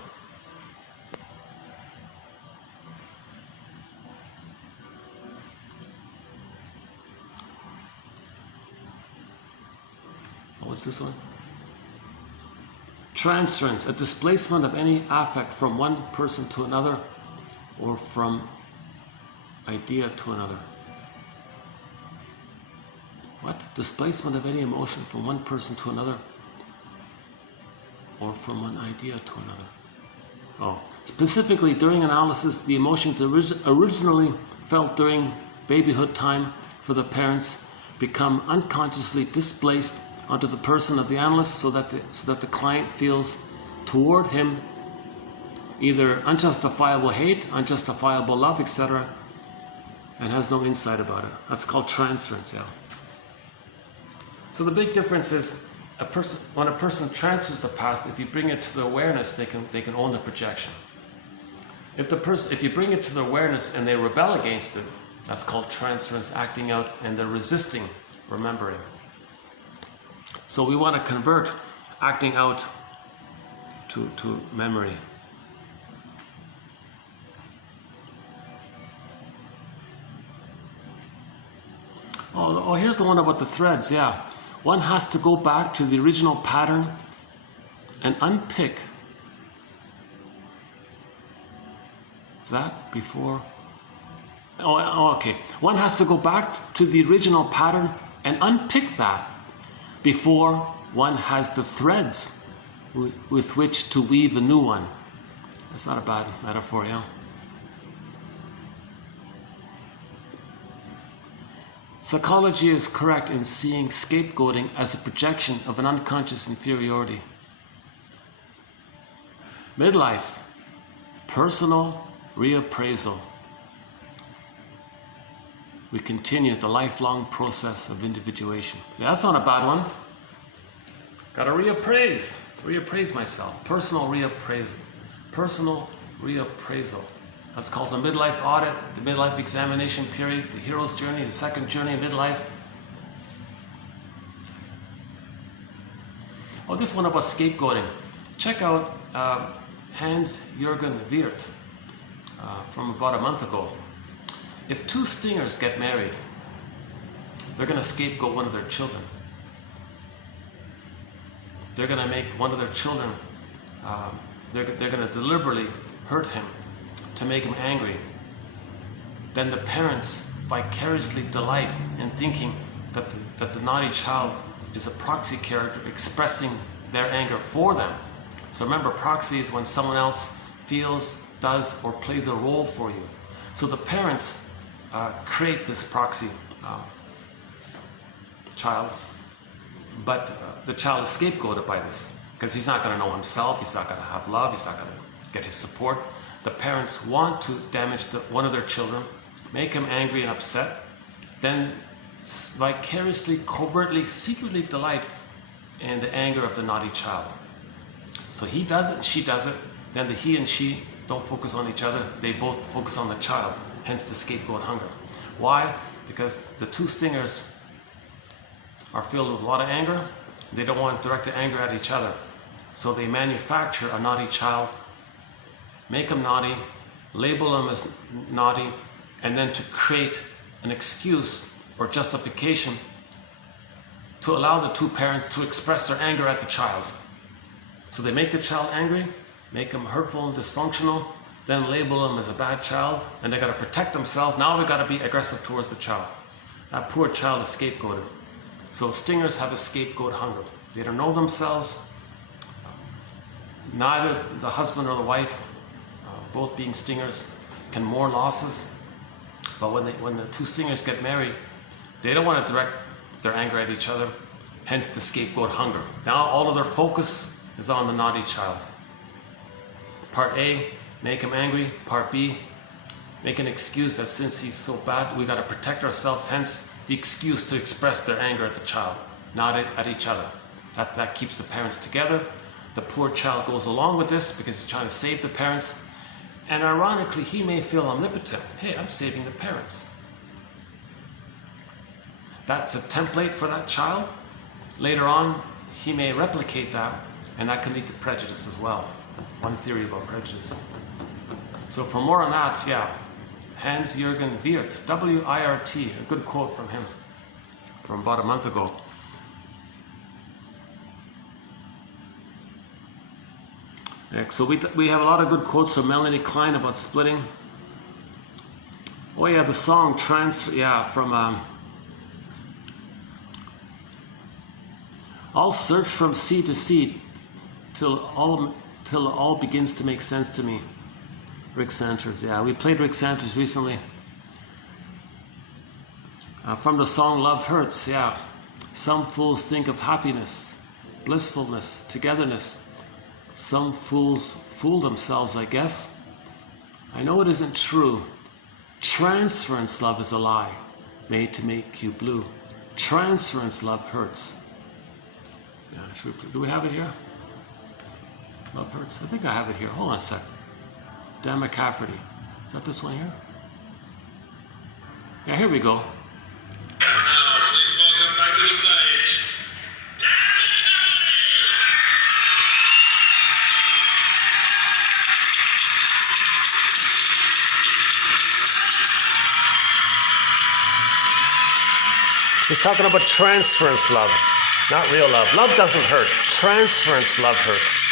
What's this one? Transference, a displacement of any affect from one person to another or from idea to another. What? Displacement of any emotion from one person to another or from one idea to another. Oh, specifically during analysis, the emotions originally felt during babyhood time for the parents become unconsciously displaced onto the person of the analyst so that the client feels toward him either unjustifiable hate, unjustifiable love, etc., and has no insight about it. That's called transference, yeah. So the big difference is when a person transfers the past, if you bring it to the awareness, they can own the projection. If you bring it to the awareness and they rebel against it, that's called transference, acting out, and they're resisting remembering. So we want to convert acting out to memory. Oh, here's the one about the threads, yeah. One has to go back to the original pattern and unpick that before. Oh, okay. One has to go back to the original pattern and unpick that before one has the threads with which to weave a new one. That's not a bad metaphor, yeah. Psychology is correct in seeing scapegoating as a projection of an unconscious inferiority. Midlife, personal reappraisal. We continue the lifelong process of individuation. Yeah, that's not a bad one. Gotta reappraise myself. Personal reappraisal. Personal reappraisal. That's called the midlife audit, the midlife examination period, the hero's journey, the second journey of midlife. Oh, this one about scapegoating. Check out Hans-Jürgen Wirth from about a month ago. If two stingers get married, they're going to scapegoat one of their children. They're going to make one of their children, they're going to deliberately hurt him to make him angry. Then the parents vicariously delight in thinking that the naughty child is a proxy character expressing their anger for them. So remember, proxy is when someone else feels, does, or plays a role for you. So the parents create this proxy child, but the child is scapegoated by this because he's not going to know himself, he's not going to have love, he's not going to get his support. The parents want to damage one of their children, make him angry and upset, then vicariously, covertly, secretly delight in the anger of the naughty child. So he does it, she does it, then the he and she don't focus on each other, they both focus on the child, hence the scapegoat hunger. Why? Because the two stingers are filled with a lot of anger, they don't want to direct the anger at each other. So they manufacture a naughty child, make him naughty, label him as naughty, and then to create an excuse or justification to allow the two parents to express their anger at the child. So they make the child angry, make him hurtful and dysfunctional, then label him as a bad child, and they got to protect themselves. Now we got to be aggressive towards the child. That poor child is scapegoated. So stingers have a scapegoat hunger. They don't know themselves. Neither the husband or the wife, both being stingers, can mourn losses. But when the two singers get married, they don't want to direct their anger at each other, hence the scapegoat hunger. Now all of their focus is on the naughty child. Part A, make him angry. Part B, make an excuse that since he's so bad, we got to protect ourselves, hence the excuse to express their anger at the child, not at each other. That keeps the parents together. The poor child goes along with this because he's trying to save the parents. And ironically, he may feel omnipotent. Hey, I'm saving the parents. That's a template for that child. Later on, he may replicate that, and that can lead to prejudice as well. One theory about prejudice. So for more on that, yeah, Hans-Jürgen Wirth, W-I-R-T, a good quote from him from about a month ago. So we have a lot of good quotes from Melanie Klein about splitting. Oh yeah, the song from I'll search from sea to sea till all begins to make sense to me. Rick Santers, yeah, we played Rick Santers recently. From the song Love Hurts, yeah. Some fools think of happiness, blissfulness, togetherness. Some fools fool themselves, I guess. I know it isn't true. Transference love is a lie, made to make you blue. Transference love hurts. Yeah, do we have it here? Love hurts. I think I have it here. Hold on a sec. Dan McCafferty. Is that this one here? Yeah, here we go. And now, please welcome back to the stage, Dan He's talking about transference love, not real love. Love doesn't hurt. Transference love hurts.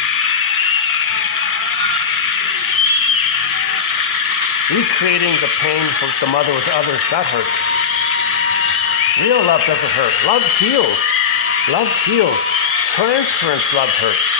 Recreating the pain from the mother with others, that hurts. Real love doesn't hurt. Love heals. Love heals. Transference love hurts.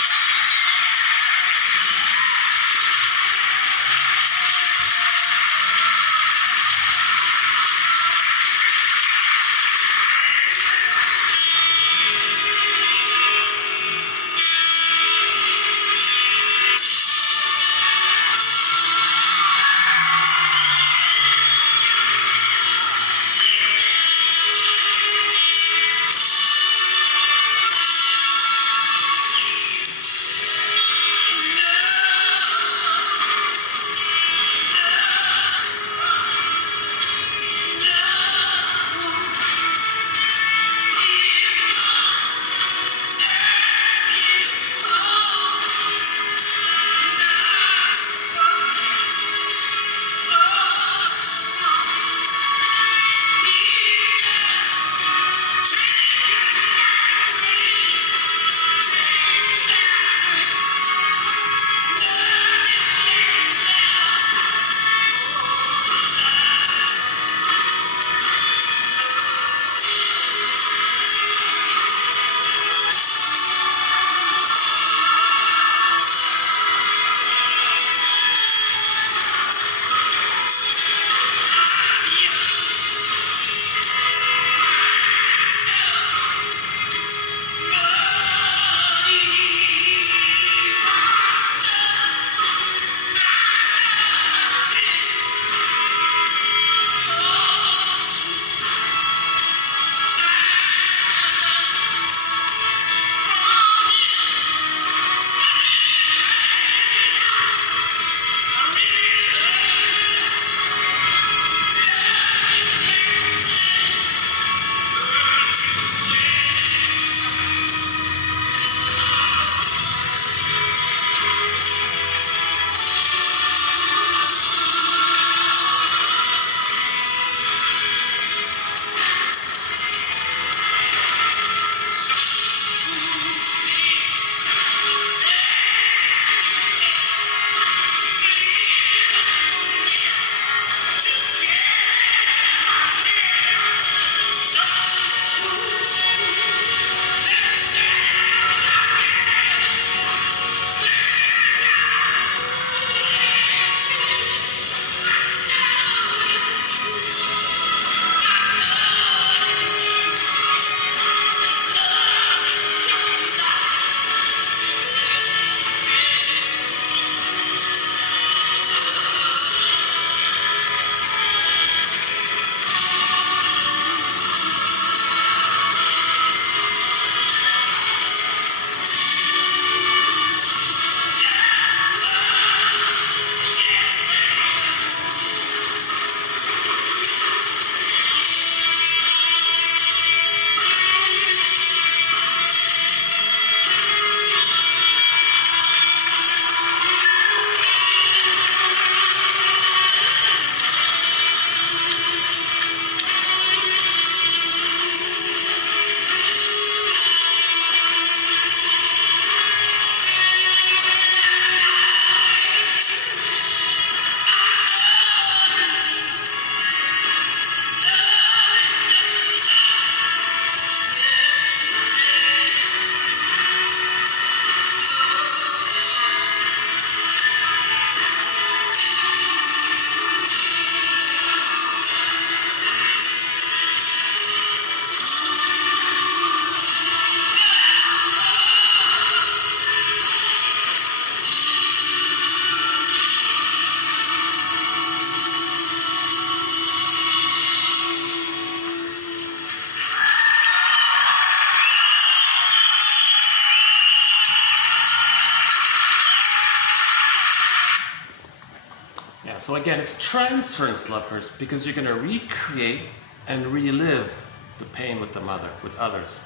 So again, it's transference love first, because you're going to recreate and relive the pain with the mother, with others.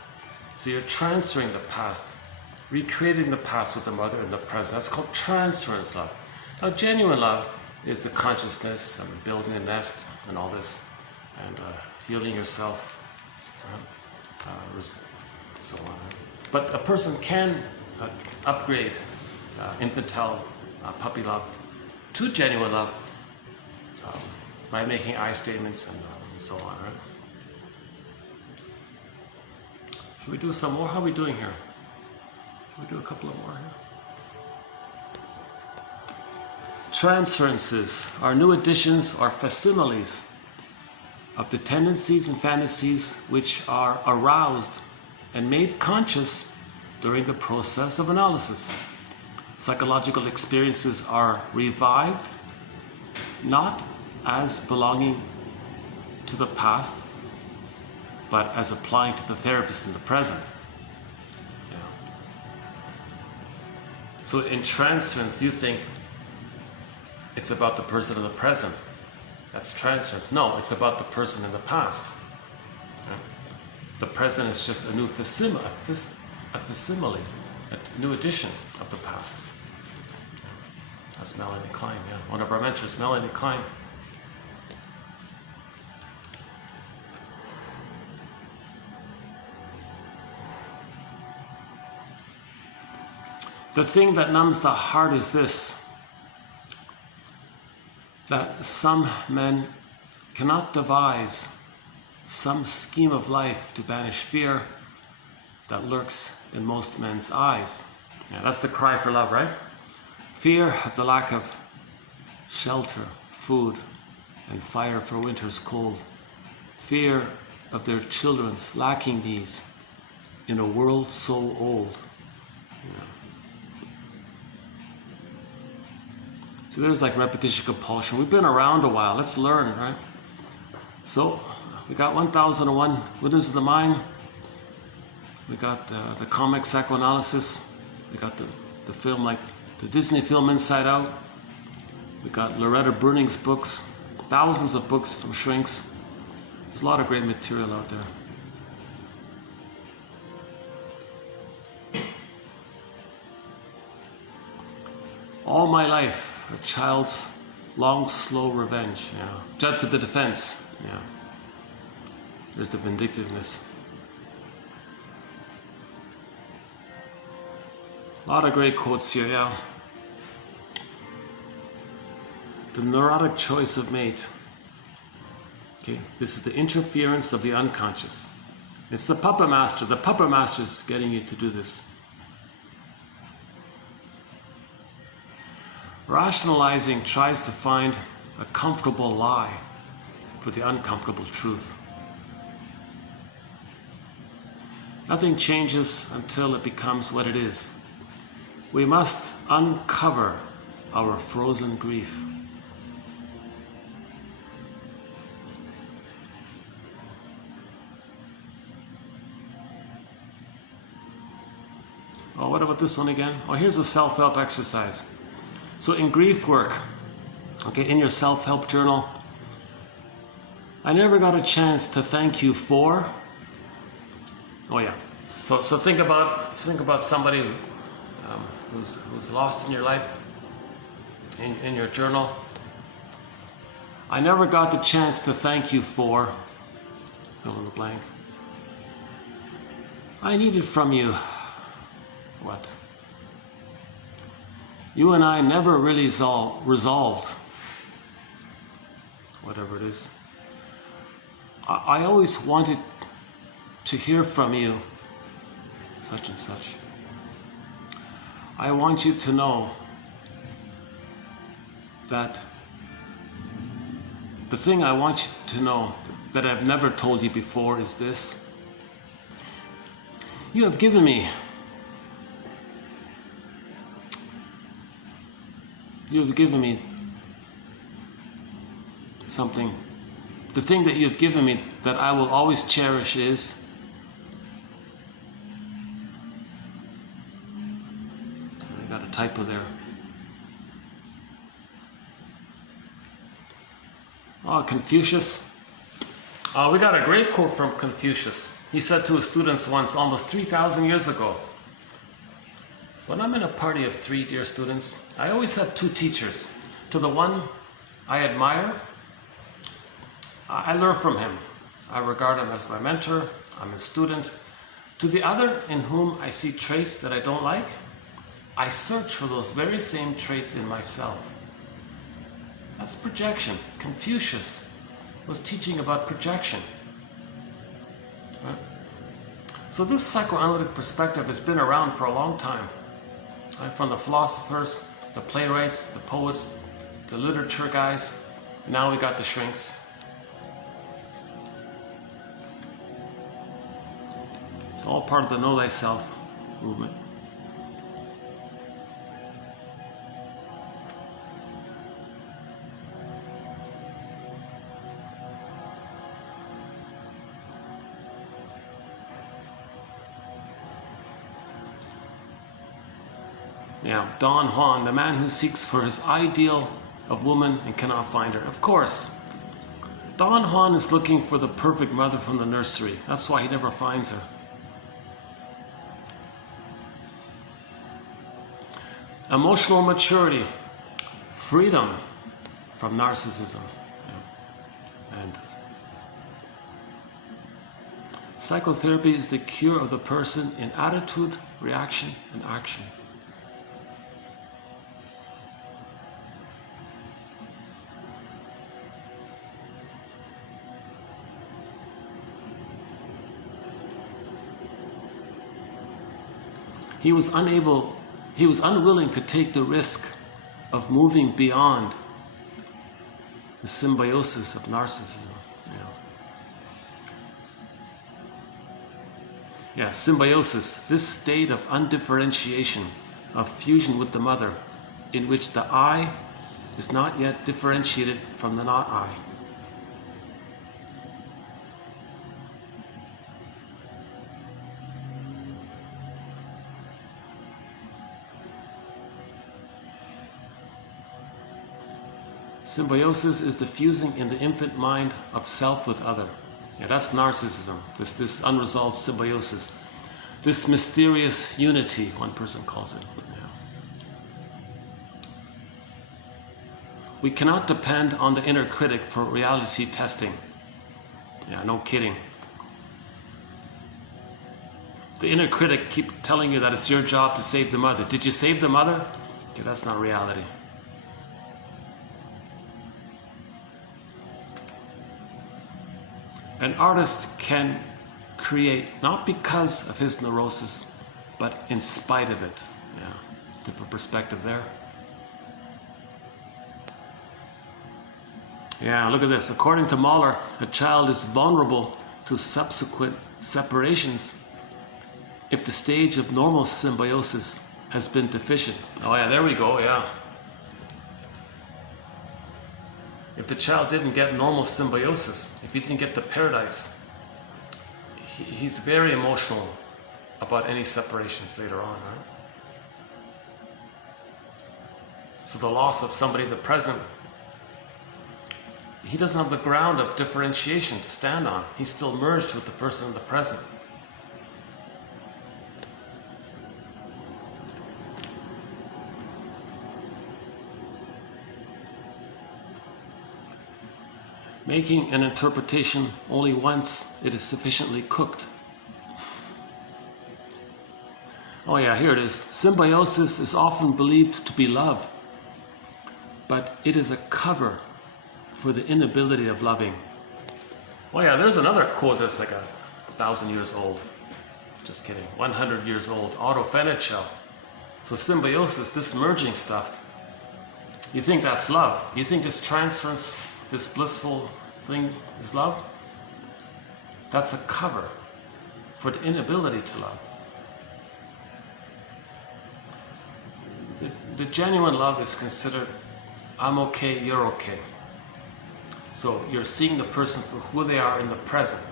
So you're transferring the past, recreating the past with the mother in the present. That's called transference love. Now, genuine love is the consciousness and building a nest and all this, and healing yourself, so on. But a person can upgrade infantile puppy love to genuine love by making I statements and so on. Right? Should we do some more? How are we doing here? Should we do a couple of more here? Transferences are new additions or facsimiles of the tendencies and fantasies which are aroused and made conscious during the process of analysis. Psychological experiences are revived, not as belonging to the past, but as applying to the therapist in the present. Yeah. So in transference, you think it's about the person in the present. That's transference. No, it's about the person in the past. Yeah. The present is just a new facsimile, a new addition of the past. That's Melanie Klein, yeah. One of our mentors, Melanie Klein. The thing that numbs the heart is this, that some men cannot devise some scheme of life to banish fear that lurks in most men's eyes. Yeah, that's the cry for love, right? Fear of the lack of shelter, food, and fire for winter's cold. Fear of their children's lacking these in a world so old. Yeah. So there's like repetition compulsion. We've been around a while. Let's learn, right? So we got 1001 Windmills of the Mind. We got the comic Psycho-analysis. We got the film, like the Disney film Inside Out. We got Loretta Bruning's books, thousands of books from shrinks. There's a lot of great material out there. All my life, a child's long, slow revenge. Yeah. Judge for the defense. Yeah. There's the vindictiveness. A lot of great quotes here, yeah. The neurotic choice of mate. Okay, this is the interference of the unconscious. It's the puppet master. The puppet master is getting you to do this. Rationalizing tries to find a comfortable lie for the uncomfortable truth. Nothing changes until it becomes what it is. We must uncover our frozen grief. Oh, what about this one again? Oh, here's a self-help exercise. So in grief work, okay, in your self-help journal, I never got a chance to thank you for. Oh yeah. So think about somebody who's lost in your life, in your journal. I never got the chance to thank you for. Fill in the blank. I needed from you. What? You and I never really resolved, whatever it is. I always wanted to hear from you, such and such. I want you to know that the thing I want you to know that I've never told you before is this. You have given me something. The thing that you have given me that I will always cherish is I got a typo there. Oh, Confucius. We got a great quote from Confucius. He said to his students once, almost 3,000 years ago, "When I'm in a party of 3 dear students, I always have 2 teachers. To the one I admire, I learn from him. I regard him as my mentor, I'm his student. To the other in whom I see traits that I don't like, I search for those very same traits in myself." That's projection. Confucius was teaching about projection. Right? So this psychoanalytic perspective has been around for a long time. Right? From the philosophers, the playwrights, the poets, the literature guys, and now we got the shrinks. It's all part of the Know Thyself movement. Yeah, Don Juan, the man who seeks for his ideal of woman and cannot find her. Of course, Don Juan is looking for the perfect mother from the nursery. That's why he never finds her. Emotional maturity, freedom from narcissism. Yeah. And psychotherapy is the cure of the person in attitude, reaction, and action. He was unwilling to take the risk of moving beyond the symbiosis of narcissism. Yeah, symbiosis, this state of undifferentiation, of fusion with the mother, in which the I is not yet differentiated from the not I. Symbiosis is the fusing in the infant mind of self with other. Yeah, that's narcissism, this unresolved symbiosis. This mysterious unity, one person calls it. Yeah. We cannot depend on the inner critic for reality testing. Yeah, no kidding. The inner critic keeps telling you that it's your job to save the mother. Did you save the mother? Okay, that's not reality. An artist can create not because of his neurosis, but in spite of it. Yeah, different perspective there. Yeah, look at this. According to Mahler, a child is vulnerable to subsequent separations if the stage of normal symbiosis has been deficient. Oh yeah, there we go, yeah. If the child didn't get normal symbiosis, if he didn't get the paradise, he's very emotional about any separations later on, right? So the loss of somebody in the present, he doesn't have the ground of differentiation to stand on. He's still merged with the person in the present. Making an interpretation only once it is sufficiently cooked. Oh yeah, here it is. Symbiosis is often believed to be love, but it is a cover for the inability of loving. Oh yeah, there's another quote that's like 1,000 years old. Just kidding, 100 years old. Otto Fenichel. So symbiosis, this merging stuff, you think that's love? You think this transference, this blissful thing is love? That's a cover for the inability to love. The genuine love is considered, I'm okay, you're okay. So you're seeing the person for who they are in the present.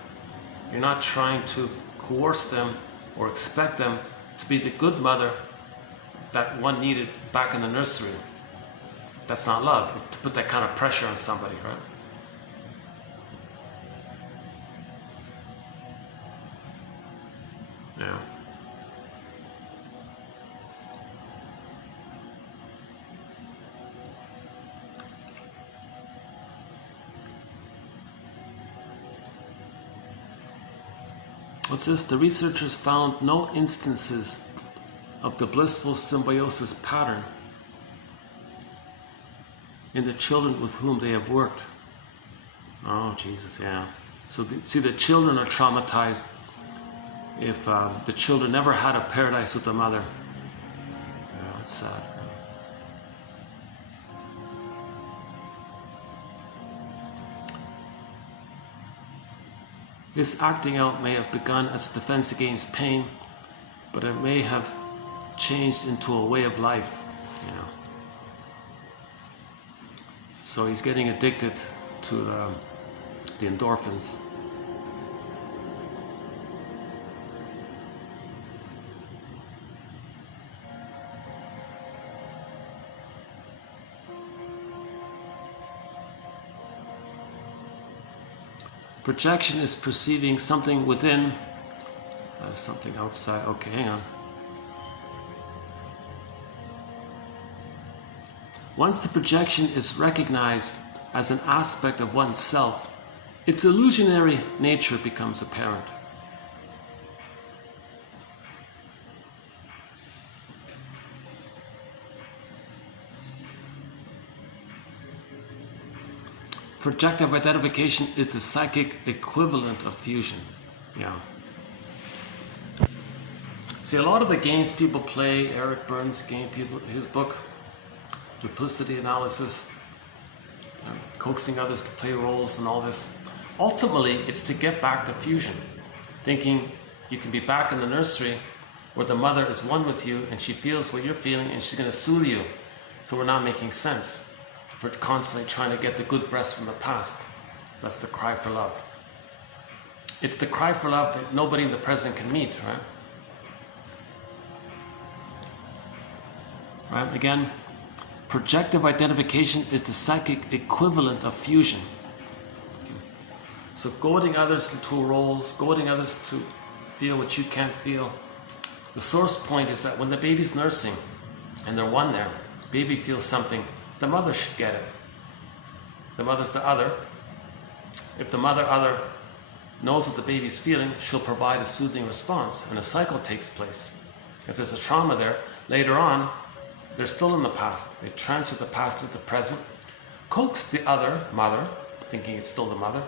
You're not trying to coerce them or expect them to be the good mother that one needed back in the nursery. That's not love, to put that kind of pressure on somebody, right? Yeah. What's this? The researchers found no instances of the blissful symbiosis pattern in the children with whom they have worked. Oh, Jesus, yeah. So, see, the children are traumatized if the children never had a paradise with the mother. Yeah, it's sad. This acting out may have begun as a defense against pain, but it may have changed into a way of life. You know. So he's getting addicted to the endorphins. Projection is perceiving something within, something outside. Okay, hang on. Once the projection is recognized as an aspect of oneself, its illusionary nature becomes apparent. Projective identification is the psychic equivalent of fusion. Yeah. See, a lot of the games people play, Eric Burns' game, his book, Duplicity Analysis, coaxing others to play roles and all this. Ultimately, it's to get back to fusion. Thinking you can be back in the nursery where the mother is one with you and she feels what you're feeling and she's going to soothe you. So we're not making sense. We're constantly trying to get the good breast from the past. So that's the cry for love. It's the cry for love that nobody in the present can meet, right? Right, again, projective identification is the psychic equivalent of fusion. So goading others into roles, goading others to feel what you can't feel. The source point is that when the baby's nursing and they're one there, baby feels something, the mother should get it. The mother's the other. If the other knows what the baby's feeling, she'll provide a soothing response and a cycle takes place. If there's a trauma there, later on, they're still in the past. They transfer the past to the present, coax the other mother, thinking it's still the mother,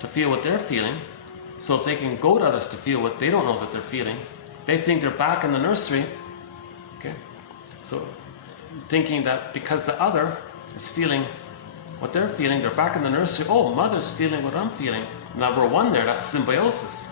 to feel what they're feeling. So if they can goad others to feel what they don't know that they're feeling, they think they're back in the nursery. Okay, so thinking that because the other is feeling what they're feeling, they're back in the nursery. Oh, mother's feeling what I'm feeling. Now we're one there. That's symbiosis.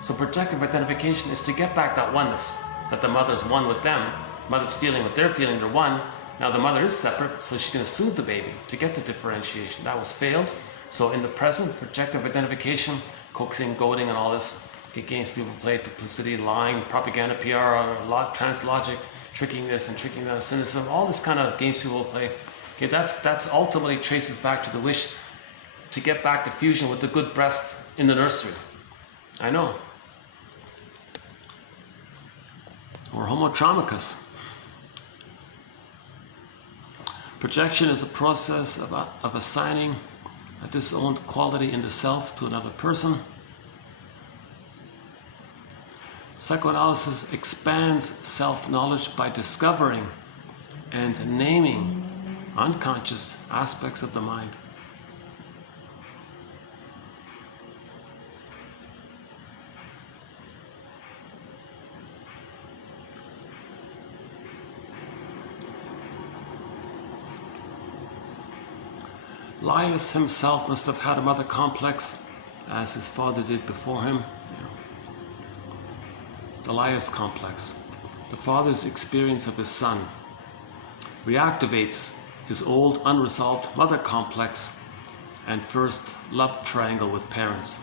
So projective identification is to get back that oneness, that the mother's one with them. Mother's feeling what they're feeling. They're one. Now the mother is separate, so she's going to soothe the baby to get the differentiation. That was failed. So in the present, projective identification, coaxing, goading, and all this games people play, duplicity, lying, propaganda, PR, trans logic, tricking this and tricking that, cynicism, all this kind of games people play. Okay, that's ultimately traces back to the wish to get back to fusion with the good breast in the nursery. I know. Or homo traumicus. Projection is a process of assigning a disowned quality in the self to another person. Psychoanalysis expands self-knowledge by discovering and naming unconscious aspects of the mind. Elias himself must have had a mother complex, as his father did before him. The Elias complex. The father's experience of his son reactivates his old unresolved mother complex and first love triangle with parents.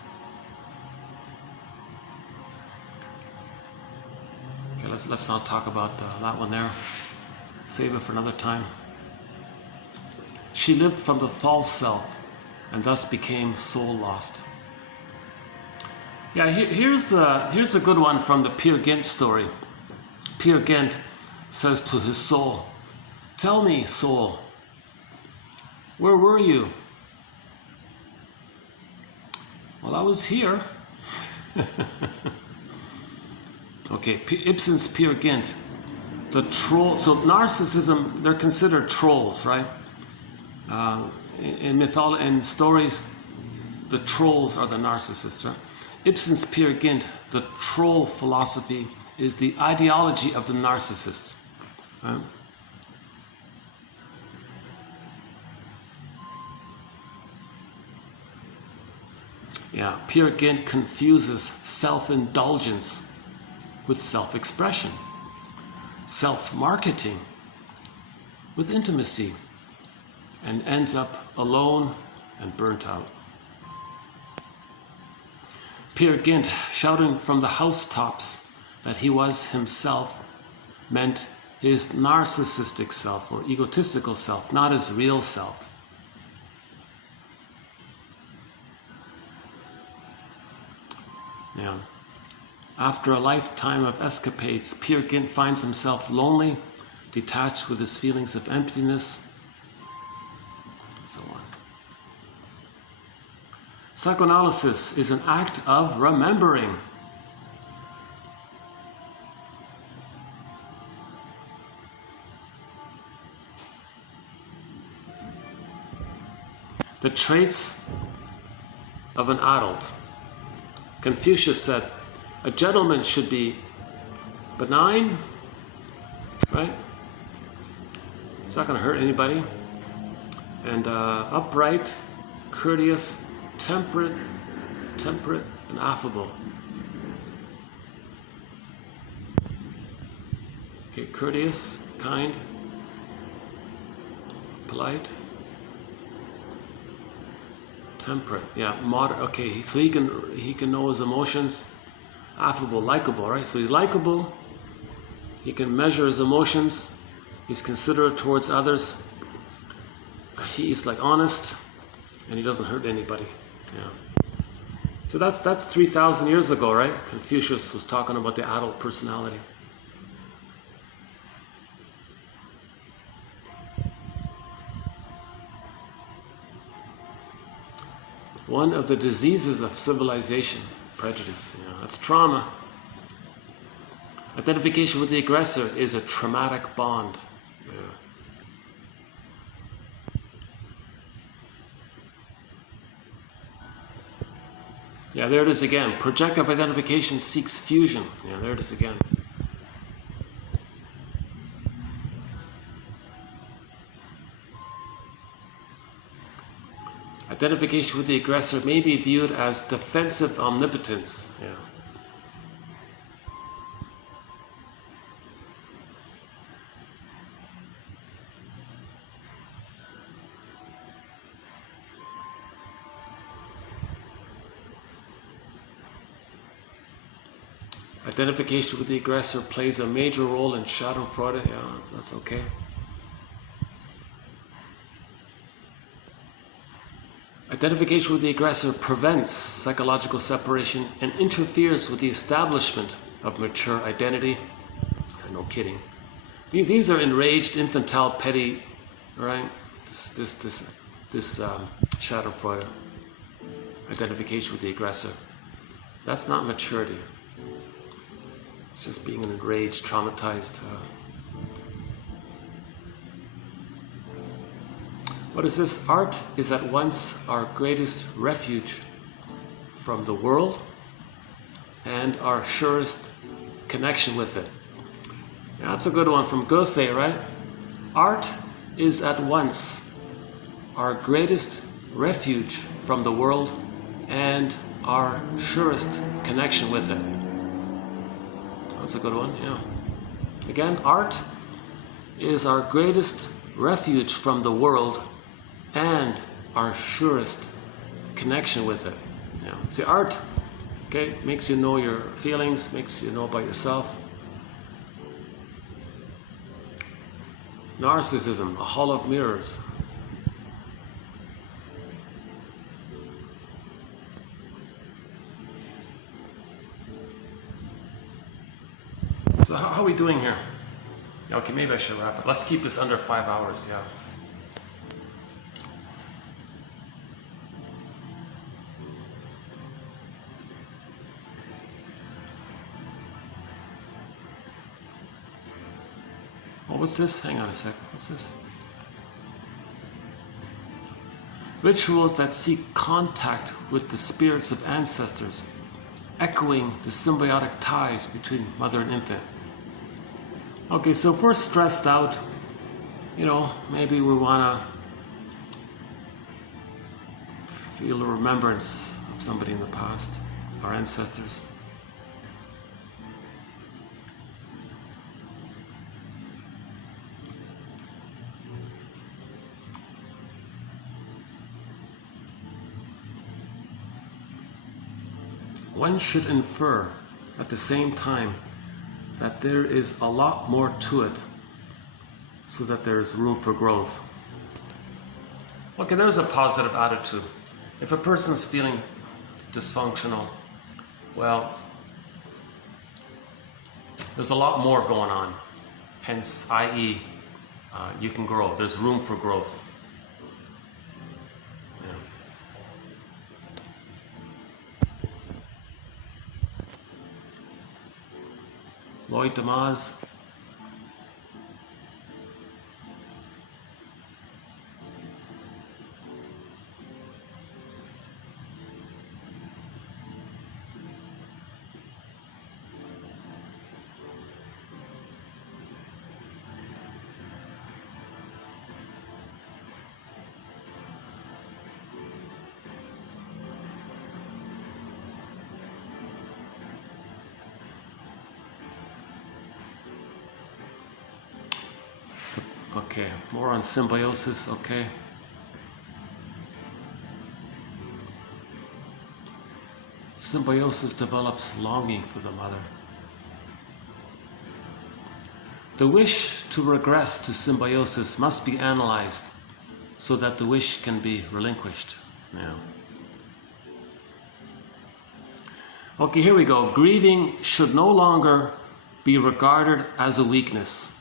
Okay, let's not talk about that one there. Save it for another time. She lived from the false self and thus became soul lost. Yeah, here's a good one from the Peer Gynt story. Peer Gynt says to his soul, "Tell me, soul, where were you?" "Well, I was here." Okay, Ibsen's Peer Gynt. The troll. So narcissism, they're considered trolls, right? In stories, the trolls are the narcissists, right? Ibsen's Peer Gynt, the troll philosophy, is the ideology of the narcissist. Right? Yeah, Peer Gynt confuses self-indulgence with self-expression, self-marketing with intimacy, and ends up alone and burnt out. Peer Gynt, shouting from the housetops that he was himself, meant his narcissistic self or egotistical self, not his real self. Yeah. After a lifetime of escapades, Peer Gynt finds himself lonely, detached with his feelings of emptiness, and so on. Psychoanalysis is an act of remembering. The traits of an adult. Confucius said, a gentleman should be benign, right? It's not going to hurt anybody. And upright, courteous, temperate, and affable. Okay, courteous, kind, polite, temperate. Yeah, moderate. Okay, so he can know his emotions. Affable, likable, right? So he's likable. He can measure his emotions. He's considerate towards others. He's like honest, and he doesn't hurt anybody. Yeah. So that's 3,000 years ago, right? Confucius was talking about the adult personality. One of the diseases of civilization, prejudice, that's trauma. Identification with the aggressor is a traumatic bond. Yeah, there it is again. Projective identification seeks fusion. Yeah, there it is again. Identification with the aggressor may be viewed as defensive omnipotence. Yeah. Identification with the aggressor plays a major role in schadenfreude. Yeah, that's okay. Identification with the aggressor prevents psychological separation and interferes with the establishment of mature identity. No kidding. These are enraged, infantile, petty, right? This schadenfreude. Identification with the aggressor. That's not maturity. It's just being an enraged, traumatized. What is this? Art is at once our greatest refuge from the world and our surest connection with it. Yeah, that's a good one from Goethe, right? Art is at once our greatest refuge from the world and our surest connection with it. That's a good one, yeah. Again, art is our greatest refuge from the world and our surest connection with it. Yeah. See, art, okay, makes you know your feelings, makes you know about yourself. Narcissism, a hall of mirrors. So how are we doing here? Okay, maybe I should wrap it. Let's keep this under 5 hours, yeah. Oh, what's this? Hang on a sec. What's this? Rituals that seek contact with the spirits of ancestors, echoing the symbiotic ties between mother and infant. Okay, so if we're stressed out, you know, maybe we want to feel a remembrance of somebody in the past, our ancestors. One should infer at the same time that there is a lot more to it so that there is room for growth. Okay, there's a positive attitude. If a person's feeling dysfunctional, well, there's a lot more going on. Hence, i.e., you can grow. There's room for growth. Lloyd Damas. Okay, more on symbiosis, okay. Symbiosis develops longing for the mother. The wish to regress to symbiosis must be analyzed so that the wish can be relinquished. Yeah. Okay, here we go. Grieving should no longer be regarded as a weakness,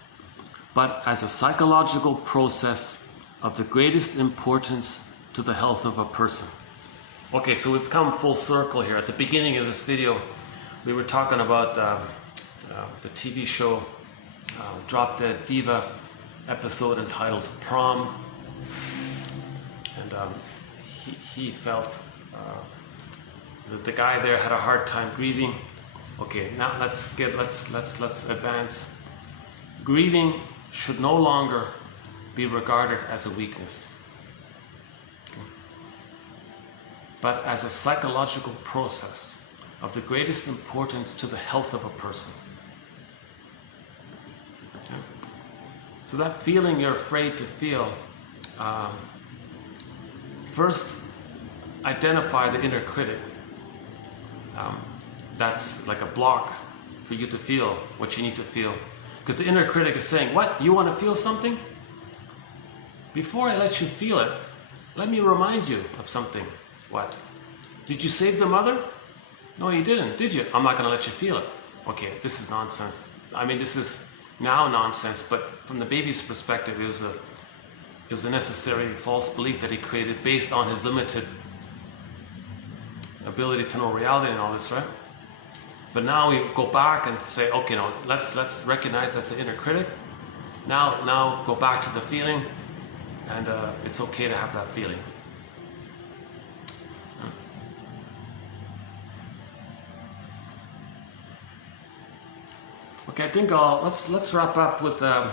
but as a psychological process of the greatest importance to the health of a person. Okay, so we've come full circle here. At the beginning of this video, we were talking about the TV show Drop Dead Diva episode entitled Prom, and he felt that the guy there had a hard time grieving. Okay, now let's advance. Grieving should no longer be regarded as a weakness, but as a psychological process of the greatest importance to the health of a person. Okay. So that feeling you're afraid to feel, first identify the inner critic. That's like a block for you to feel what you need to feel. Because the inner critic is saying, what? You want to feel something? Before I let you feel it, let me remind you of something. What? Did you save the mother? No, you didn't, did you? I'm not going to let you feel it. Okay, this is nonsense. I mean, this is now nonsense, but from the baby's perspective, it was a necessary false belief that he created based on his limited ability to know reality and all this, right? But now we go back and say, okay, no, let's recognize that's the inner critic. Now go back to the feeling, and it's okay to have that feeling. Okay, I think let's wrap up with. Well,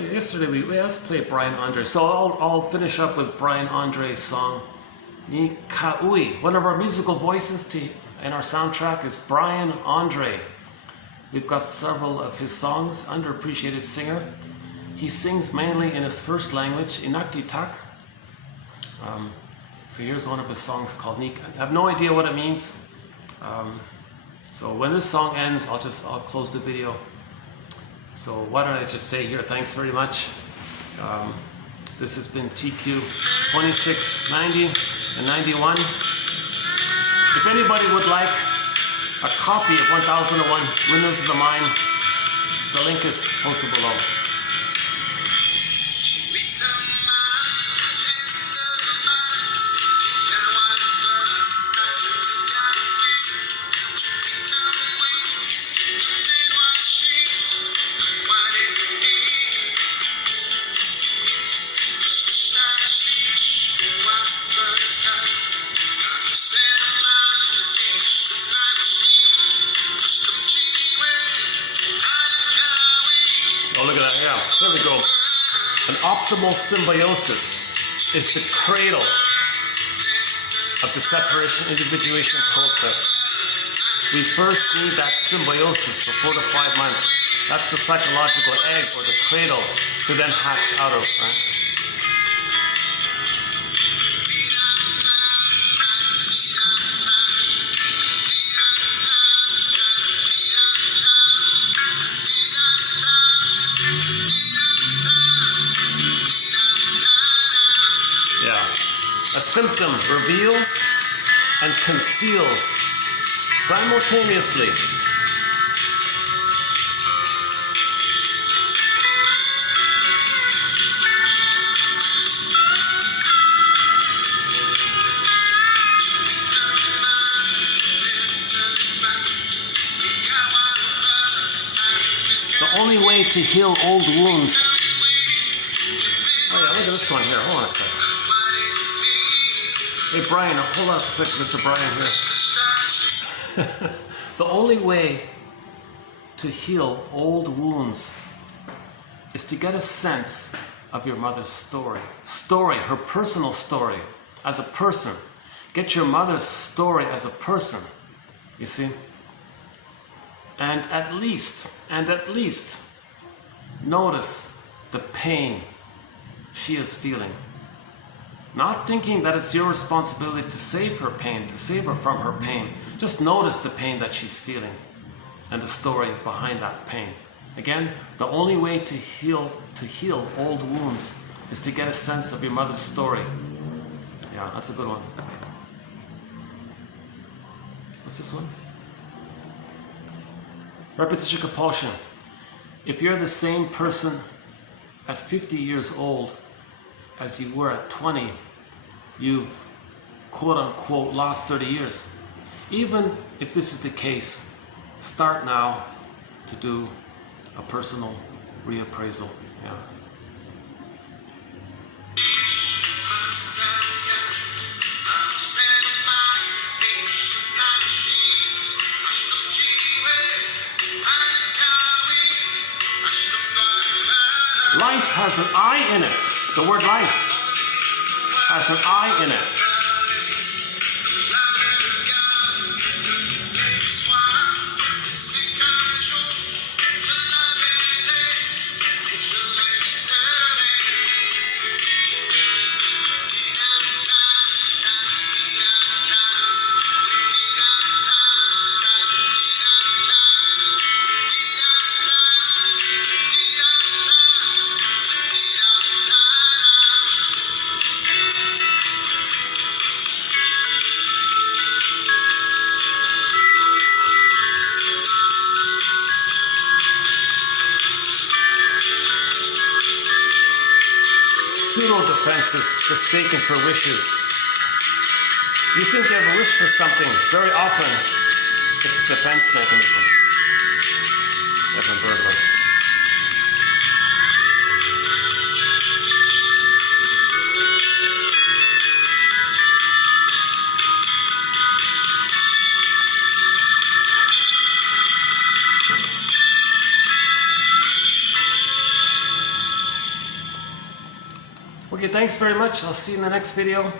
yesterday let's play Brian Andre. So I'll finish up with Brian Andre's song. Ni Kaui. One of our musical voices in our soundtrack is Brian Andre. We've got several of his songs, underappreciated singer. He sings mainly in his first language, Inuktitut. So here's one of his songs called Nika. I have no idea what it means. So when this song ends, I'll close the video. So why don't I just say here, thanks very much. This has been TQ 26, 90, and 91. If anybody would like a copy of 1001 Windmills of the Mind. The link is posted below. Oh, look at that, yeah, there we go. An optimal symbiosis is the cradle of the separation individuation process. We first need that symbiosis for 4 to 5 months. That's the psychological egg or the cradle to then hatch out of, right? A symptom reveals and conceals simultaneously. The only way to heal old wounds. Oh yeah, look at this one here. Hold on a second. Hey Brian, hold on a second, Mr. Brian here. The only way to heal old wounds is to get a sense of your mother's story. Her personal story as a person. Get your mother's story as a person, you see? And at least notice the pain she is feeling. Not thinking that it's your responsibility to save her pain, to save her from her pain. Just notice the pain that she's feeling and the story behind that pain. Again, the only way to heal old wounds is to get a sense of your mother's story. Yeah, that's a good one. What's this one? Repetition compulsion. If you're the same person at 50 years old as you were at 20, you've quote-unquote lost 30 years. Even if this is the case, start now to do a personal reappraisal. Yeah. Life has an I in it. The word life has an I in it. Pseudo-defenses mistaken for wishes. You think you have a wish for something, very often it's a defense mechanism. Evan Bergman. Okay, thanks very much. I'll see you in the next video.